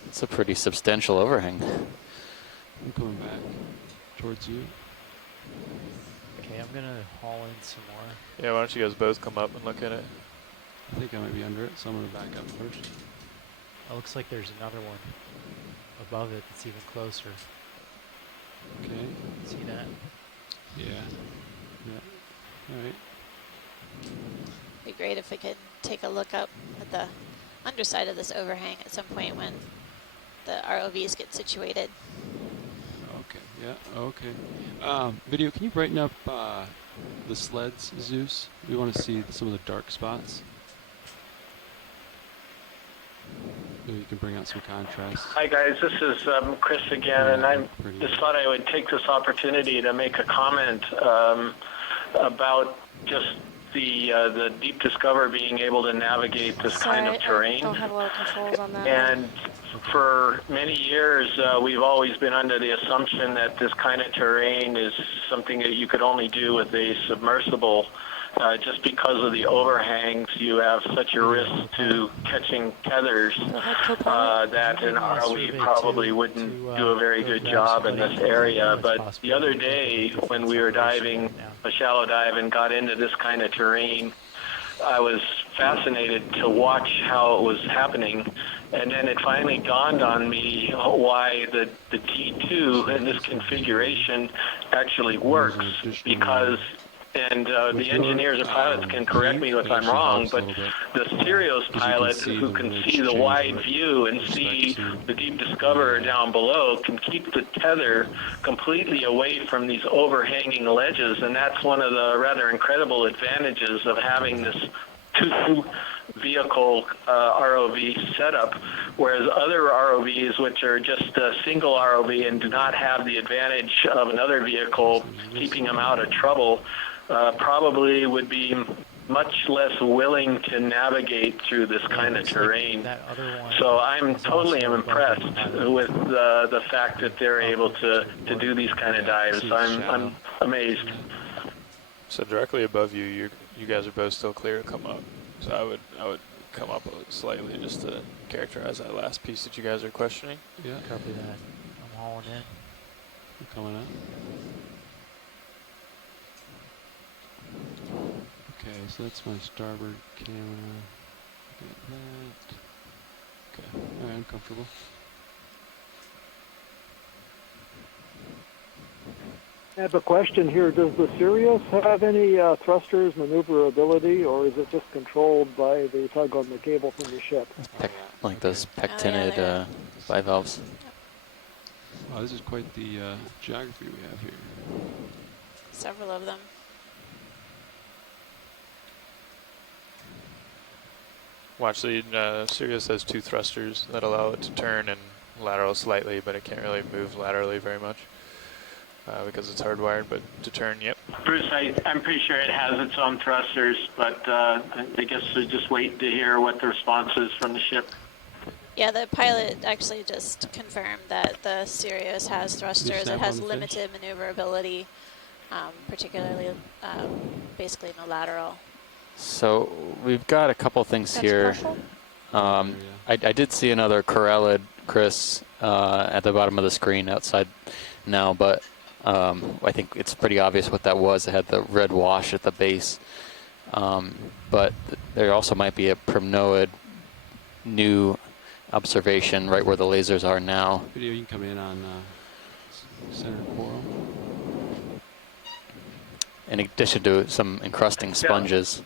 It's a pretty substantial overhang. I'm coming back towards you. Okay, I'm gonna haul in some more. Yeah, why don't you guys both come up and look at it? I think I might be under it, so I'm going to back up first. It looks like there's another one above it that's even closer. Okay. See that? Yeah. Yeah. All right. Be great if we could take a look up at the underside of this overhang at some point when the ROVs get situated. Okay. Yeah. Okay. Video, can you brighten up the sleds, Zeus? We want to see some of the dark spots. Maybe you can bring out some contrast. Hi guys, this is Chris again, and I just thought I would take this opportunity to make a comment about just the Deep Discover being able to navigate this kind of terrain. I don't have a lot of controls on that. And for many years, we've always been under the assumption that this kind of terrain is something that you could only do with a submersible. Just because of the overhangs, you have such a risk to catching tethers that an ROV probably wouldn't do a very good job in this area. But the other day, when we were diving a shallow dive and got into this kind of terrain, I was fascinated to watch how it was happening. And then it finally dawned on me why the T2 in this configuration actually works, because, and the engineers or pilots can correct me if I'm wrong, but the Sirius pilot who can see the wide view and see the Deep Discoverer down below can keep the tether completely away from these overhanging ledges, and that's one of the rather incredible advantages of having this two-vehicle ROV setup, whereas other ROVs, which are just a single ROV and do not have the advantage of another vehicle keeping them out of trouble, probably would be much less willing to navigate through this kind of terrain. So I'm totally impressed with the fact that they're able to do these kind of dives. I'm amazed. So directly above you, you guys are both still clear to come up. So I would come up slightly just to characterize that last piece that you guys are questioning. Yeah. Copy that. I'm hauling in. You're coming up. Okay, so that's my starboard camera. Get that. Okay. Alright, I'm comfortable. I have a question here. Does the Sirius have any thrusters, maneuverability, or is it just controlled by the tug on the cable from the ship? Like those pectinid bivalves. Wow, this is quite the geography we have here. Several of them. Watch, the Sirius has 2 thrusters that allow it to turn and lateral slightly, but it can't really move laterally very much. Because it's hardwired, but to turn, yep. Bruce, I'm pretty sure it has its own thrusters, but I guess we'll just wait to hear what the response is from the ship. Yeah, the pilot actually just confirmed that the Sirius has thrusters. It has limited maneuverability, particularly basically no lateral. So we've got a couple things here. I did see another corellid, Chris, at the bottom of the screen outside now, but I think it's pretty obvious what that was. It had the red wash at the base. But there also might be a primnoid new observation right where the lasers are now. Video, you can come in on center coral. In addition to some encrusting sponges.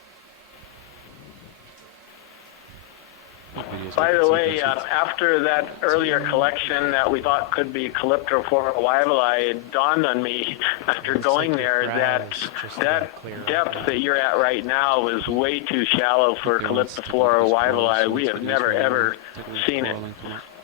By the way, after that earlier collection that we thought could be Calyptrophora wyvili, it dawned on me after going there that depth that you're at right now is way too shallow for Calyptrophora wyvili. We have never ever seen it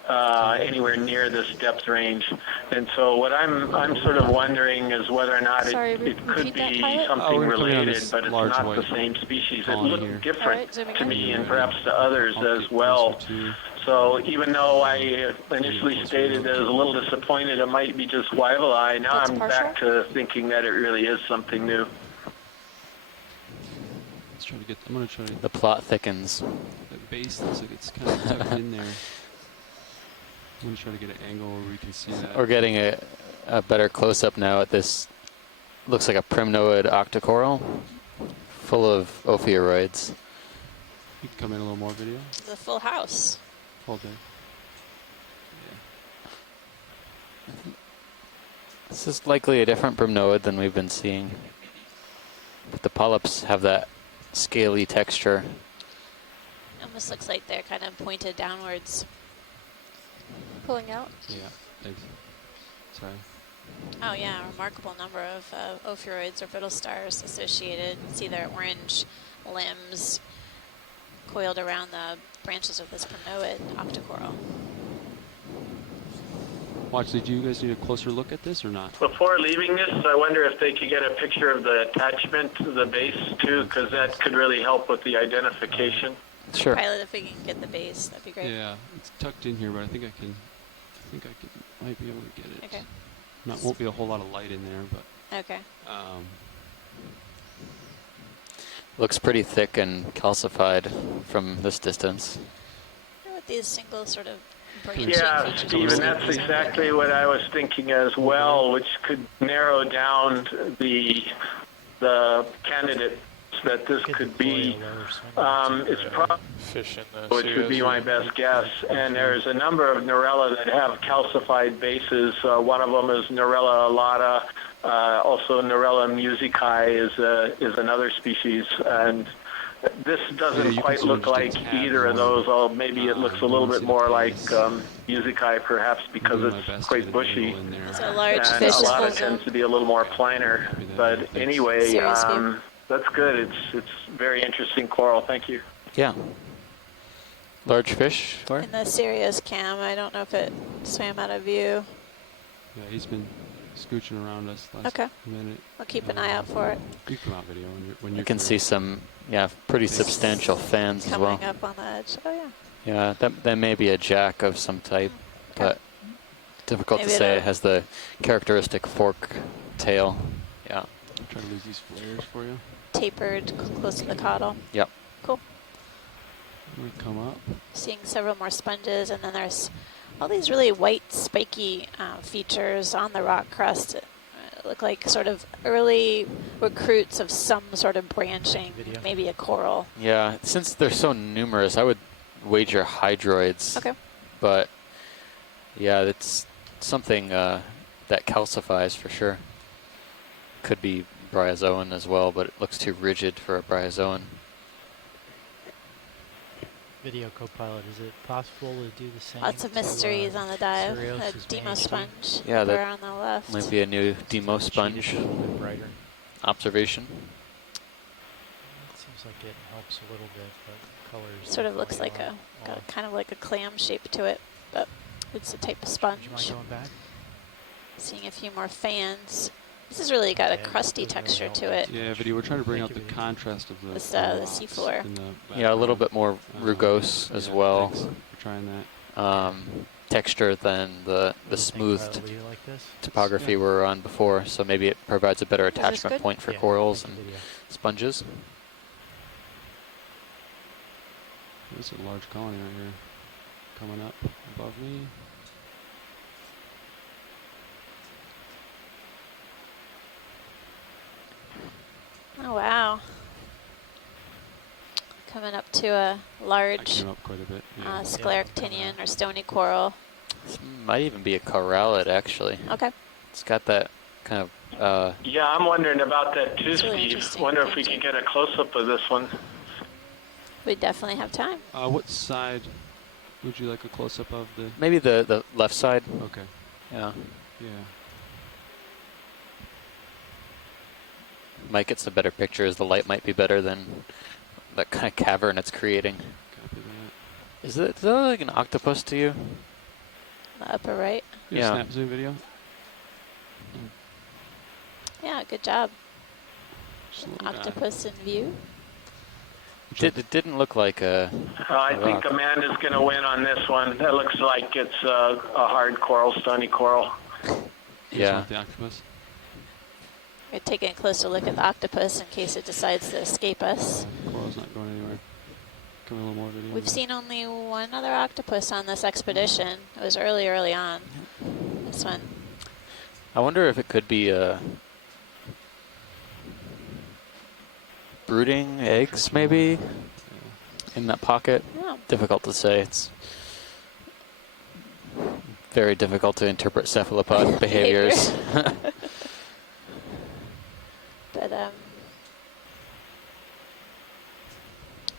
anywhere near this depth range, and so what I'm sort of wondering is whether or not it could be something related, but it's not the same species. It looked different to me and perhaps to others as well. So even though I initially stated that I was a little disappointed it might be just wyvili, now I'm back to thinking that it really is something new. Let's try to get. I'm gonna try to. The plot thickens. That base looks like it's kind of tucked in there. I'm going to try to get an angle where we can see that. We're getting a better close-up now at this. Looks like a primnoid octocoral full of ophiuroids. You can come in a little more video. It's a full house. Full day. Yeah. This is likely a different primnoid than we've been seeing. But the polyps have that scaly texture. Almost looks like they're kind of pointed downwards. Pulling out? Yeah, thanks. Sorry. Oh yeah, a remarkable number of ophiuroids or brittle stars associated. See their orange limbs coiled around the branches of this primnoid octocoral. Watch, did you guys need a closer look at this or not? Before leaving this, I wonder if they could get a picture of the attachment to the base too, because that could really help with the identification. Sure. Pilot, if we can get the base, that'd be great. Yeah, it's tucked in here, but I think I might be able to get it. Okay. Won't be a whole lot of light in there, but. Okay. Looks pretty thick and calcified from this distance. With these single sort of branching yeah, features. Stephen, that's exactly what I was thinking as well, which could narrow down the candidate that this could be. It's probably fish in the which would be my best guess. And there's a number of Norella that have calcified bases. One of them is Norella alata. Also, Norella musicae is another species. And this doesn't quite look like either of those. Maybe it looks a little bit more like musicae, perhaps because it's quite bushy. It's a large and fish alata zone. tends to be a little more plainer. But anyway, that's good. It's very interesting coral. Thank you. Yeah. Large fish? In the Sirius cam, I don't know if it swam out of view. Yeah, he's been scooching around us last minute. I'll keep an eye out for it. You come out video when you can see some, pretty substantial fans as well. Coming up on the edge. Oh, yeah. Yeah, that may be a jack of some type, but difficult to say. It has the characteristic fork tail. Yeah. I'm trying to lose these flares for you. Tapered close to the caudal. Yep. Cool. We come up. Seeing several more sponges, and then there's all these really white, spiky features on the rock crust. Look like sort of early recruits of some sort of branching, maybe a coral. Yeah, since they're so numerous, I would wager hydroids. Okay. But yeah, it's something that calcifies for sure. Could be bryozoan as well, but it looks too rigid for a bryozoan. Video co-pilot, is it possible to do the same? Lots of mysteries on the dive. A Demo sponge. Yeah, that on the left. might be a new Demo sponge observation. It seems like it helps a little bit, but colors. Sort of looks like got kind of like a clam shape to it, but it's a type of sponge. Would you mind going back? Seeing a few more fans. This has really got a crusty texture to it. Yeah, video. We're trying to bring out the contrast of the seafloor. Yeah, a little bit more rugose as well. Thanks for trying that. Texture than the smoothed topography we were on before, so maybe it provides a better attachment point for corals and sponges. There's a large colony right here coming up above me. Oh, wow. Coming up to a large quite a bit, scleractinian or stony coral. This might even be a corallid, actually. Okay. It's got that kind of... Yeah, I'm wondering about that too, Steve. Wonder if we could get a close-up of this one. We definitely have time. What side would you like a close-up of the... Maybe the left side. Okay. Yeah. Yeah. Might get some better pictures. The light might be better than that kind of cavern it's creating. Copy that. Is that like an octopus to you? The upper right. Yeah. Snap zoom video. Yeah, good job. Octopus in view. It didn't look like a... I think Amanda's going to win on this one. That looks like it's a hard coral, stony coral. Yeah. The octopus. We're taking a closer look at the octopus in case it decides to escape us. Coral's not going anywhere. Come a little more video. We've seen only one other octopus on this expedition. It was early on. This one. I wonder if it could be brooding eggs, maybe, in that pocket. Yeah. Difficult to say. It's very difficult to interpret cephalopod behaviors. But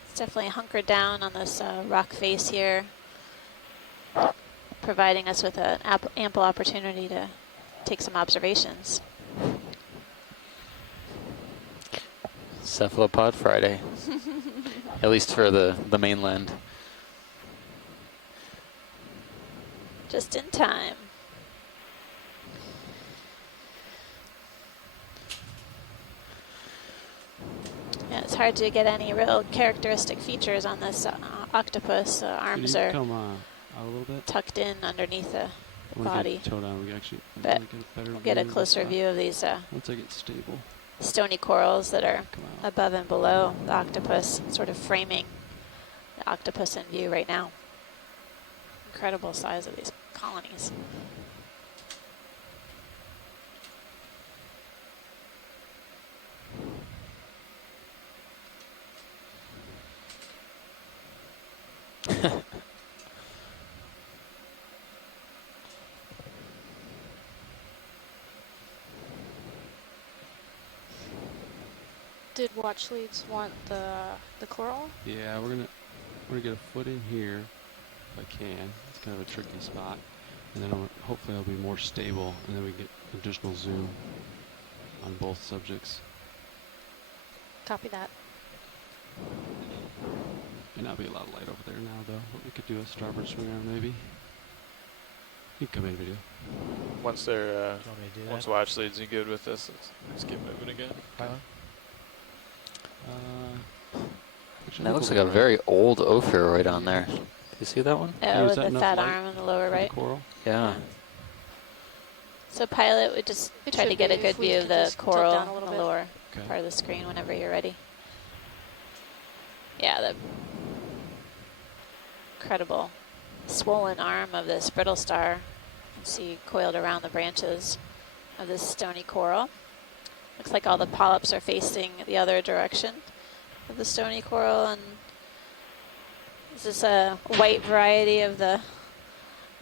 it's definitely hunkered down on this rock face here, providing us with an ample opportunity to take some observations. Cephalopod Friday, at least for the mainland. Just in time. Yeah, it's hard to get any real characteristic features on this octopus. Arms are come out a little bit? Tucked in underneath the body. Toe down, we actually but we'll get a closer view of these once I get stable. Stony corals that are above and below the octopus, sort of framing the octopus in view right now. Incredible size of these colonies. Did watch leads want the coral? Yeah, we're gonna get a foot in here if I can. It's kind of a tricky spot, and then hopefully I'll be more stable, and then we get additional zoom on both subjects. Copy that. May not be a lot of light over there now, though. But we could do a starboard swing arm, maybe. You can come in, video. Once they're Do you want me to do once that? watch leads are good with this, let's keep moving again. Pilot? Actually, That I'll looks go like a right. very old Ophir right on there. Do you see that one? Oh, is with that the enough fat light arm on the lower for the right. coral? Yeah. So pilot would just It try to should get a be good if we view of could the just tilt coral down a on little the bit. lower Okay. part of the screen whenever you're ready. Yeah, the incredible swollen arm of this brittle star. You can see coiled around the branches of this stony coral. Looks like all the polyps are facing the other direction of the stony coral, and is this a white variety of the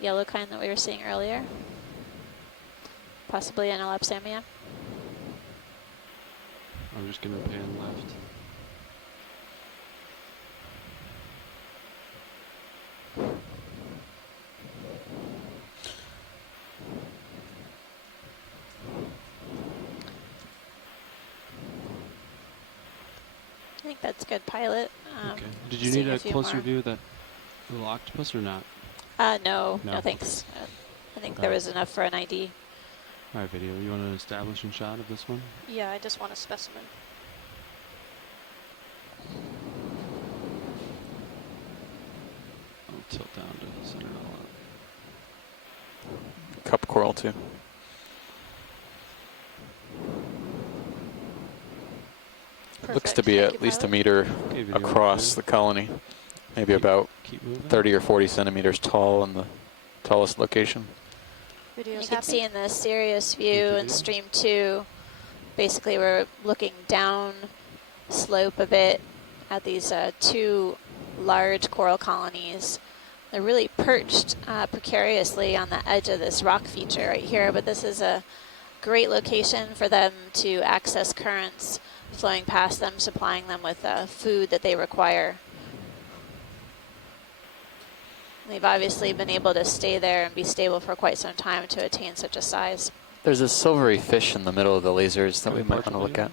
yellow kind that we were seeing earlier? Possibly an Elapsamia. I'm just gonna pan left. I think that's good, pilot. Okay. Did you seeing need a few closer more. view of that little octopus or not? No, No. thanks. I think All there right. was enough for an ID. All right, video. You want an establishing shot of this one? Yeah, I just want a specimen. I'll tilt down to center it all up. Cup coral too. Looks to Perfect. be Thank at you, least a pilot. meter Okay, video. across the colony. Maybe Keep- about Keep moving. 30 or 40 centimeters tall in the tallest location. Video's You can happy? see in the Sirius view Thank you, in video. stream 2, basically we're looking down slope a bit at these two large coral colonies. They're really perched precariously on the edge of this rock feature right here, but this is a great location for them to access currents flowing past them, supplying them with food that they require. They've obviously been able to stay there and be stable for quite some time to attain such a size. There's a silvery fish in the middle of the lasers that we Okay, might want to partial look video. at.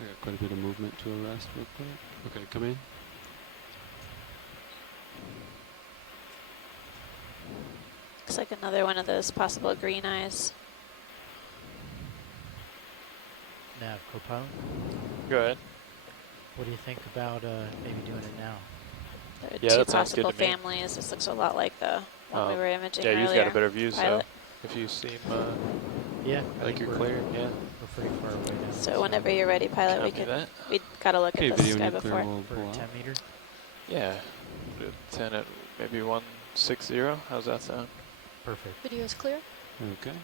I got quite a bit of movement to arrest real quick. Okay, come in. Looks like another one of those possible green eyes. Nav co-pilot. Go ahead. What do you think about maybe doing it now? There are Yeah, two that sounds good possible to me. families. This looks a lot like the one we were imaging Yeah, earlier. you've got a better view, so Pilot. if you seem Yeah, I like think you're we're clear, yeah. We're pretty far away now. So whenever you're ready, pilot, we Copy could. that. We gotta look Okay, at this video guy nuclear before. will For pull a out. 10 meter. Yeah. Put it 10 at maybe 160. How's that sound? Perfect. Video's clear? Okay.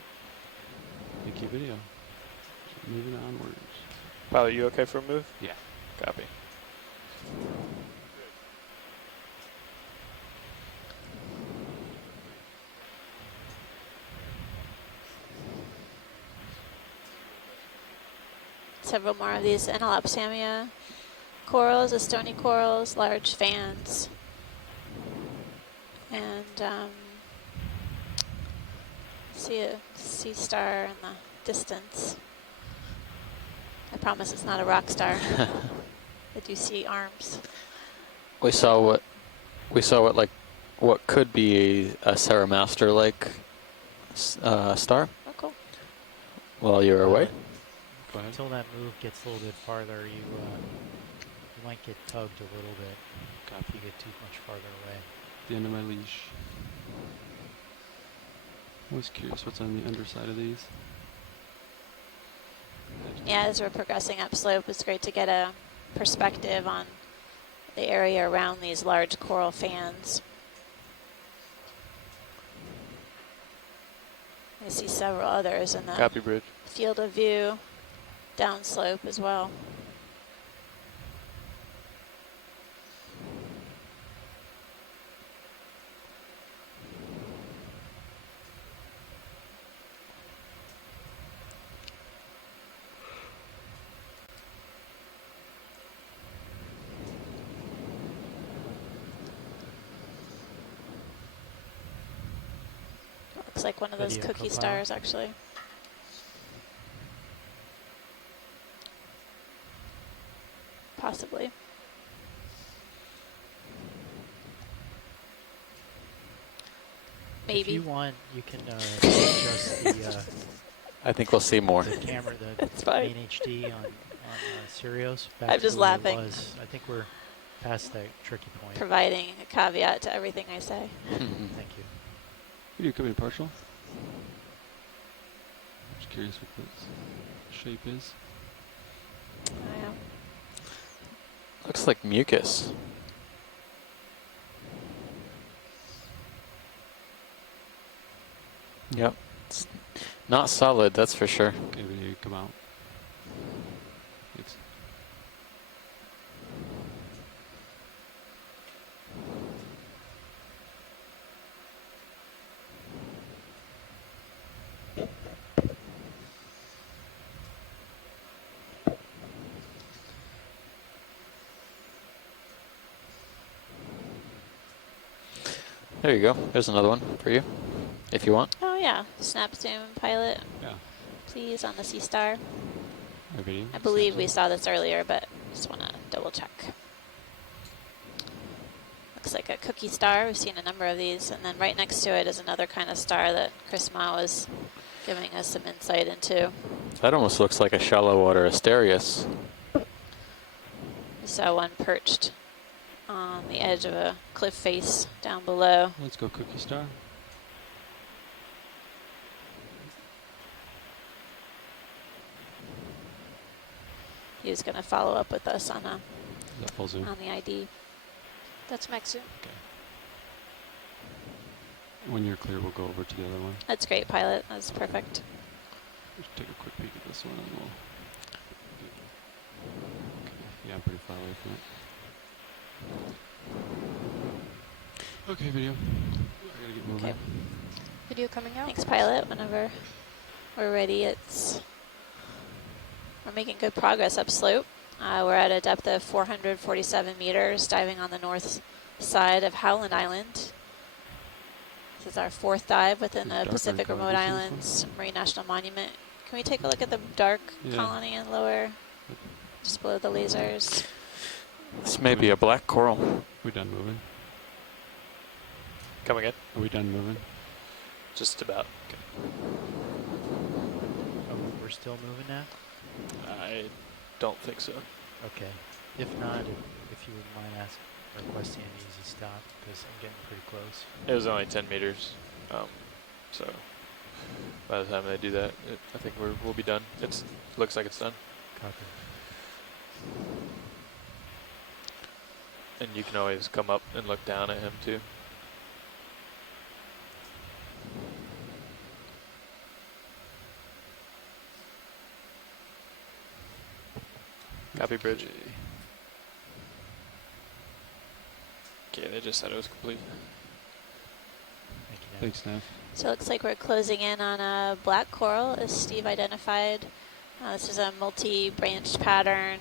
Thank you, video. Moving onwards. Pilot, you okay for a move? Yeah. Copy. Several more of these Enelopsamia corals, the stony corals, large fans. And see a sea star in the distance. I promise it's not a rock star. I do see arms. We saw what could be a Ceramaster like star Oh, cool. while you're away. Go ahead. Until that move gets a little bit farther, you might get tugged a little bit if you get too much farther away. The end of my leash. I was curious what's on the underside of these. Yeah, as we're progressing upslope, it's great to get a perspective on the area around these large coral fans. I see several others in the Copy, bridge. field of view, downslope as well. Looks like one of those Video cookie co-pilot. stars, actually. Possibly. Maybe. If you want, you can adjust the I think we'll see more. the camera, the That's fine. main HD on Sirius. Back I'm to just where it laughing. was. I think we're past that tricky point. Providing a caveat to everything I say. Thank you. Video coming partial. Just curious what this shape is. I am. Looks like mucus. Yep. It's not solid, that's for sure. Okay, video come out. Thanks. There you go. There's another one for you, if you want. Oh yeah, snap zoom pilot. Yeah. Please on the Sea Star. Video. I believe we saw this earlier, but just want to double check. Looks like a cookie star. We've seen a number of these, and then right next to it is another kind of star that Chris Ma was giving us some insight into. That almost looks like a shallow water Asterius. We saw one perched on the edge of a cliff face down below. Let's go cookie star. He was going to follow up with us on Is that full zoom? the ID. That's max zoom. Okay. When you're clear, we'll go over to the other one. That's great, pilot. That's perfect. Just take a quick peek at this one and we'll... Okay. Yeah, I'm pretty far away from it. Okay, video. I gotta get moving. Okay. Video coming out. Thanks, pilot. Whenever we're ready, we're making good progress upslope. We're at a depth of 447 meters, diving on the north side of Howland Island. This is our fourth dive within the Pacific Remote Islands Marine National Monument. Can we take a look at the dark colony and lower, just below the lasers? This may be a black coral. We done moving? Come again? Are we done moving? Just about. Okay. Oh, we're still moving now? I don't think so. Okay. If not, if you wouldn't mind requesting an easy stop, because I'm getting pretty close. It was only 10 meters, so by the time they do that, I think we'll be done. It looks like it's done. Copy. And you can always come up and look down at him too. Copy, bridge. Okay, they just said it was complete. Thank you, Nav. Thanks, Nav. So it looks like we're closing in on a black coral, as Steve identified. This is a multi-branched pattern.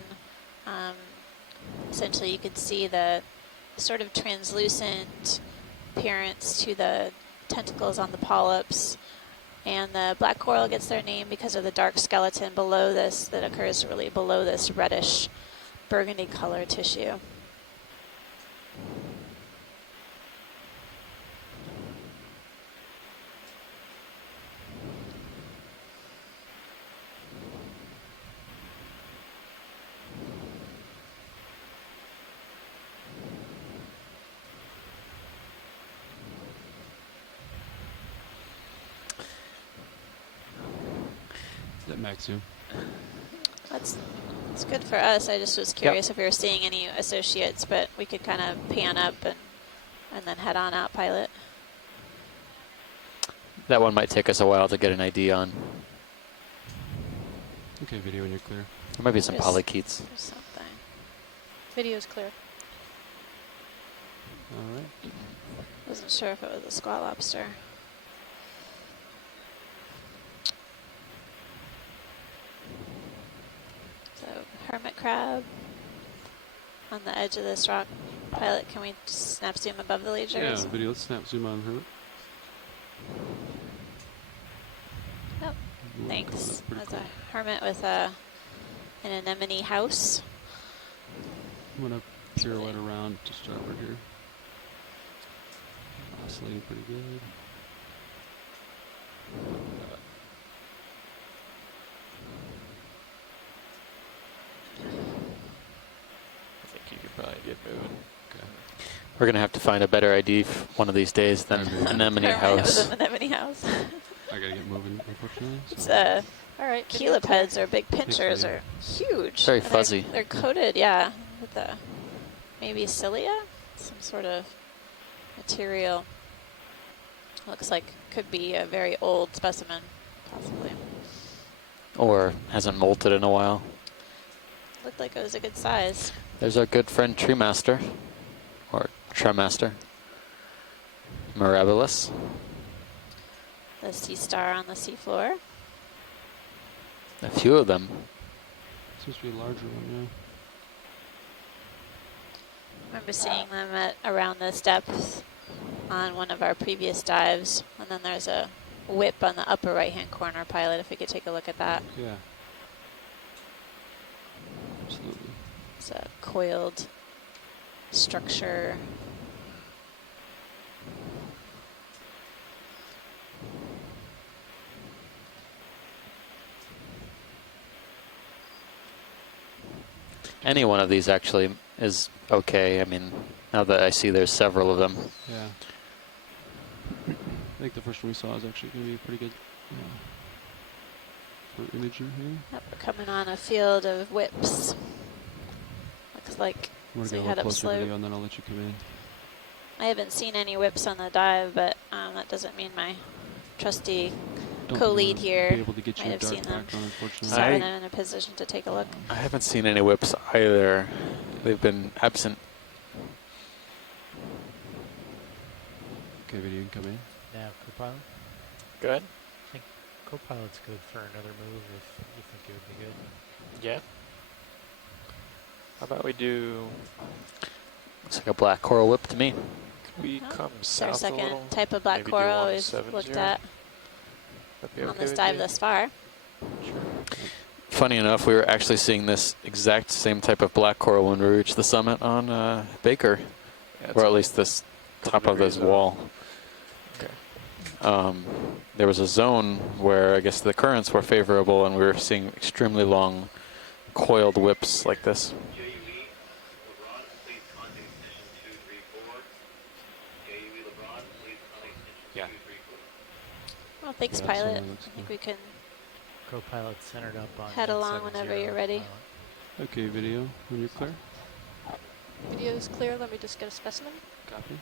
Essentially, you can see the sort of translucent appearance to the tentacles on the polyps. And the black coral gets their name because of the dark skeleton below this that occurs really below this reddish burgundy color tissue. Is that max zoom? That's good for us. I just was curious if we were seeing any associates, but we could kind of pan up and then head on out, pilot. That one might take us a while to get an ID on. Okay, video when you're clear. There might be some There's polychaetes. something. Video's clear. All right. Wasn't sure if it was a squat lobster. So hermit crab on the edge of this rock. Pilot, can we just snap zoom above the lasers? Yeah, video. Let's snap zoom on her. That's pretty As cool. a hermit with an anemone house. I'm gonna pirouette around to starboard here. Oscillating pretty good. I think you could probably get moving. Okay. We're going to have to find a better ID one of these days than Anemone House. An anemone house. I gotta get moving, unfortunately. It's All right. Chelepeds or big pinchers are huge. Very And fuzzy. They're coated, yeah, with the maybe cilia, some sort of material. Looks like could be a very old specimen, possibly. Or hasn't molted in a while. Looked like it was a good size. There's our good friend Treemaster, or Tremaster. Mirabilis. The sea star on the seafloor. A few of them. Seems to be a larger one, Remember seeing them at around this depth on one of our previous dives. And then there's a whip on the upper right-hand corner, Pilot, if we could take a look at that. Yeah. Absolutely. It's a coiled structure. Any one of these actually is okay. I mean, now that I see there's several of them. Yeah. I think the first one we saw is actually going to be pretty good for imaging here. Yep, we're coming on a field of whips. Looks like I'm going to so get a head little up closer slope. video and then I'll let you come in. I haven't seen any whips on the dive, but that doesn't mean my trusty Don't co-lead be here able to get might you a have dark seen them. background, unfortunately. So I'm in a position to take a look. I haven't seen any whips either. They've been absent. Okay, video, you can come in. Nav Copilot? Go ahead. I think Copilot's good for another move if you think it would be good. Yeah. How about we do... Looks like a black coral whip to me. Could we come It's our south a second little? type of black Maybe do coral we've 170? looked at That'd be on okay this with dive you? thus far. Funny enough, we were actually seeing this exact same type of black coral when we reached the summit on Baker, Yeah, or at least this top of this wall. Okay. There was a zone where I guess the currents were favorable and we were seeing extremely long coiled whips like this. Yeah. Well, thanks, Yeah, Pilot. so I think we can Copilot centered up on head along whenever you're ready. Okay, video, when you're clear. Video is clear. Let me just get a specimen. Copy.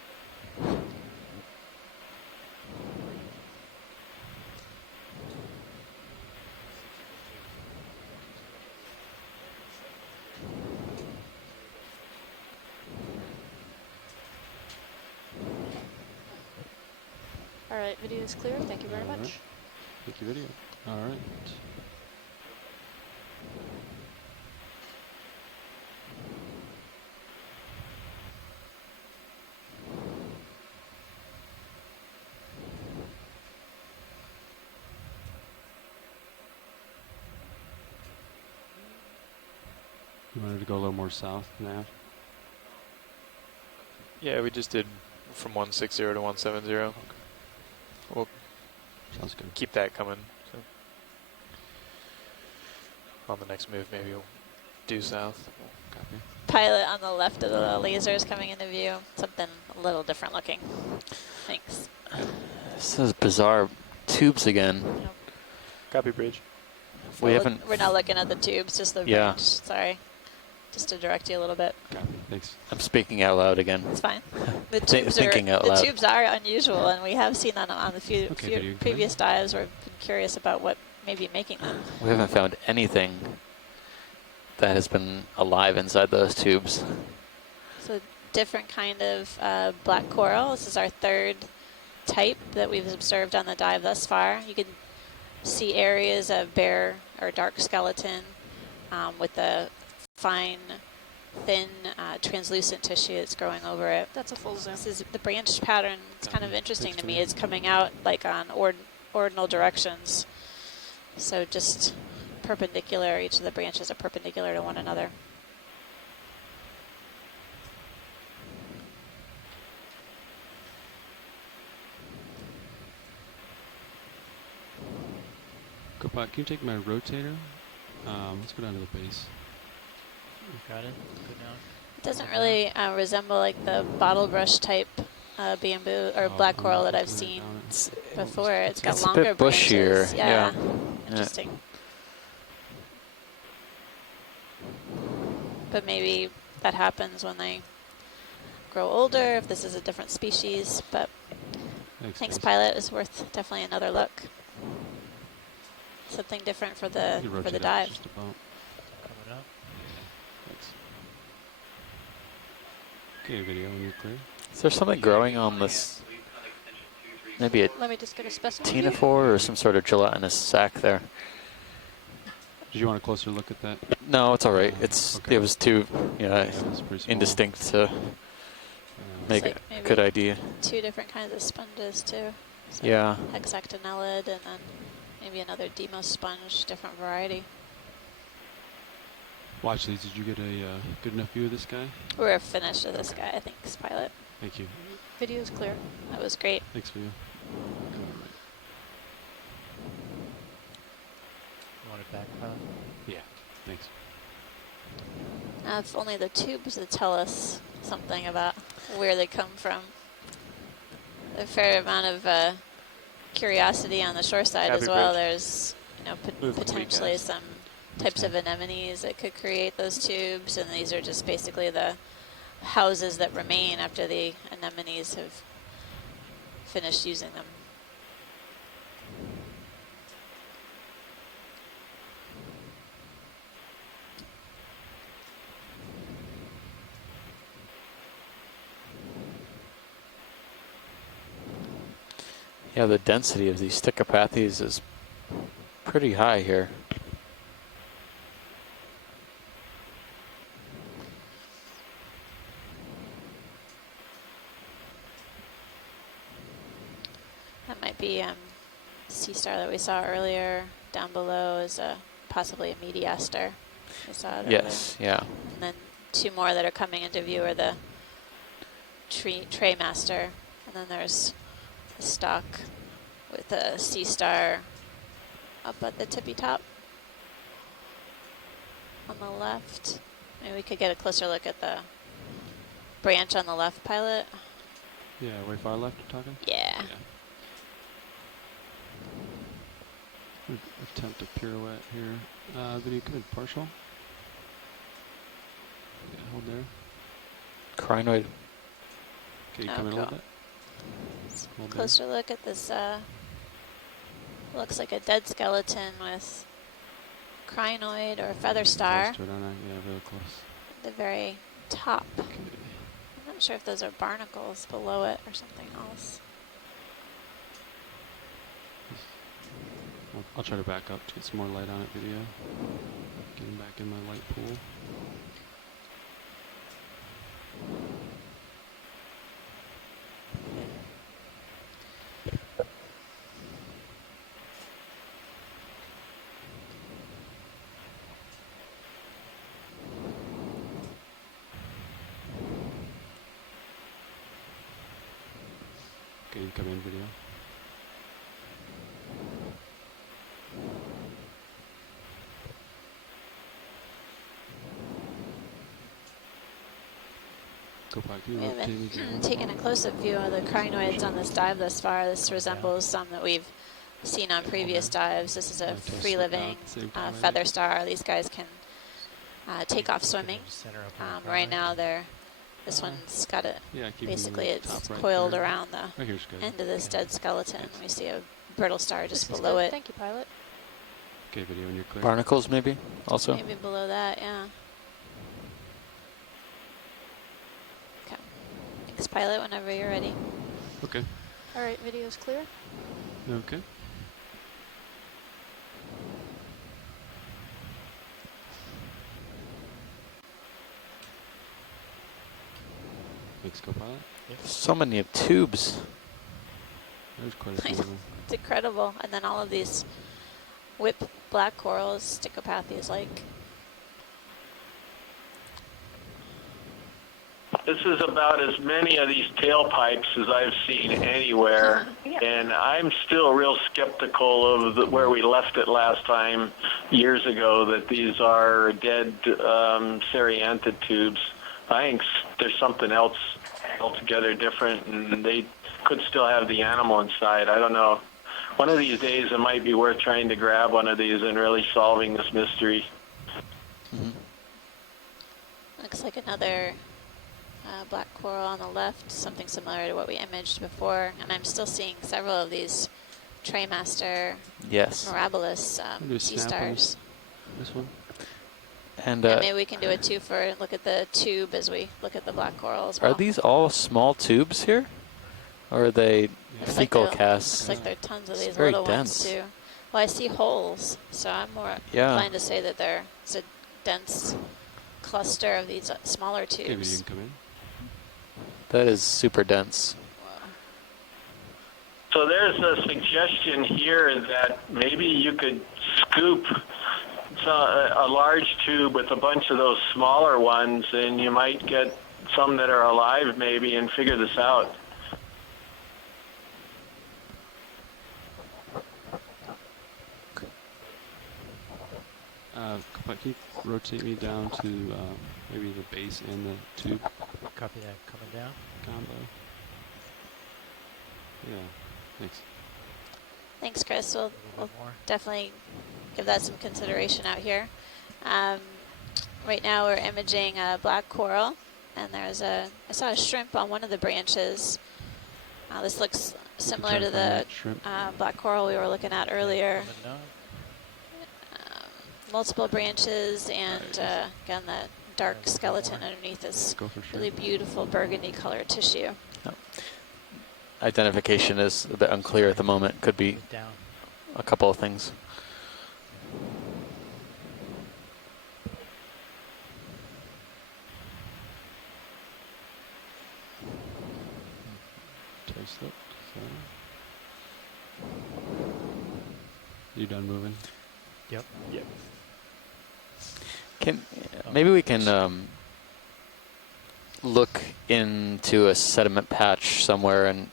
All right, video is clear. Thank you very All much. right. Thank you, video. All right. You wanted to go a little more south now? Yeah, we just did from 160 to 170. Okay. We'll Sounds good. keep that coming. So. On the next move, maybe we'll due south. Copy. Pilot on the left of the lasers coming into view. Something a little different looking. Thanks. This is bizarre tubes again. Yep. Copy, bridge. We haven't. We're not looking at the tubes, just the Yeah. range. Sorry. Just to direct you a little bit. Copy. Thanks. I'm speaking out loud again. It's fine. The tubes Thinking out loud. The tubes are unusual, and we have seen that on the few video, previous dives. We've been curious about what may be making them. We haven't found anything that has been alive inside those tubes. So different kind of black coral. This is our third type that we've observed on the dive thus far. You can see areas of bare or dark skeleton with the fine, thin, translucent tissue that's growing over it. That's a full zoom. This is the branch pattern. It's kind of interesting to me. It's coming out like on ordinal directions. So just perpendicular, each of the branches are perpendicular to one another. Copilot, can you take my rotator? Let's go down to the base. You've got it. Go down. It doesn't really resemble like the bottle brush type bamboo or black coral that I've seen before. It's got longer a bit bushier. branches. Yeah. Yeah. Interesting. But maybe that happens when they grow older, if this is a different species. But thanks, Pilot. It's worth definitely another look. Something different for the dive. Just about. Coming up. Thanks. Okay, video when you're clear. Is there something growing on this? Maybe a Let me just get a specimen. ctenophore or some sort of gelatinous sac there. Did you want a closer look at that? No, it's all right. It's okay. It was too indistinct to make like a good idea. 2 different kinds of sponges too. So Yeah. hexactinellid and then maybe another Demos sponge, different variety. Watch these. Did you get a good enough view of this guy? We're finished with this guy, Thanks, Pilot. Thank you. Video's clear. That was great. Thanks, video. You want it back, Pilot? Yeah, thanks. If only the tubes would tell us something about where they come from. A fair amount of curiosity on the shore side as well. There's, potentially some types of anemones that could create those tubes, and these are just basically the houses that remain after the anemones have finished using them. Yeah, the density of these Stichopathes is pretty high here. That might be sea star that we saw earlier. Down below is possibly a mediaster. We saw it Yes, earlier. yeah. And then 2 more that are coming into view are the tray master, and then there's the stock with a sea star up at the tippy top on the left. Maybe we could get a closer look at the branch on the left, Pilot. Yeah, way far left you're talking? Yeah. Attempt a pirouette here. Video good, partial. Yeah, hold there. Crinoid. Okay, you come in a little bit. Hold Closer look at this, looks like a dead skeleton with crinoid or feather star. Close to it, aren't I? Yeah, really close. At the very top. Okay. I'm not sure if those are barnacles below it or something else. I'll try to back up to get some more light on it, video. Getting back in my light pool. Okay, you come in, video. We haven't taken a close-up view of the crinoids on this dive thus far. This resembles some that we've seen on previous dives. This is a free-living feather star. These guys can take off swimming. Right now, this one's got a, basically it's coiled around the end of this dead skeleton. We see a brittle star just below it. Thank you, Pilot. Okay, video when you're clear. Barnacles, maybe, also? Maybe below that, yeah. Thanks, Pilot, whenever you're ready. Okay. All right, video's clear. Okay. Thanks, Copilot. So many tubes. There's quite a few of them. It's incredible. And then all of these whip black coral as Stichopathes like. This is about as many of these tailpipes as I've seen anywhere, and I'm still real skeptical of where we left it last time, years ago, that these are dead serianthid tubes. I think there's something else altogether different, and they could still have the animal inside. I don't know. One of these days, it might be worth trying to grab one of these and really solving this mystery. Looks like another black coral on the left, something similar to what we imaged before, and I'm still seeing several of these Traymaster mirabilis sea stars. This one. And maybe we can do a twofer and look at the tube as we look at the black coral as well. Are these all small tubes here? Or are they fecal casts? Looks like there are tons of these very little dense. ones too. Well, I see holes, so I'm more inclined to say that it's a dense cluster of these smaller tubes. Maybe you can come in. That is super dense. So there's a suggestion here that maybe you could scoop a large tube with a bunch of those smaller ones, and you might get some that are alive maybe and figure this out. Can you rotate me down to maybe the base and the tube? Copy that. Coming down. Combo. Yeah. Thanks. Thanks, Chris. We'll definitely give that some consideration out here. Right now we're imaging black coral, and I saw a shrimp on one of the branches. This looks similar to the black coral we were looking at earlier. Multiple branches, and again, the dark skeleton underneath this really beautiful burgundy color tissue. Identification is a bit unclear at the moment. Could be a couple of things. Taste it. You done moving? Yep. Yep. Maybe we can look into a sediment patch somewhere and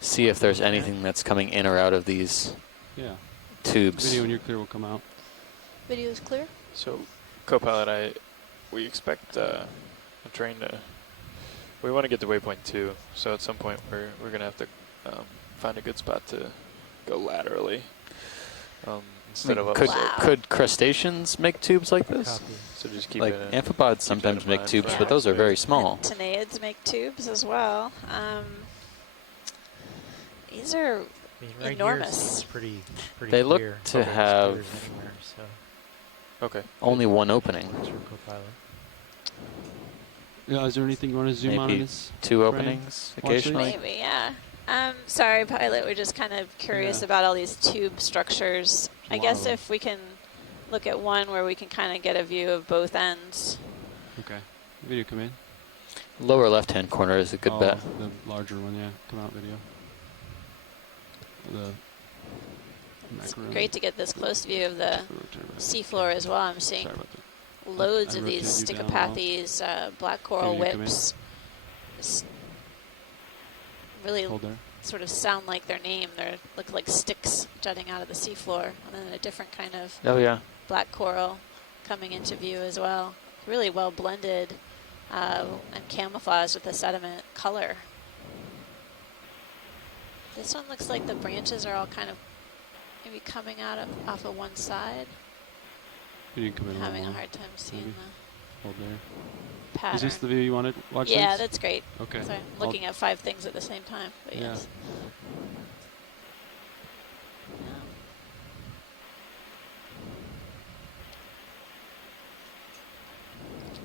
see if there's anything that's coming in or out of these tubes. Video when you're clear will come out. Video is clear. So, co-pilot, we expect a train to. We want to get to waypoint 2, so at some point we're gonna have to find a good spot to go laterally. Instead of could crustaceans make tubes like this? Copy. So just keep like it amphipods sometimes make tubes, but those are very small. Teneids make tubes as well. These are right enormous. Pretty they look clear. to have Anywhere, so. only one opening. Yeah, is there anything you want to zoom on Maybe this? two openings occasionally? Maybe, yeah. Sorry, pilot, we're just kind of curious about all these tube structures. I guess if we can look at one where we can kind of get a view of both ends. Okay. Video come in. Lower left-hand corner is a good bet. The larger one, yeah. Come out video. It's great to get this close view of the seafloor as well. I'm seeing loads of these Stichopathes, black coral whips. Really sort of sound like their name. They look like sticks jutting out of the seafloor, and then a different kind of black coral coming into view as well. Really well blended and camouflaged with the sediment color. This one looks like the branches are all kind of maybe coming out off of one side. You didn't come in. Having a hard time seeing the hold there. pattern. Is this the view you wanted? Watch yeah, that's great. Okay. Sorry, I'm looking at 5 things at the same time. But yes.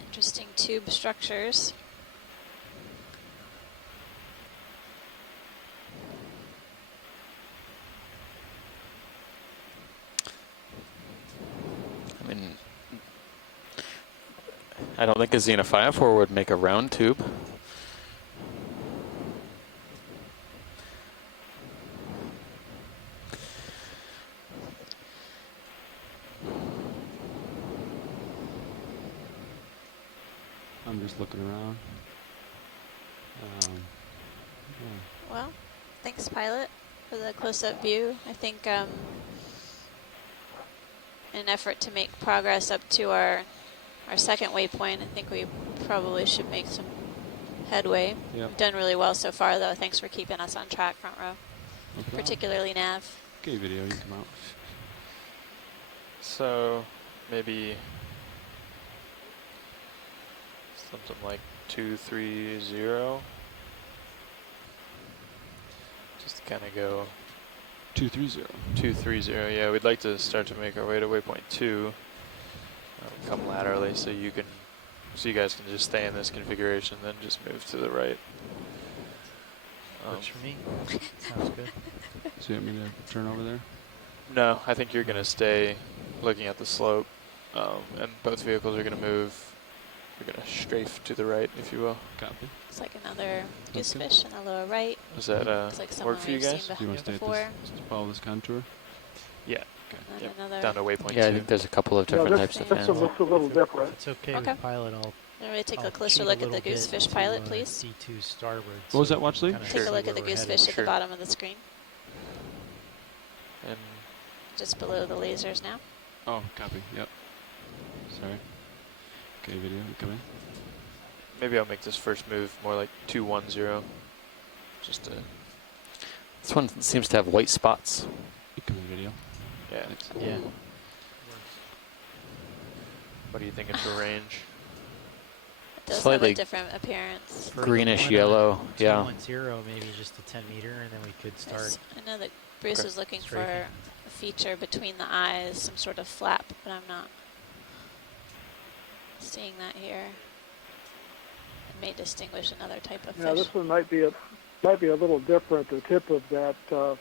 Interesting tube structures. I mean, I don't think a xenophyophore would make a round tube. I'm just looking around. Yeah. Well, thanks, pilot, for the close-up view. I think in an effort to make progress up to our second waypoint, I think we probably should make some headway. Yep. We've done really well so far, though. Thanks for keeping us on track, front row. No problem. Particularly Nav. Okay, video, you can come out. So maybe something like 230. Just kind of go 230. 230. Yeah, we'd like to start to make our way to waypoint 2. Come laterally, so you guys can just stay in this configuration, then just move to the right. Works for me. Sounds good. So you want me to turn over there? No, I think you're going to stay looking at the slope, and both vehicles are going to move. We're going to strafe to the right, if you will. Copy. It's like another goosefish in the lower right. Does that like work for you guys? Do you want to stay at this, follow this contour? Yeah. Okay. Yep. Down to waypoint 2. Yeah, I think there's a couple of different types of fans. This one looks a little different. It's okay, Okay. with pilot. I'll take I'll a closer cheat look at little the bit goosefish, to, pilot, please. C2 starboard. What was so that, watch lead? kinda Take see a look at where the we're headed. goosefish at the bottom of the screen. And Just below the lasers now. Oh, copy. Yep. Sorry. Okay, video, you come in. maybe I'll make this first move more like 210. Just to, This one seems to have white spots. You come in, video. yeah. Thanks. Yeah. What are you thinking for range? It does Slightly have a different appearance. For greenish one, yellow. Yeah. 210, maybe just a 10 meter, and then we could start. Yes, I know that Bruce Okay. was looking for Strafing. a feature between the eyes, some sort of flap, but I'm not seeing that here. It may distinguish another type of Yeah, fish. this one might be a little different. The tip of that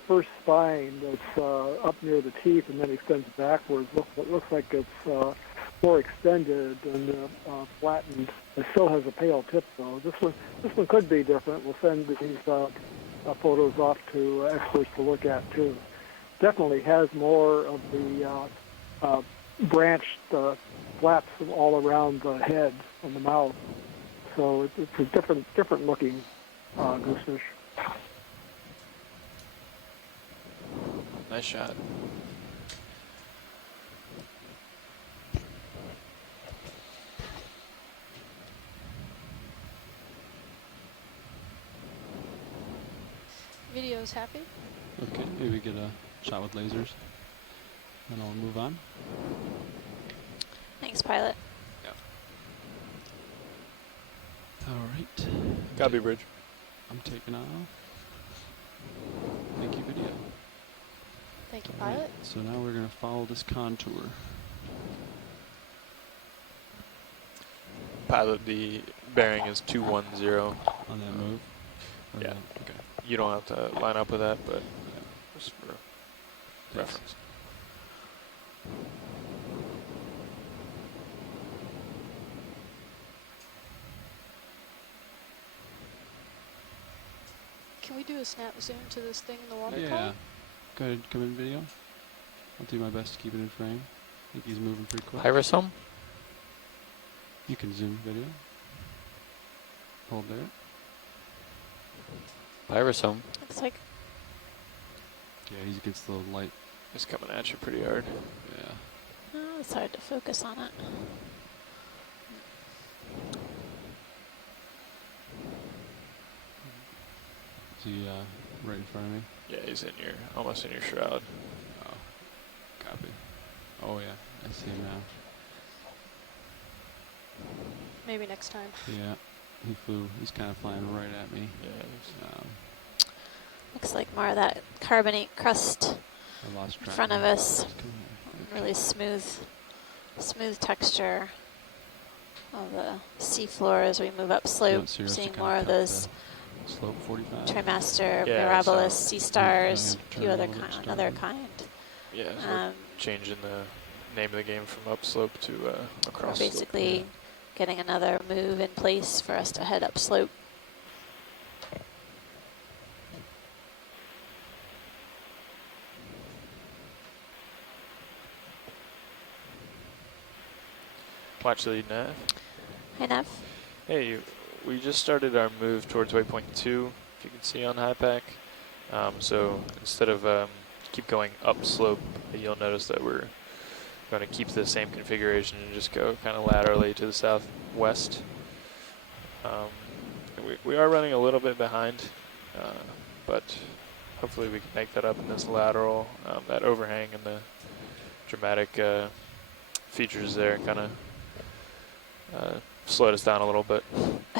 first spine that's up near the teeth and then extends backwards looks like it's more extended and flattened. It still has a pale tip though. This one could be different. We'll send these photos off to experts to look at too. Definitely has more of the branched flaps all around the head and the mouth. So it's a different looking goosefish. Nice shot. Video's happy. Okay, maybe get a shot with lasers. And I'll move on. Thanks, pilot. Alright. Copy, bridge. I'm taking off. Thank you, video. Thank you, All right, pilot. so now we're going to follow this contour. Pilot, the bearing is 210. On that move? Or Yeah. the- okay. You don't have to line up with that, but just for Thanks. reference. Can we do a snap zoom to this thing in the water Yeah. column? Go ahead, come in video. I'll do my best to keep it in frame. I think he's moving pretty quick. Pyrosome? You can zoom video. Hold there. Pyrosome. Looks like Yeah, he's against the light. It's coming at you pretty hard. Yeah. it's hard to focus on it. Is he right in front of me? Yeah, he's almost in your shroud. Oh, copy. Oh yeah, I see him now. Maybe next time. Yeah, he's kind of flying right at me. Yeah. Looks like more of that carbonate crust I lost in track front of now. us. Come here. Really smooth texture of the seafloor as we move up slope. so you're Seeing also more kinda of cut those the slope 45. Trimaster, Yeah, Mirabilis, so- sea stars, Yeah, a few other turn a little bit another starboard. kind. Yeah, so we're Um, changing the name of the game from upslope to we're across slope. basically getting another move in place for us to head up slope. Watch the lead nav. Hi, Nev. Hey, we just started our move towards waypoint 2, if you can see on HiPAC. So instead of keep going upslope, you'll notice that we're going to keep the same configuration and just go kind of laterally to the southwest. We are running a little bit behind, but hopefully we can make that up in this lateral. That overhang and the dramatic features there kind of slowed us down a little bit.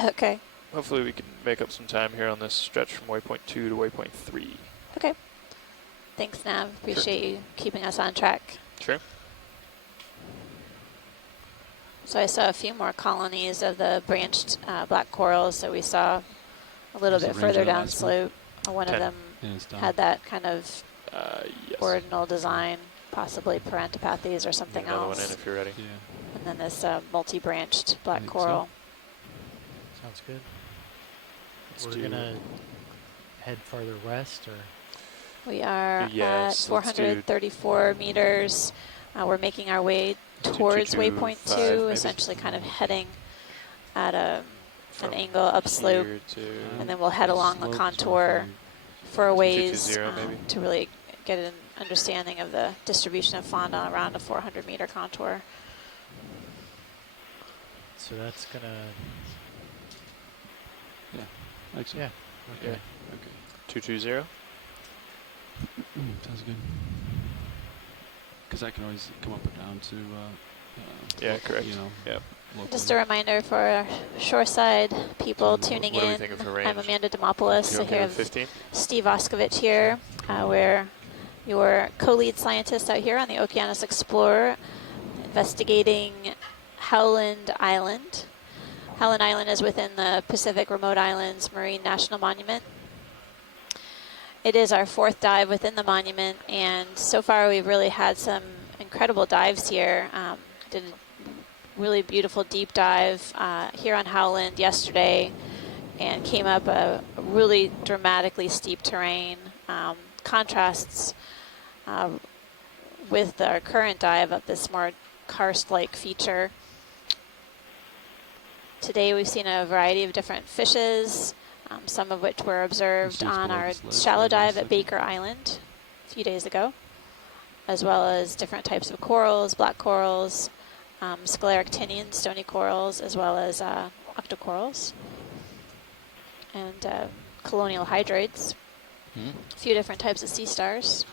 Okay. Hopefully we can make up some time here on this stretch from waypoint 2 to waypoint 3. Okay. Thanks, Nav. Appreciate you keeping us on track. Sure. So I saw a few more colonies of the branched black corals that we saw a little bit further downslope. One of them had that kind of yes. ordinal design, possibly parentopathes or something another else. One in if you're ready. Yeah. And then this multi-branched black coral. Sounds good. Let's We're gonna head farther west, or we are at 434 meters. We're making our way towards waypoint 2, maybe. essentially kind of heading at an angle upslope, and then we'll head along the contour for a ways to really get an understanding of the distribution of fauna around a 400-meter contour. so that's gonna. Yeah. Actually. Yeah. Okay. Okay. 220. Sounds good. Because I can always come up or down to. Yeah, correct. You know. Yeah. Just a reminder for our shoreside people tuning what are we in. thinking for range? I'm Amanda Demopoulos. You I okay hear with 15? Steve Oskovich here. We're your co-lead scientist out here on the Okeanos Explorer, investigating Howland Island. Howland Island is within the Pacific Remote Islands Marine National Monument. It is our 4th dive within the monument, and so far we've really had some incredible dives here. Did a really beautiful deep dive here on Howland yesterday, and came up a really dramatically steep terrain. Contrasts with our current dive up this more karst-like feature. Today we've seen a variety of different fishes, some of which were observed on our shallow dive at Baker Island a few days ago, as well as different types of corals, black corals, scleractinian stony corals, as well as octocorals, and colonial hydroids, a few different types of sea stars.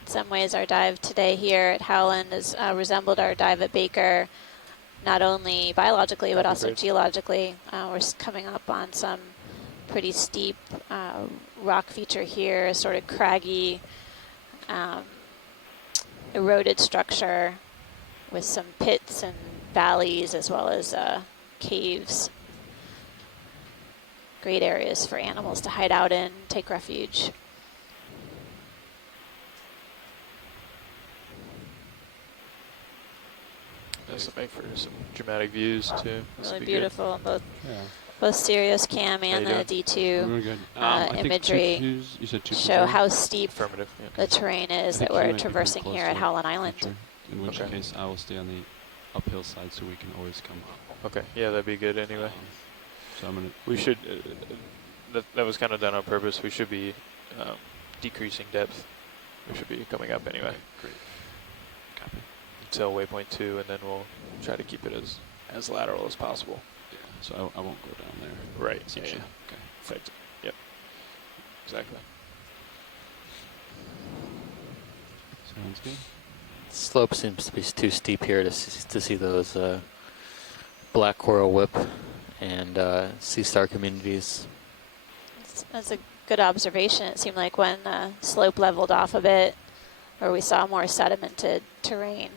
In some ways, our dive today here at Howland has resembled our dive at Baker, not only biologically, but also geologically. We're coming up on some pretty steep rock feature here, sort of craggy, eroded structure with some pits and valleys, as well as caves. Great areas for animals to hide out in, take refuge. This will make for some dramatic views too. Really beautiful, both Sirius Cam and the D2 imagery show how steep the terrain is that we're traversing here at Howland Island. In which case, I will stay on the uphill side so we can always come up. Okay, yeah, that'd be good anyway. So I'm gonna. We should. That was kind of done on purpose. We should be decreasing depth. We should be coming up anyway. Great. Copy. Until waypoint 2, and then we'll try to keep it as lateral as possible. Yeah. So I won't go down there. Right. Yeah. Okay. Perfect. Yep. Exactly. Sounds good. Slope seems to be too steep here to see those black coral whip and sea star communities. That's a good observation. It seemed like when the slope leveled off a bit, or we saw more sedimented terrain,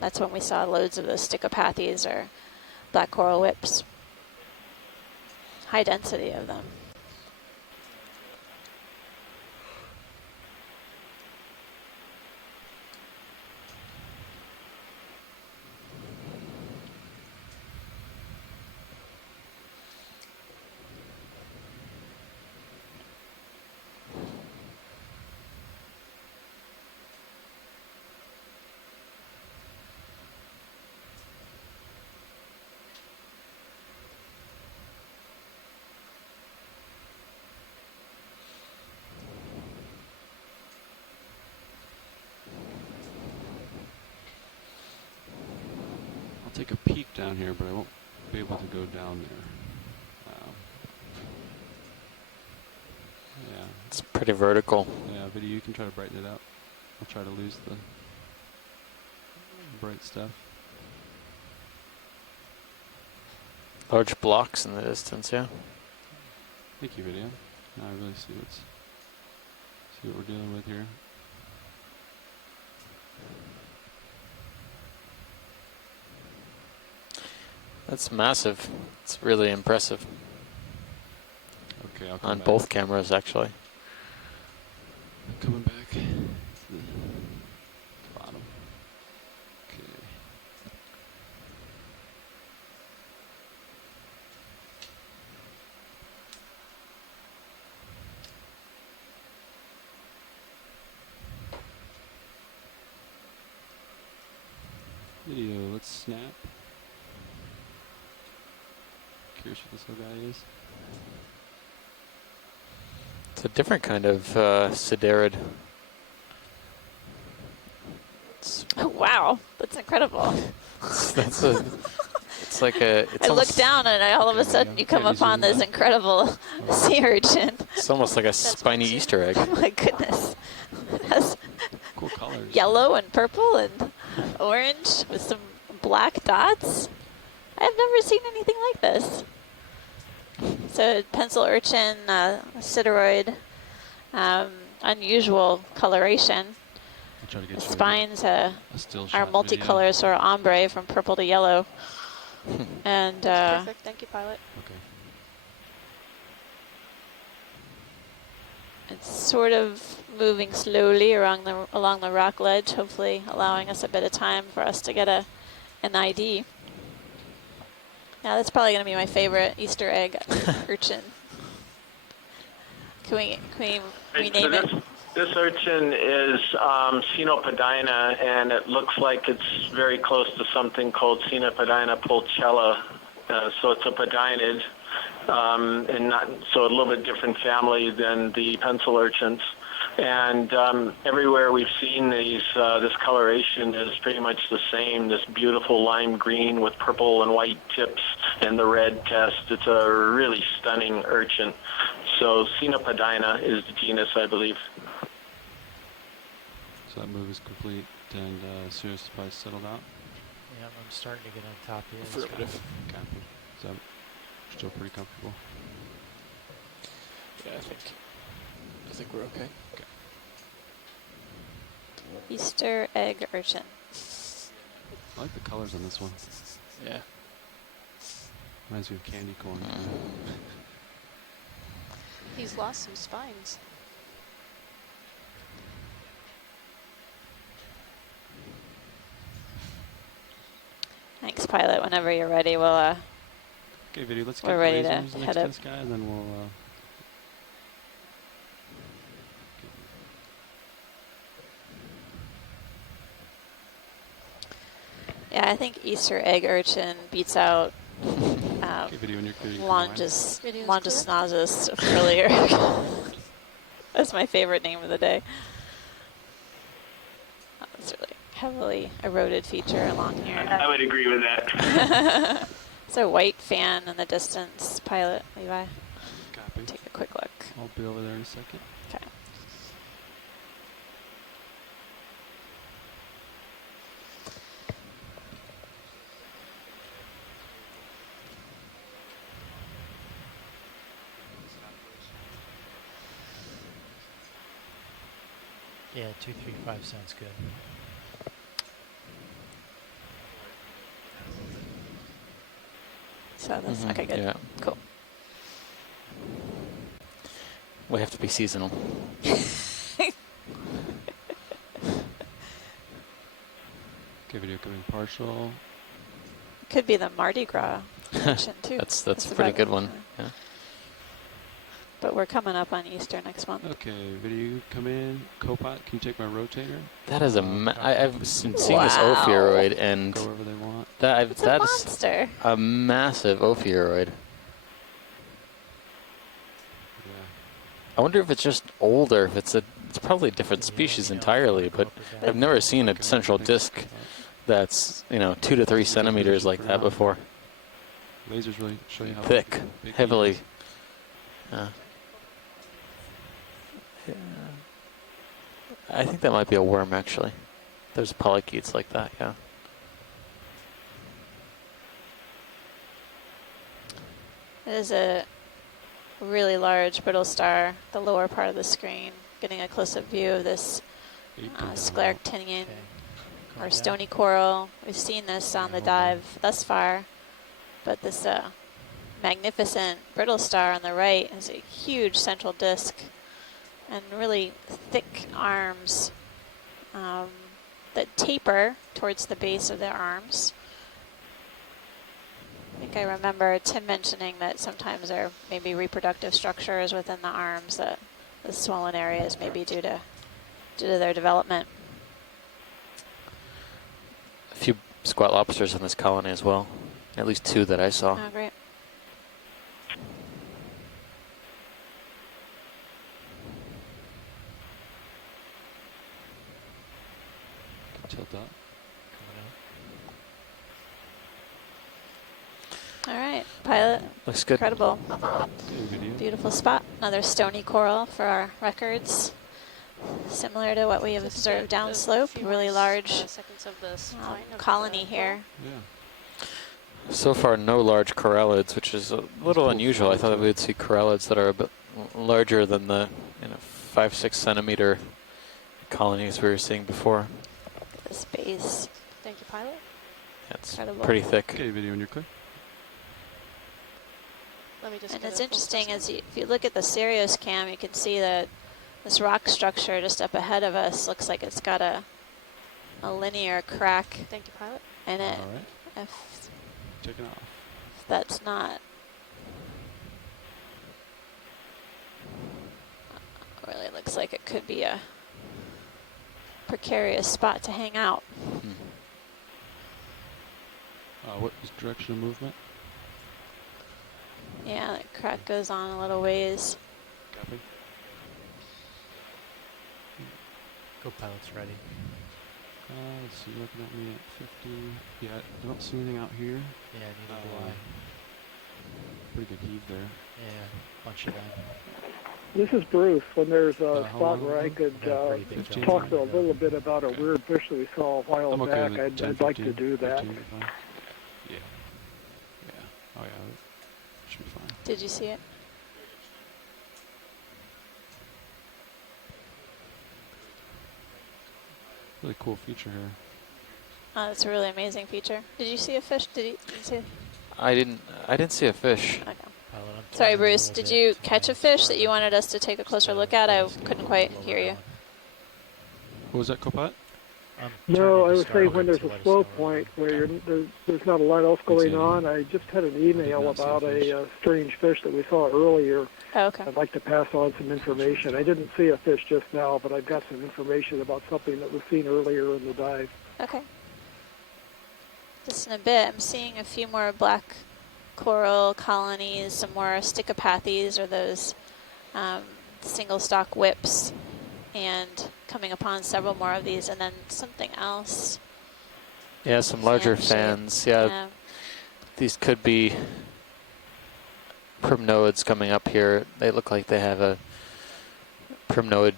that's when we saw loads of those stichopathes or black coral whips. High density of them. take a peek down here, but I won't be able to go down there. Yeah. It's pretty vertical. Yeah, but you can try to brighten it up. I'll try to lose the bright stuff. Large blocks in the distance, yeah. Thank you, video. Now I really see what we're dealing with here. That's massive. It's really impressive. Okay, I'll come on back. both cameras, actually. Coming back to the bottom. Okay. Video, let's snap. Curious what this little guy is. It's a different kind of siderid. Oh, wow, that's incredible. It's like a. It's I look down and all of a sudden you come upon this incredible sea urchin. It's almost like a spiny Easter egg. Oh my goodness. It has cool colors. Yellow and purple and orange with some black dots. I've never seen anything like this. So pencil urchin, sideroid, unusual coloration. The spines are multicolors, or ombre from purple to yellow. And perfect, thank you, pilot. Okay. It's sort of moving slowly along the rock ledge, hopefully allowing us a bit of time for us to get an ID. Yeah, that's probably going to be my favorite Easter egg urchin. Can we rename it? This urchin is Cenopadina, and it looks like it's very close to something called Cenopadina pulchella. So it's a podinid, and so a little bit different family than the pencil urchins. And everywhere we've seen these, this coloration is pretty much the same, this beautiful lime green with purple and white tips and the red test. It's a really stunning urchin. So Cenopadina is the genus, I believe. So that move is complete, and Sirius is probably settled out. Yeah, I'm starting to get on top here. Affirmative. Copy. So still pretty comfortable. Yeah, I think we're okay. Easter egg urchin. I like the colors on this one. Yeah. Reminds me of candy corn. He's lost some spines. Thanks, pilot. Whenever you're ready, we'll. Okay, video. Let's get we're ready to lasers next head to up. this guy, and then we'll. Yeah, I think Easter egg urchin beats out Longus nasus earlier. That's my favorite name of the day. That's really heavily eroded feature along here. I would agree with that. It's a white fan in the distance. Pilot, Levi. Copy. Take a quick look. I'll be over there in a second. Okay. Yeah, 235 sounds good. So that's okay, good. Yeah. Cool. We have to be seasonal. Okay, video coming partial. Could be the Mardi Gras urchin too. That's a pretty good one. Yeah. But we're coming up on Easter next month. Okay, video come in. Copilot, can you take my rotator? That is I've seen this Ophiuroid, and go wherever they want. It's a monster. A massive Ophiuroid. I wonder if it's just older. If it's probably a different species entirely, but I've never seen a central disc that's, you know, 2 to 3 centimeters like that before. Lasers really show you how thick, big heavily. I think that might be a worm, actually. There's polychaetes like that, yeah. It is a really large brittle star, the lower part of the screen. Getting a close-up view of this scleractinian or stony coral. We've seen this on the dive thus far, but this magnificent brittle star on the right has a huge central disk and really thick arms that taper towards the base of their arms. I think I remember Tim mentioning that sometimes there may be reproductive structures within the arms, that the swollen areas may be due to their development. A few squat lobsters in this colony as well. At least 2 that I saw. Oh, great. Tilt up. All right, pilot. Looks good. Incredible. Beautiful spot. Another stony coral for our records. Similar to what we have observed downslope. Really large seconds of this colony here. Yeah. So far, no large corallids, which is a little unusual. I thought that we would see corallids that are a bit larger than the 5-6 centimeter colonies we were seeing before. The space. Thank you, pilot. That's Incredible. pretty thick. Okay, video when you're clear. Let me just and it's interesting, if you look at the Sirius cam, you can see that this rock structure just up ahead of us looks like it's got a linear crack. Thank you, pilot. In it. All right. If Take it off. that's not really looks like it could be a precarious spot to hang out. What is direction of movement? Yeah, that crack goes on a little ways. Copy. Go pilot's ready. Let's see, looking at me at 50. Yeah, I don't see anything out here. Yeah, neither do I. Pretty good heave there. Yeah, bunch of them. This is Bruce. When there's a spot where I could talk a little bit about a weird fish that we saw a while back, I'd like to do that. 15, yeah. Oh yeah, should be fine. Did you see it? Really cool feature here. Oh, that's a really amazing feature. Did you see a fish? Did you see? I didn't see a fish. Okay. Sorry, Bruce. Did you catch a fish that you wanted us to take a closer look at? I couldn't quite hear you. What was that, Copilot? No, I was saying when there's a slow point where there's not a lot else going on. I just had an email about a strange fish that we saw earlier. Oh, okay. I'd like to pass on some information. I didn't see a fish just now, but I've got some information about something that was seen earlier in the dive. Okay. Just in a bit, I'm seeing a few more black coral colonies, some more stichopathes, or those single stalk whips, and coming upon several more of these, and then something else. Yeah, some larger fans. Yeah. These could be primnoids coming up here. They look like they have a primnoid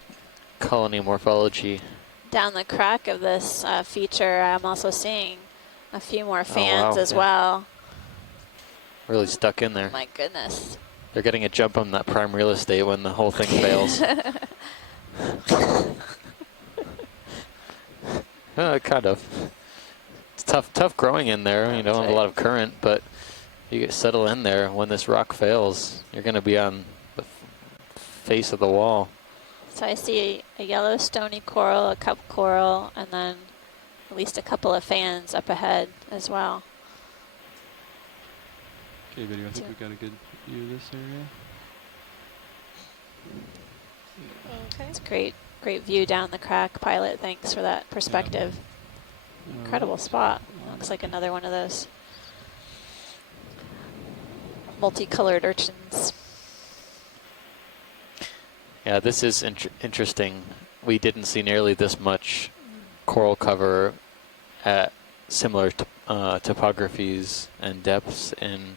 colony morphology. Down the crack of this feature, I'm also seeing a few more fans as well. Really stuck in there. My goodness. They're getting a jump on that prime real estate when the whole thing fails. Kind of. It's tough growing in there. You don't have a lot of current, but you get settled in there. When this rock fails, you're going to be on the face of the wall. So I see a yellow stony coral, a cup coral, and then at least a couple of fans up ahead as well. Okay, video. I think we got a good view of this area. Okay. It's great view down the crack, pilot. Thanks for that perspective. Yeah. Incredible spot. Looks like another one of those multicolored urchins. Yeah, this is interesting. We didn't see nearly this much coral cover at similar topographies and depths in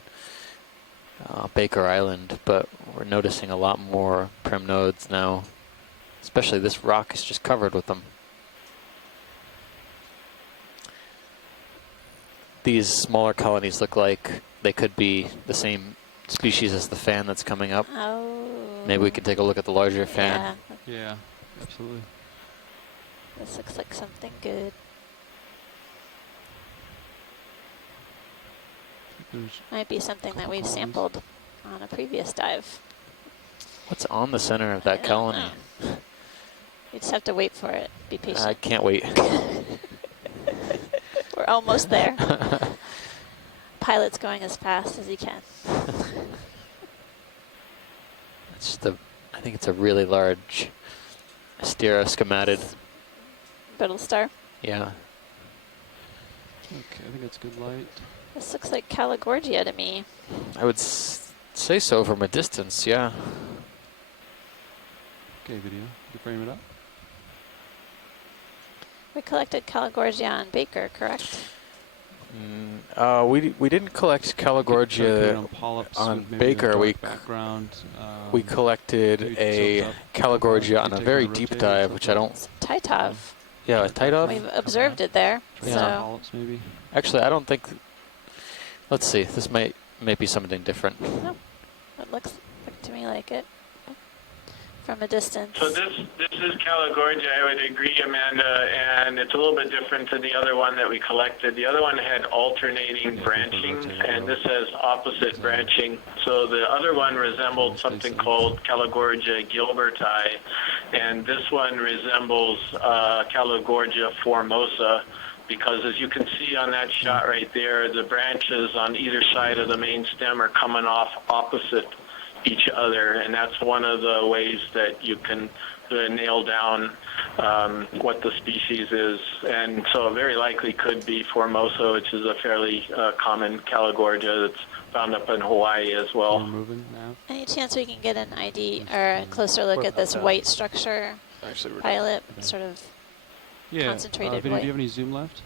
Baker Island, but we're noticing a lot more prim nodes now. Especially this rock is just covered with them. These smaller colonies look like they could be the same species as the fan that's coming up. Oh. Maybe we can take a look at the larger fan. Yeah, absolutely. This looks like something good. Might be something that we've sampled on a previous dive. What's on the center of that colony? You just have to wait for it. Be patient. I can't wait. We're almost there. Pilot's going as fast as he can. It's just I think it's a really large stereoscomatid. Brittle star. Yeah. Okay, I think that's good light. This looks like Calagorgia to me. I would say so from a distance, yeah. Okay, video. You frame it up. We collected Calagorgia on Baker, correct? We didn't collect Calagorgia on Baker. We collected a Calagorgia on a very deep dive, which I don't. Titov. Yeah, Titov. We've observed it there. Yeah. So. Maybe. Actually, I don't think. Let's see. This might be something different. No, it looks to me like it. From a distance. So this is Calagorgia, I would agree, Amanda, and it's a little bit different than the other one that we collected. The other one had alternating branching, and this has opposite branching. So the other one resembled something called Calagorgia gilberti, and this one resembles Calagorgia formosa, because as you can see on that shot right there, the branches on either side of the main stem are coming off opposite each other, and that's one of the ways that you can nail down what the species is. And so it very likely could be Formosa, which is a fairly common Calagorgia that's found up in Hawaii as well. Any chance we can get an ID or a closer look at this white structure? Pilot, sort of concentrated Vinny, white. do you have any zoom left?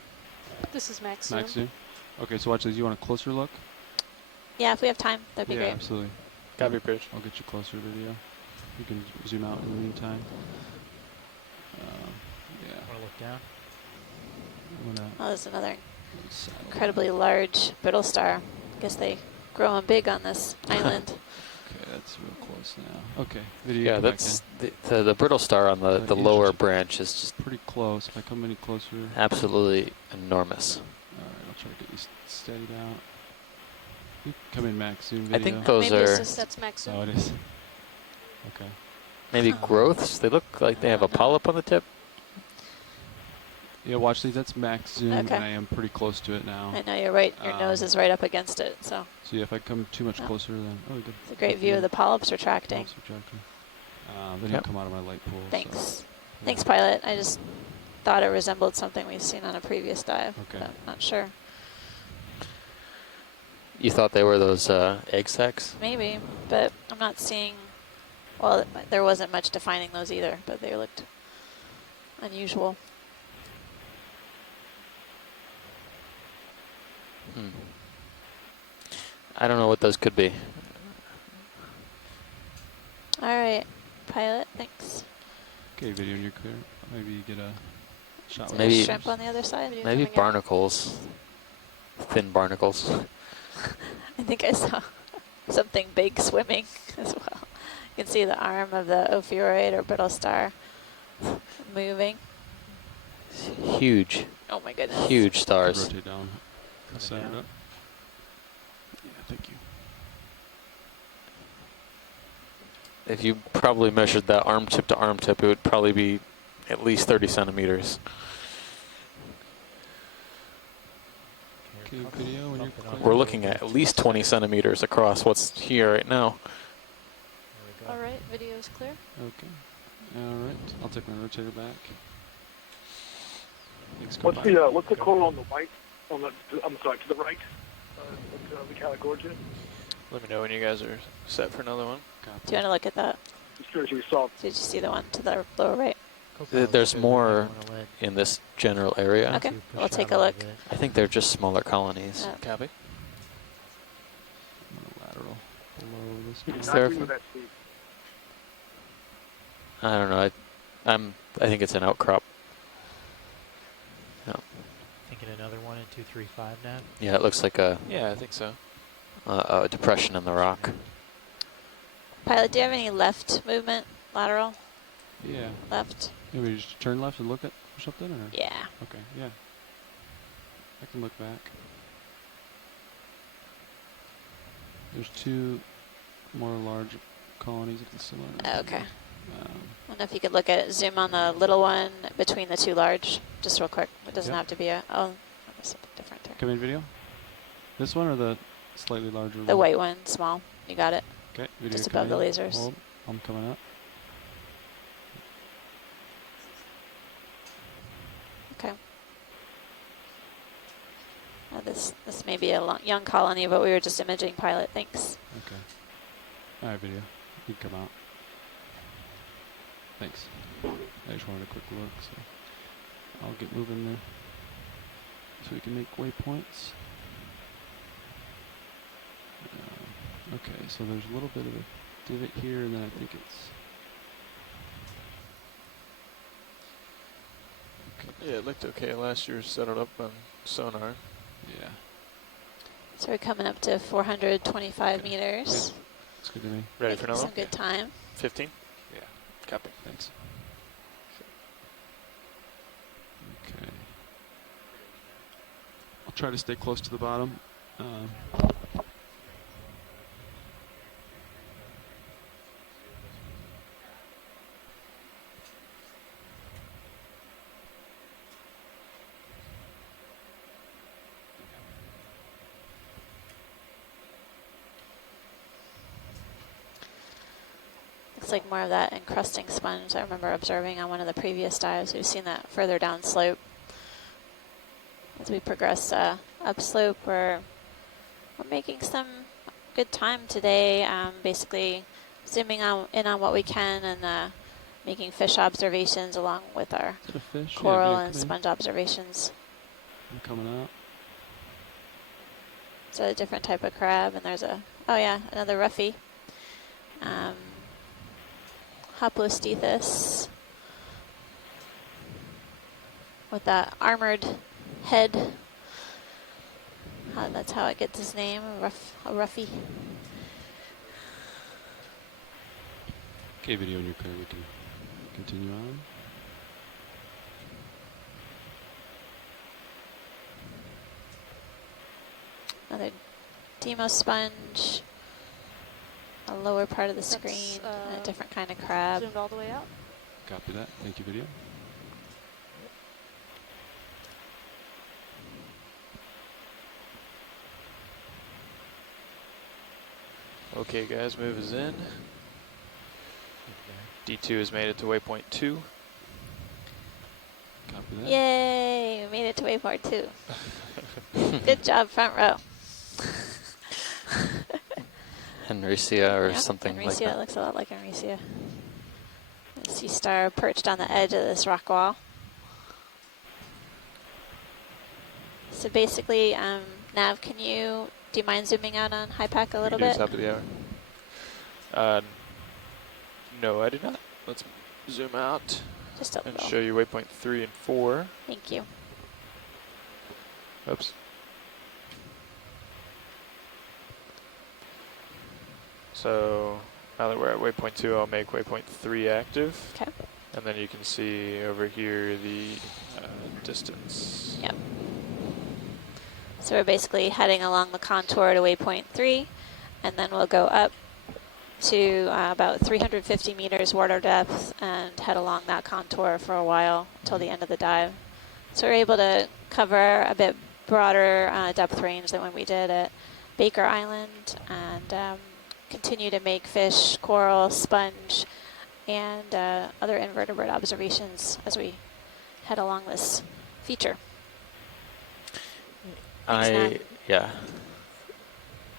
This is max zoom. Max zoom. Okay, so watch this. You want a closer look? Yeah, if we have time, that'd be great. Absolutely. Copy, Bridge. I'll get you closer video. You can zoom out in the meantime. Yeah. Want to look down? Oh, there's another incredibly large brittle star. I guess they grow them big on this island. Okay, that's real close now. Okay, video. Yeah, that's the brittle star on the lower branch is just pretty close. If I come any closer. Absolutely enormous. All right, I'll try to get you steadied out. You come in max zoom video. I think those Maybe are. that's max zoom. Oh, it is. Okay. Maybe growths. They look like they have a polyp on the tip. Yeah, watch these. That's max zoom, Okay. and I am pretty close to it now. I know you're right. Your nose is right up against it, so. So yeah, if I come too much closer, then good. It's a great view of the polyps retracting. Then you come out of my light pool. Thanks. So, Thanks, pilot. I just thought it resembled something we've seen on a previous dive. Okay. But not sure. You thought they were those egg sacs? Maybe, but I'm not seeing. Well, there wasn't much defining those either, but they looked unusual. I don't know what those could be. All right, pilot. Thanks. Okay, video, you're clear. Maybe you get a shot. With Maybe shrimp on the other side. Maybe barnacles. Thin barnacles. I think I saw something big swimming as well. You can see the arm of the ophiuroid or brittle star moving. Huge. Oh my goodness. Huge stars. Rotate down. Set it up. Yeah, thank you. If you probably measured that arm tip to arm tip, it would probably be at least 30 centimeters. Okay, video when you're clear. We're looking at least 20 centimeters across what's here right now. All right, video is clear. Okay. All right. I'll take my rotator back. What's the coral on the right? I'm sorry, to the right. The Calagorgia. Let me know when you guys are set for another one. Do you want to look at that? Just curious if you saw. Did you see the one to the lower right? There's more in this general area. Okay, we'll take a look. I think they're just smaller colonies. Copy. Lateral below this. Is there I don't know. I think it's an outcrop. No. Thinking another one in 235 now. Yeah, it looks like a. Yeah, I think so. A depression in the rock. Pilot, do you have any left movement, lateral? Yeah. Left. Yeah, we just turn left and look at something, or? Yeah. Okay. Yeah. I can look back. There's two more large colonies of the similar. Okay. I don't know if you could look at zoom on the little one between the two large, just real quick. It doesn't have to be a. Oh, there's something different there. Come in video. This one or the slightly larger one? The white one, small. You got it. Okay. Video just above the lasers. Hold. I'm coming up. Okay. This may be a young colony, but we were just imaging, pilot. Thanks. Okay. All right, video. You can come out. Thanks. I just wanted a quick look, so I'll get moving there so we can make waypoints. Okay, so there's a little bit of a divot here, and then I think it's. Okay. Yeah, it looked okay last year. Set it up on sonar. Yeah. So we're coming up to 425 meters. That's good to me. Ready for another some good time. 15? Yeah. Copy. Thanks. Okay. I'll try to stay close to the bottom. Looks like more of that encrusting sponge I remember observing on one of the previous dives. We've seen that further down slope. As we progress upslope, we're making some good time today. Basically zooming in on what we can and making fish observations along with our coral and sponge observations. I'm coming out. It's a different type of crab, and there's another roughy. Hoplostethus with that armored head. That's how it gets its name, a roughy. Okay, video, when you're clear, we can continue on. Another Demo sponge. A lower part of the screen, a different kind of crab. Zoomed all the way out. Copy that. Thank you, video. Okay, guys, move is in. D2 has made it to waypoint 2. Copy that. Yay, we made it to waypoint 2. Good job, front row. Henricia or something like that. Henricia looks a lot like Henricia. The sea star perched on the edge of this rock wall. So basically, Nav, do you mind zooming out on HiPAC a little bit? Top of the hour. No, I do not. Let's zoom out just a and little. show you waypoint 3 and 4. Thank you. Oops. So now that we're at waypoint 2, I'll make waypoint 3 active. Okay. And then you can see over here the distance. Yep. So we're basically heading along the contour to waypoint 3, and then we'll go up to about 350 meters water depth and head along that contour for a while until the end of the dive. So we're able to cover a bit broader depth range than when we did at Baker Island, and continue to make fish, coral, sponge, and other invertebrate observations as we head along this feature. I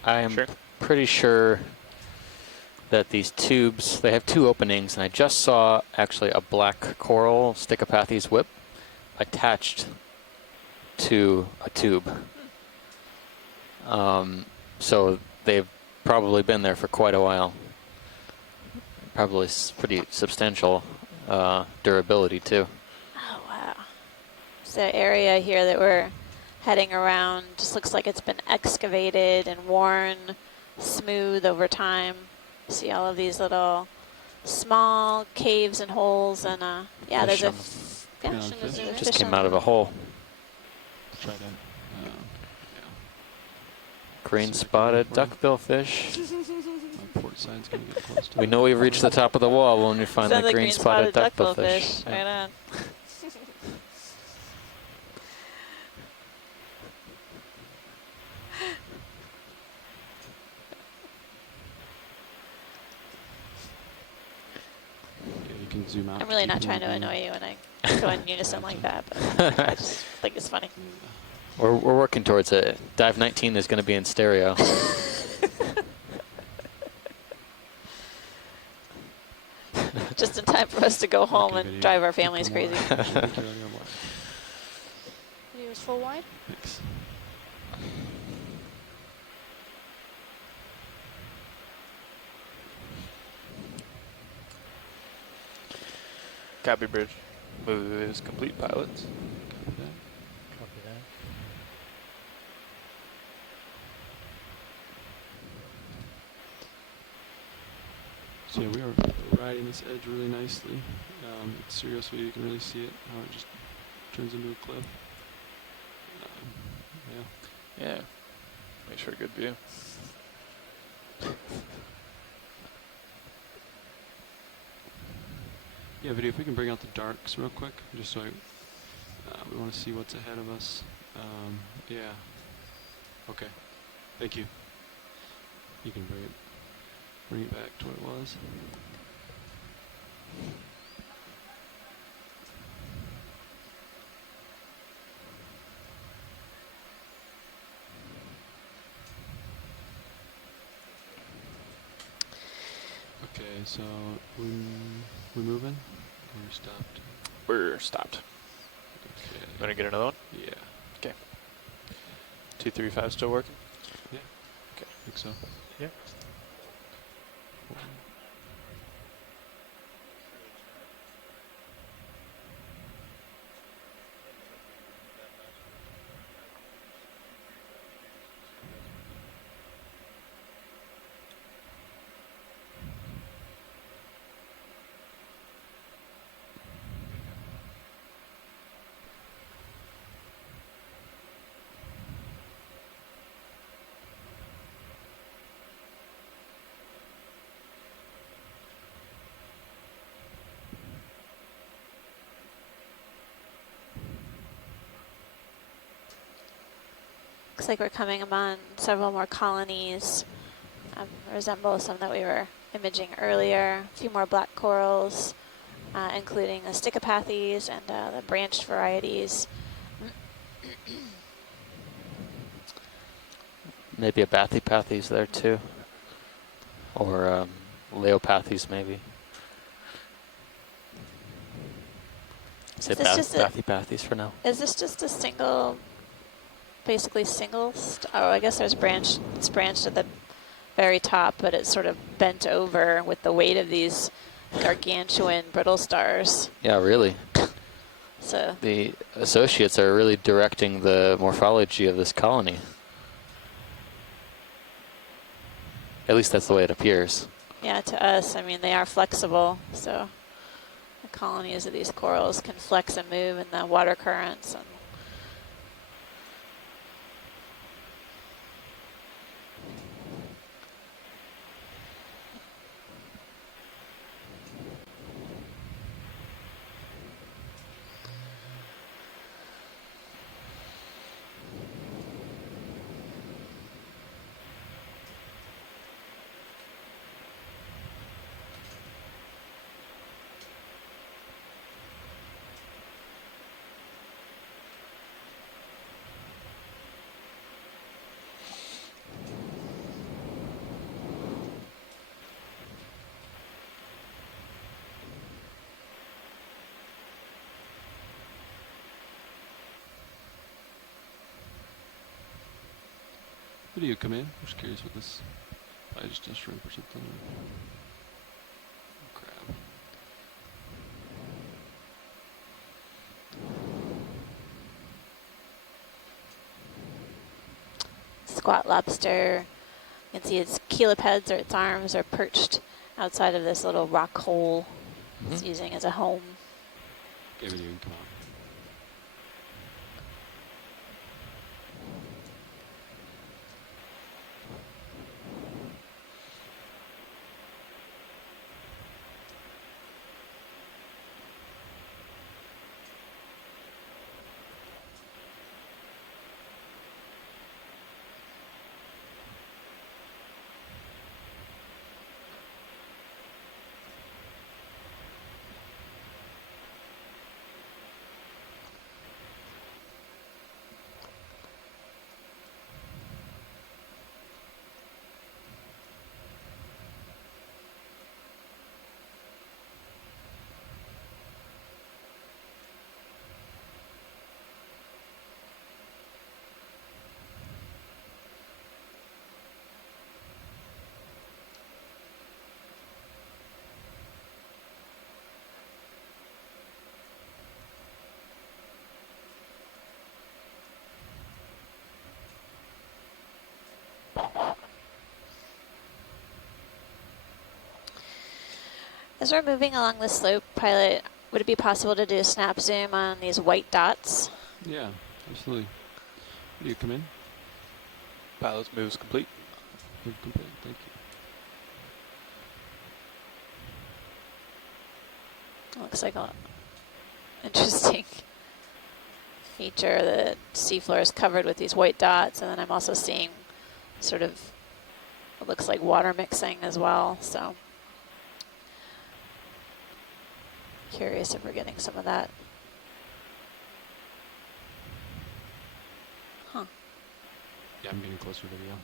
am pretty sure that these tubes, they have 2 openings, and I just saw actually a black coral Stichopathes whip attached to a tube. So they've probably been there for quite a while. Probably pretty substantial durability too. Oh, wow. So the area here that we're heading around just looks like it's been excavated and worn smooth over time. See all of these little small caves and holes, and yeah, there's a just came out of a hole. Try that. Green spotted duckbill fish. My port side's gonna get close to We know we've reached the top of the wall when we find the green spotted duckbill fish. Right on. You can zoom out. I'm really not trying to annoy you when I go in unison like that, but I just think it's funny. We're working towards it. Dive 19 is going to be in stereo. Just in time for us to go home and drive our families crazy. Use full wide. Thanks. Copy bridge. Move is complete, pilots. Copy that. So yeah, we are riding this edge really nicely. It's serious, so you can really see it, how it just turns into a cliff. Yeah. Yeah. Make sure good view. Yeah, video, if we can bring out the darks real quick, just so we want to see what's ahead of us. Yeah. Okay. Thank you. You can bring it back to what it was. Okay, so we moving? Or we're stopped? We're stopped. Okay. Want to get another one? Yeah. Okay. 235 still working? Yeah. Okay. I think so. Yep. Looks like we're coming upon several more colonies. Resemble some that we were imaging earlier. A few more black corals, including the Stichopathes and the branched varieties. Maybe a Bathypathes there too. Or Leopathes maybe. Say Bathypathes for now. Is this just a single, basically single? Oh, I guess it's branched at the very top, but it's sort of bent over with the weight of these gargantuan brittle stars. Yeah, really. So the associates are really directing the morphology of this colony. At least that's the way it appears. yeah, to us, I mean, they are flexible, so the colonies of these corals can flex and move in the water currents. And Video come in. I'm just curious what this. I just shrimp or something. Crab. Squat lobster. You can see its chelipeds, or its arms, are perched outside of this little rock hole it's using as a home. Okay, video, come on. As we're moving along the slope, pilot, would it be possible to do a snap zoom on these white dots? Yeah, absolutely. Video come in. Pilot's moves complete. Move complete. Thank you. Looks like a interesting feature. The seafloor is covered with these white dots, and then I'm also seeing sort of what looks like water mixing as well. So curious if we're getting some of that. Huh. Yeah, I'm getting closer video.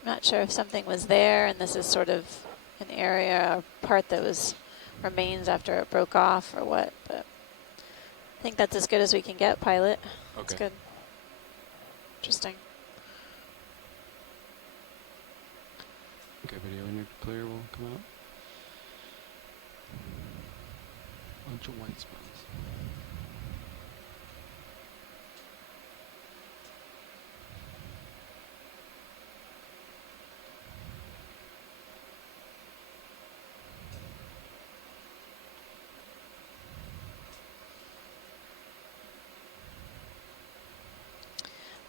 I'm not sure if something was there, and this is sort of an area or part that was remains after it broke off or what, but I think that's as good as we can get, pilot. That's good. Interesting. Okay, video when you're clear will come out. Bunch of white spots.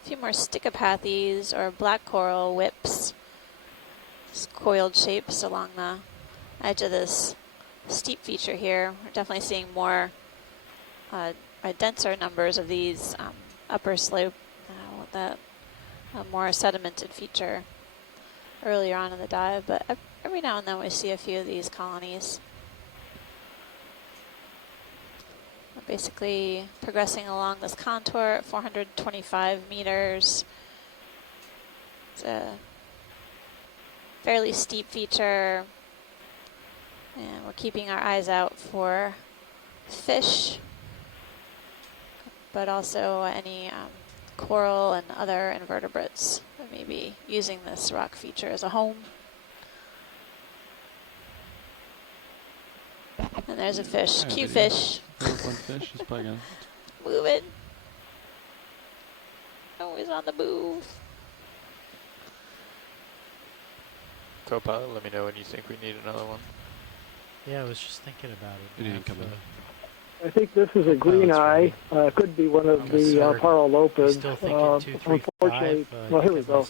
A few more stickopathes or black coral whips, coiled shapes along the edge of this steep feature here. We're definitely seeing more denser numbers of these upper slope, with that more sedimented feature earlier on in the dive, but every now and then we see a few of these colonies. We're basically progressing along this contour at 425 meters. It's a fairly steep feature, and we're keeping our eyes out for fish, but also any coral and other invertebrates that may be using this rock feature as a home. And there's a fish, cute fish. One fish is probably gonna moving. Always on the move. Co-pilot, let me know when you think we need another one. Yeah, I was just thinking about it. It didn't come in. I think this is a green eye. Could be one of the paralopids. Unfortunately, well, here we go.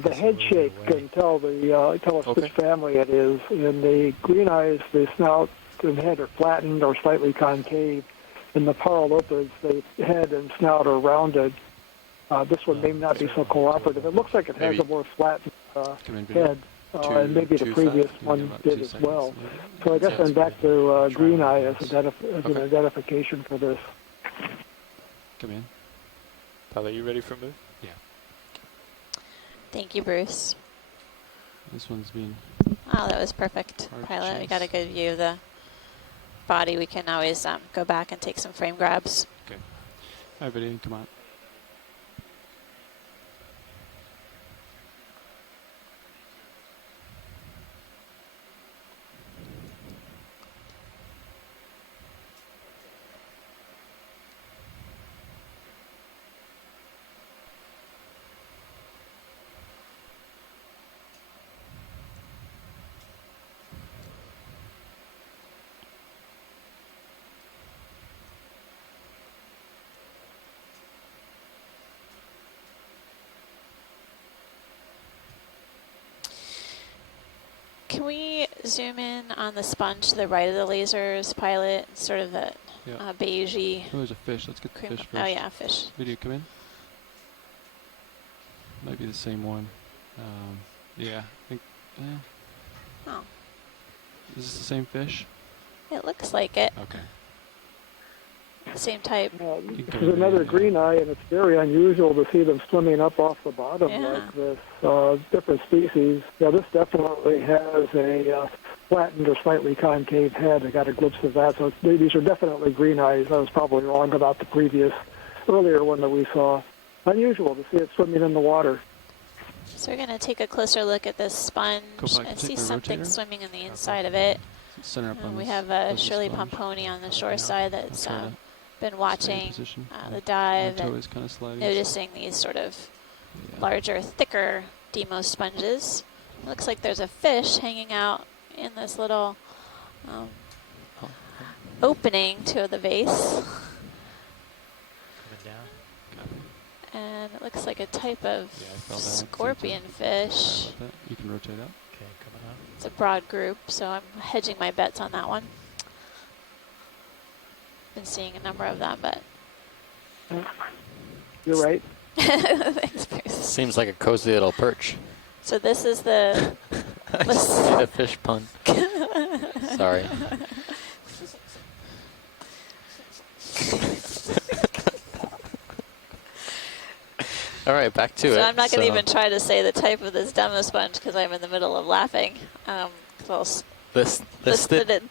The head shape can tell us which family it is. In the green eyes, the snout and head are flattened or slightly concave. In the paralopids, the head and snout are rounded. This one may not be so cooperative. It looks like it has a more flattened head. And maybe the previous one did as well. So I guess I'm back to green eye as an identification for this. Come in. Pilot, you ready for move? Yeah. Thank you, Bruce. This one's being... Oh, that was perfect, pilot. We got a good view of the body, we can always go back and take some frame grabs. Okay. All right, video, come on. Can we zoom in on the sponge to the right of the lasers, pilot, sort of the beigey? Oh, there's a fish. Let's get the fish first. Oh yeah, fish. Video, come in. Might be the same one. Yeah, I think. Oh. Is this the same fish? It looks like it. Okay. Same type. There's another green eye, and it's very unusual to see them swimming up off the bottom like this. Different species. Yeah, this definitely has a flattened or slightly concave head. I got a glimpse of that. So these are definitely green eyes. I was probably wrong about the earlier one that we saw. Unusual to see it swimming in the water. So we're going to take a closer look at this sponge and see something swimming in the inside of it. Center up on we have Shirley Pomponi on the shore side that's been watching the dive and noticing these sort of larger, thicker Demos sponges. It looks like there's a fish hanging out in this little opening to the vase. And it looks like a type of scorpion fish. You can rotate out. Okay, coming up. It's a broad group, so I'm hedging my bets on that one. Been seeing a number of them, but you're right. Thanks, Bruce. Seems like a cozy little perch. So this is the a fish pun. Sorry. All right, back to it. So I'm not going to even try to say the type of this demo sponge because I'm in the middle of laughing. Listed.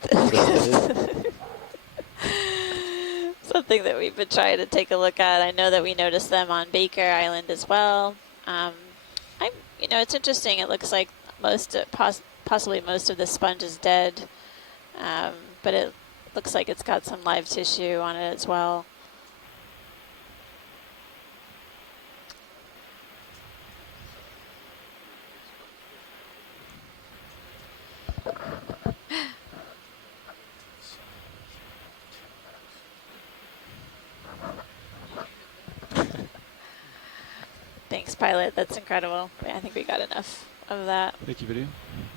Something that we've been trying to take a look at. I know that we noticed them on Baker Island as well. It's interesting. It looks like possibly most of the sponge is dead, but it looks like it's got some live tissue on it as well. Thanks, pilot. That's incredible. I think we got enough of that. Thank you, video.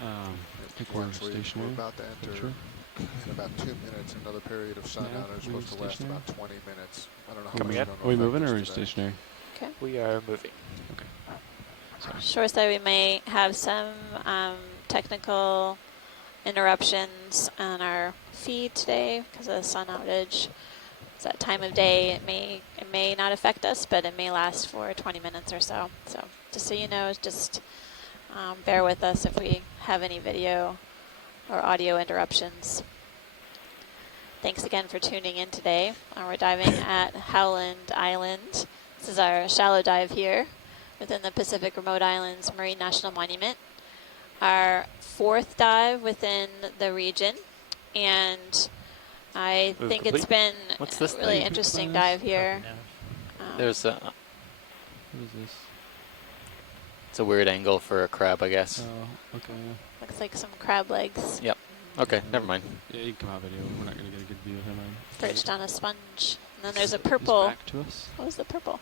I think we're stationary. We're about to enter in about 2 minutes another period of sundown. It's supposed to last about 20 minutes. I don't know how much. Are we moving or are we stationary? Okay. We are moving. Okay. Sorry. Shore side, we may have some technical interruptions on our feed today because of the sun outage. It's that time of day. It may not affect us, but it may last for 20 minutes or so. So just so you know, just bear with us if we have any video or audio interruptions. Thanks again for tuning in today. We're diving at Howland Island. This is our shallow dive here within the Pacific Remote Islands Marine National Monument. Our 4th dive within the region, and I think it's been a really interesting dive here. There's a... What is this? It's a weird angle for a crab, I guess. Oh, okay. Looks like some crab legs. Yep. Okay, never mind. Yeah, you can come out video. We're not going to get a good view of him. Perched on a sponge. And then there's a purple. Back to us. What was the purple?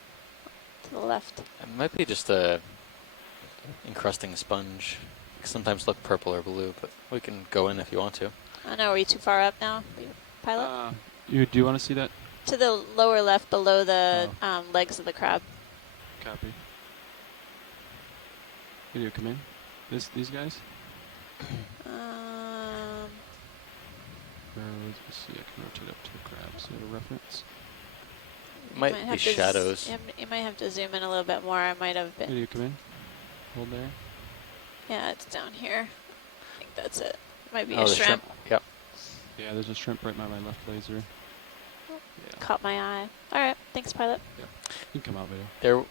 To the left. It might be just a encrusting sponge. Sometimes look purple or blue, but we can go in if you want to. I know, are we too far up now, pilot? Do you want to see that? To the lower left, below the legs of the crab. Copy. Video, come in. These guys? Let's see, I can rotate up to the crabs. You have a reference? Might be shadows. You might have to zoom in a little bit more. I might have been. Video, come in. Hold there. Yeah, it's down here. I think that's it. Might be a shrimp. Yep. Yeah, there's a shrimp right by my left laser. Caught my eye. All right, thanks, pilot. Yeah, you can come out, video. There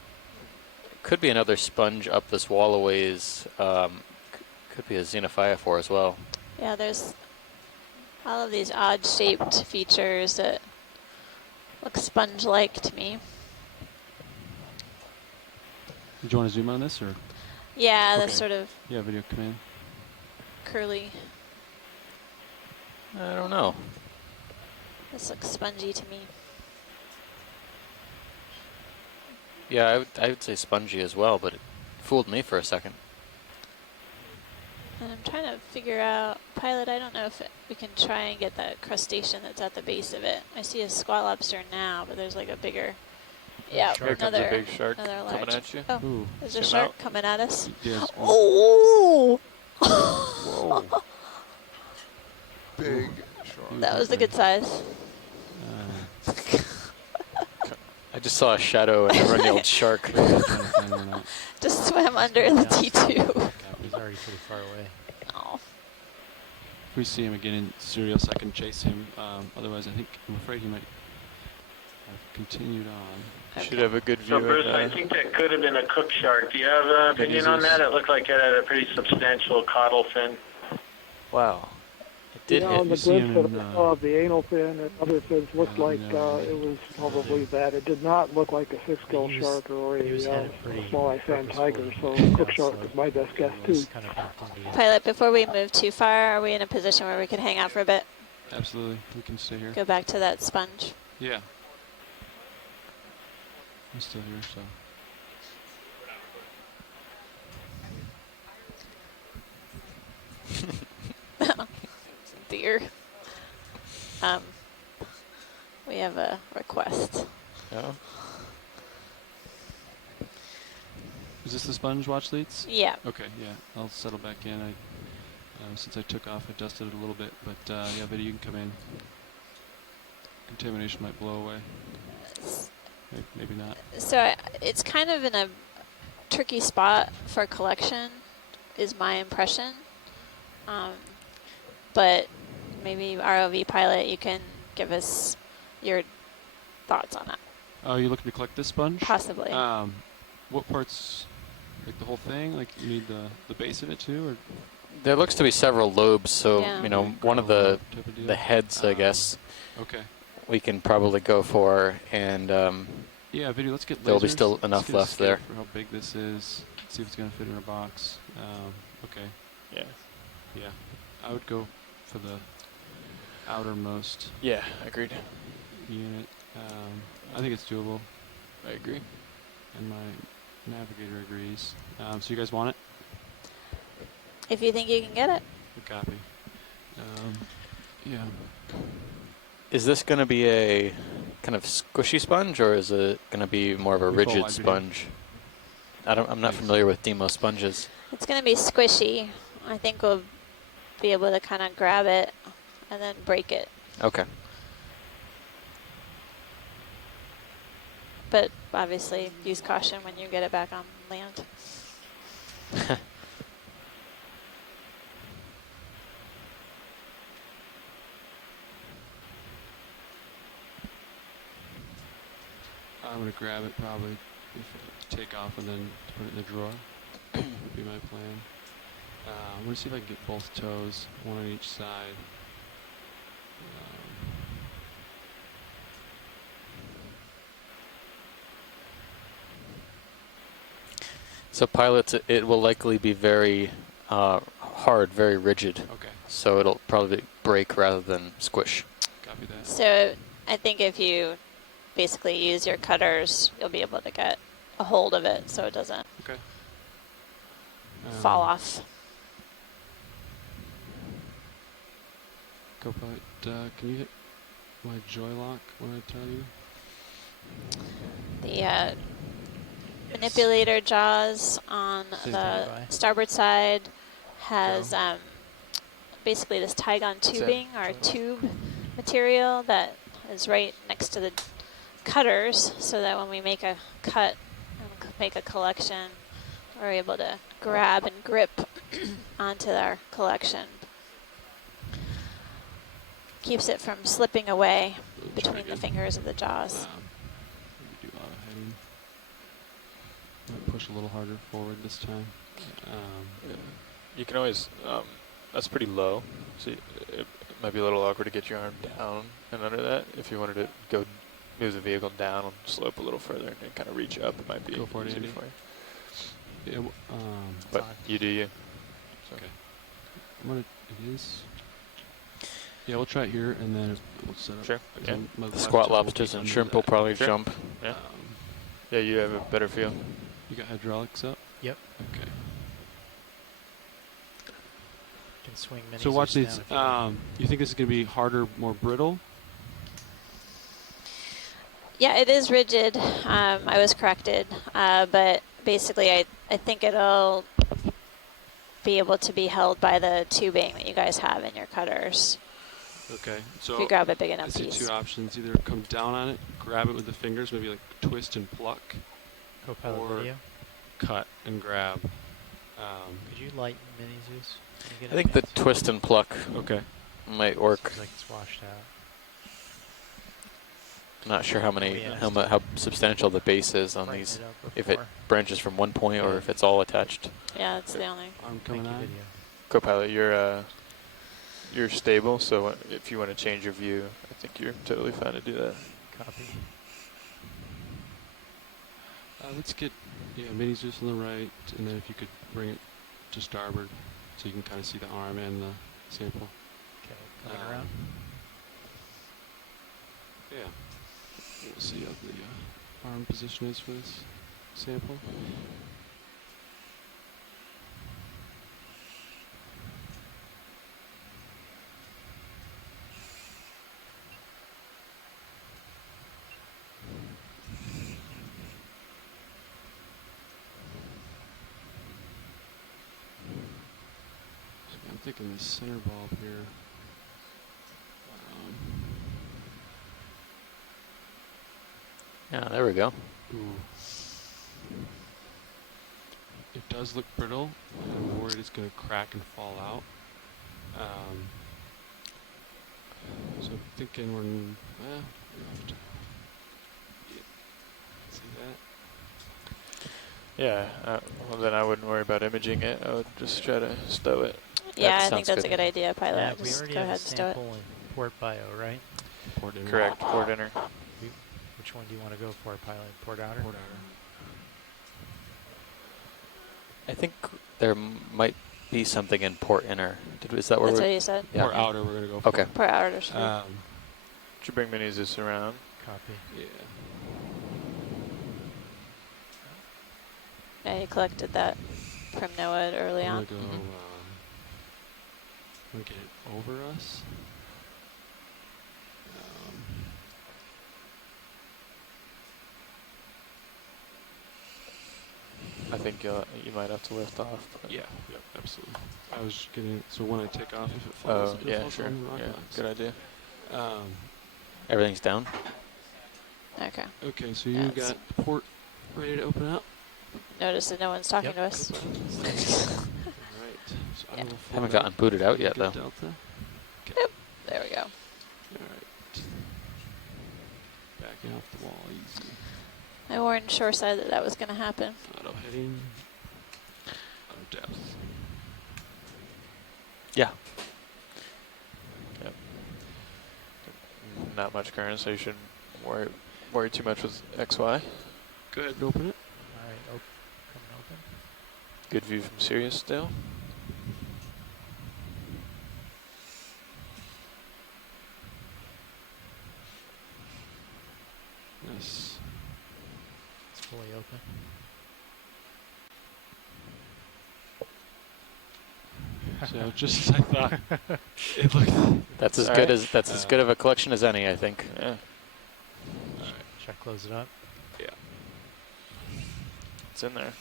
could be another sponge up this wall a ways. Could be a xenophyophore as well. Yeah, there's all of these odd-shaped features that look sponge-like to me. Did you want to zoom on this, or? Yeah, that's sort of Yeah, video command. curly. I don't know. This looks spongy to me. Yeah, I would say spongy as well, but it fooled me for a second. And I'm trying to figure out, pilot, I don't know if we can try and get that crustacean that's at the base of it. I see a squat lobster now, but there's like a bigger, Here comes a big shark another coming large. at you. Oh, Ooh. there's a Zoom shark out. coming at us. Yes. Oh! Whoa. Big shark. That was a good size. I just saw a shadow and everyone yelled shark. Just swam under the T2. He's already pretty far away. Oh. If we see him again in serious, I can chase him. Otherwise, I'm afraid he might have continued on. Should have a good view So, Bruce, of I think that could have been a cook shark. Do you have an opinion on that? It looked like it had a pretty substantial caudal fin. Wow. It did on the hit. glimpse that I saw of the anal fin and other fins looked like it was probably that. It did not look like a six-gill shark or a small sand tiger, so cook shark is my best guess, too. Pilot, before we move too far, are we in a position where we can hang out for a bit? Absolutely, we can stay here. Go back to that sponge. Yeah. I'm still here, so. Dear. We have a request. Oh. Is this the sponge watch leads? Yeah. Okay, yeah. I'll settle back in. Since I took off, I dusted it a little bit, but yeah, Vidya, you can come in. Contamination might blow away. Maybe not. So it's kind of in a tricky spot for collection, is my impression. But maybe ROV pilot, you can give us your thoughts on that. Oh, you looking to collect this sponge? Possibly. What parts? Like the whole thing? Like you need the base of it too, or? There looks to be several lobes, so Yeah. you know, one of the heads, I guess. Okay. We can probably go for, and yeah, video. Let's get. There'll be lasers. still Let's enough get a left scale there. For how big this is. See if it's gonna fit in a box. Okay. Yeah. Yeah. I would go for the outermost. Yeah, agreed. Unit. I think it's doable. I agree. And my navigator agrees. So you guys want it? If you think you can get it. Good copy. Yeah. Is this going to be a kind of squishy sponge, or is it going to be more of a Before rigid I sponge? I'm not familiar with Demo sponges. It's going to be squishy. I think we'll be able to kind of grab it and then break it. Okay. But obviously, use caution when you get it back on land. I'm going to grab it probably, take off and then put it in the drawer. Would be my plan. I'm going to see if I can get both toes, one on each side. So pilots, it will likely be very hard, very rigid. Okay. So it'll probably break rather than squish. Copy that. So I think if you basically use your cutters, you'll be able to get a hold of it so it doesn't fall off. Copilot, can you hit my joy lock when I tell you? The manipulator jaws on the starboard side has basically this Tygon tubing or tube material that is right next to the cutters, so that when we make a cut and make a collection, we're able to grab and grip onto our collection. keeps it from slipping away Really between the fingers of the jaws. Maybe do auto heading. Might push a little harder forward this time. Yeah. You can always, that's pretty low, so it might be a little awkward to get your arm down and under that. If you wanted to go move the vehicle down and slope a little further and then kind of reach up, it might be Go for it, easier Andy. for you. Yeah, But you do you. So. Okay. It is. Yeah, we'll try it here, and then we'll set up. Sure. Yeah. The Squat lobsters and shrimp will probably Sure. jump. Yeah. Yeah, you have a better feel. You got hydraulics up? Yep. Okay. Can swing mini So watch Zeus these. down You think this is going to be harder, more brittle? Yeah, it is rigid. I was corrected, but basically I think it'll be able to be held by the tubing that you guys have in your cutters. Okay. So if you grab a big enough I see piece. two options. Either come down on it, grab it with the fingers, maybe like twist and pluck, Co-pilot or video. cut and grab. Could you lighten mini Zeus? Can you get I think the twist and pluck might work. Seems like it's washed out. Not sure how many, how substantial the base is on these. If it branches from one point or if it's all attached. Yeah, that's the only. Arm coming on. Co-pilot, you're stable, so if you want to change your view, I think you're totally fine to do that. Copy. Let's get mini Zeus on the right, and then if you could bring it to starboard, so you can kind of see the arm and the sample. Okay, coming around. Yeah. We'll see how the arm position is for this sample. So I'm thinking the center bulb here. Yeah, there we go. Ooh. It does look brittle. I'm worried it's going to crack and fall out. So I'm thinking we have to. See that? Yeah, well then I wouldn't worry about imaging it. I would just try to stow it. Yeah, I think that's a good idea, pilot. Yeah, we just already go have ahead a and stow it. sample in port bio, right? Port inner. Correct, port inner. Which one do you want to go for, pilot? Port outer? Port outer. I think there might be something in port inner. Is that where That's we're? what you said? Yeah. Port outer we're going to go for. Okay. Port outer. Did you bring mini Zeus around? Copy. Yeah. Yeah, you collected that from NOAA early I'm on. going to go, get it over us. I think you might have to lift off. Yeah, yep, absolutely. I was getting so when I take off, if it falls, Oh, yeah, sure. on the rock Yeah, lines. good idea. Everything's down. Okay. Okay, so you got the port ready to open up. Notice that no one's talking to us. All right. So I will Haven't fly gotten booted out yet, though. Delta. Yep. There we go. All right. Backing off the wall, easy. I warned shoreside that was going to happen. Auto heading. Auto depth. Yeah. Yep. Not much current, so you shouldn't worry too much with XY. Go ahead and open it. All right, coming open. Good view from Sirius still. Nice. It's fully open. So just as I thought, it looked. That's as good as as good of a collection as any, I think. Yeah. All right. Should I close it up? Yeah. It's in there.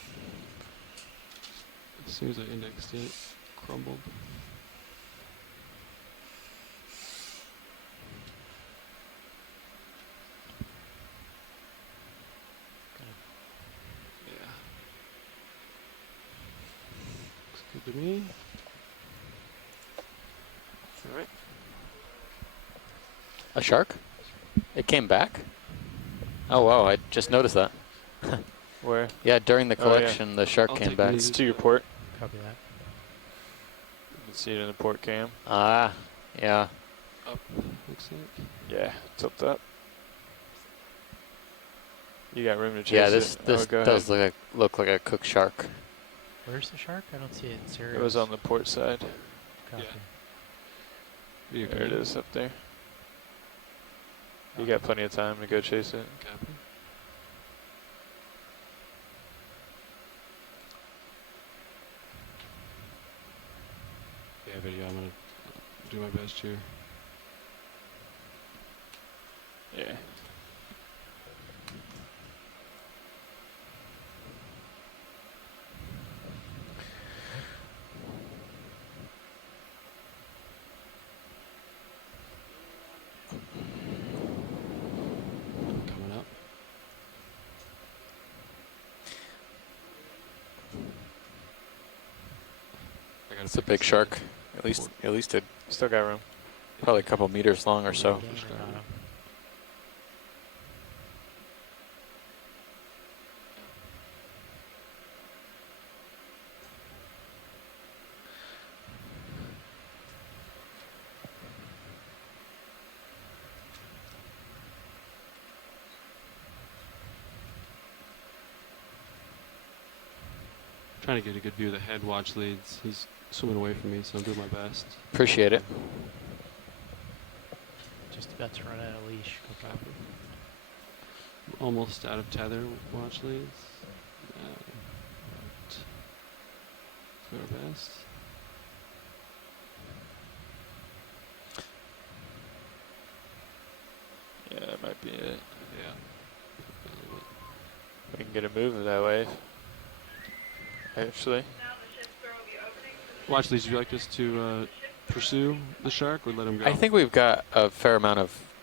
As soon as I indexed it, it crumbled. Yeah. Looks good to me. All right. A shark? It came back? Oh wow, I just noticed that. Where? Yeah, during the Oh, yeah. collection, the shark I'll came take back. It's to your port. Copy that. You can see it in the port cam. Ah, yeah. Up, looks like. Yeah, tilt up. You got room to chase Yeah, it. this Go does ahead. look like a cooked shark. Where's the shark? I don't see it. Serious. It was on the port side. Copy. Yeah. There it is up there. You got plenty of time to go chase it. Copy. Yeah, video. I'm gonna do my best here. Yeah. Coming up. It's a big shark. At least it Still got room. probably a couple meters long or so. Trying to get a good view of the head watch leads. He's swimming away from me, so I'm doing my best. Appreciate it. Just about to run out of leash. Go copy. I'm almost out of tether watch leads. Do our best. Yeah, that might be it. Yeah. We can get a move that way. Actually. Watch leads, would you like us to pursue the shark or let him go? I think we've got a fair amount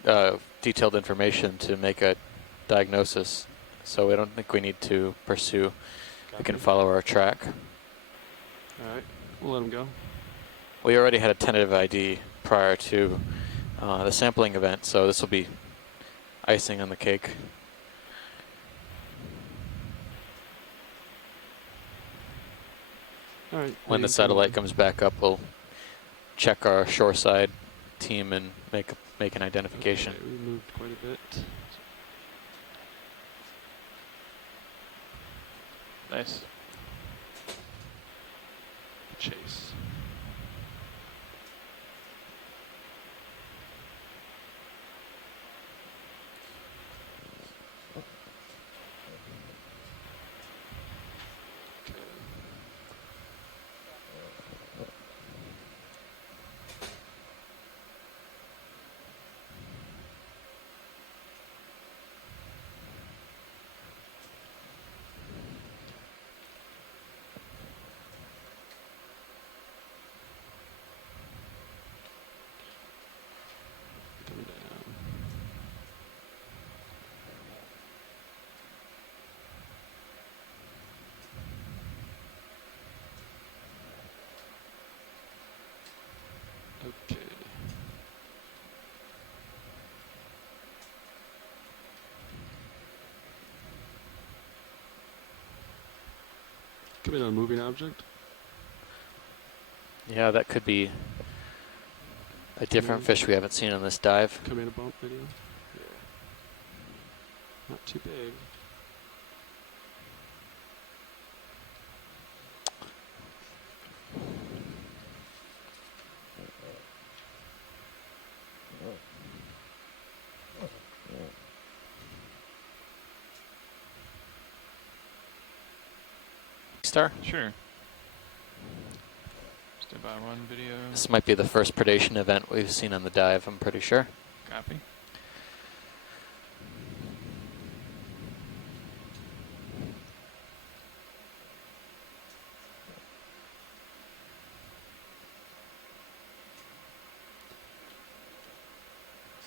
of detailed information to make a diagnosis, so I don't think we need to pursue. We can follow our track. All right, we'll let him go. We already had a tentative ID prior to the sampling event, so this will be icing on the cake. All right. When the satellite comes back up, we'll check our shoreside team and make an identification. Okay, we moved quite a bit. Nice. Chase. Okay. Come in on a moving object. Yeah, that could be a different fish we haven't seen on this dive. Come in a bump video. Yeah. Not too big. Star? Sure. Step by one video. This might be the first predation event we've seen on the dive, I'm pretty sure. Copy.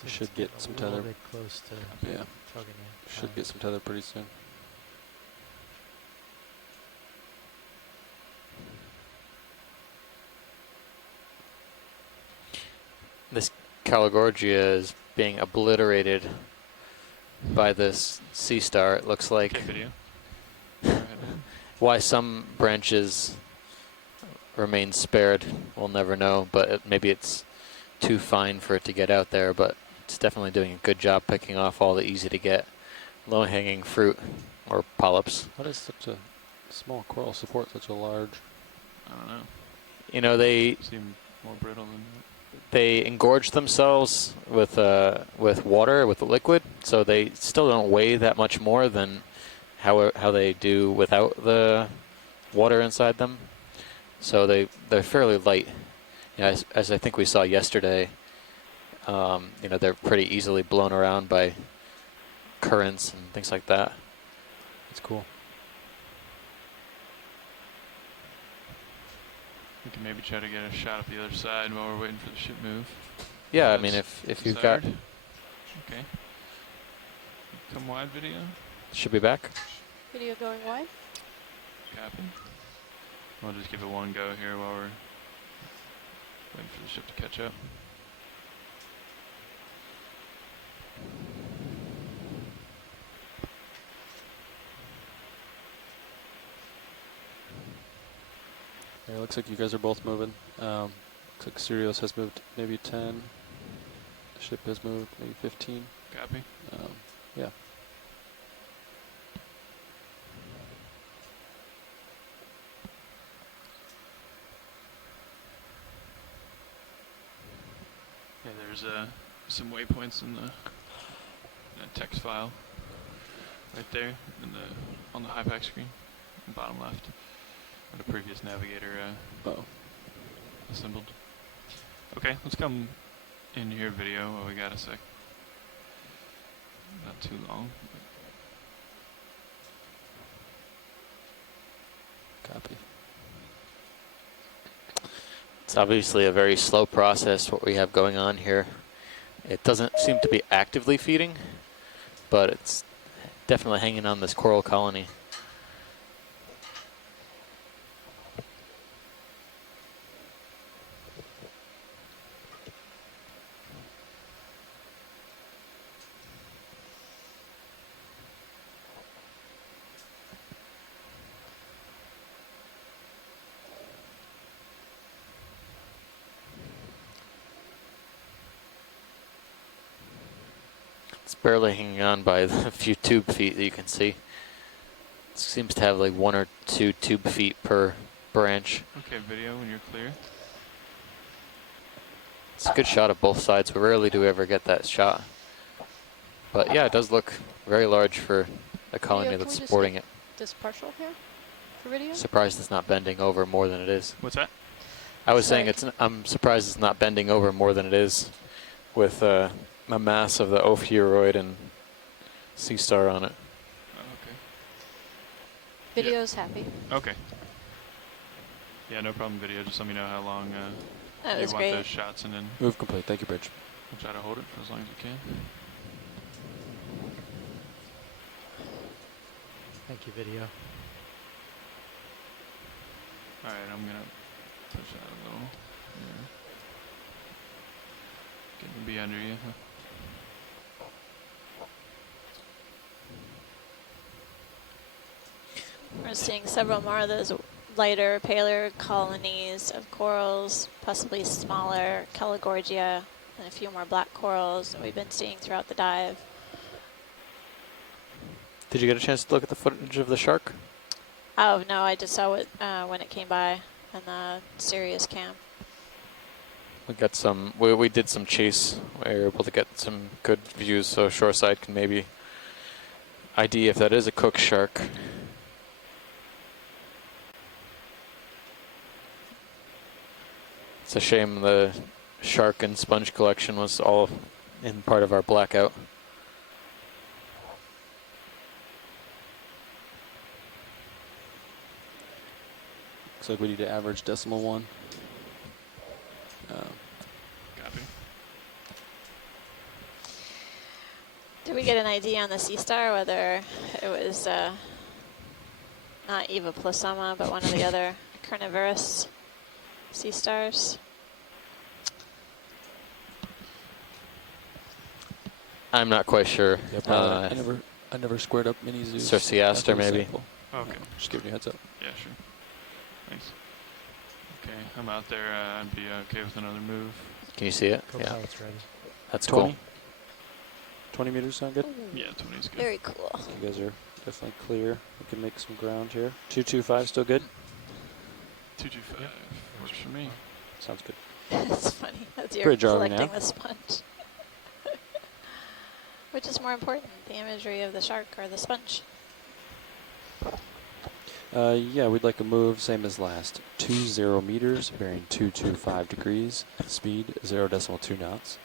So should get some tether. A little bit close to yeah. tugging in. Should get some tether pretty soon. This Caligorgia is being obliterated by this sea star. It looks like. Okay, video. Why some branches remain spared, we'll never know, but maybe it's too fine for it to get out there, but it's definitely doing a good job picking off all the easy to get low-hanging fruit or polyps. How does such a small coral support such a large? I don't know. You know, they seem more brittle than that. They engorge themselves with water, with the liquid, so they still don't weigh that much more than how they do without the water inside them. So they're fairly light. Yeah, as I think we saw yesterday, you know, they're pretty easily blown around by currents and things like that. That's cool. We can maybe try to get a shot at the other side while we're waiting for the ship move. Yeah, I mean, if you've got... Okay. Come wide video. Should be back. Video going wide. Copy. We'll just give it one go here while we're waiting for the ship to catch up. Yeah, it looks like you guys are both moving. Looks like Sirius has moved maybe 10. The ship has moved maybe 15. Copy. Yeah. Yeah, there's some waypoints in the text file right there on the high-pack screen, bottom left. The previous navigator assembled. Okay, let's come in here video while we got a sec. Not too long. Copy. It's obviously a very slow process what we have going on here. It doesn't seem to be actively feeding, but it's definitely hanging on this coral colony. It's barely hanging on by the few tube feet that you can see. It seems to have like 1 or 2 tube feet per branch. Okay, video when you're clear. It's a good shot of both sides. We rarely do ever get that shot. But yeah, it does look very large for a colony Video, that's can we supporting just it. get this partial here for video? Surprised it's not bending over more than it is. What's that? I was Sorry. saying I'm surprised it's not bending over more than it is with a mass of the Ophiuroid and Sea Star on it. Oh, okay. Video's happy. Okay. Yeah, no problem, video. Just let me know how long That you was want great. those shots, and then Move complete. Thank you, Bridge. we'll try to hold it for as long as we can. Thank you, video. All right, I'm gonna push out a little. Yeah. Getting to be under you. Huh? We're seeing several more of those lighter, paler colonies of corals, possibly smaller Caligorgia, and a few more black corals that we've been seeing throughout the dive. Did you get a chance to look at the footage of the shark? Oh, no, I just saw it when it came by on the Sirius cam. We got some. We did some chase. We were able to get some good views, so shoreside can maybe ID if that is a cook shark. It's a shame the shark and sponge collection was all in part of our blackout. Looks like we need to average decimal 1. Copy. Did we get an idea on the Sea Star whether it was not Eva plasoma, but one of the other carnivorous sea stars? I'm not quite sure. Yeah, I never squared up mini zoos. Circeaster maybe. Sample. Okay. Just giving you a heads up. Yeah, sure. Thanks. Okay, I'm out there. I'd be okay with another move. Can you see it? Go Yeah. pilot's ready. That's 20? cool. 20 meters sound good? Yeah, 20 is good. Very cool. You guys are definitely clear. We can make some ground here. 225 still good? 225 works for me. Sounds good. It's funny as you're Bridge are we collecting now? the sponge. Which is more important, the imagery of the shark or the sponge? Yeah, we'd like a move same as last. 20 meters, bearing 225 degrees, speed 0.2 knots.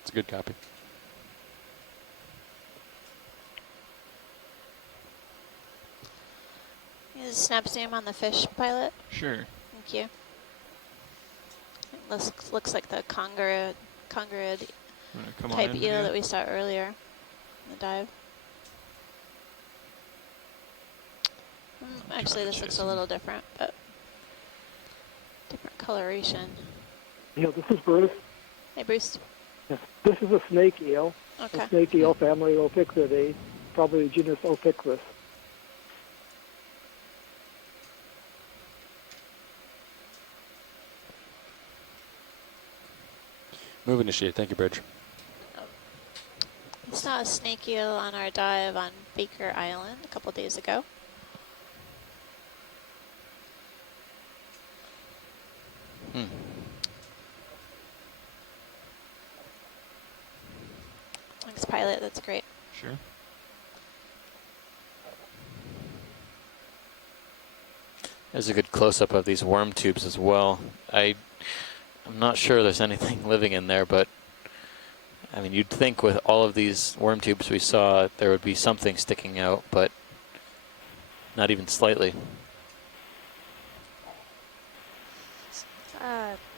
It's a good copy. Use snap zoom on the fish, pilot. Sure. Thank you. It looks like the congruid type eel that we saw earlier in the dive. Actually, this looks a little different, but different coloration. Yeah, this is Bruce. Hey, Bruce. Yes, this is a snake eel. Okay. A snake eel family Ophicnidae, probably genus Ophiclus. Move initiated. Thank you, Bridge. We saw a snake eel on our dive on Baker Island a couple days ago. Thanks, pilot. That's great. Sure. There's a good close-up of these worm tubes as well. I'm not sure there's anything living in there, but I mean, you'd think with all of these worm tubes we saw, there would be something sticking out, but not even slightly.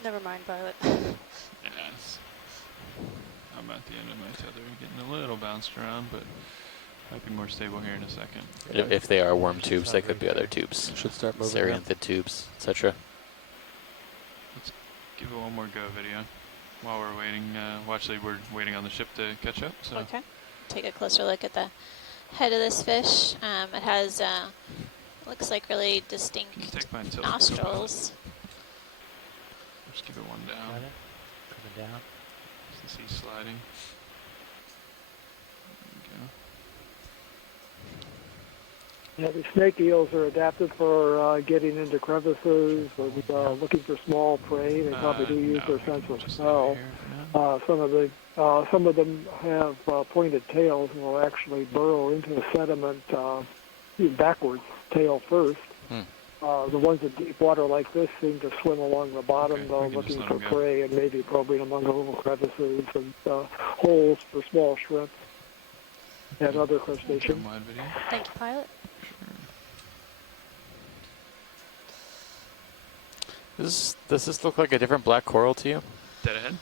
Never mind, pilot. Yes. I'm at the end of my tether, getting a little bounced around, but might be more stable here in a second. If they are worm tubes, they could be other tubes. Should start moving. Ceranthid tubes, etc. Let's give it one more go video while we're waiting. Actually, we're waiting on the ship to catch up. So. Okay. Take a closer look at the head of this fish. It has, looks like really distinct nostrils. Just give it one down. Coming down. Just see sliding. There we go. Yeah, the snake eels are adapted for getting into crevices and looking for small prey. They probably do use their sense of smell. Some of them have pointed tails and will actually burrow into the sediment backwards, tail first. The ones in deep water like this seem to swim along the bottom, though, looking for prey and maybe probing among the little crevices and holes for small shrimp and other crustaceans. Thank you, pilot. Does this look like a different black coral to you? Dead ahead?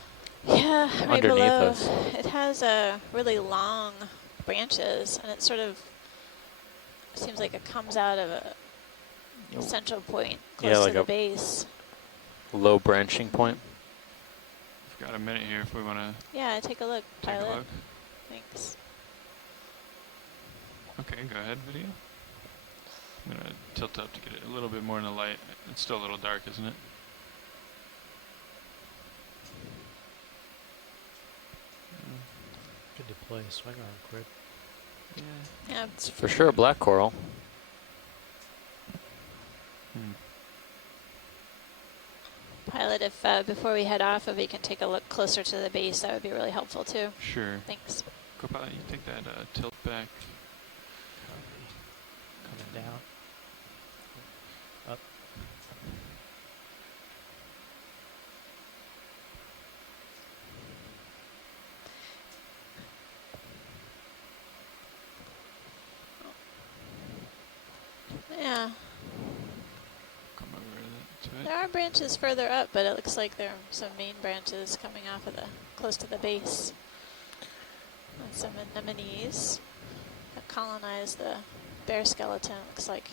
Yeah, right Underneath below. us. It has really long branches, and it sort of seems like it comes out of a central point close like to the a base. Low branching point. We've got a minute here if we want to. Yeah, take a look, take pilot. a look. Thanks. Okay, go ahead, video. I'm going to tilt up to get it a little bit more in the light. It's still a little dark, isn't it? Good to play a swing arm, Crib. Yeah. It's for sure a black coral. Pilot, if before we head off, if we can take a look closer to the base, that would be really helpful too. Sure. Thanks. Co-pilot, you take that tilt back. Coming down. Up. Yeah. Come over to it. There are branches further up, but it looks like there are some main branches coming off of close to the base. And some anemones that colonize the bear skeleton, looks like.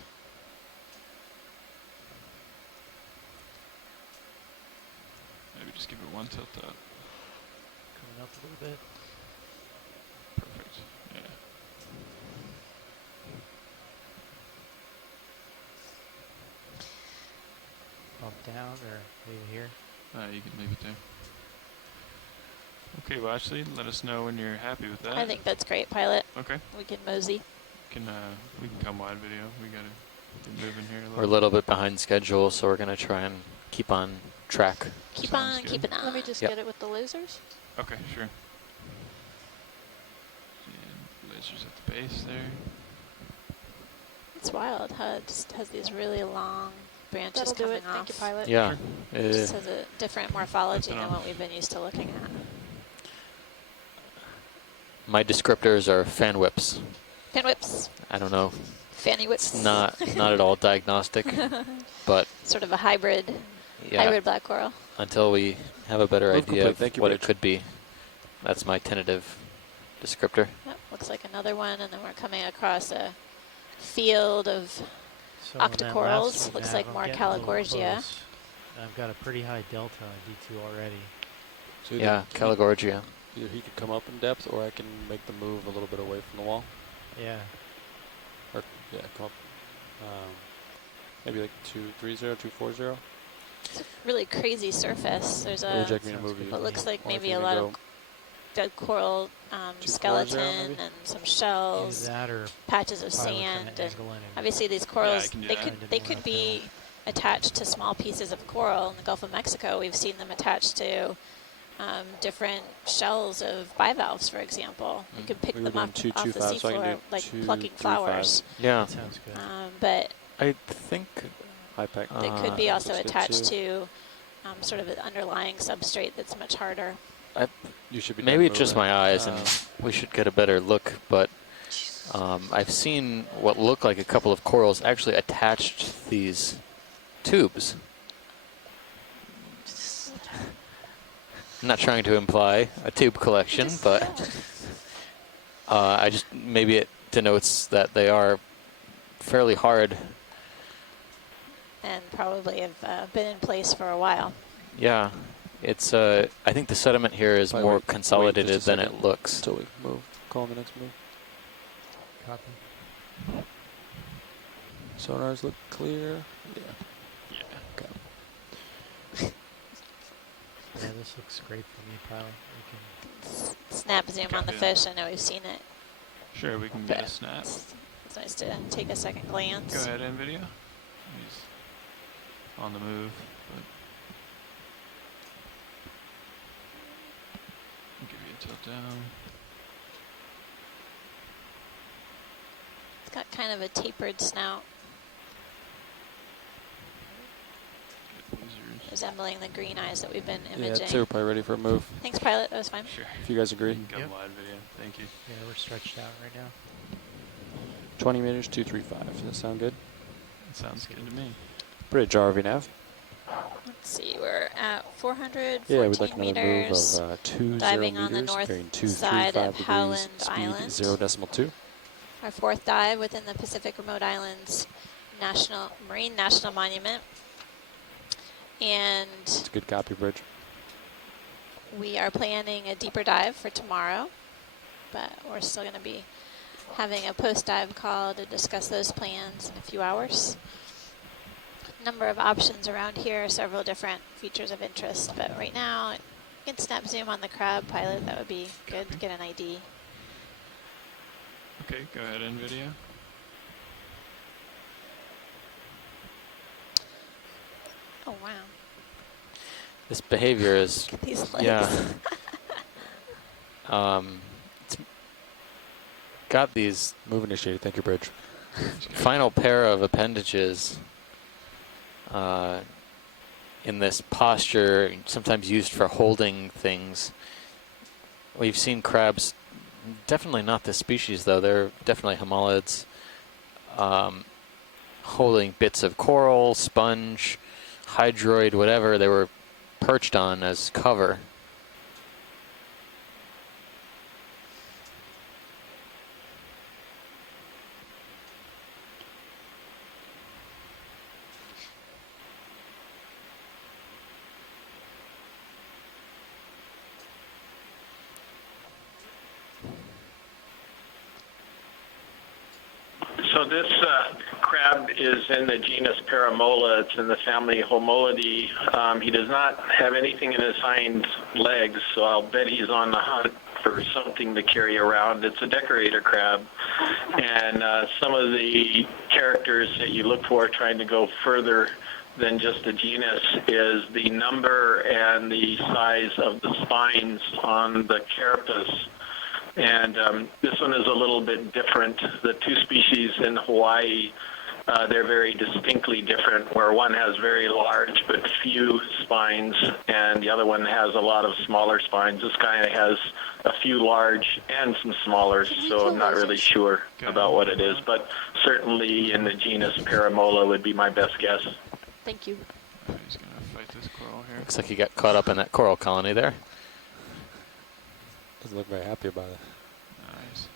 just give it one tilt up. Coming up a little bit. Perfect. Yeah. Bump down or leave it here? You can leave it there. Okay, well, Ashley, let us know when you're happy with that. I think that's great, pilot. Okay. We can mosey. We can come wide video. We gotta get moving here a little. We're a little bit behind schedule, so we're gonna try and keep on track. Keep on keeping on. Let me just get it with the lasers. Okay, sure. And lasers at the base there. It's wild how it just has these really long branches That'll do coming it. off. Thank you, pilot. Yeah. Sure. It just has a different morphology than what we've been used to looking at. My descriptors are fan whips. Fan whips. I don't know. Fanny whips. It's not at all diagnostic, but sort of a hybrid black coral. Until we have a better idea of what Bridge. it could be, that's my tentative descriptor. Yep, looks like another one, and then we're coming across a field of So on that octocorals. left Looks nav, like I'm more getting a little Caligorgia. close. I've got a pretty high delta on D2 already. So Yeah, Caligorgia. Either he could come up in depth, or I can make the move a little bit away from the wall. Yeah. Or yeah, come up. Maybe like 230, 240. It's a really crazy surface. There's Or would you like me to move you? what looks like Or if maybe you a wanna lot of go dead coral 240 skeleton maybe? and some shells, Either that or patches of pilot sand, kinda and angle in and obviously these I corals can do they that. could be attached to small pieces of coral in the Gulf of Mexico. We've seen them attached to different shells of bivalves, for example. You can pick We were them up doing off the 225, so I can seafloor do like 235. plucking flowers. Yeah. That sounds good. But I think High pack. they could be also 6'2". attached to sort of an underlying substrate that's much harder. You should be maybe done it's just moving. my eyes, and we should get a better look. But I've seen what look like a couple of corals actually attached to these tubes. I'm not trying to imply a tube collection, but I just maybe it denotes that they are fairly hard. And probably have been in place for a while. Yeah, it's. I think the sediment here is Probably more wait consolidated just a than second it looks. Until we move. Call the next move. Copy. Sonars look clear. Yeah. Okay. Yeah, this looks great for me, pilot. We can Snap zoom on the fish. I know we've seen it. Sure, we can get a snap. It's nice to take a second glance. Go ahead, NVIDIA. He's on the move, but I'll give you a tilt down. It's got kind of a tapered snout, resembling the green eyes that we've been imaging. Yeah, 2 probably ready for a move. Thanks, pilot. That was fine. Sure. If you guys agree. You can come wide video. Thank you. Yeah, we're stretched out right now. 20 meters, 235. Does that sound good? That sounds good to me. Bridge, RV nav. Let's see, we're at 414 Yeah, we'd like another meters, move of 20 diving on the meters, north bearing side of 235 Howland degrees, speed Island. 0.2. Our fourth dive within the Pacific Remote Islands Marine National Monument. And It's a good copy, Bridge. we are planning a deeper dive for tomorrow, but we're still going to be having a post-dive call to discuss those plans in a few hours. Number of options around here, several different features of interest, but right now you can snap zoom on the crab, pilot. That would be good to get an ID. Okay, go ahead, NVIDIA. Oh wow. This behavior is, These legs. yeah. It's got these Move initiated. Thank you, Bridge. final pair of appendages in this posture, sometimes used for holding things. We've seen crabs, definitely not this species though, they're definitely homolids, holding bits of coral, sponge, hydroid, whatever they were perched on as cover. So this crab is in the genus Paramola. It's in the family Homolidae. He does not have anything in his hind legs, so I'll bet he's on the hunt for something to carry around. It's a decorator crab, and some of the characters that you look for trying to go further than just the genus is the number and the size of the spines on the carapace. And this one is a little bit different. The two species in Hawaii, they're very distinctly different, where one has very large but few spines, and the other one has a lot of smaller spines. This guy has a few large and some smaller, so I'm not really sure about what it is, but certainly in the genus Paramola would be my best guess. Thank you. He's going to fight this coral here. Looks like he got caught up in that coral colony there. Doesn't look very happy about it. Nice.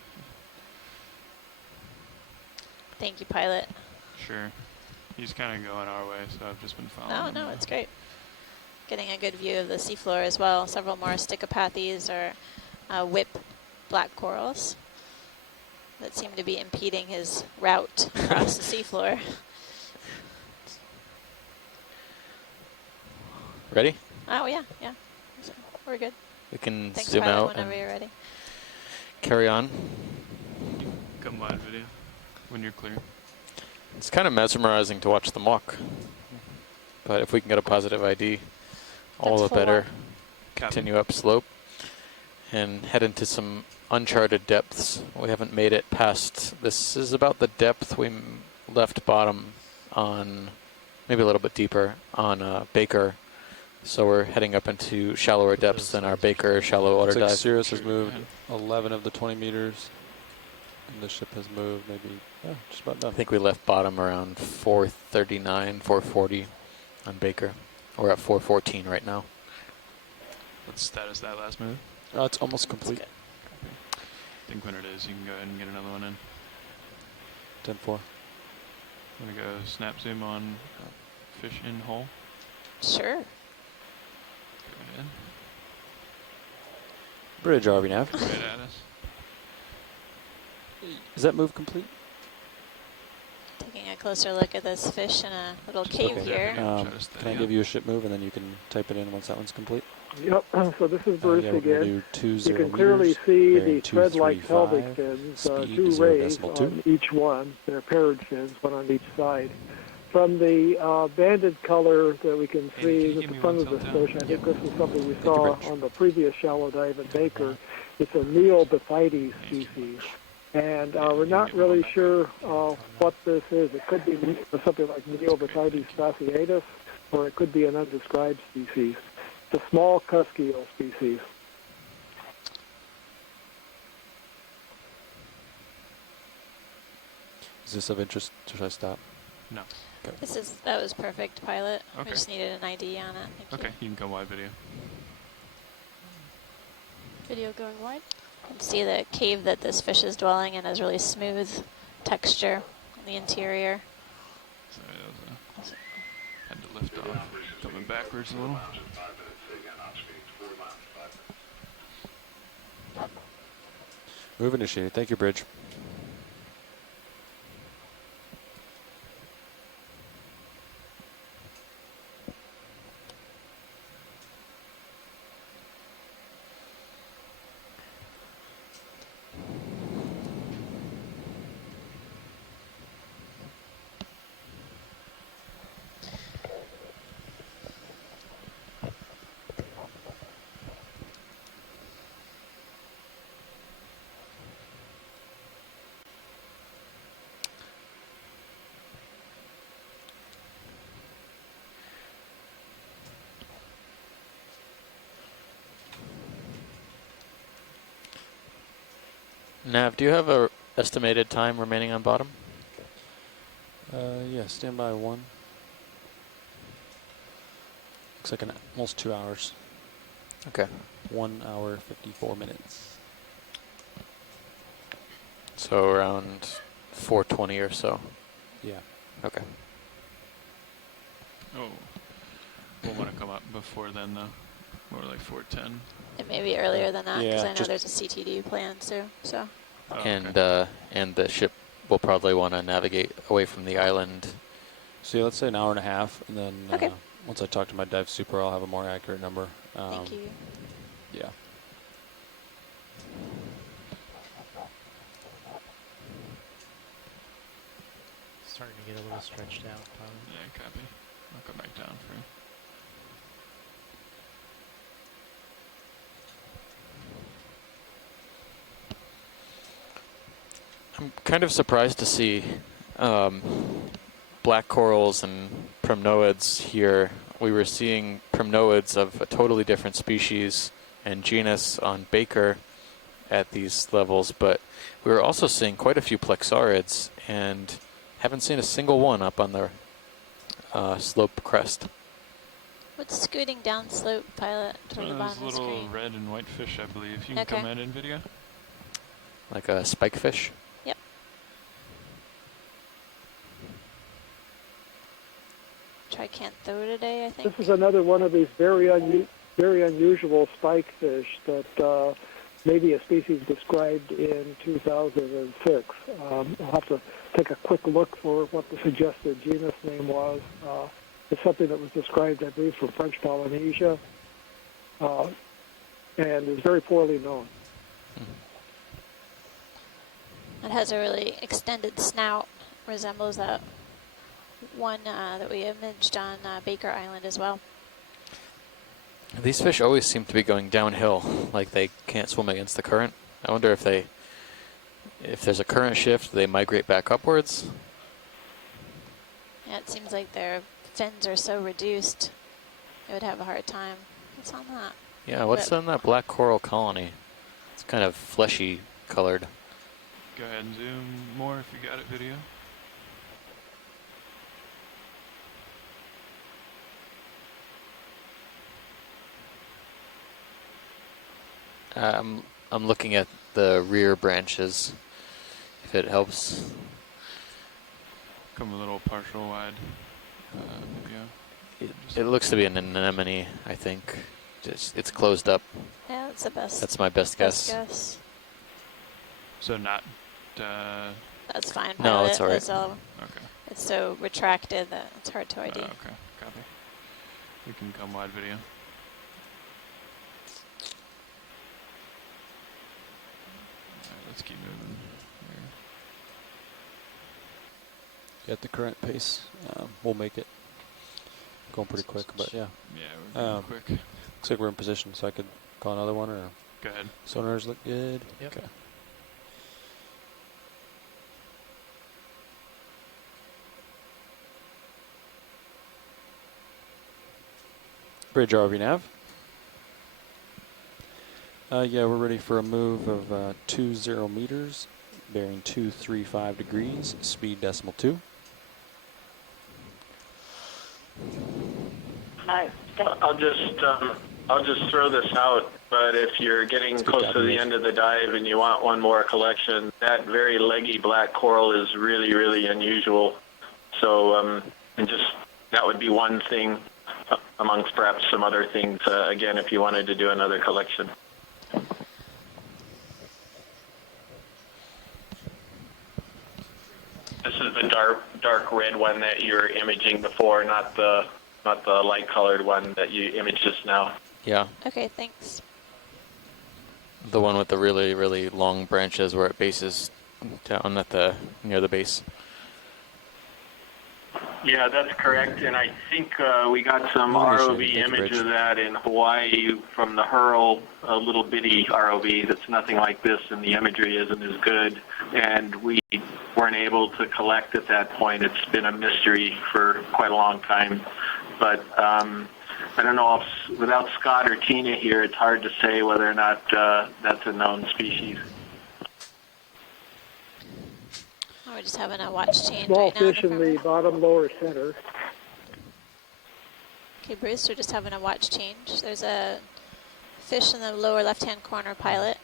Thank you, pilot. Sure. He's kind of going our way, so I've just been following him. No, it's great. Getting a good view of the seafloor as well. Several more Stichopathes or whip black corals that seem to be impeding his route across the seafloor. Ready? Oh, yeah. So we're good. We can Thanks, zoom pilot, out whenever and you're ready. carry on. Come live video when you're clear. It's kind of mesmerizing to watch them walk, but if we can get a positive ID, all That's the better. Captain. Continue up slope and head into some uncharted depths. We haven't made it past, this is about the depth we left bottom on, maybe a little bit deeper, on Baker. So we're heading up into shallower depths than our Baker shallow water Looks like dive. Cirrus has moved 11 of the 20 meters, and the ship has moved maybe just about I done. think we left bottom around 439, 440 on Baker. We're at 414 right now. What's the status of that last move? It's almost complete. I think when it is, you can go ahead and get another one in. 10-4. I'm going to go snap zoom on fish in hole. Sure. Go ahead. Bridge, RV nav. Right at us. Is that move complete? Taking a closer look at this fish in a little cave here. Can I give you a ship move and then you can type it in once that one's complete? Yep, so this is Bruce yeah, we're gonna again. do You can clearly see the thread-like pelvic 235, fins, speed 2 rays 0.2. on each one. They're paired fins, one on each side. From the banded color that we can see at the front of the fish, I think this is something we saw on the previous shallow dive at Baker. It's a Neobethites species. And we're not really sure what this is. It could be something like Neobethites fasciatus, or it could be an undescribed species. It's a small cusk eel species. Is this of interest? Should I stop? No. Okay. That was perfect, pilot. Okay. We just needed an ID on it. Thank Okay, you can go wide video. Video going wide. You can see the cave that this fish is dwelling in has really smooth texture on the interior. Sorry, that was had to lift off. Coming backwards a little. Move initiated. Thank you, Bridge. Nav, do you have a estimated time remaining on bottom? Yeah, standby 1. Looks like almost 2 hours. Okay. 1 hour, 54 minutes. So around 420 or so. Yeah. Okay. Oh. We'll want to come up before then, though. More like 410. It may be earlier than that because Yeah, I know there's a CTD plan too. So. Oh, and the ship we'll probably want to navigate away from the island. So yeah, let's say an hour and a half, and then Okay. Once I talk to my dive super, I'll have a more accurate number. Thank you. Yeah. Starting to get a little stretched out, probably. Yeah, copy. I'll go back down for you. I'm kind of surprised to see black corals and primnoids here. We were seeing primnoids of a totally different species and genus on Baker at these levels, but we were also seeing quite a few plexaurids and haven't seen a single one up on the slope crest. What's scooting down slope, Pilot, toward the bottom of the Those little screen? red and white fish, I believe. You can Okay. comment in video. Like a spikefish? Yep. Tricanthota today, I think. This is another one of these very unusual spike fish that maybe a species described in 2006. I'll have to take a quick look for what the suggested genus name was. It's something that was described, I believe, from French Polynesia, and is very poorly known. It has a really extended snout, resembles that one that we imaged on Baker Island as well. These fish always seem to be going downhill, like they can't swim against the current. I wonder if there's a current shift, they migrate back upwards. Yeah, it seems like their fins are so reduced, they would have a hard time. What's on that? Yeah, what's on that black coral colony? It's kind of fleshy colored. Go ahead and zoom more if you got it video. I'm looking at the rear branches, if it helps. Come a little partial wide video. It looks to be an anemone, I think. It's closed up. Yeah, that's the best. That's my best guess. So not. That's fine. No, Pilot. it's all right. It's all, Okay. it's so retracted that it's hard to ID. Okay, copy. We can come wide video. Alright, let's keep moving here. At the current pace, we'll make it. Going pretty quick, but yeah. Yeah, we're going quick. Looks like we're in position, so I could call another one, or go ahead. Sonars look good. Yep. Okay. Bridge RV nav. Yeah, we're ready for a move of 20 meters, bearing 235 degrees, speed decimal 2. I'll just throw this out, but if you're getting close to the end of the dive and you want one more collection, that very leggy black coral is really, really unusual. So, and just that would be one thing amongst perhaps some other things. Again, if you wanted to do another collection. This is the dark red one that you're imaging before, not the light colored one that you imaged just now. Yeah. Okay, thanks. The one with the really, really long branches where it bases down at near the base. Yeah, that's correct, and I think we got some ROV image of that in Hawaii from the Hurl, a little bitty ROV that's nothing like this, and the imagery isn't as good, and we weren't able to collect at that point. It's been a mystery for quite a long time, but I don't know if, without Scott or Tina here, it's hard to say whether or not that's a known species. We're just having a watch change Small right now. fish in the bottom lower center. Okay, Bruce, we're just having a watch change. There's a fish in the lower left-hand corner, Pilot.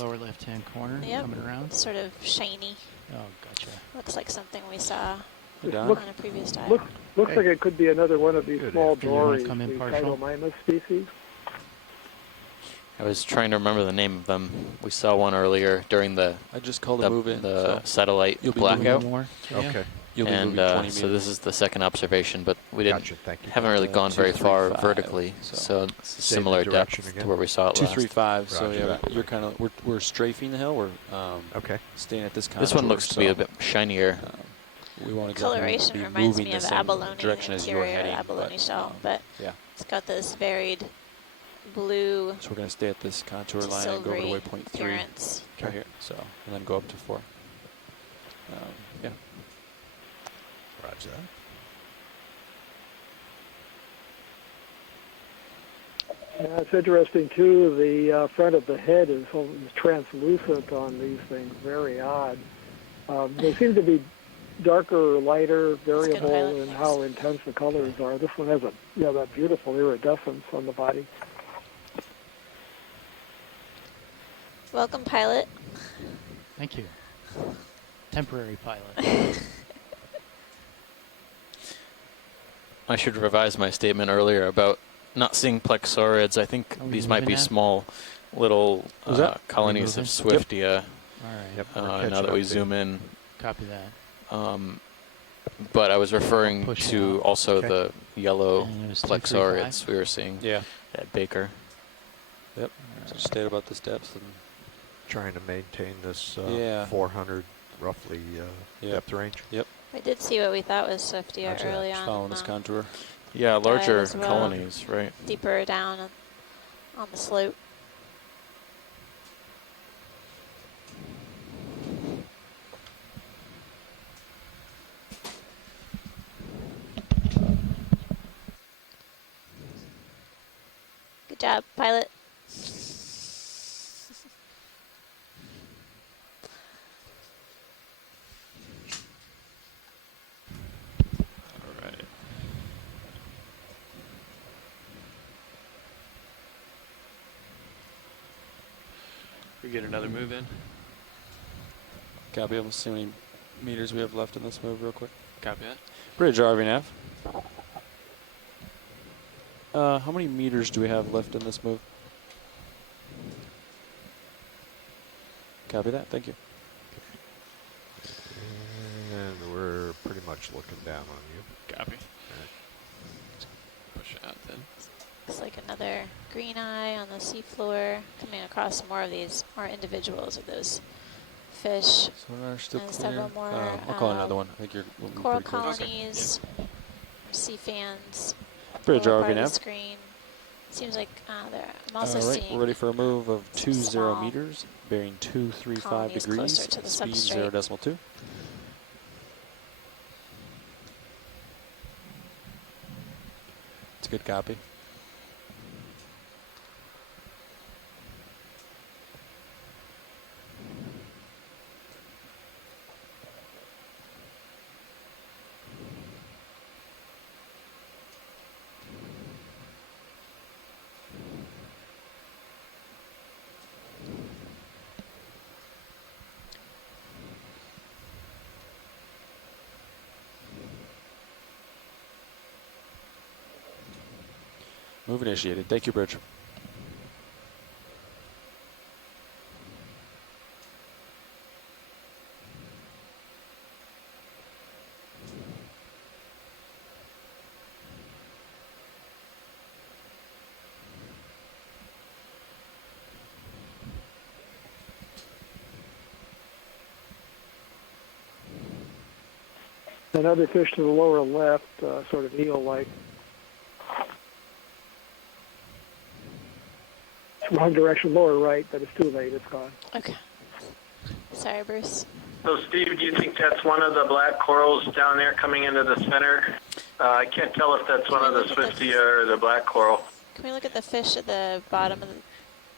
Lower left-hand corner, Yep. coming around. Sort of shiny. Oh, gotcha. Looks like something we saw on a previous dive. Looks like it could be another one of these small You wanna dories, come in the partial? Chilomymus species. I was trying to remember the name of them. We saw one earlier during the I just called a move in. The satellite You'll be blackout. More. Okay. You'll be And moving 20 so meters. this is the second observation, but we didn't Gotcha, thank you. haven't really gone very far 235, vertically, so it's a Say the similar direction depth again. to where we saw it last. 235. So Roger yeah, that. you're kind of we're strafing the hill. We're okay. staying at this contour. This one looks to be a bit shinier. We want to Coloration be reminds moving me the of same abalone, direction as you're interior heading. abalone shell, but yeah. it's got this varied blue. So we're going to stay at this contour line and go to silvery waypoint 3 appearance. right here. So and then go up to 4. Yeah. Roger that. Yeah, it's interesting too. The front of the head is translucent on these things. Very odd. They seem to be darker or lighter, variable in how intense the colors are. This one has that beautiful iridescence on the body. Welcome, pilot. Thank you. Temporary pilot. I should revise my statement earlier about not seeing plexaurids. I think these might be small little colonies of Swiftia. All right. Now that we zoom in. Copy that. But I was referring to also the yellow And it was plexaurids we were seeing at Baker. Yep. So stayed about this depth and Trying to maintain this 400 roughly depth range. Yep. We did see what we thought was Swiftia early on. Following this contour. Yeah, larger colonies, right? Deeper down on the slope. Good job, pilot. We get another move in. Copy. Let's see how many meters we have left in this move real quick. Copy that. Bridge RV nav. How many meters do we have left in this move? Copy that. Thank you. And we're pretty much looking down on you. Copy. Push it out then. Looks like another green eye on the seafloor. Coming across more of these, more individuals of those fish. Sonar still and clear. several more I'll call another one. I think you're coral pretty close. colonies, sea fans. Bridge lower RV part of the nav. screen. Seems like there. I'm also All right, seeing we're ready for a move of 20 small meters, bearing 235 colonies degrees, closer to the speed substrate. 0.2. It's a good copy. Move initiated. Thank you, Bridge. Another fish to the lower left, sort of eel-like. Wrong direction, lower right, but it's too late. It's gone. Okay. Sorry, Bruce. So, Steve, do you think that's one of the black corals down there coming into the center? I can't tell if that's one of the Swiftia or the black coral. Can we look at the fish at the bottom of the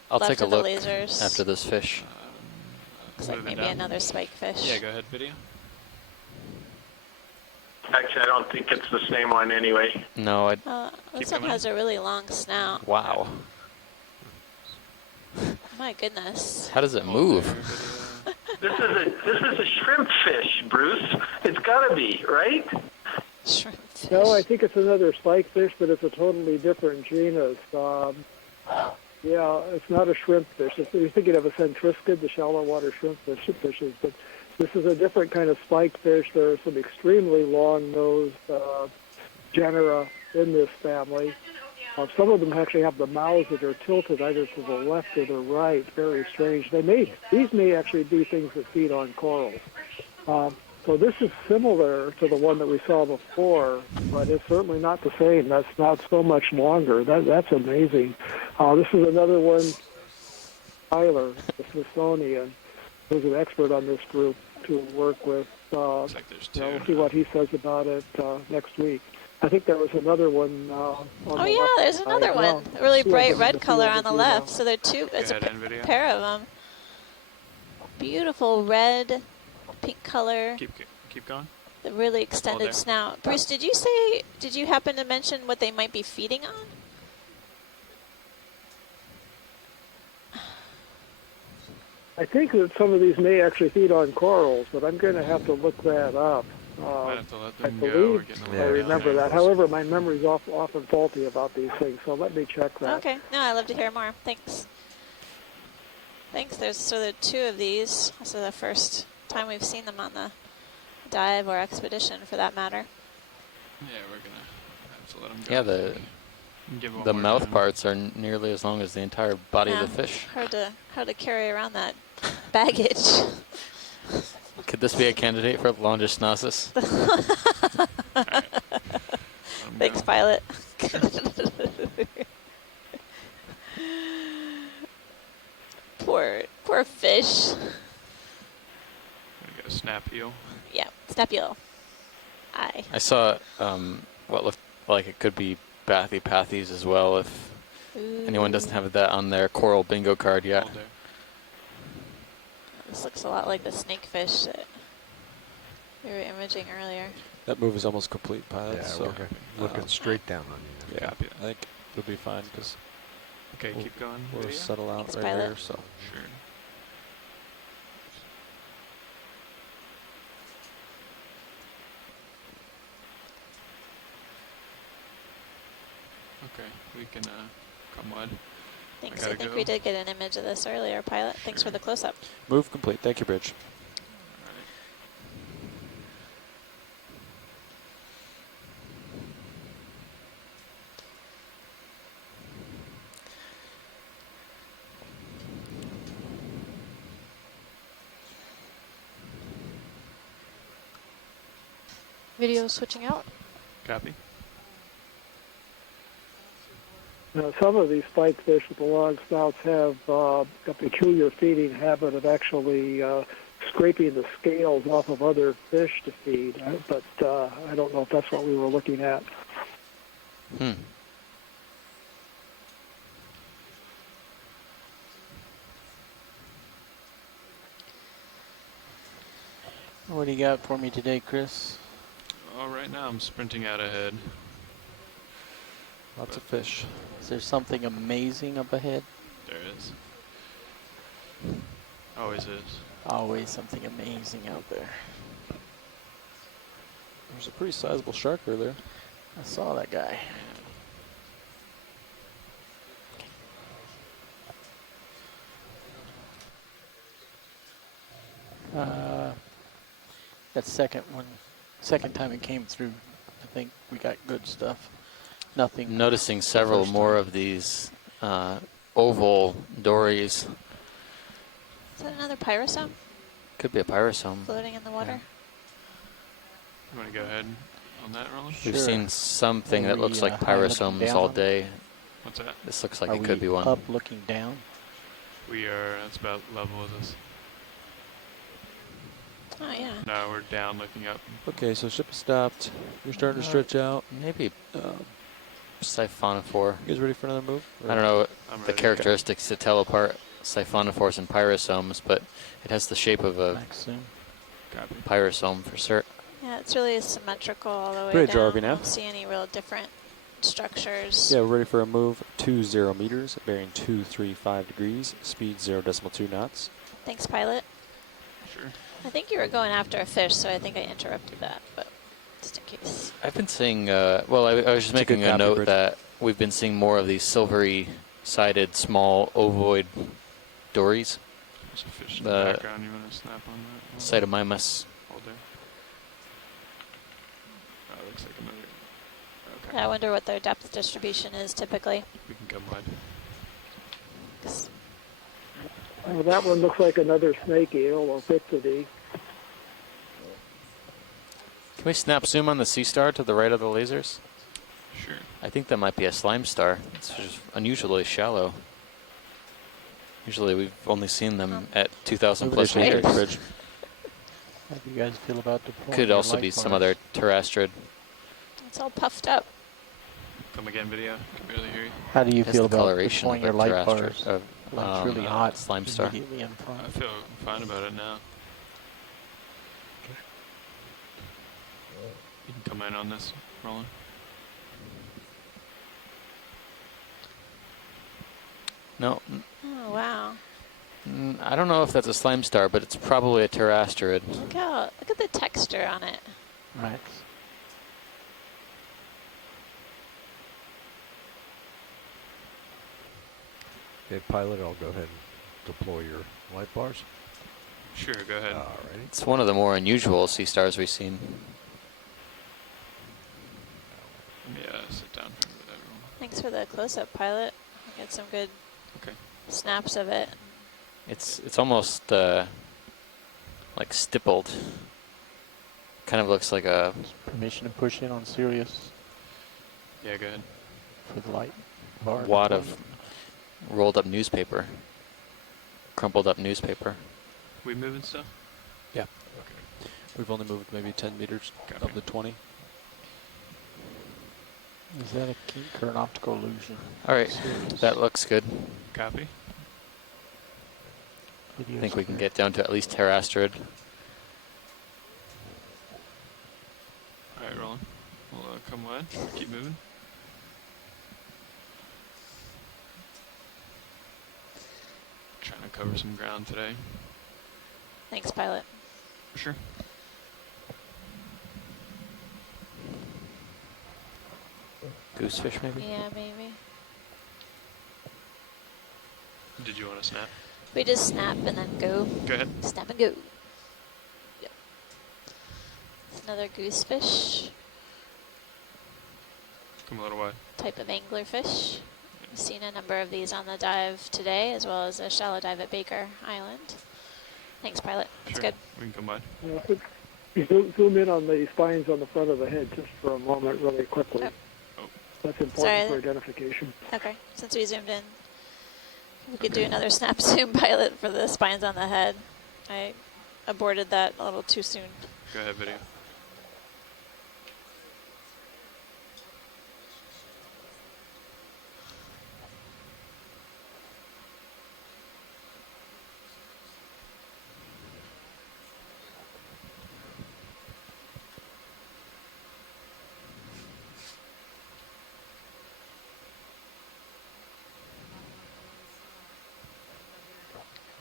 I'll left take a of the look lasers? after this fish. Looks like maybe another spike fish. Yeah, go ahead, video. Actually, I don't think it's the same one anyway. No, I. This one has a really long snout. Wow. My goodness. How does it move? This is a shrimp fish, Bruce. It's got to be, right? Shrimp fish. No, I think it's another spike fish, but it's a totally different genus. Yeah, it's not a shrimp fish. You're thinking of a centriscid, the shallow water shrimp fishes, but this is a different kind of spike fish. There are some extremely long-nosed genera in this family. Some of them actually have the mouths that are tilted either to the left or the right. Very strange. These may actually be things that feed on corals. So this is similar to the one that we saw before, but it's certainly not the same. That's not so much longer. That's amazing. This is another one, Tyler, the Smithsonian, who's an expert on this group to work with. Looks like there's two. We'll see what he says about it next week. I think there was another one. Oh yeah, there's another one. A really bright red color on the left. So there are two. It's a pair of them. Beautiful red, pink color. Keep going. The really extended snout. Bruce, did you happen to mention what they might be feeding on? I think that some of these may actually feed on corals, but I'm going to have to look that up. Might have to let I them believe go. I remember that. However, my memory's often faulty about these things, so let me check that. Okay. No, I'd love to hear more. Thanks. Thanks. There are two of these. This is the first time we've seen them on the dive or expedition, for that matter. Yeah, we're gonna have to let them go. Yeah, the mouth parts are nearly as long as the entire body of the fish. Hard to carry around that baggage. Could this be a candidate for Longistnosis? Right. Thanks, pilot. Poor fish. We got a snap eel. Yeah, snap eel. Aye. I saw what looked like it could be bathypathes as well if anyone doesn't have that on their coral bingo card yet. This looks a lot like the snakefish that we were imaging earlier. That move is almost complete, pilot. Yeah, so we're looking straight down on you. Yeah, I think it'll be fine because keep going. We'll settle out Thanks, right pilot. there. So Sure. Okay, we can come wide. Thanks. I think we did get an image of this earlier, pilot. Thanks for the close-up. move complete. Thank you, Bridge. Video switching out. Copy. Now, some of these spike fish with the long snouts have a peculiar feeding habit of actually scraping the scales off of other fish to feed, but I don't know if that's what we were looking at. What do you got for me today, Chris? Oh, right now I'm sprinting out ahead. Lots of fish. Is there something amazing up ahead? There is. Always is. Always something amazing out there. There's a pretty sizable shark earlier. I saw that guy. That second time it came through, I think we got good stuff. Nothing. Noticing several more of these oval dories. Is that another pyrosome Could be a pyrosome. floating in the water? You want to go ahead on that, Roland? We've seen something that looks like high looking pyrosomes down all on it? day. What's that? This looks like Are it could we be one. up looking down? We are, that's about level with us. Oh, yeah. No, we're down looking up. Okay, so ship is stopped. You're starting to stretch out. Maybe siphonophore. You guys ready for another move? I don't know I'm the ready. characteristics to tell apart siphonophores and pyrosomes, but it has the shape of a Copy. pyrosome for cert. Yeah, it's really symmetrical all the way Bridge down. RV I nav. don't see any real different structures. Yeah, we're ready for a move. 20 meters, bearing 235 degrees, speed 0.2 knots. Thanks, pilot. Sure. I think you were going after a fish, so I think I interrupted that, but just in case. I've been seeing, well, I was just It's a good making a copy, note Bridge. that we've been seeing more of these silvery sided small ovoid dories. There's a fish in the background. You want to snap on that? Cytomymus. Hold there. Oh, looks like another. Okay. I wonder what their depth distribution is typically. We can come wide. That one looks like another snake eel or Pixody. Can we snap zoom on the sea star to the right of the lasers? Sure. I think that might be a slime star. It's just unusually shallow. Usually we've only seen them at 2,000 plus meters. How do you guys feel about deploying? Could also be some other terrestrid. It's all puffed up. Come again, video. Can barely hear you. How do you That's feel the about coloration deploying of your a light terrestrid. bars? It's really hot. Slime star. Immediately in front. I feel fine about it now. You can come in on this, Roland. No. Oh, wow. I don't know if that's a slime star, but it's probably a terrestrid. Look at the texture on it. Right. Okay, pilot, I'll go ahead and deploy your light bars. Sure, go ahead. Alrighty. It's one of the more unusual sea stars we've seen. Yeah, sit down for everyone. Thanks for the close-up, pilot. I get some good snaps of it. It's almost like stippled. Kind of looks like a Permission to push in on Sirius Yeah, go ahead. for the light bar. wad of rolled up newspaper, crumpled up newspaper. We moving stuff? Yeah. Okay. We've only moved maybe 10 meters of the 20. Is that a kink or an optical illusion? All right, that looks good. Copy. I think we can get down to at least terrestrid. All right, Roland. We'll come wide. Keep moving. Trying to cover some ground today. Thanks, pilot. Sure. Goosefish, maybe? Yeah, maybe. Did you want to snap? We just snap and then go. Go ahead. Snap and go. Yep. It's another goosefish. Come a little wide. Type of anglerfish. We've seen a number of these on the dive today, as well as a shallow dive at Baker Island. Thanks, pilot. That's Sure. good. We can come wide. Zoom in on the spines on the front of the head just for a moment really quickly. Oh. That's important Sorry. for identification. Okay, since we zoomed in, we could do another snap zoom pilot for the spines on the head. I aborted that a little too soon. Go ahead, video.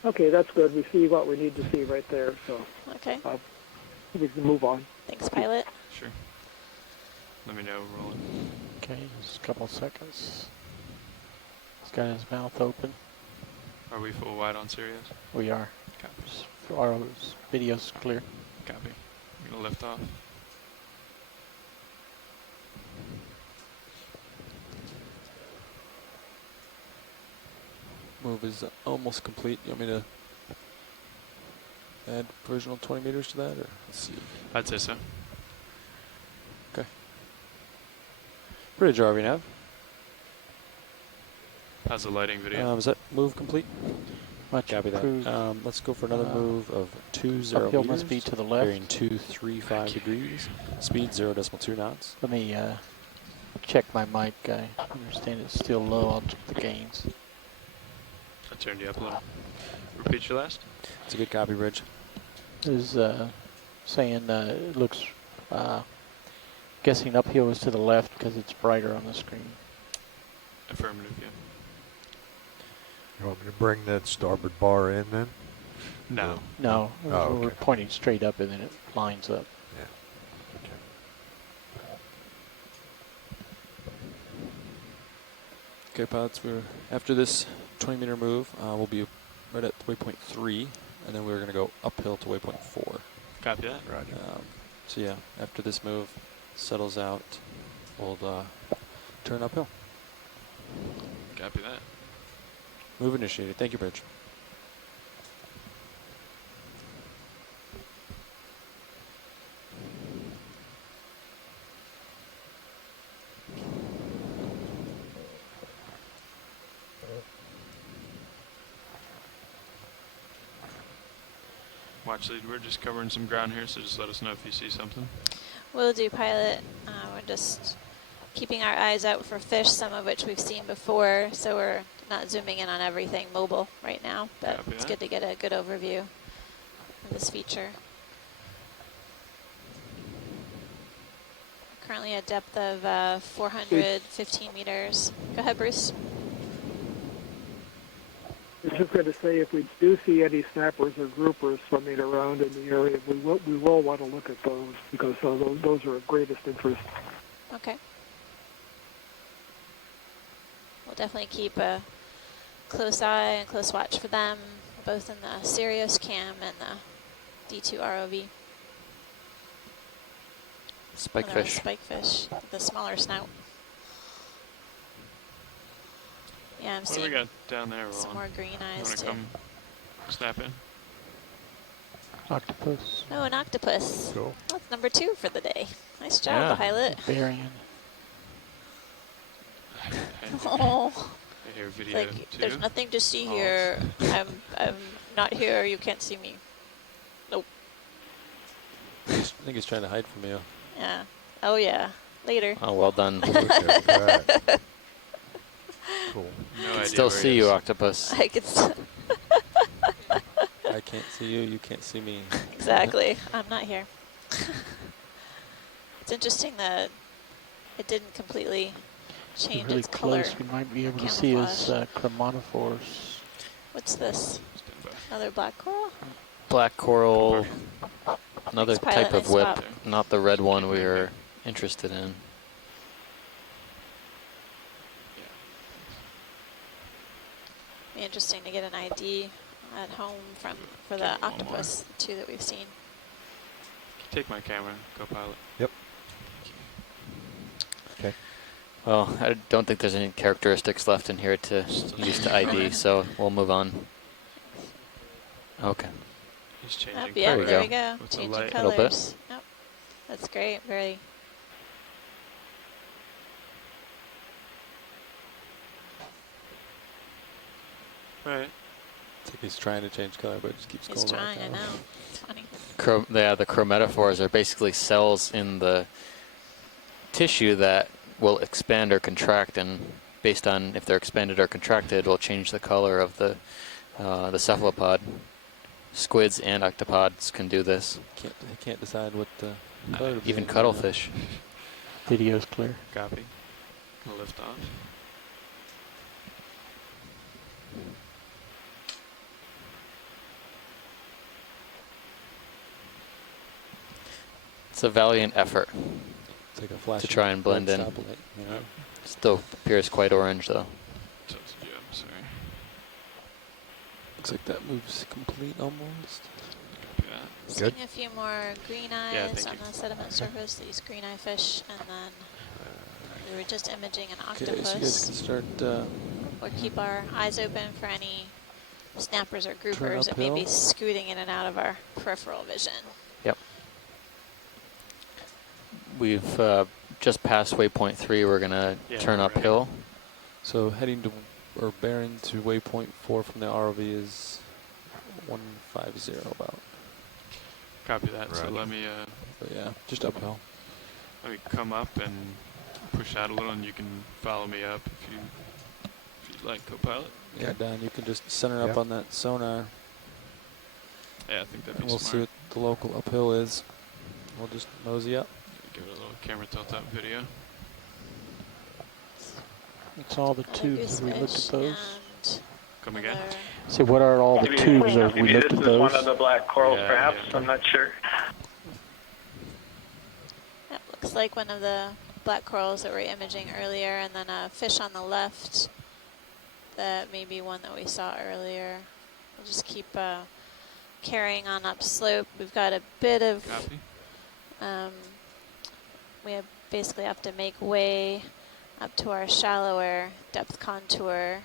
Okay, that's good. We see what we need to see right there, so Okay. We can move on. Thanks, pilot. Sure. Let me know, Roland. Okay, just a couple seconds. He's got his mouth open. Are we full wide on Sirius? We are. Copy. Our video's clear. Copy. I'm gonna lift off. Move is almost complete. You want me to add provisional 20 meters to that, or let's see? I'd say so. Okay. Bridge RV nav. How's the lighting video? Is that move complete? Much Copy that. improved. Let's go for another move of 20 uphill meters. must be to the left. Bearing 235 degrees. Speed 0.2 knots. Let me check my mic. I understand it's still low. I'll check the gains. I turned you up a little. Repeat your last. It's a good copy, Bridge. Is saying it looks, guessing uphill is to the left because it's brighter on the screen. Affirmative, yeah. You want me to bring that starboard bar in then? No. No, Oh, we're okay. pointing straight up and then it lines up. Yeah. Okay, pilots, after this 20-meter move, we'll be right at waypoint 3, and then we're going to go uphill to waypoint 4. Copy that. Right. So yeah, after this move settles out, we'll turn uphill. Copy that. Move initiated. Thank you, Bridge. Watch lead, we're just covering some ground here, so just let us know if you see something. Will do, pilot. We're just keeping our eyes out for fish, some of which we've seen before, so we're not zooming in on everything mobile right now, but Copy it's that. good to get a good overview of this feature. Currently a depth of 415 meters. Go ahead, Bruce. I was just going to say, if we do see any snappers or groupers swimming around in the area, we will want to look at those, because those are of greatest interest. Okay. We'll definitely keep a close eye and close watch for them, both in the Sirius cam and the D2 ROV. Spikefish. Spikefish, the smaller snout. Yeah, I'm What do seeing we got down there, some Roland? more green eyes Wanna too. come snap in? Octopus. Oh, an octopus. Cool. That's number 2 for the day. Nice job, pilot. Varian. Oh, I hear video like too. there's nothing to see here. I'm not here. You can't see me. Nope. I think he's trying to hide from you. Yeah. Oh yeah. Later. Oh, well done. Look at that. Cool. No I can idea still where he see you, is. Octopus. I could. I can't see you, you can't see me. Exactly. I'm not here. It's interesting that it didn't completely change Really its color. close, we might be able to see his camouflage. chromatophores. What's this? Another black coral? Black coral, another Thanks, pilot. type of Nice whip, spot. not the red one we were interested in. Be interesting to get an ID at home for the octopus, the 2 that we've seen. Take my camera, go pilot. Yep. Okay. Well, I don't think there's any characteristics left in here to use to ID, so we'll move on. Okay. He's changing Yeah, color. there we go. With the Changing light. Little bit. colors. Yep. That's great. Very. Right. It's like he's trying to change color, but it just keeps He's going trying, back I down. know. It's funny. The chromatophores are basically cells in the tissue that will expand or contract, and based on if they're expanded or contracted, will change the color of the cephalopod. Squids and octopods can do this. I can't decide what the color to be Even in. cuttlefish. Video's clear. Copy. Gonna lift off. It's a valiant effort It's like a flash to try and blend in. stoplight, you know? Still appears quite orange though. Yeah, sorry. Looks like that move's complete almost. Yeah. Seeing a few more green Yeah, eyes thank on you. the sediment surface, these green eye fish, and then we were just imaging an Okay, so you guys can octopus. start We'll keep our eyes open for any snappers or groupers that may be uphill. scooting in and out of our peripheral vision. Yep. We've just passed waypoint 3. We're gonna turn we're ready. uphill. So heading to, or bearing to waypoint 4 from the ROV is 150 about. Copy that. So Right. let me But yeah, just uphill. come up and push out a little, and you can follow me up if you'd like, co-pilot. Yeah, Dan, you can just center up Yeah. on that sonar, Yeah, I think that'd and be we'll see smart. what the local uphill is. We'll just mosey up. Give it a little camera tilt up video. It's all the tubes. Have we looked at those? Come again? See, what are all the tubes? Have we Maybe looked this at is one of those? the black corals, Yeah, perhaps. yeah. I'm not sure. That looks like one of the black corals that we were imaging earlier, and then a fish on the left that may be one that we saw earlier. We'll just keep carrying on upslope. We've got a bit of, we basically have to make way up to our shallower depth contour,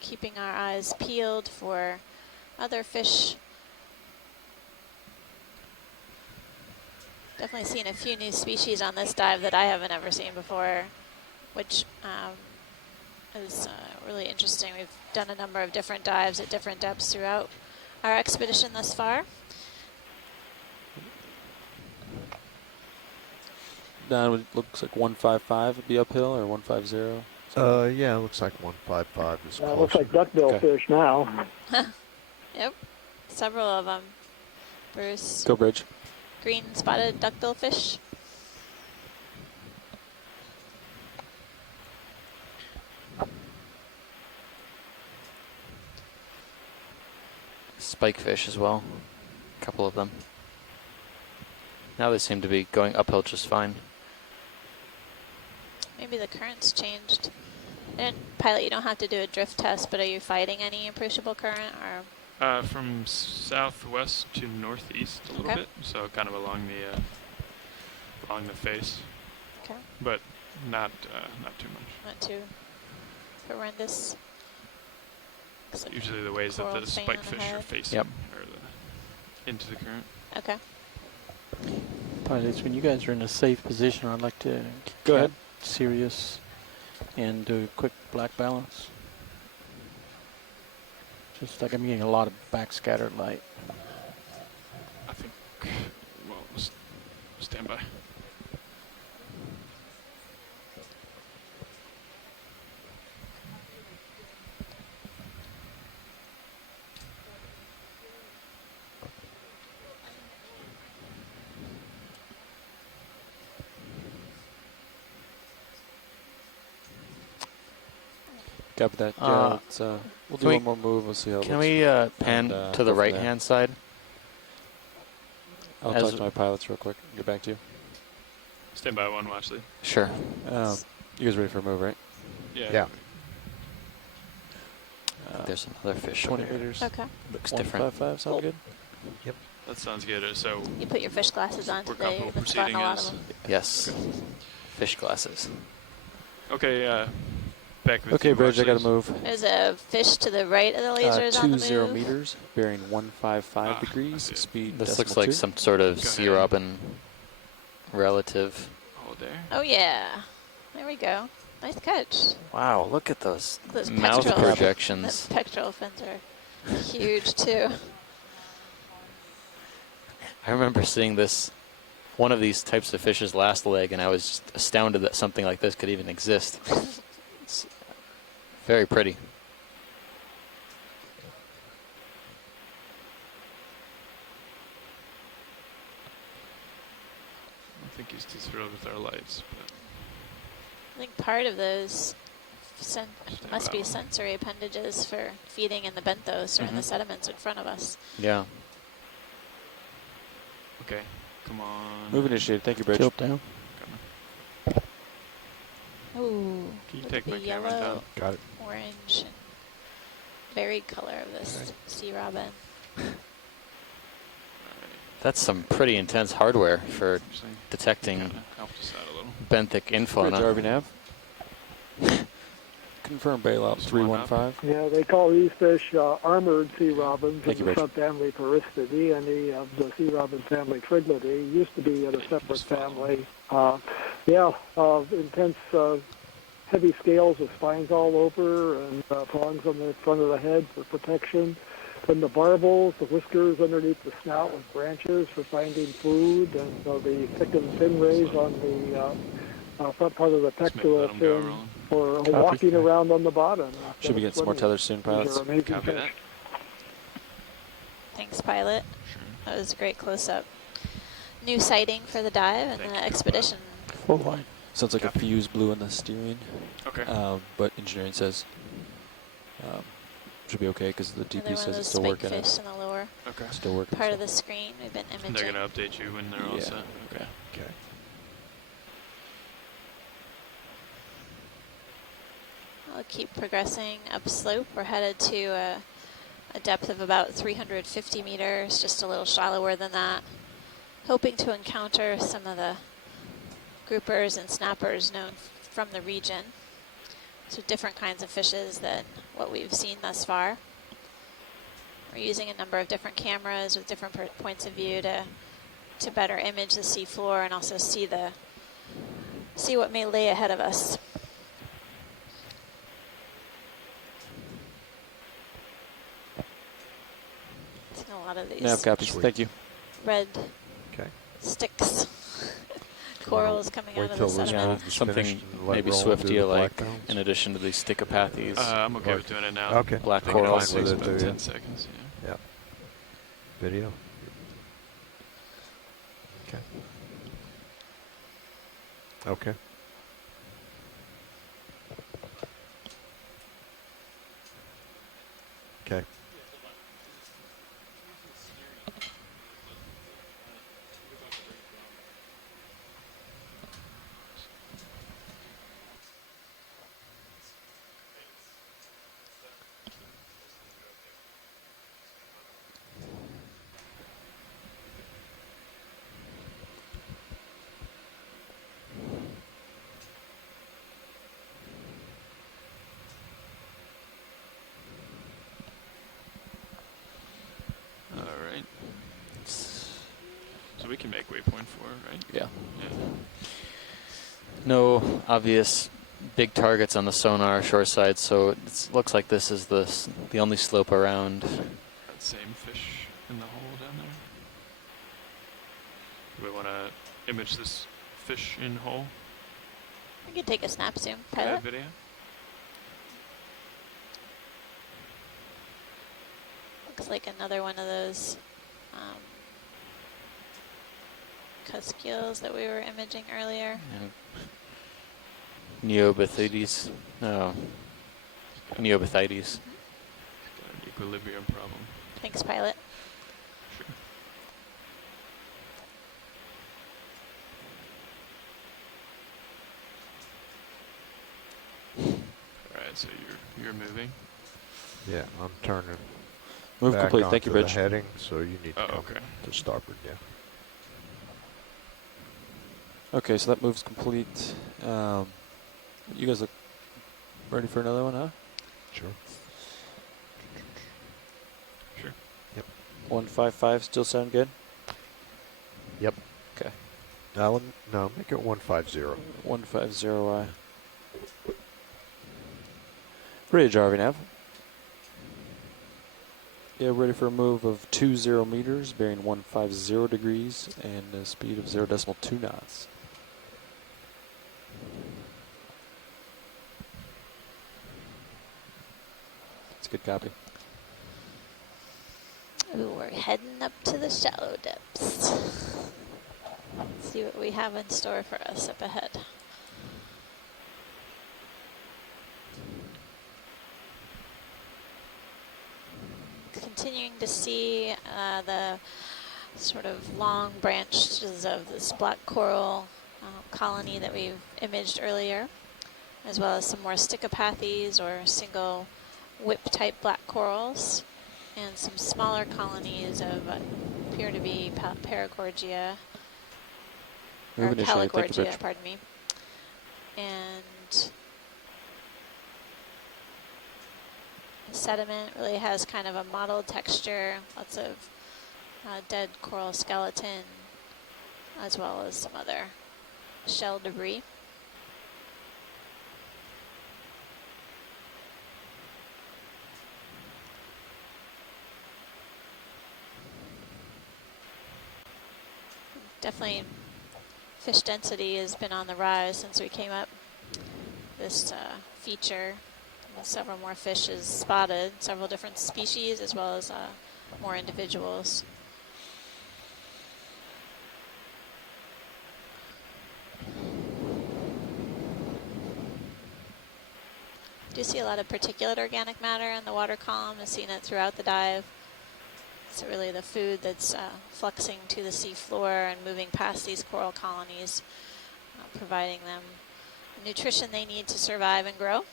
keeping our eyes peeled for other fish. Definitely seen a few new species on this dive that I haven't ever seen before, which is really interesting. We've done a number of different dives at different depths throughout our expedition thus far. Don, it looks like 155 would be uphill, or 150. Yeah, it looks like 155 is closer. Looks like duckbill fish now. Yep, several of them. Bruce. Go bridge. Green spotted duckbill fish. Spike fish as well, a couple of them. Now they seem to be going uphill just fine. Maybe the current's changed. And pilot, you don't have to do a drift test, but are you fighting any appreciable current, or? From southwest to northeast a little bit, so kind of along the face. Okay. But not too much. Not too horrendous. Like usually the ways that the spike fish are facing are into the current. Okay. Pilots, when you guys are in a safe position, I'd like to go ahead. Serious and do a quick black balance. Just like I'm getting a lot of backscattered light. I think, well, stand by. Copy that. Yeah, we'll do one more move. We'll see how it looks. Can we pan to the right-hand side? I'll talk to my pilots real quick and get back to you. Stand by one, watch lead. Sure. You guys ready for a move, right? Yeah. There's another fish 20 over here. meters. Okay. Looks different. 155 sound good? Yep. That sounds good. So You put your fish glasses on we're today. comfortable You've been spotting proceeding a lot as of them. Yes. Fish glasses. okay. Back with Okay, you, bridge. I got to please. move. There's a fish to the right of the lasers on the 20 move. meters, bearing 155 degrees, speed This decimal looks like 2. some sort of Go sea ahead. robin relative. Hold there. Oh yeah, there we go. Nice catch. Wow, look at those Those mouth pectoral- projections. The pectoral fins are huge too. I remember seeing one of these types of fish's last leg, and I was just astounded that something like this could even exist. It's very pretty. I think he's too thrilled with our lights, but I think part of those must be wow. sensory appendages for feeding in the benthos or in the sediments in front of us. Yeah. okay. Come on. Move initiated. Thank you, bridge. Tilt down. Ooh, Can you look take at my the camera yellow, down? Got it. orange, and varied color of this sea robin. That's some pretty intense hardware for Actually, detecting kinda helped us out a little. benthic Bridge, infauna. RV nav. Confirm bailout Just one up. 315. Yeah, they call these fish armored sea robins Thank in you, the Rich. subfamily Peristidae, and of the sea robin family Triglydae. Used to be in a separate Just follow. family. Intense, heavy scales with spines all over, and prongs on the front of the head for protection. Then the barbels, the whiskers underneath the snout with branches for finding food, and the thickened fin rays on the front part of the Just pectoral let 'em go, fin Roland. for walking around on the bottom. Should be getting some more Swimming. tethers soon, These pilots. are amazing Copy fish. that. Thanks, pilot. Sure. That was a great close-up. New sighting for the dive and Thank the you. expedition. Full line. Sounds like Copy. a fuse blew in the steering, Okay. but engineering says should be okay because the Another DP one of says it's those still spike working. fish in the lower Okay. Still working. part so. of the screen. We've been And imaging. they're gonna update you when they're all Yeah. set. Okay. Okay. I'll keep progressing upslope. We're headed to a depth of about 350 meters, just a little shallower than that. Hoping to encounter some of the groupers and snappers known from the region. So different kinds of fishes than what we've seen thus far. We're using a number of different cameras with different points of view to better image the sea floor and also see what may lay ahead of us. Seeing a lot of these. Nav copies. Thank you. Red okay. sticks. Corals coming out of the sediment. Yeah, something maybe swifty like, in addition to these stickopathies. I'm okay with doing it now. Okay. Black I think it corals. only takes about 10 seconds. Yeah. Yeah. Video. Okay. Okay. Okay. Alright. So we can make waypoint 4, right? Yeah. Yeah. No obvious big targets on the sonar shore side, so it looks like this is the only slope around. That same fish in the hole down there. Do we want to image this fish in hole? We can take a snap zoom. Add Pilot. video. Looks like another one of those cuscules that we were imaging earlier. Neobithides. No. Neobithides. Got an equilibrium problem. Thanks, pilot. Sure. Alright, so you're moving. Yeah, I'm turning. Move back complete. Thank onto you, the Bridge. heading, so you need to Oh, come okay. to starboard. Yeah. Okay, so that move's complete. You guys look ready for another one, huh? Sure. Sure. Yep. 155 still sound good? Yep. Okay. Now, no, make it 150. 150I. Bridge, RV nav. Yeah, ready for a move of 20 meters, bearing 150 degrees, and a speed of 0.2 knots. That's a good copy. Ooh, we're heading up to the shallow depths. Let's see what we have in store for us up ahead. Continuing to see the sort of long branches of this black coral colony that we've imaged earlier, as well as some more stickopathies or single whip type black corals, and some smaller colonies of appear to be Paragorgia, or Caligorgia, pardon me. And the sediment really has kind of a mottled texture, lots of dead coral skeleton, as well as some other shell debris. Definitely fish density has been on the rise since we came up this feature. Several more fish is spotted, several different species, as well as more individuals. Do see a lot of particulate organic matter in the water column. I've seen it throughout the dive. It's really the food that's fluxing to the sea floor and moving past these coral colonies, providing them the nutrition they need to survive and grow.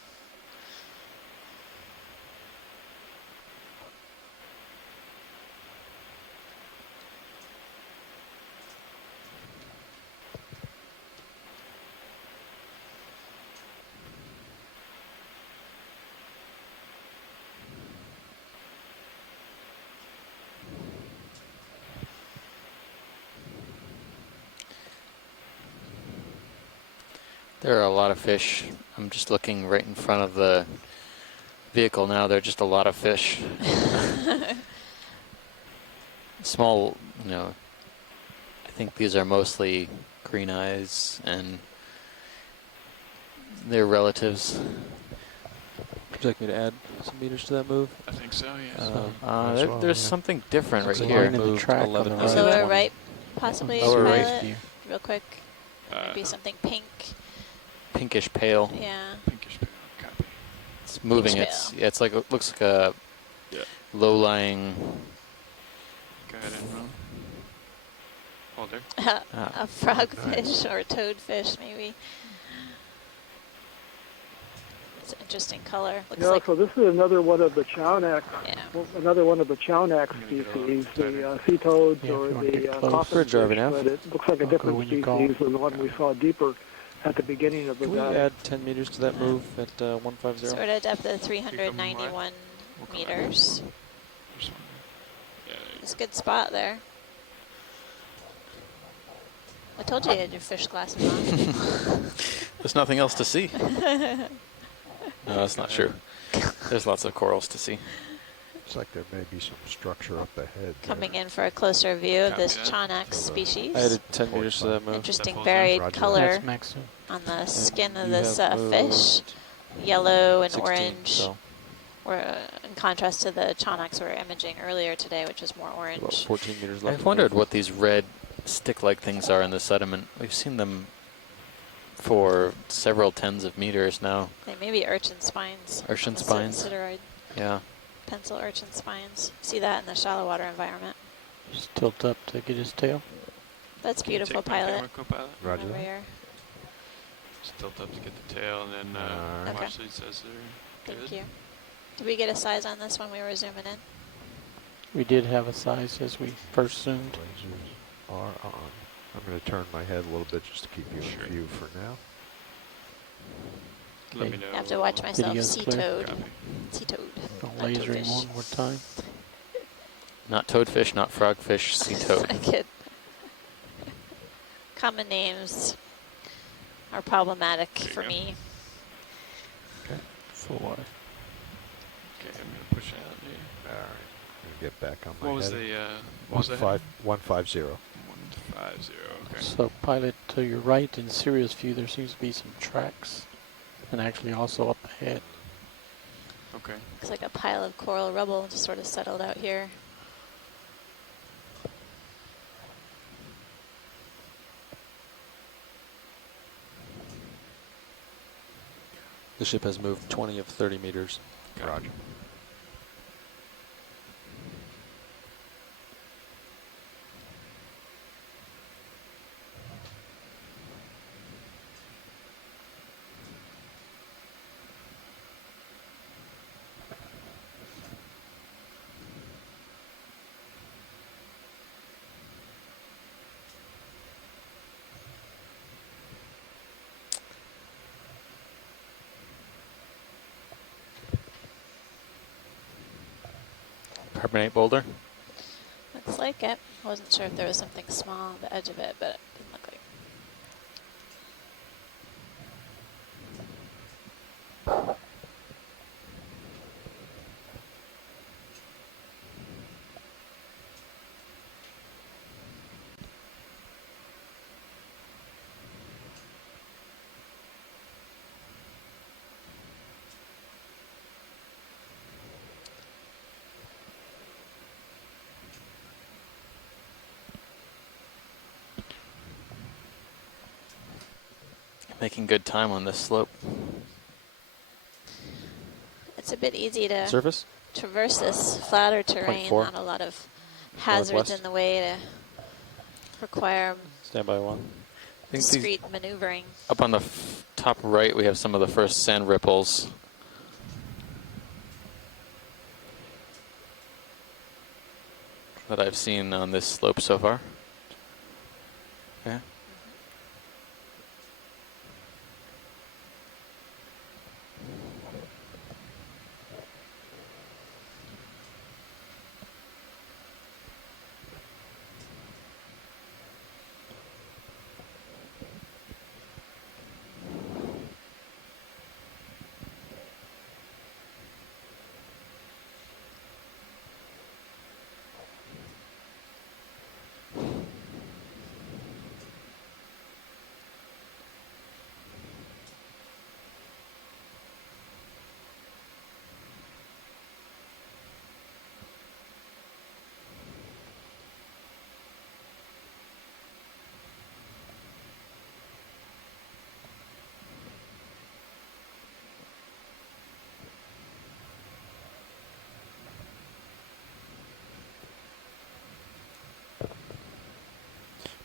There are a lot of fish. I'm just looking right in front of the vehicle now. There are just a lot of fish. Small, you know, I think these are mostly green eyes and their relatives. Would you like me to add some meters to that move? I think so, yes. There's something different right Looks like here. line in the track on the right. Lower right, possibly, Lower right. pilot, real quick. Maybe something pink. Pinkish pale. Yeah. Pinkish pale, copy. It's moving. Pinkish It's pale. yeah. It's like it looks like a low-lying. Go ahead and roll. Hold there. A frogfish or a toadfish, maybe. It's an interesting color. Looks like so this is another one of the Chownack, yeah. another one of the Chownack species, the sea toads or the coffin fish, but it looks like a different species than the one we saw deeper at the beginning of the Can we dive. add 10 meters to that move at 150? Sort of depth of 391 meters. It's a good spot there. I told you you had your fish glasses on. There's nothing else to see. No, that's not true. There's lots of corals to see. Looks like there may be some structure up ahead. Coming in for a closer view of this Chownack species. I added 10 meters to that move. Interesting varied color on the skin of this fish. Yellow and 16, orange. so In contrast to the Chownacks we were imaging earlier today, which is more orange. about 14 meters left. I've wondered what these red stick-like things are in the sediment. We've seen them for several tens of meters now. They may be urchin spines. Urchin spines? Sideroid. Yeah. Pencil urchin spines. See that in the shallow water environment. Just tilt up to get his tail. That's beautiful, pilot. Co-pilot? Roger Over that. here. Just tilt up to get the tail, and then Okay. watch these as they're good. Thank you. Did we get a size on this when we were zooming in? We did have a size as we first zoomed. Lasers are on. I'm going to turn my head a little bit just to keep you in view for now. Let me know. I have to watch myself. Video's Sea clear. toad. Copy. Sea toad. Don't Not laser him toadfish. one more time. Not toadfish, not frogfish, sea toad. I kid. Common names are problematic for go. me. Full water. Okay, I'm going to push out here. All right. I'm going to get back on my What was head. the, what was the head? 150. 150, okay. So pilot to your right in serious view, there seems to be some tracks, and actually also up ahead. Okay. Looks like a pile of coral rubble just sort of settled out here. The ship has moved 20 of 30 meters. Roger. Carbonate boulder. Looks like it. I wasn't sure if there was something small on the edge of it, but it didn't look like. Making good time on this slope. It's a bit easy to Surface? traverse this flatter terrain. 0.4. Not a lot of hazards Northwest. in the way to require Stand by 1. I think these, discreet maneuvering. up on the top right, we have some of the first sand ripples. That I've seen on this slope so far. Yeah.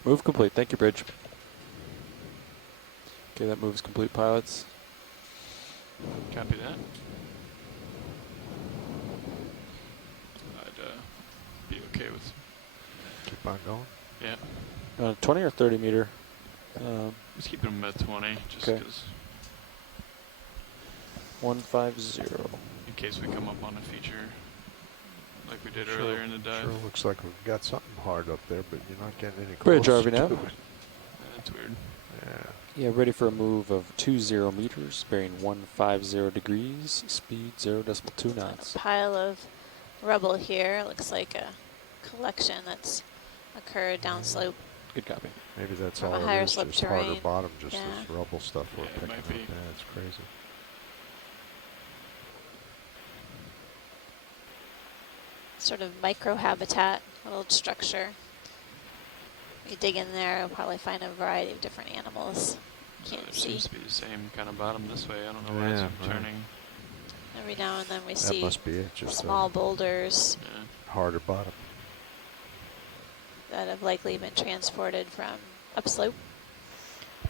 Move complete. Thank you, Bridge. Okay, that moves complete, pilots. Copy that. I'd be okay with. Keep on going. Yeah. 20 or 30 meter? Just keep them at 20, just Okay. because. 150. In case we come up on a feature like we did Sure, earlier in the dive. Sure looks like we've got something hard up there, but you're not getting any Bridge closer RV now. to it. That's weird. Yeah. Yeah, ready for a move of 20 meters, bearing 150 degrees, speed 0.2 knots. A pile of rubble here. Looks like a collection that's occurred downslope. Good copy. Maybe that's From all a it higher is, slope just terrain. harder bottom, just Yeah. this rubble stuff we're Yeah, it picking might up. be. Yeah, it's crazy. Sort of micro-habitat, a little structure. You dig in there, you'll probably find a variety of different animals. Can't There see. seems to be the same kind of bottom this way. I don't know why Yeah, it's right. turning. Every now and then we That see must be it, just small boulders Yeah. harder bottom. that have likely been transported from upslope.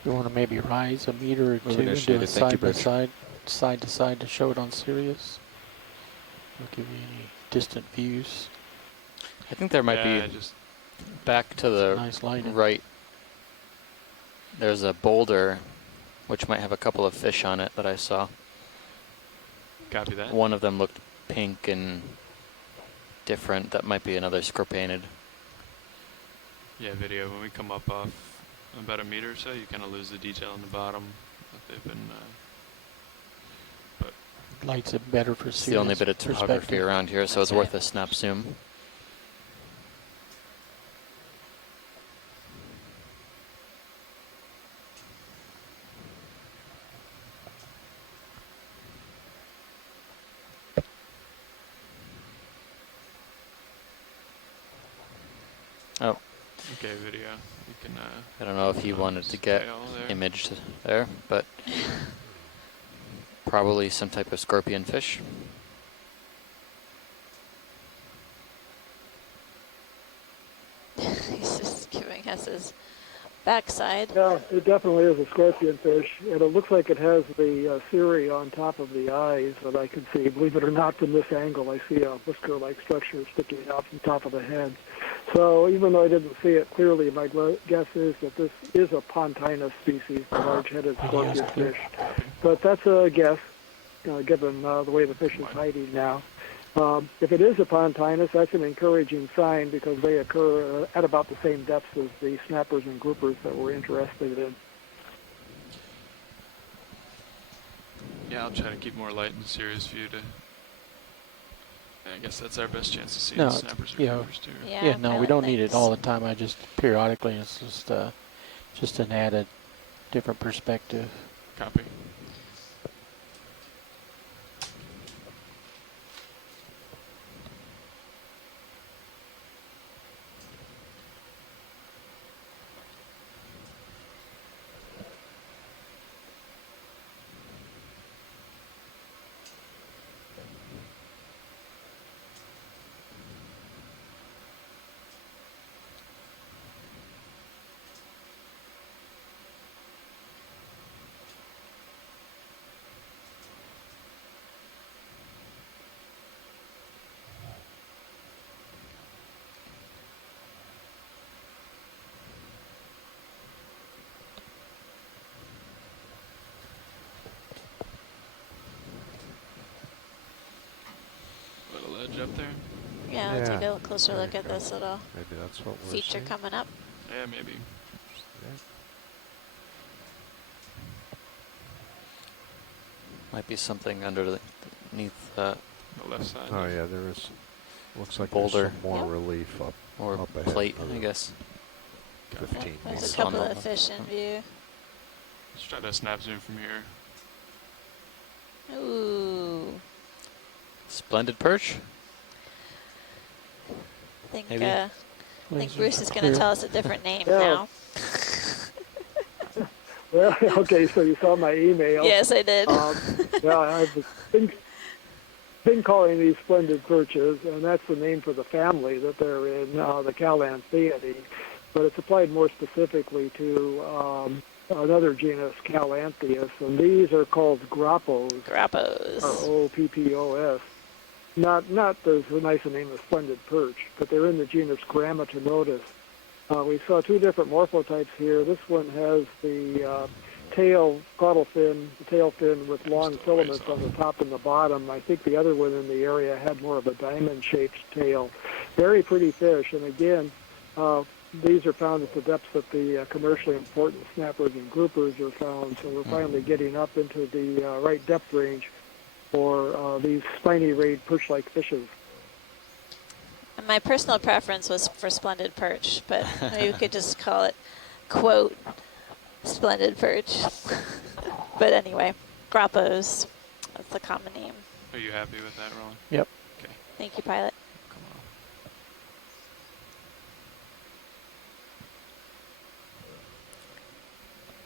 You want to maybe rise a meter or Move two and do initiated. a Thank you, side by Bridge. side to side to show it on Sirius. Don't give you any distant views. I think there might Yeah, be just back to the Nice lighting. right. There's a boulder which might have a couple of fish on it that I saw. copy that. One of them looked pink and different. That might be another scorpionid. Yeah, video. When we come up off about a meter or so, you kind of lose the detail on the bottom. But they've been. But Lights it better for It's the only bit of topography perspective. around here, so it's worth a snap zoom. Oh. okay, video. You can. I don't know if he wanted to get scale there. imaged there, but probably some type of scorpion fish. He's just giving us his backside. Yeah, it definitely is a scorpion fish, and it looks like it has the cirri on top of the eyes that I can see. Believe it or not, from this angle, I see a whisker-like structure sticking out from the top of the head. So even though I didn't see it clearly, my guess is that this is a pontinus species, the large-headed scorpion fish. But that's a guess, given the way the fish is hiding now. If it is a pontinus, that's an encouraging sign because they occur at about the same depths as the snappers and groupers that we're interested in. Yeah, I'll try to keep more light in the Sirius view to. I guess that's our best chance to see No, the snappers or yeah, groupers too. yeah. No, we don't need it all the time. I just periodically. It's just an added, different perspective. Copy. Little edge up there. Yeah, let's take a closer look at this little Maybe that's what we're feature seeing. coming up. Yeah, maybe. Might be something underneath that. The left side. Oh yeah, there is. Looks like boulder. there's some more relief up Or up ahead. plate, I another guess. 15 There's meters. a couple of fish in view. Let's try to snap zoom from here. Ooh. Splendid perch. I think, Maybe. I think Lasers Bruce are is going to clear. tell us a different name Yeah. now. Well, okay, so you saw my email. Yes, I did. Yeah, I've been calling these splendid perches, and that's the name for the family that they're in, the Calanthiidae. but it's applied more specifically to another genus, Calanthius, and these are called grappos. Grappos. R-O-P-P-O-S. Not as nice a name as splendid perch, but they're in the genus Grammatinotus. We saw two different morphotypes here. This one has the tail fin with long filaments on the top and the bottom. I think the other one in the area had more of a diamond-shaped tail. Very pretty fish, and again, these are found at the depths that the commercially important snappers and groupers are found, so we're finally getting up into the right depth range for these spiny-rayed perch-like fishes. And my personal preference was for splendid perch, but maybe we could just call it, quote, splendid perch. But anyway, grappos, that's the common name. Are you happy with that, Roland? Yep. Okay. Thank you, pilot.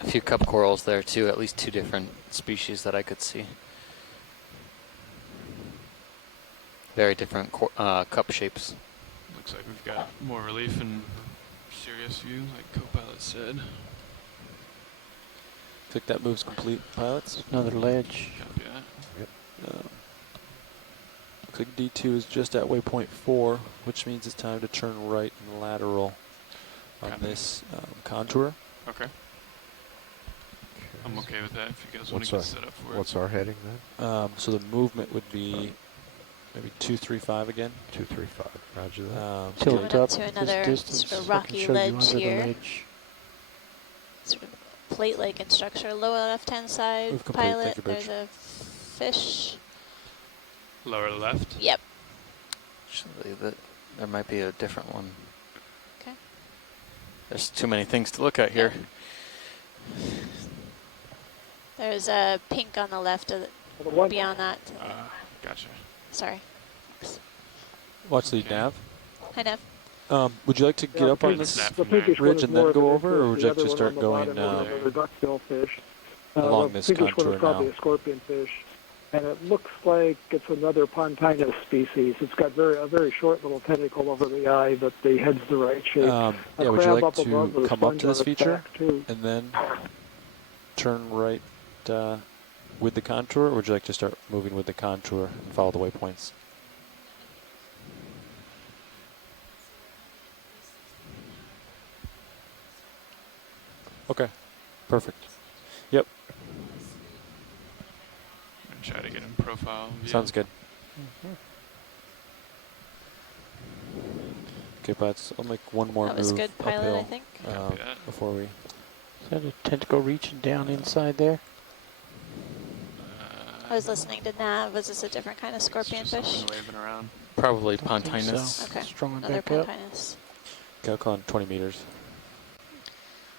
A few cup corals there too, at least two different species that I could see. Very different cup shapes. Looks like we've got more relief and serious view, like co-pilot said. Think that move's complete, pilots. Another ledge. Copy that. Yep. Looks like D2 is just at waypoint 4, which means it's time to turn right and lateral on this contour. Okay. I'm okay with that if you guys want to get set up for it. What's our heading then? So the movement would be maybe 235 again. 235. Roger that. Tilt up to another sort of rocky ledge here. Sort of plate-like in structure. Lower left-hand side, pilot. There's a fish. Lower left? Yep. Actually, there might be a different one. Okay. There's too many things to look at here. There's a pink on the left of beyond that. Gotcha. Sorry. Watch the nav. Hi, Nav. Would you like to get up on this ridge and then go over, or would you like to start going along this contour now? The pinkish one is probably a scorpion fish, and it looks like it's another Pontinus species. It's got a very short little tentacle over the eye, but the head's the right shape. Yeah, would you like to come up to this feature and then turn right with the contour, or would you like to start moving with the contour and follow the waypoints? Okay, perfect. Yep. I'm gonna try to get in profile view. Sounds good. Okay, but I'll make one more move. That was good, pilot, uphill, I think. Before we. Is that a tentacle reaching down inside there? I was listening to Nav. Was this a different kind of scorpion fish? Waving around. Probably Pontinus. So. Okay. Strong Another back up. Pontinus. Okay, I'll call on 20 meters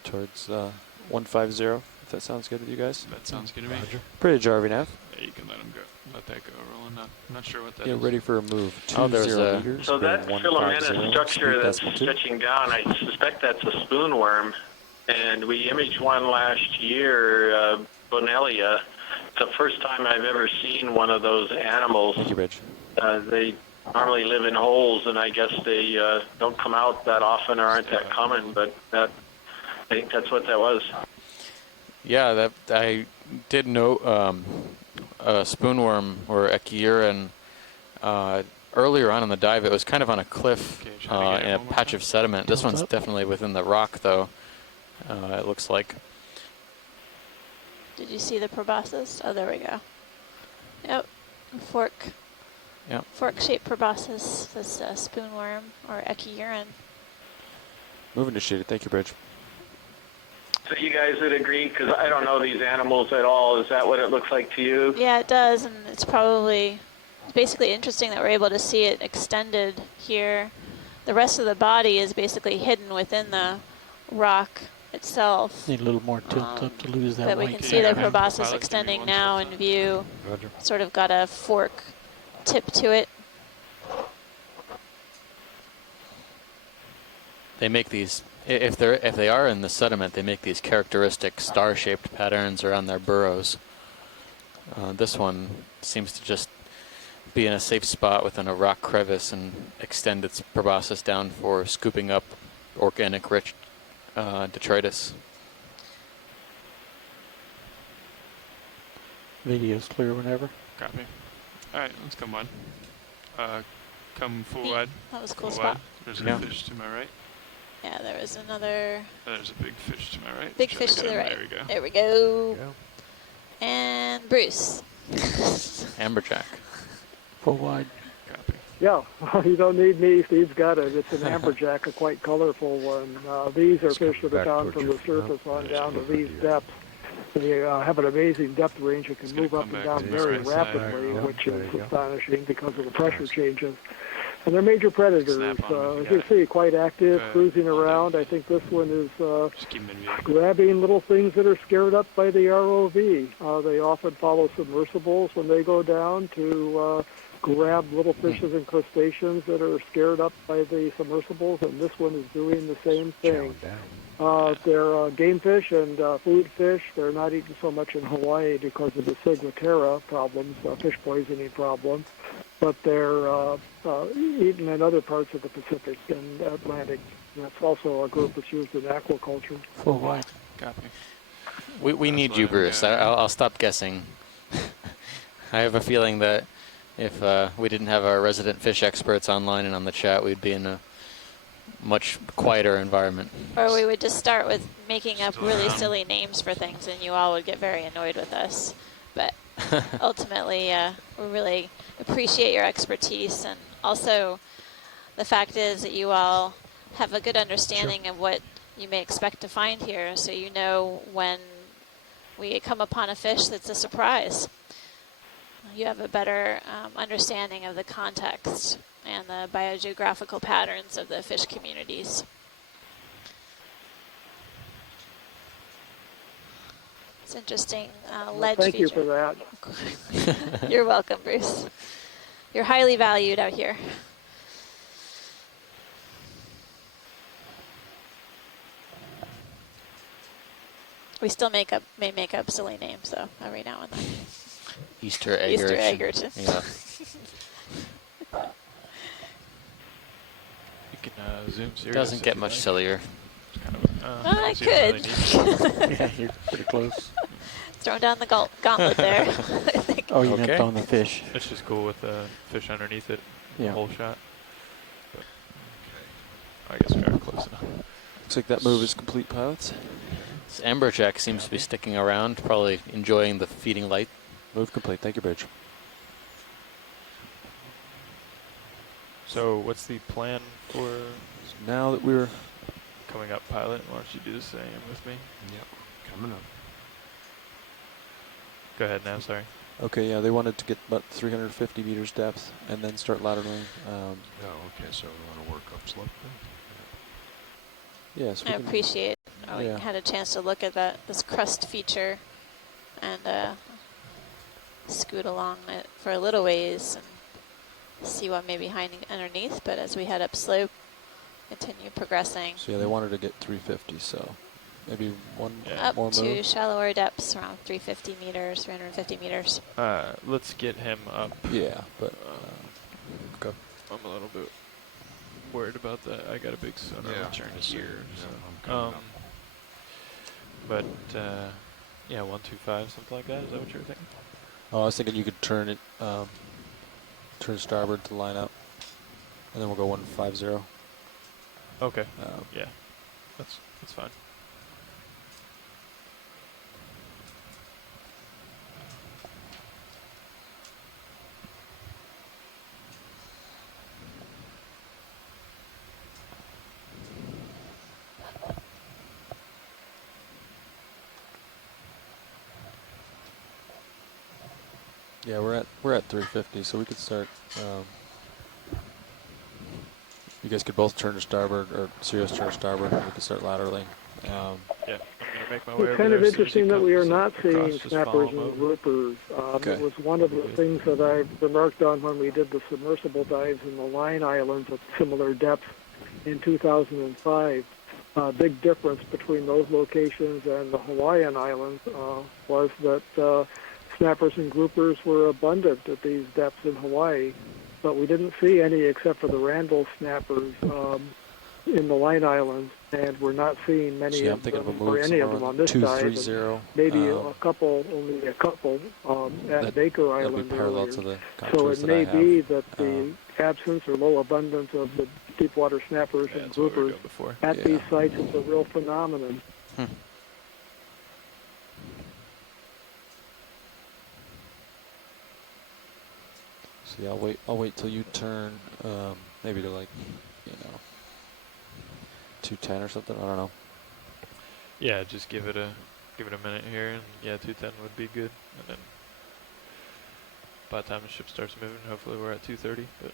towards 150. If that sounds good with you guys. That sounds good to me. Pretty Jarvie Nav. Yeah, you can let him go. Let that go, Roland. Not sure what that is. Ready for a move. There's a meters. So that filamentous structure that's stretching down, I suspect that's a spoonworm. And we imaged one last year, Bonelia. It's the first time I've ever seen one of those animals. Thank you, Rich. They normally live in holes, and I guess they don't come out that often or aren't that common, but I think that's what that was. Yeah, that I did note a spoonworm or Echiuran earlier on in the dive. It was kind of on a cliff in a patch of sediment. This one's definitely within the rock, though. It looks like. Did you see the proboscis? Oh, there we go. Yep, fork. Yep. Fork-shaped proboscis. This spoonworm or Echiuran. Moving initiated. Thank you, Bridge. So you guys would agree, because I don't know these animals at all. Is that what it looks like to you? Yeah, it does, and it's basically interesting that we're able to see it extended here. The rest of the body is basically hidden within the rock itself. Need a little more tilt up to lose that But we white can see the proboscis extending now in view. Roger. Sort of got a fork tip to it. They make these, if they are in the sediment, they make these characteristic star-shaped patterns around their burrows. This one seems to just be in a safe spot within a rock crevice and extend its proboscis down for scooping up organic rich detritus. Video's clear whenever. Copy. All right, let's come on. Come full wide. That was a cool full spot. Wide. There's a fish to my right. Yeah, there was another. There's a big fish to my right. Big fish to the right. There we go. There we go. And Bruce. Amberjack. Full wide. Copy. Yeah, you don't need me. Steve's got it. It's an amberjack, a quite colorful one. These are fish that are found from the surface on down to these depths. They have an amazing depth range. It can move up and down very rapidly, which is astonishing because of the pressure changes. And they're major predators. As you see, quite active, cruising around. I think this one is grabbing little things that are scared up by the ROV. They often follow submersibles when they go down to grab little fishes and crustaceans that are scared up by the submersibles, and this one is doing the same thing. They're game fish and food fish. They're not eaten so much in Hawaii because of the ciguatera problems, fish poisoning problems, but they're eaten in other parts of the Pacific and Atlantic. That's also a group that's used in aquaculture. Full wide. Copy. We need you, Bruce. I'll stop guessing. I have a feeling that if we didn't have our resident fish experts online and on the chat, we'd be in a much quieter environment. Or we would just start with making up really silly names for things, and you all would get very annoyed with us. But ultimately, we really appreciate your expertise, and also the fact is that you all have a good understanding of what you may expect to find here, so you know when we come upon a fish that's a surprise. You have a better understanding of the context and the biogeographical patterns of the fish communities. It's interesting ledge thank feature. you for that. You're welcome, Bruce. You're highly valued out here. We still may make up silly names though every now and then. Easter egg. Easter egg. Yeah. You can zoom serious. Doesn't get much sillier. I could. Yeah, you're pretty close. Throwing down the gauntlet there. I think. Oh, you meant on the fish. It's just cool with the fish underneath it. Yeah. The whole shot. But, I guess we are close enough. Looks like that move is complete, pilots. This amberjack seems to be sticking around, probably enjoying the feeding light. Move complete. Thank you, Bridge. So what's the plan for now that we're coming up, pilot? Why don't you do the same with me? Yep, coming up. Go ahead now, sorry. Okay, yeah, they wanted to get about 350 meters depth and then start lateraling. Oh, okay, so we want to work up slope then? Yes, I appreciate we had a chance to look at this crust feature and scoot along it for a little ways and see what may be hiding underneath. But as we head up slope, continue progressing. So yeah, they wanted to get 350, so maybe one up more to move. shallower depths, around 350 meters, 350 meters. Let's get him up. Yeah, but go. I'm a little bit worried about that. I got a big sonar return here. So. But yeah, 125, something like that. Is that what you were thinking? Oh, I was thinking you could turn it, turn starboard to line up, and then we'll go 150. Okay. Yeah, that's fine. Yeah, we're at 350, so we could start. You guys could both turn to starboard, or Sirius turn to starboard, and we could start lateraling. Yeah, I'm gonna make my way It's over kind there of interesting that we are not seeing just snappers follow and 'em over. groupers. It was one of the things that I remarked on when we did the submersible dives in the Line Islands at similar depths in 2005. Big difference between those locations and the Hawaiian Islands was that snappers and groupers were abundant at these depths in Hawaii, but we didn't see any except for the Randall snappers in the line islands, and we're not seeing many See, I'm of thinking of them, a or move any of them somewhere on this dive. 230. Maybe a couple, only a couple at Baker that'll be Island parallel earlier. to the So contours it that may I have. be that the absence or low abundance of the deep water snappers and that's what we were groupers doing before. at these sites is a real phenomenon. See, I'll wait till you turn, maybe to like, 210 or something. I don't know. Yeah, just give it a minute here, and yeah, 210 would be good, and then by the time the ship starts moving, hopefully we're at 230. But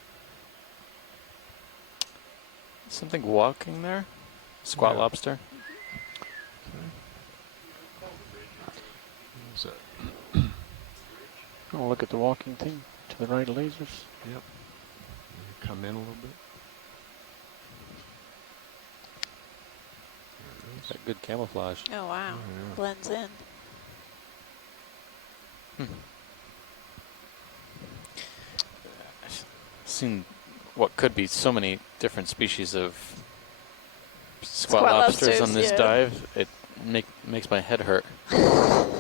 Something walking there? Squat lobster? What's that? Oh, look at the walking thing to the right of lasers. Yep. Come in a little bit. Got good camouflage. Oh, wow. Yeah. Blends in. I've seen what could be so many different species of squat lobsters on this dive. It makes my head hurt. I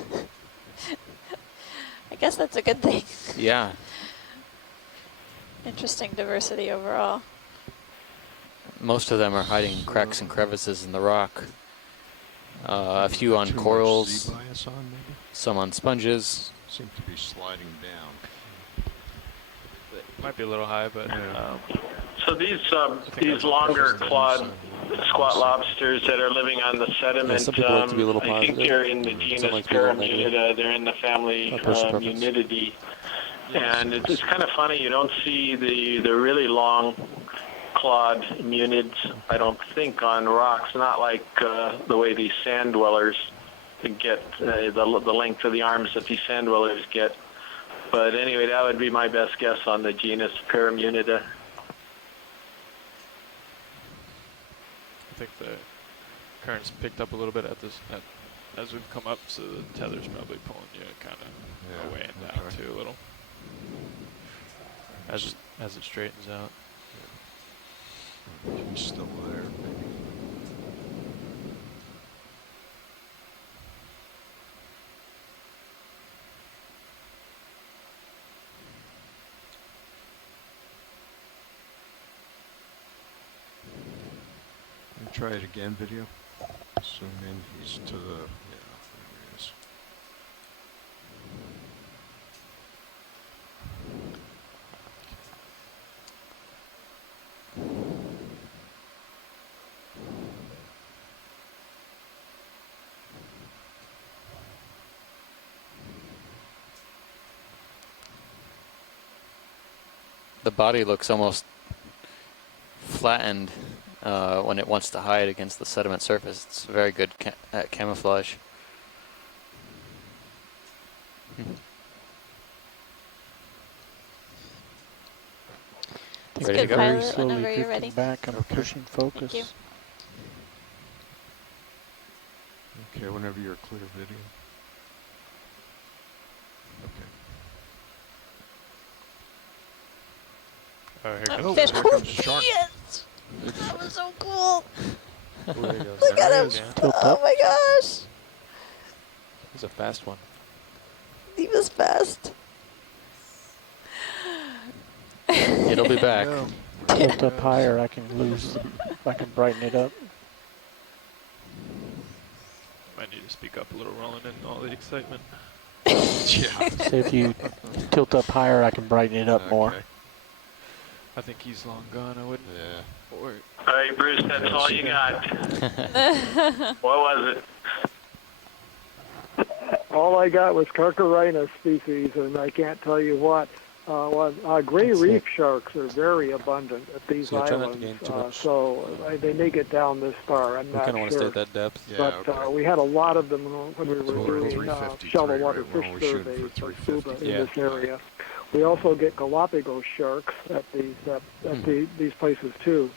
guess that's a good thing. Yeah. Interesting diversity overall. Most of them are hiding in cracks and crevices in the rock. A few on corals, some on sponges. Seems to be sliding down. might be a little high, but So these longer clawed squat lobsters that are living on the sediment, some people like to be a little I think positive. they're in the genus like to be a little negative. Paramunida. They're in the family Munididae. And it's kind of funny, you don't see the really long clawed munids, I don't think, on rocks, not like the way these sand dwellers get, the length of the arms that these sand dwellers get. But anyway, that would be my best guess on the genus Paramunida. I think the current's picked up a little bit as we've come up, so the tether's probably pulling you kind of away and down too a little. As it straightens out. He's still there, maybe. Try it again, video. Zoom in. He's to the, there he is. The body looks almost flattened when it wants to hide against the sediment surface. It's very good at camouflage. It's Ready to good, go? pilot, whenever you're ready. Back, I'm pushing focus. Thank you. Okay, whenever you're clear, video. Oh, here Oh, comes fish. here Oh, comes the shark. yes! That was so cool. There he goes. Look at him. Oh my gosh. He's a fast one. He was fast. It'll be back. Tilt up higher, I can brighten it up. Might need to speak up a little, rolling in all the excitement. So if you tilt up higher, I can brighten it up more. I think he's long gone. I wouldn't. Yeah. All right, Bruce, that's all you got. What was it? All I got was Carcarina species, and I can't tell you what. Gray reef sharks are very abundant at these islands, so they may get down this far. I'm not sure. We kind of want to stay at that depth. But we had a lot of them when we were doing shallow water fish surveys of scuba in this area. We also get Galapagos sharks at these places too.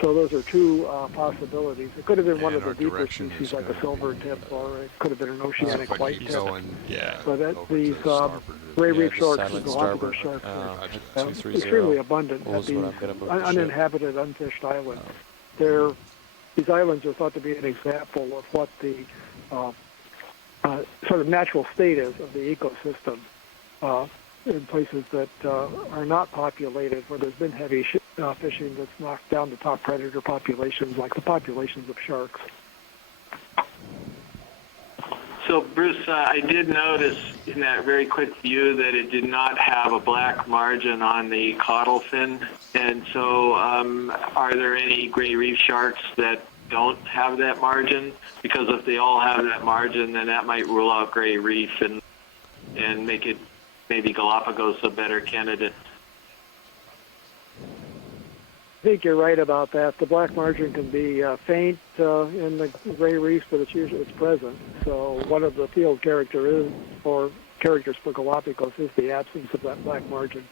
So those are two possibilities. It could have been one of the deeper species, like a silver tip, or it could have been an oceanic white tip. But these gray reef sharks and Galapagos sharks are extremely abundant at these uninhabited, unfished islands. these islands are thought to be an example of what the sort of natural state is of the ecosystem in places that are not populated, where there's been heavy fishing that's knocked down the top predator populations, like the populations of sharks. So, Bruce, I did notice in that very quick view that it did not have a black margin on the caudal fin. And so are there any gray reef sharks that don't have that margin? Because if they all have that margin, then that might rule out gray reef and make it maybe Galapagos a better candidate. I think you're right about that. The black margin can be faint in the gray reefs, but it's present. So one of the field characters for Galapagos is the absence of that black margin.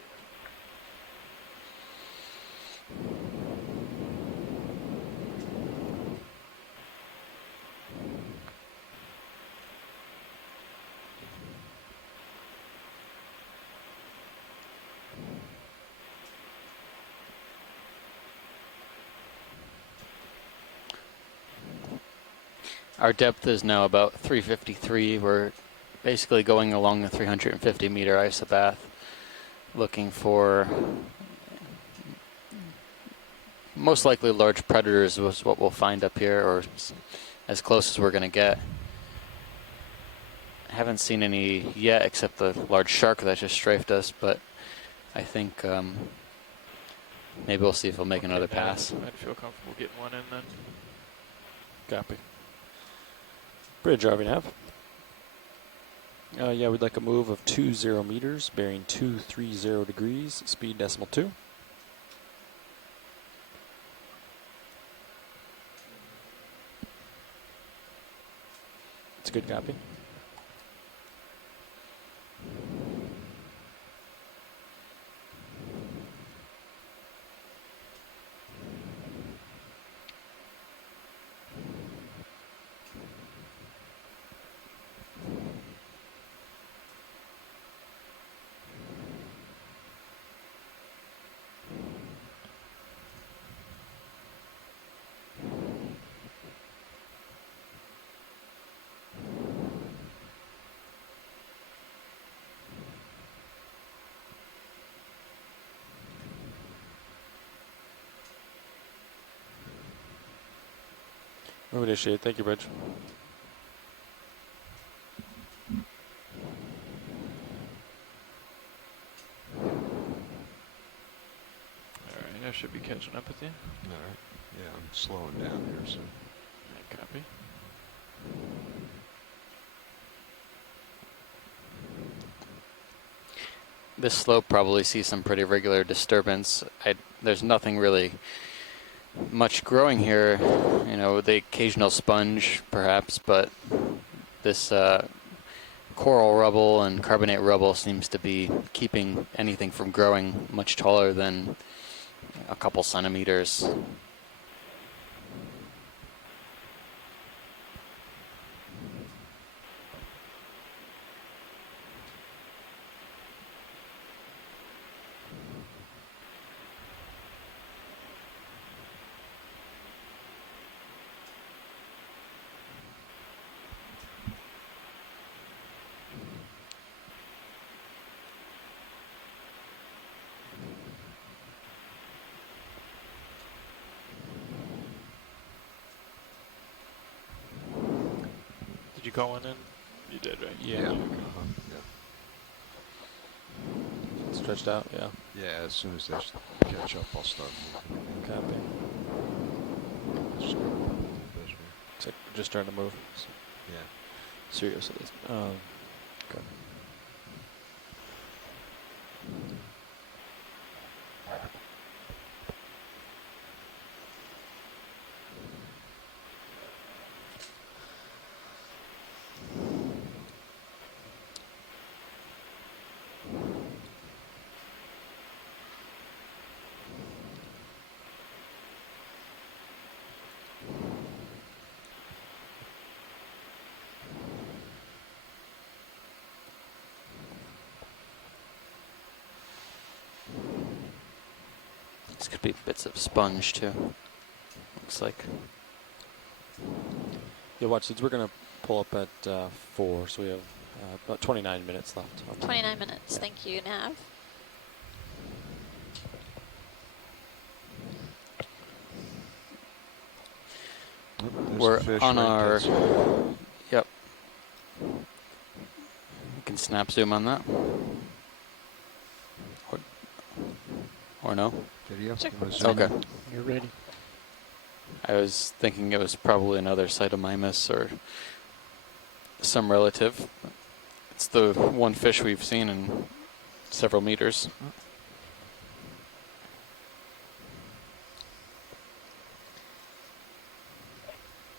Our depth is now about 353. We're basically going along the 350 meter isobath, looking for most likely large predators was what we'll find up here, or as close as we're going to get. Haven't seen any yet except the large shark that just strafed us, but I think maybe we'll see if we'll make another pass. I'd feel comfortable getting one in then. Copy. Bridge, RV nav. Yeah, we'd like a move of 20 meters, bearing 230 degrees, speed decimal 2. It's a good copy. Move initiate. Thank you, Bridge. Alright, I should be catching up with you. Alright. Yeah, I'm slowing down here, so. Copy. This slope probably sees some pretty regular disturbance. There's nothing really much growing here, you know, the occasional sponge perhaps, but this coral rubble and carbonate rubble seems to be keeping anything from growing much taller than a couple centimeters. Did you call one in? You did, right? Yeah. Yeah. Stretched out, yeah. Yeah, as soon as they catch up, I'll start moving. Copy. Just go a little bit here. Looks like we're just starting to move. So. Yeah. Serious it is. Okay. This could be bits of sponge too. looks like. Yeah, watch these. We're going to pull up at 4, so we have about 29 minutes left. 29 minutes. Yeah. Thank you, Nav. We're on our... Yep. You can snap zoom on that. Or no? Video? Sure. Okay. You're ready. I was thinking it was probably another Cytomymus or some relative. It's the one fish we've seen in several meters.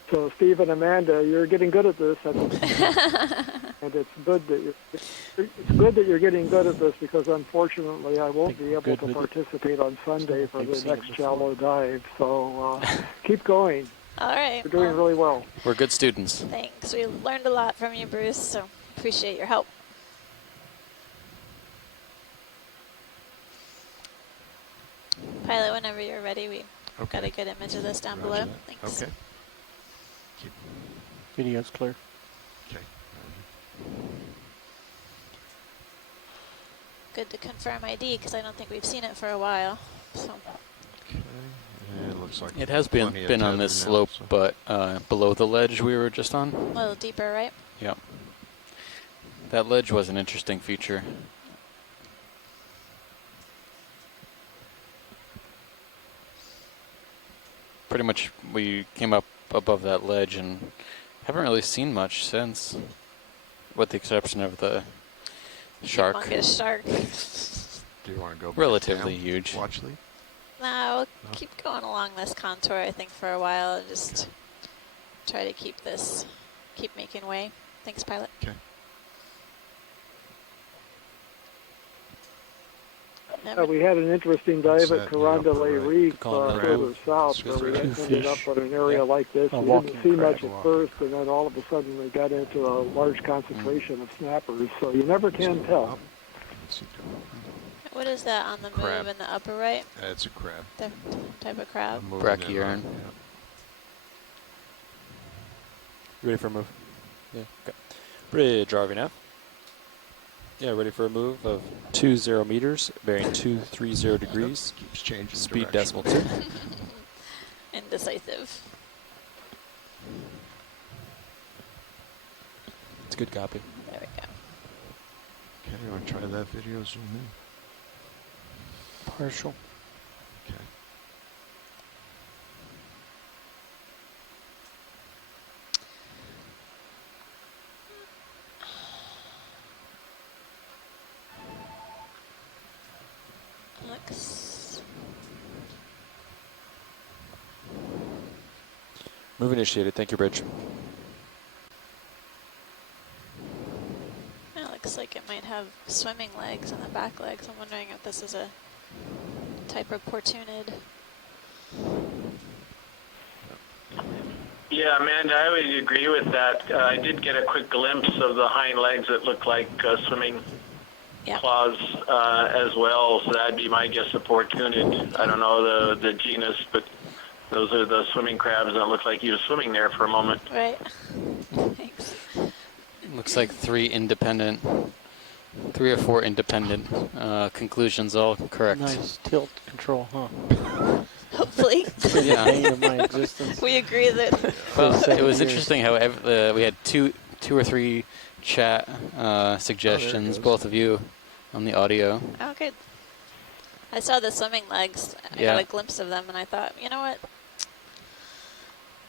So, Steve and Amanda, you're getting good at this, and it's good that you're getting good at this, because unfortunately I won't be able to participate on Sunday for the next shallow dive. So keep going. All right. You're doing really well. We're good students. Thanks. We learned a lot from you, Bruce. So appreciate your help. Pilot, whenever you're ready, we got a good image of this down below. Thanks. Okay. Video's clear. Okay. Good to confirm ID, because I don't think we've seen it for a while. So. Okay. And it looks like it has been on this slope, but below the ledge we were just on. A little deeper, right? Yep. That ledge was an interesting feature. Pretty much we came up above that ledge and haven't really seen much since, with the exception of the shark. Humongous shark. Do you want to go relatively huge? Watch lead? No, we'll keep going along this contour, I think, for a while, and just try to keep making way. Thanks, pilot. Okay. We had an interesting dive at Carondelet Reef further south, where we ended up at an area like this. We didn't see much at first, and then all of a sudden we got into a large concentration of snappers, so you never can tell. What is that on the move in the upper right? It's a crab. The type of crab? Brachyurn. You ready for a move? Yeah. Okay. Bridge RV nav. Yeah, ready for a move of 20 meters, bearing 230 degrees. Keeps changing speed direction. decimal 2. Indecisive. It's a good copy. There we go. Okay, you want to try that video zoom in? Partial. Okay. Move initiated. Thank you, Bridge. It looks like it might have swimming legs on the back legs. I'm wondering if this is a type of portunid. Yeah, Amanda, I would agree with that. I did get a quick glimpse of the hind legs that look like swimming claws as well, so that'd be my guess of portunid. I don't know the genus, but those are the swimming crabs, and it looked like he was swimming there for a moment. Right. Thanks. Looks like 3 or 4 independent conclusions, all correct. Nice tilt control, huh? Hopefully. Yeah. Bane of my existence. We agree that. Well, it was interesting how we had two or three chat suggestions, both of you, on the audio. Oh, good. I saw the swimming legs. I got a glimpse of them, and I thought, you know what?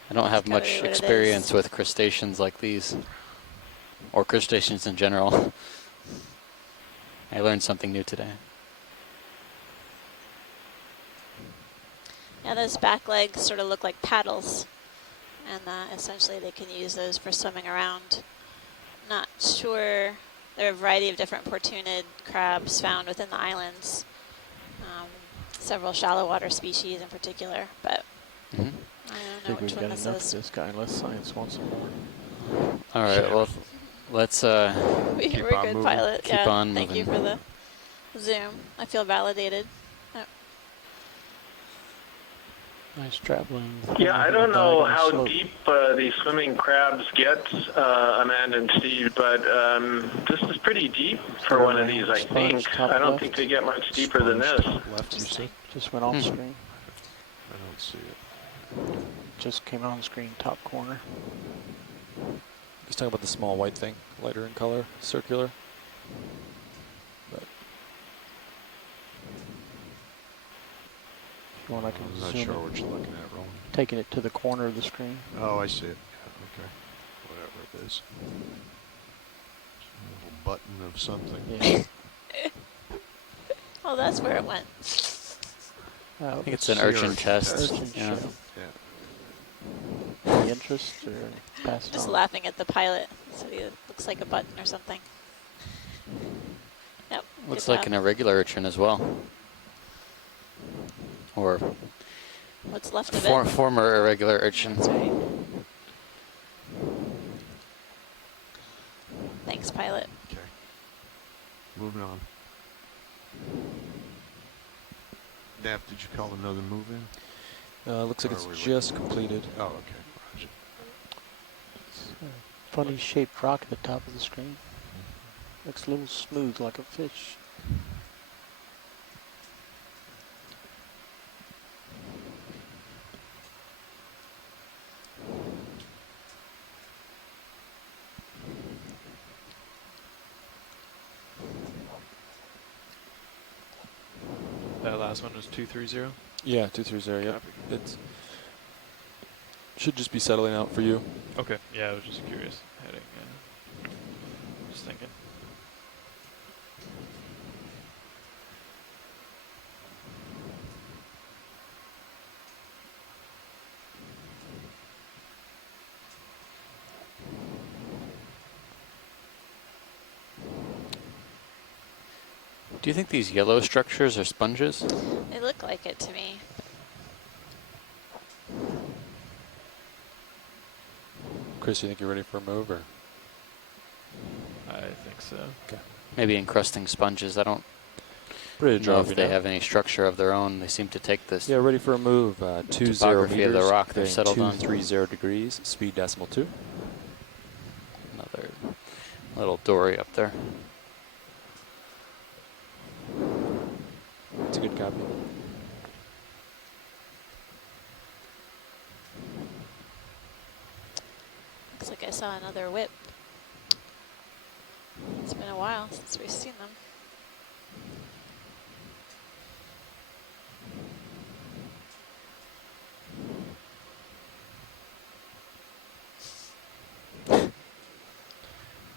I don't have much experience with crustaceans like these, or crustaceans in general. I learned something new today. Yeah, those back legs sort of look like paddles, and essentially they can use those for swimming around. Not sure. There are a variety of different portunid crabs found within the islands. Several shallow water species in particular, but I don't know which one this is. This guy, unless science wants some more. All right, well, let's we're keep good, on moving. pilot. Keep on thank moving. you for the zoom. I feel validated. Oh. Nice traveling. Yeah, I don't know how slope. deep these swimming crabs get, Amanda and Steve, but this is pretty deep for one of these, I think. I don't think they get much deeper than this. Left, you said? Just went off screen. I don't see it. Just came on screen, top corner. He's talking about the small white thing, lighter in color, circular. But if you want, I can I'm not zoom sure it. what you're looking at, Roland. Taking it to the corner of the screen. Oh, I see it. Yeah, okay. Whatever it is. A little button of something. Yeah. Oh, that's where it went. I think it's an urchin test. Urchin Yeah. shell. Yeah. Any interest or pass it Just on? laughing at the pilot. So it looks like a button or something. Yep. Looks good like job. an irregular urchin as well. Or What's left of it. former irregular urchin. That's right. Thanks, pilot. Okay. Moving on. Nap, did you call another move in? looks like Or it's are we just completed. Oh, okay. Roger. Funny shaped rock at the top of the screen. Looks a little smooth like a fish. That last one was 230. Yeah, 230. Yep. It should just be settling out for you. Okay. Yeah, I was just curious. Heading. Just thinking. Do you think these yellow structures are sponges? They look like it to me. Chris, you think you're ready for a move, or? I think so. Okay. Maybe encrusting sponges. I don't Ready to know drop if you they now. have any structure of their own. They seem to take this. Yeah, ready for a move. 20 topography meters. of the rock they're bearing settled on. 230 degrees. Speed decimal 2. Another little dory up there. It's a good copy. Looks like I saw another whip. It's been a while since we've seen them.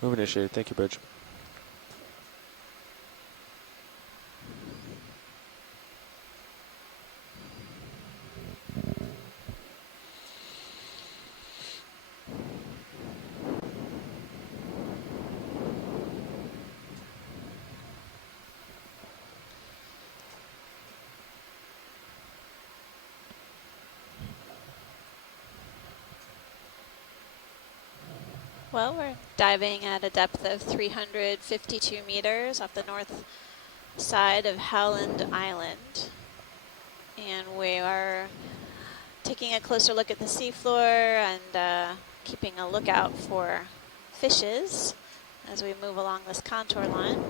Move initiated. Thank you, Bridge. Well, we're diving at a depth of 352 meters off the north side of Howland Island. And we are taking a closer look at the seafloor and keeping a lookout for fishes as we move along this contour line.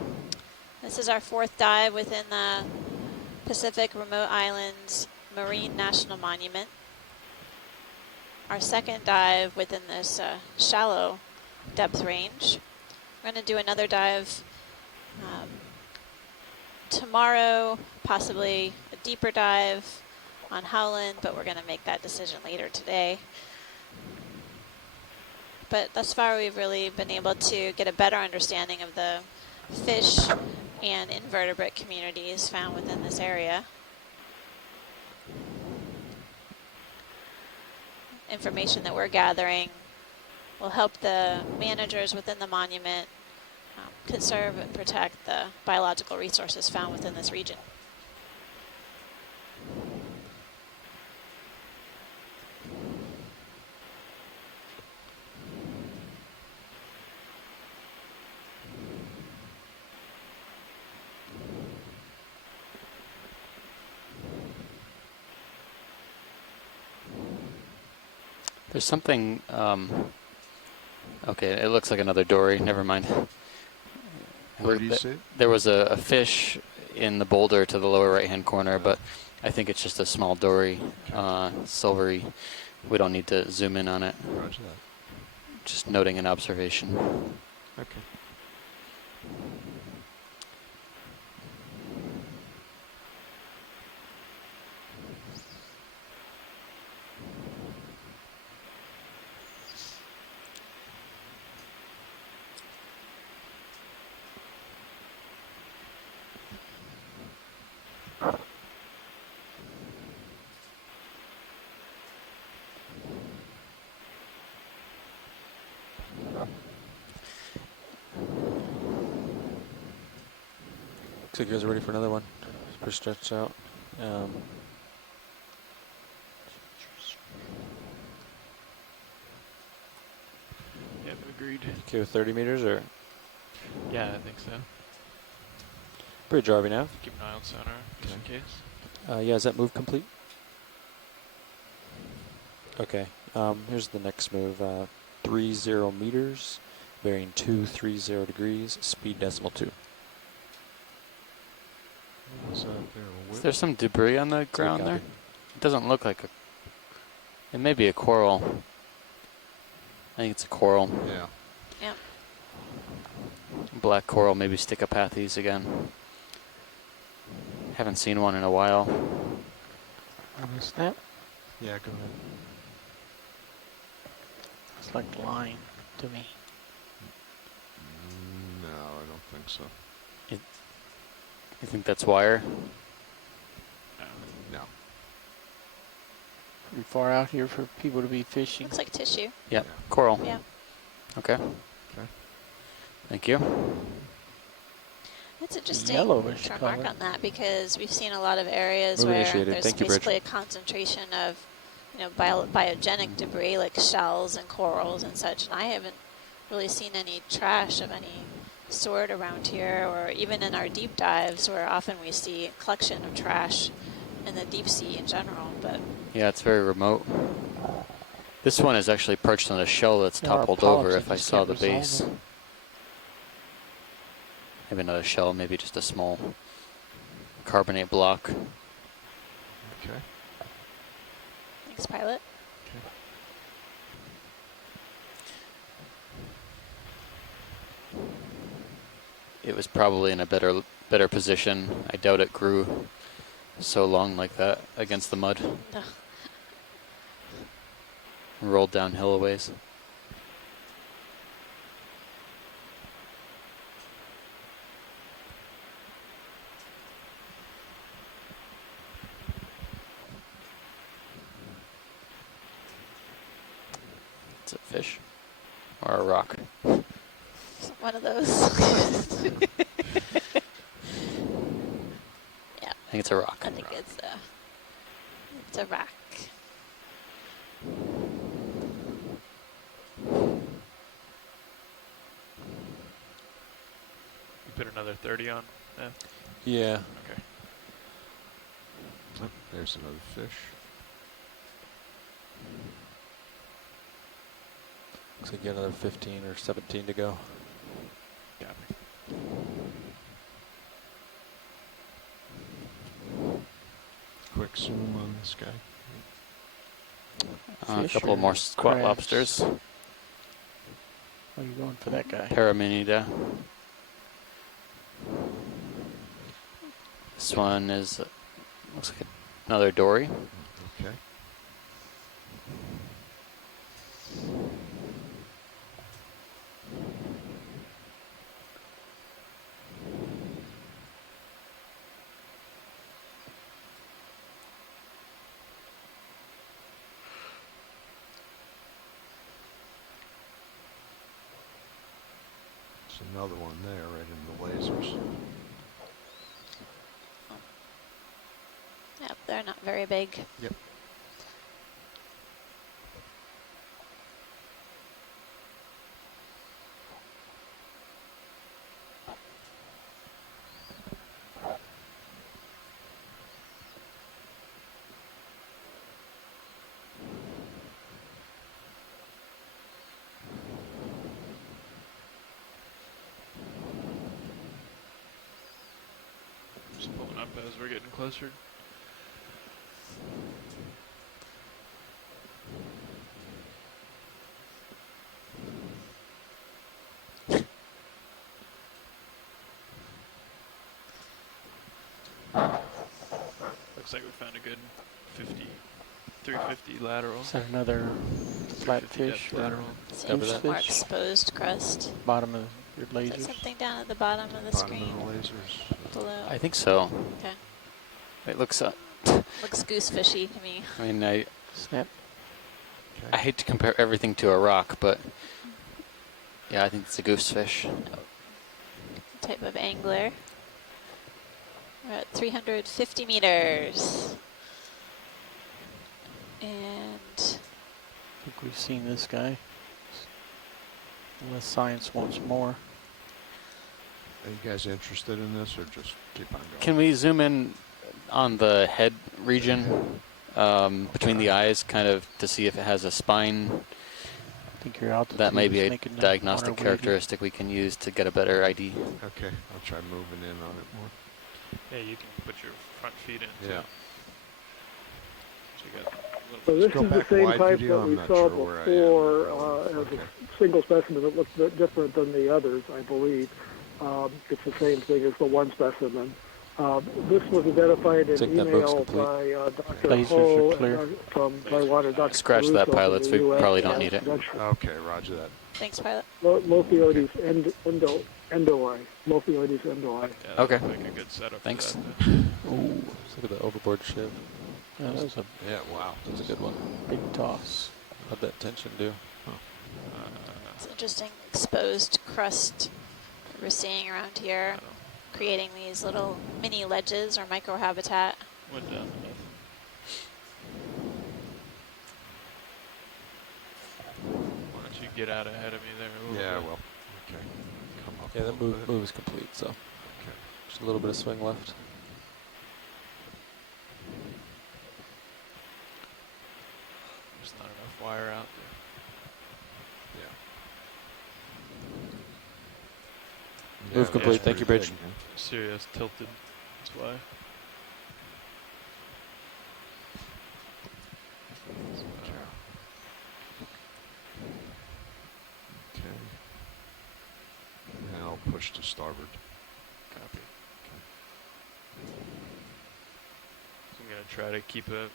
This is our fourth dive within the Pacific Remote Islands Marine National Monument. Our second dive within this shallow depth range. We're going to do another dive tomorrow, possibly a deeper dive on Howland, but we're going to make that decision later today. But thus far we've really been able to get a better understanding of the fish and invertebrate communities found within this area. Information that we're gathering will help the managers within the monument conserve and protect the biological resources found within this region. There's something. Okay, it looks like another dory. Never mind. Where do you see it? There was a fish in the boulder to the lower right-hand corner, but I think it's just a small dory, silvery. We don't need to zoom in on it. Roger that. Just noting an observation. Okay. Looks like you guys are ready for another one. Pretty stretched out. Yeah, agreed. Okay with 30 meters or? Yeah, I think so. Bridge RV nav. Keep an eye on sonar, just in case. Yeah, is that move complete? Okay. Here's the next move. 30 meters, bearing 230 degrees, speed decimal 2. Is there some debris on the ground there? It doesn't look like a... It may be a coral. I think it's a coral. Yeah. Yep. Black coral, maybe Stichopathes again. Haven't seen one in a while. Snap? Yeah, go ahead. It's like line to me. No, I don't think so. You think that's wire? No. Pretty far out here for people to be fishing. Looks like tissue. Yep, coral. Yeah. Okay. Thank you. It's interesting Yellowish to remark color. on that because we've seen a lot of areas Move where initiated. there's Thank you, Bridge. basically a concentration of, biogenic debris like shells and corals and such, and I haven't really seen any trash of any sort around here, or even in our deep dives where often we see a collection of trash in the deep sea in general. But Yeah, it's very remote. This one is actually perched on a shell that's There are toppled polyps over that if I just saw can't the resolve base. them. Maybe another shell, maybe just a small carbonate block. Okay. thanks, pilot. It was probably in a better position. I doubt it grew so long like that against the mud. No. Rolled downhill a ways. It's a fish or a rock. One of those. Yeah. I think it's a rock. I think it's a rock. You put another 30 on? Yeah. Okay. Oh, there's another fish. Looks like you got another 15 or 17 to go. Copy. Quick zoom on this guy. A couple of more squat crabs. lobsters. Are you going for that guy? Paraminida. This one is looks like another dory. Okay. There's another one there right in the lasers. Yep, they're not very big. Yep. as we're getting closer. Looks like we found a good 350 lateral. Is that another flatfish or lateral? Seems some more exposed crust. Bottom of your Is lasers? that something down at the bottom of the screen? Below. I think so. Okay. It looks. Looks goose fishy to me. I mean, Snap. I hate to compare everything to a rock, but yeah, I think it's a goosefish. Type of angler. We're at 350 meters. And I think we've seen this guy. Unless science wants more. Are you guys interested in this, or just keep on going? Can we zoom in on the head region between the eyes, kind of to see if it has a spine? I think your altitude that may be is a making that diagnostic corner characteristic we can use to get a better ID. Okay, I'll try moving in on it more. Yeah, you can put your front feet in. Yeah. So you got So this go is the back same wide type video, that I'm we not saw sure where I am. before as a single specimen that looks a bit different than the others, I believe. It's the same thing as the one specimen. This was identified in email by Dr. Ho from Taiwan and Dr. Scratch that, Caruso pilots. from We the probably US don't need it. Okay, roger that. thanks, pilot. Lophioides endoi. Lophioides endoi. Yeah, okay. Like a good setup. Thanks. For that, Ooh, look at the overboard shift. Yeah, that was a wow. That was a good one. big toss. How'd that tension do? It's interesting exposed crust we're seeing around here, creating these little mini ledges or microhabitat. Went down enough. Why don't you get out ahead of me there a little Yeah, bit? well, okay. Come up Yeah, a that little bit. move is complete, so Okay. just a little bit of swing left. There's not enough wire out there. Yeah. Move Yeah, complete. that's Thank you, pretty Bridge. big, man. Sirius tilted. That's why. Okay. And I'll push to starboard. Copy. So I'm going to try to keep a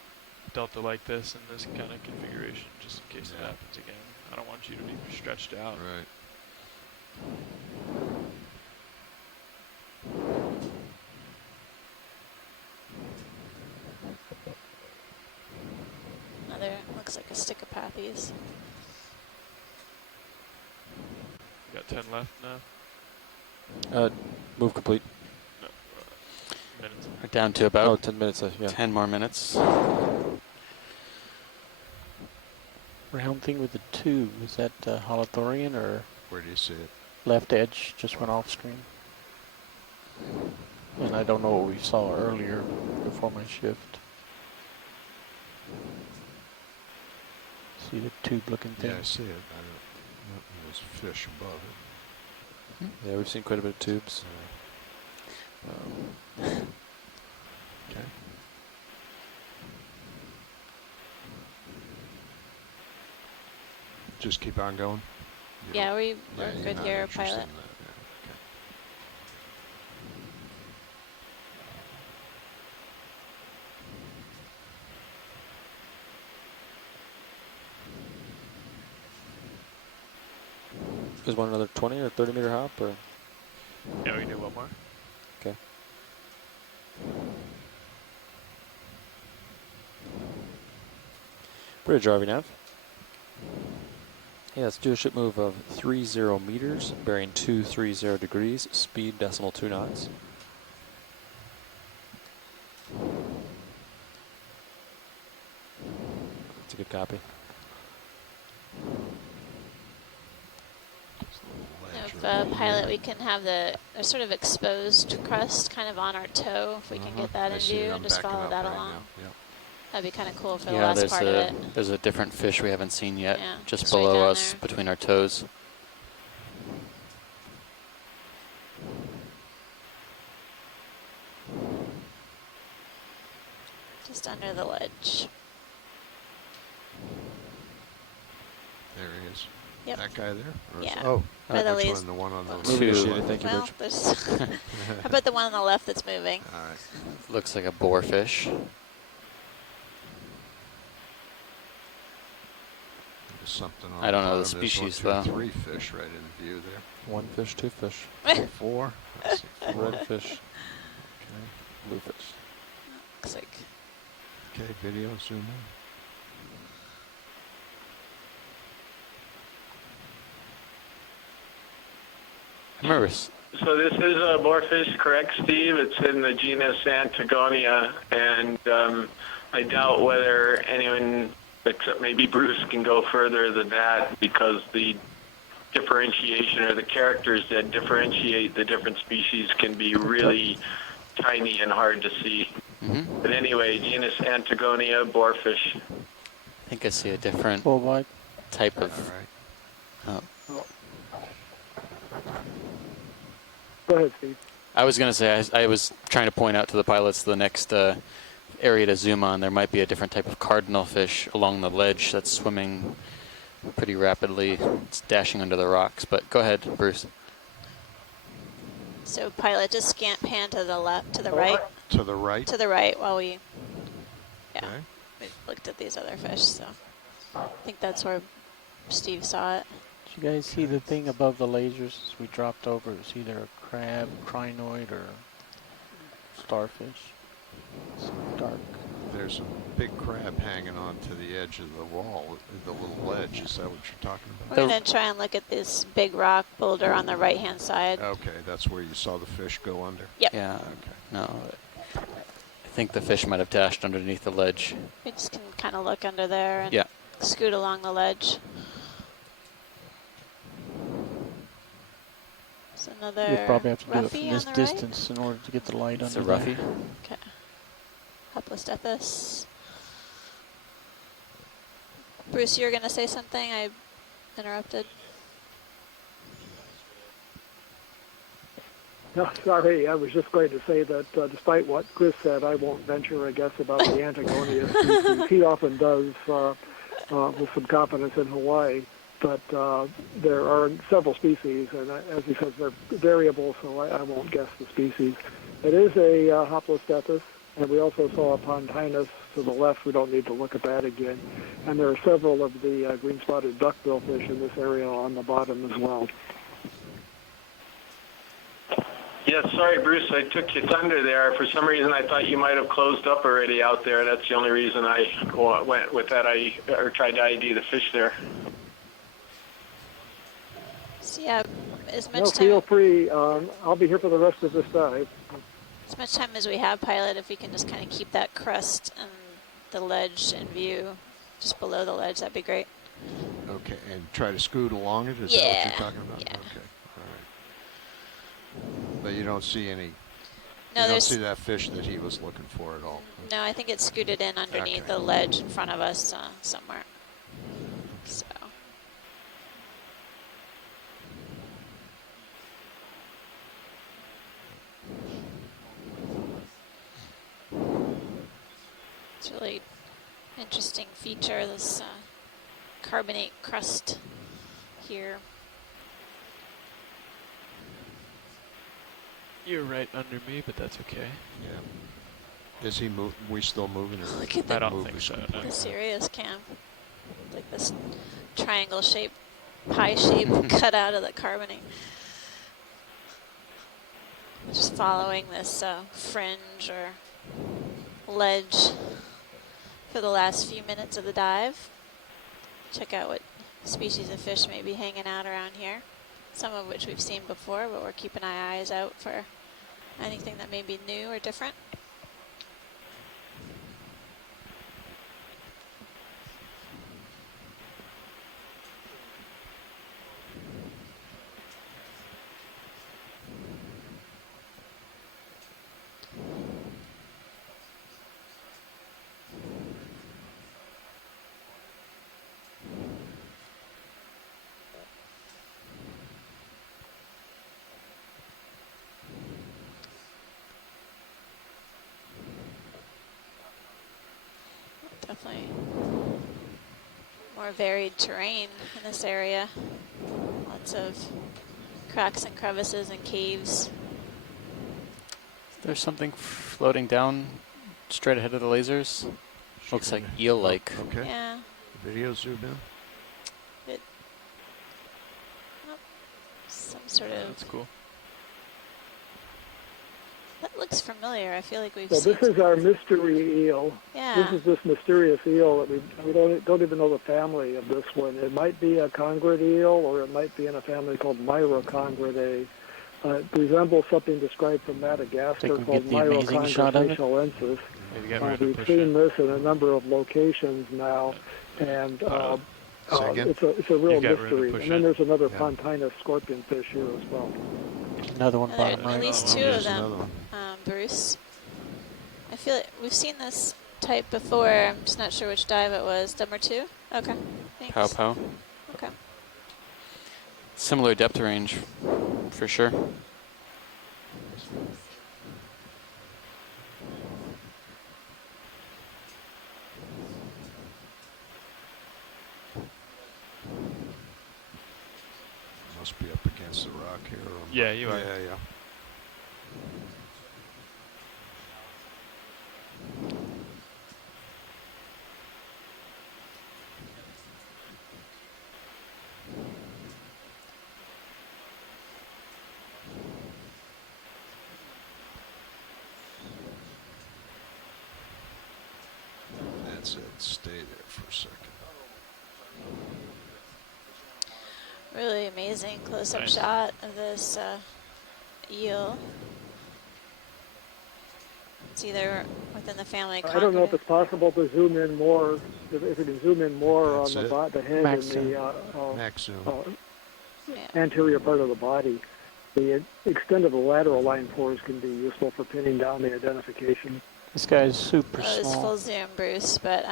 delta like this in this kind of configuration just in case it happens again. I don't want you to be stretched out. Right. Another looks like a stick of pathies. You got 10 left now? Move complete. No. Minutes. We're down to about 10 minutes left, yeah. 10 more minutes. Round thing with the tube, is that holothorian or Where do you see it? left edge just went off screen? And I don't know what we saw earlier before my shift. See the tube looking thing? Yeah, I see it. I don't. There's fish above it. Yeah, we've seen quite a bit of tubes. Okay. Just keep on going. Yeah, we're you're good not here, interested pilot. in that, yeah, okay. Is one another 20 or 30 meter hop or? Yeah, we can do one more. Okay. Bridge RV nav. Yeah, let's do a ship move of 30 meters, bearing 230 degrees, speed 0.2 knots. That's a good copy. If pilot, we can have the sort of exposed crust kind of on our toe, if we can get that in view and just follow that along. That'd be kind of cool for the last part of it. There's a different fish we haven't seen yet, Yeah, just it's right below down us, there. between our toes. Just under the ledge. There he is. Yep. That guy there? Or Yeah. Oh, By the which leaves. one? The one on the Two. Thank you, Well, Rich. there's how about the one on the left that's moving? All right. Looks like a boarfish. There's something on I don't know the bottom. There's species, one, two, though. 3 fish right in view there. 1 fish, 2 fish. 4. Let's see, 4. Red fish. Okay. Blue fish. Looks like. Okay, video, zoom in. I remember. So this is a boarfish, correct, Steve? It's in the genus Antigonia, and I doubt whether anyone, except maybe Bruce, can go further than that because the differentiation or the characters that differentiate the different species can be really tiny and hard to see. Mm-hmm. But anyway, genus Antigonia, boarfish. I think I see a different type of. Oh. Go ahead, Steve. I was going to say, I was trying to point out to the pilots the next area to zoom on. There might be a different type of cardinal fish along the ledge that's swimming pretty rapidly. It's dashing under the rocks. But go ahead, Bruce. So pilot, just scant pan to the left, to the right. To the right? To the right while we, yeah, Okay. we looked at these other fish. So I think that's where Steve saw it. Did you guys see the thing above the lasers we dropped over? It's either a crab, crinoid, or starfish. It's dark. There's a big crab hanging on to the edge of the wall, the little ledge. Is that what you're talking about? We're going to try and look at this big rock boulder on the right-hand side. Okay, that's where you saw the fish go under? Yep. Yeah. Okay. No. I think the fish might have dashed underneath the ledge. We just can kind of look under there and Yeah. scoot along the ledge. It's another You'll probably have to do it roughy from this on the right. distance in order to get the light It's under a roughie. there. Okay. Haplostethus. Bruce, you were going to say something? I interrupted. No, sorry, I was just going to say that despite what Chris said, I won't venture a guess about the Antigonia species. He often does with some confidence in Hawaii, but there are several species, and as he says, they're variable, so I won't guess the species. It is a Haplostethus, and we also saw a Pontinus to the left. We don't need to look at that again. And there are several of the green-spotted duckbill fish in this area on the bottom as well. Yeah, sorry, Bruce, I took your thunder there. For some reason, I thought you might have closed up already out there. That's the only reason I went with that. Or tried to ID the fish there. So yeah, as much No, time. feel free. I'll be here for the rest of this dive. As much time as we have, pilot, if we can just kind of keep that crust and the ledge in view, just below the ledge, that'd be great. Okay, and try to scoot along it? Is that what you're talking about? Yeah. Okay, all right. But you don't see any, No, you don't there's see that fish that he was looking for at all? no. I think it's scooted in underneath Okay. the ledge in front of us somewhere. So. It's a really interesting feature, this carbonate crust here. You're right under me, but that's okay. Yeah. Is he we still moving? Or Look at I the, don't think so. No. the Sirius cam. Like this triangle shape, pie shape cut out of the carbonate. Just following this fringe or ledge for the last few minutes of the dive. Check out what species of fish may be hanging out around here. Some of which we've seen before, but we're keeping our eyes out for anything that may be new or different. definitely more varied terrain in this area. Lots of cracks and crevices and caves. There's something floating down straight ahead of the lasers. Looks like eel-like. Okay. Yeah. Video zoom in. It, oh, some sort of. That's cool. That looks familiar. I feel like we've So seen. this is our mystery eel. Yeah. This is this mysterious eel that we don't even know the family of this one. It might be a congrid eel, or it might be in a family called Myrocongridae. It resembles something described from Madagascar called Myrocongridae. We've seen this in a number of locations now, and it's a real mystery. And then there's another Pontinus scorpionfish here as well. Another one bottom There right. are at least two of them, Bruce. I feel like we've seen this type before. I'm just not sure which dive it was. Number 2? Okay. Thanks. Pow pow. Okay. Similar depth range, for sure. Must be up against the rock here. Yeah, you are. Yeah. That's it. Stay there for a second. Really amazing close-up shot of this eel. It's either within the family. I don't know if it's possible to zoom in more. If we can zoom in more on the head Max and the Max zoom. anterior part of the body. The extent of the lateral line pores can be useful for pinning down the identification. This guy's super It's small. full zoom, Bruce, but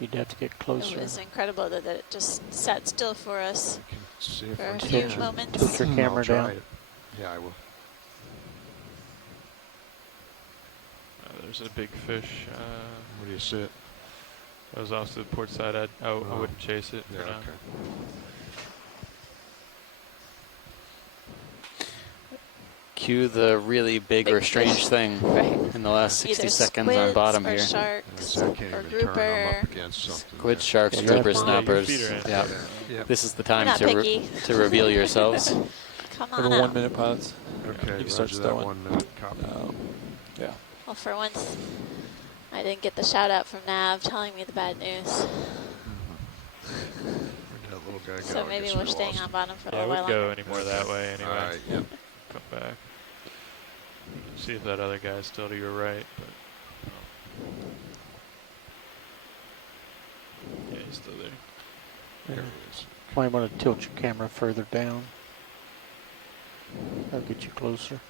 You'd have to get closer. it was incredible that it just sat still for us for a Put few moments. Put your camera down. Yeah, I will. There's a big fish. Where do you see it? I was off to the port side. I wouldn't chase it. Yeah, for now. okay. Cue the really big or strange thing in the last 60 seconds on bottom here. Sharks I can't or even grouper. turn them up against something. Squid, sharks, Yeah, grouper, yeah. snappers. Yeah. This is the time Not to picky. to reveal yourselves. Come For on the out. 1 minute pilots. Okay, You can start roger that stowing. 1 minute. Copy. Yeah. Well, for once, I didn't get the shout out from Nav telling me the bad news. Where'd that little guy go? So I maybe guess we're we staying lost on him. bottom for a Yeah, I little while wouldn't go longer. any more that way anyway. All right, yep. Come back. See if that other guy's still to your right. But yeah, he's still there. There it is. Might want to tilt your camera further down. That'll get you closer.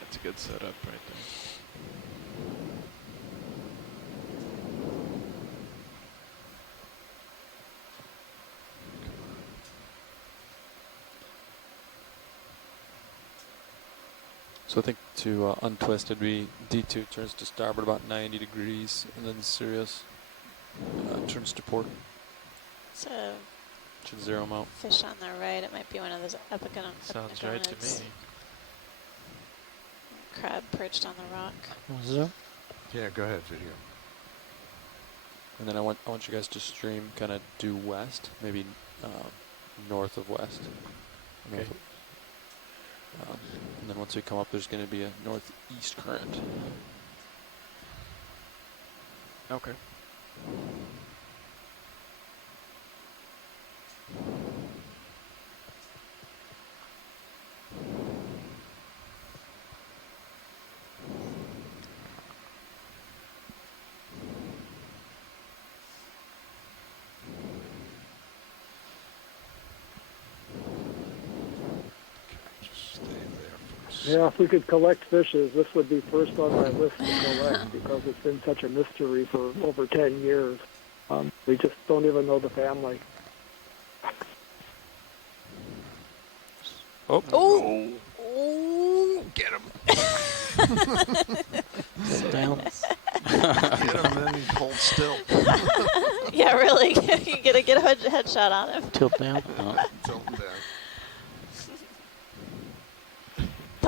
That's a good setup right there. So I think to untwist it'd be D2 turns to starboard about 90 degrees, and then Sirius turns to port. So Should zero them out. fish on the right. It might be one of those Sounds right to me. Crab perched on the rock. What's that? Yeah, go ahead, video. And then I want you guys to stream kind of due west, maybe north of west. Okay. And then once we come up, there's going to be a northeast current. Okay. Just stay there for a Yeah, if we could collect fishes, this would be first on my list to collect because it's been such a mystery for over 10 years. We just don't even know the family. Oh. Oh. Oh. Get him. Down. Get him, then he's hold still. Yeah, really. You get a headshot on him. Tilt down. Tilt him down.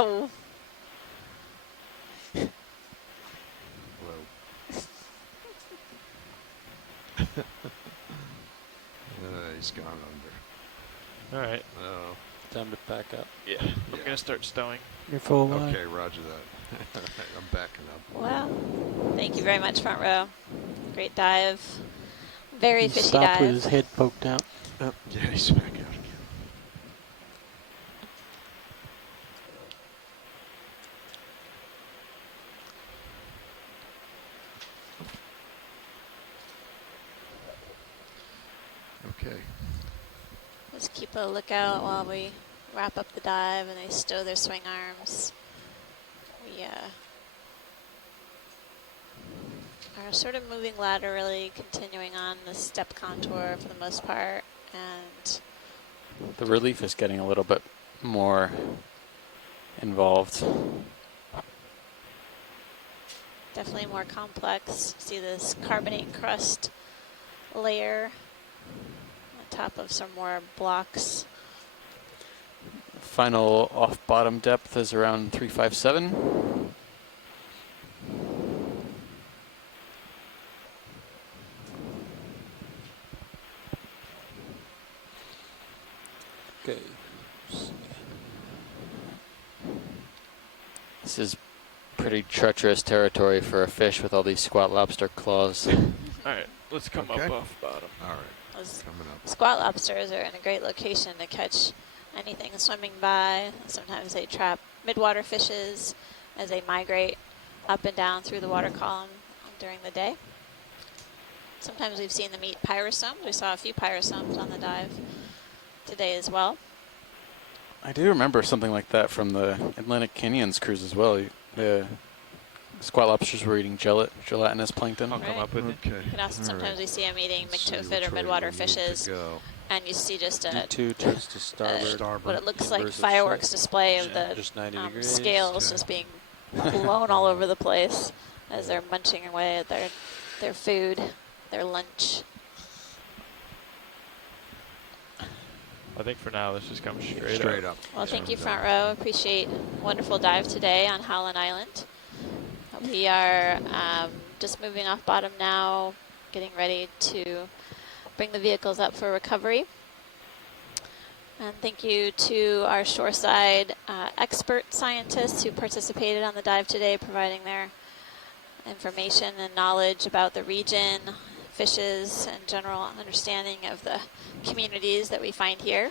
Oh. He's gone under. All right. Oh. Time to pack up. Yeah. I'm gonna start stowing. You're full line. Okay, roger that. I'm backing up. Wow. Thank you very much, front row. Great dive. Very He fishy stopped dive. with his head poked out. Oh, yeah, he's back out again. Okay. Just keep a lookout while we wrap up the dive and they stow their swing arms. We are sort of moving laterally, continuing on the step contour for the most part, and The relief is getting a little bit more involved. definitely more complex. See this carbonate crust layer on top of some more blocks. Final off bottom depth is around 357. Okay. This is pretty treacherous territory for a fish with all these squat lobster claws. All right, let's come up off bottom. All right. Coming up. Squat lobsters are in a great location to catch anything swimming by. Sometimes they trap midwater fishes as they migrate up and down through the water column during the day. Sometimes we've seen them eat pyrosomes. We saw a few pyrosomes on the dive today as well. I do remember something like that from the Atlantic Canyons cruise as well. The squat lobsters were eating gelatinous plankton. I'll come up with it. Okay. You can also sometimes we see them eating myctophid or midwater fishes, and you see just a D2 turns to starboard. what it looks like Reverse fireworks ship. display of the Just 90 degrees. scales just being blown all over the place as they're munching away at their food, their lunch. I think for now, let's just come straight up. Well, thank you, front row. Appreciate a wonderful dive today on Howland Island. We are just moving off bottom now, getting ready to bring the vehicles up for recovery. And thank you to our shoreside expert scientists who participated on the dive today, providing their information and knowledge about the region, fishes, and general understanding of the communities that we find here.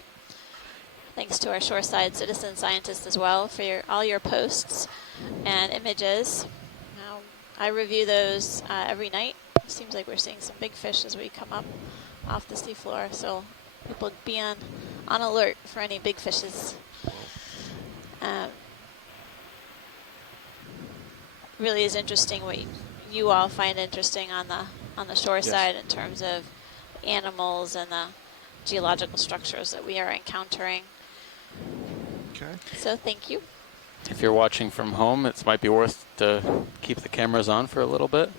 Thanks to our shoreside citizen scientists as well for all your posts and images. I review those every night. It seems like we're seeing some big fish as we come up off the seafloor, so people be on alert for any big fishes. Really is interesting what you all find interesting on the shore side in terms of animals and the geological structures that we are encountering. Okay. So thank you. If you're watching from home, it might be worth to keep the cameras on for a little bit.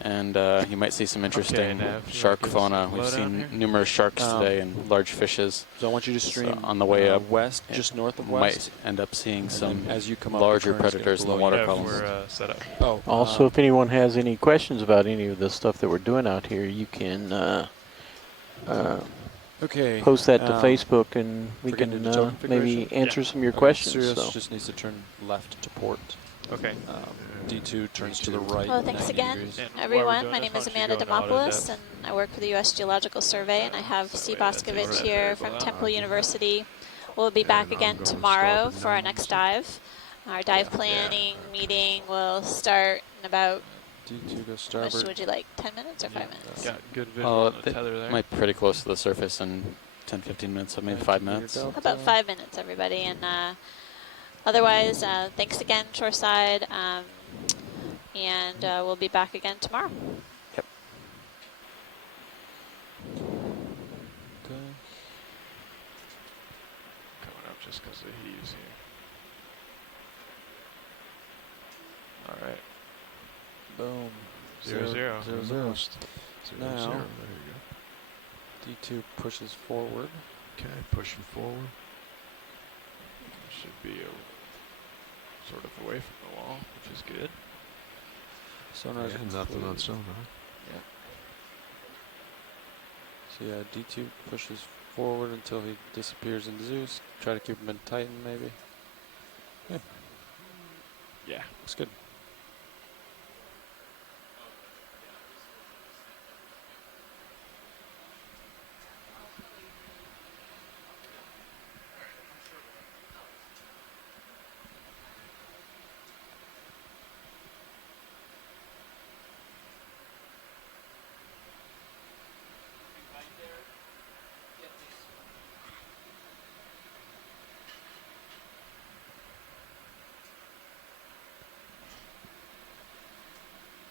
And you might see some interesting shark fauna. We've seen numerous sharks today and large fishes. So I want you to stream on the way up west, just north of west. Might end up seeing some as you come up, larger predators in the water columns. We're set up. Oh, also, if anyone has any questions about any of the stuff that we're doing out here, you can post that to Facebook, and we can maybe answer some of your questions. Sirius just needs to turn left to port. Okay. D2 turns to the right. Well, thanks again, everyone. My name is Amanda Demopoulos, and I work for the U.S. Geological Survey, and I have Steve Boscovich here from Temple University. We'll be back again tomorrow for our next dive. Our dive planning meeting will start in about, D2 goes how much starboard. would you like, 10 minutes or 5 minutes? Got good visual on the It tether there. might be pretty close to the surface in 10-15 minutes, so maybe 5 minutes. About 5 minutes, everybody, and Otherwise, thanks again, Shoreside, and we'll be back again tomorrow. Yep. Coming up just because the heat is here. All right. Boom. 0-0. 0-0. Now, 0-0. There you D2 pushes forward. go. Okay, pushing forward. Should be sort of away from the wall, which is good. Sonar's Yeah, nothing on sonar. Yeah. So yeah, D2 pushes forward until he disappears in Zeus. Try to keep him in Titan, maybe. Yeah. Yeah. Looks good.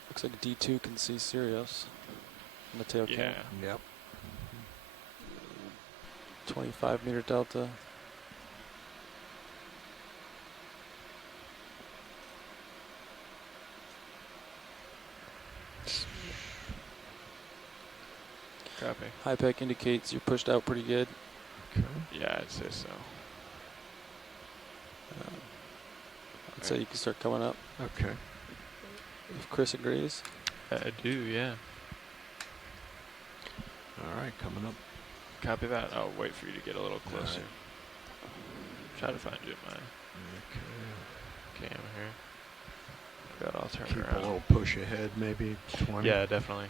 Looks like D2 can see Sirius in the tail cam. Yep. 25 meter delta. Copy. High pec indicates you're pushed out pretty good. Okay. Yeah, I'd say so. I'd say you can start coming up. Okay. If Chris agrees. I do, yeah. All right, coming up. Copy that. I'll wait for you to get a little closer. Try to find you in my cam here. Got I'll turn Keep around. a little push ahead, maybe 20. Yeah, definitely.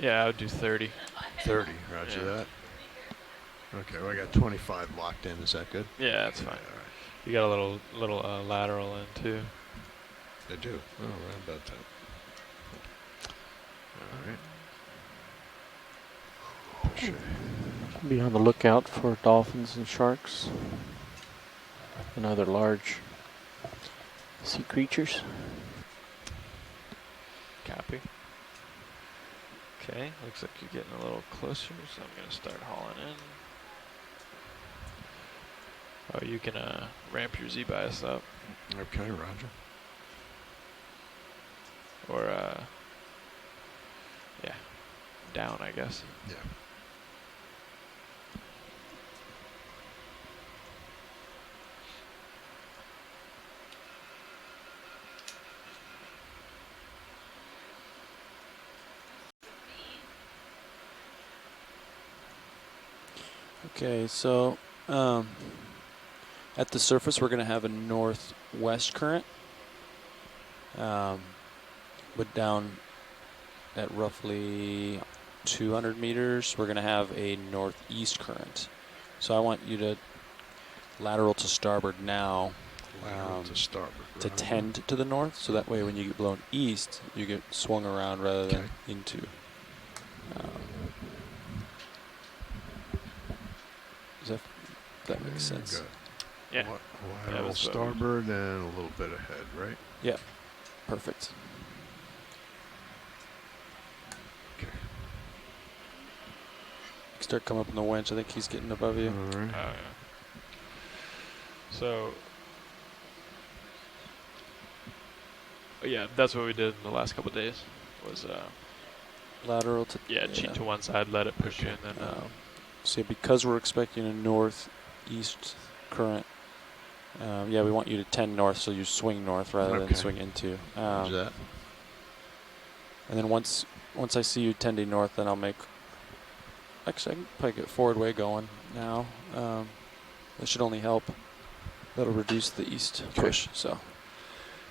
Yeah, I would do 30. 30, roger that. Okay, well, I got 25 locked in. Is that good? Yeah, that's fine. Yeah, all right. You got a little lateral in too. I do. Oh, right about that. All right. Push ahead. Be on the lookout for dolphins and sharks and other large sea creatures. Copy. Okay, looks like you're getting a little closer, so I'm going to start hauling in. Oh, you can ramp your Z-bias up. Okay, roger. Or, yeah, down, I guess. Yeah. Okay, so at the surface we're going to have a northwest current, but down at roughly 200 meters we're going to have a northeast current. So I want you to lateral to starboard now, Lateral to starboard. to tend to the north, so that way when you get blown east you get swung around rather than into. That makes sense. Good. Yeah. Lateral starboard and a little bit ahead, right? Yeah. Perfect. Okay. Start coming up in the winch. I think he's getting above you. All right. Yeah. So, yeah, that's what we did in the last couple of days. Was lateral to cheat to one side, let it push you, and then so because we're expecting a northeast current, yeah, we want you to tend north, so you swing north rather than swing into. That. And then once I see you tending north, then I'll make. Actually, I can probably get forward way going now. That should only help. That'll reduce the east push. So,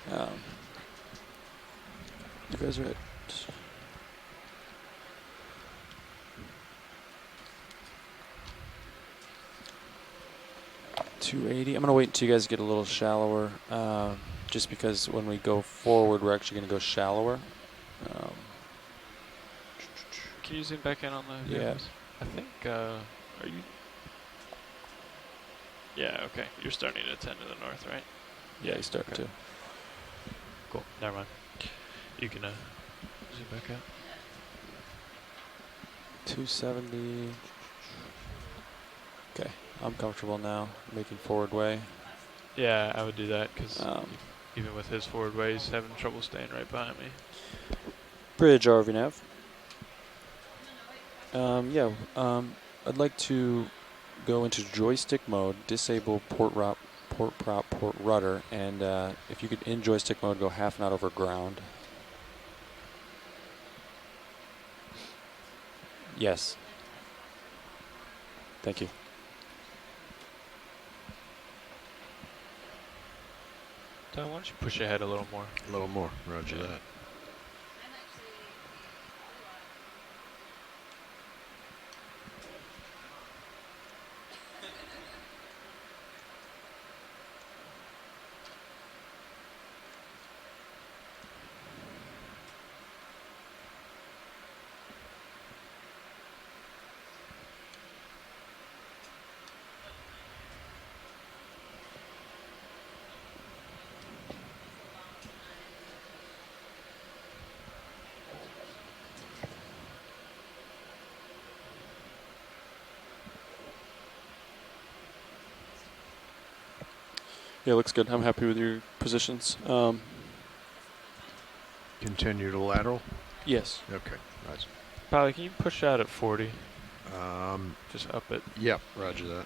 you guys are at. 280. I'm going to wait until you guys get a little shallower, just because when we go forward, we're actually going to go shallower. Can you zoom back in on the Yeah. I think, are you... Yeah, okay. You're starting at 10 to the north, right? Yeah, you start to. Cool. Never mind. You can zoom back out. 270. Okay, I'm comfortable now making forward way. Yeah, I would do that because even with his forward way, he's having trouble staying right behind me. Bridge RV nav. I'd like to go into joystick mode, disable port prop, port rudder, and if you could in joystick mode go half knot over ground. Yes. Thank you. Tom, why don't you push ahead a little more? A little more. Roger that. Yeah, looks good. I'm happy with your positions. Continue to lateral? Yes. Okay, nice. Polly, can you push out at 40? Just up it. Yep, roger that.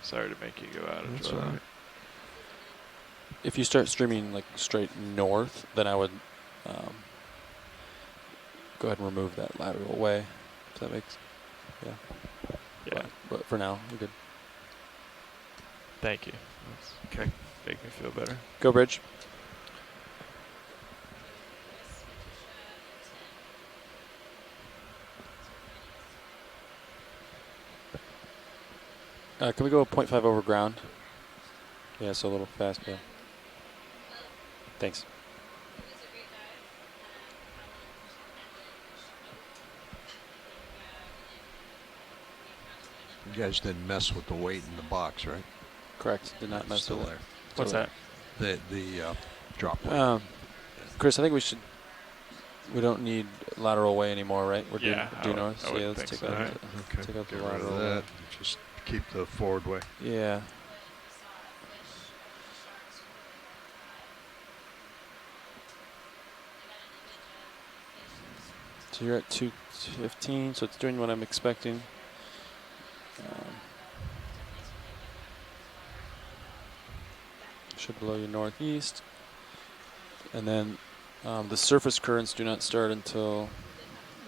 Sorry to make you go out of That's draw. all right. If you start streaming like straight north, then I would go ahead and remove that lateral way. If that makes, Yeah. But for now, we're good. Thank you. That's okay. Make me feel better. Go bridge. Can we go 0.5 over ground? Yeah, so a little fast, yeah. Thanks. You guys didn't mess with the weight in the box, right? Correct. Did not mess Still with there. it. What's that? The drop weight. Chris, I think we should. We don't need lateral way anymore, right? We're due north. So yeah, let's take that. Okay. Take out Get the rid lateral of that. way. Just keep the forward way. Yeah. So you're at 215, so it's doing what I'm expecting. Should blow you northeast. And then the surface currents do not start until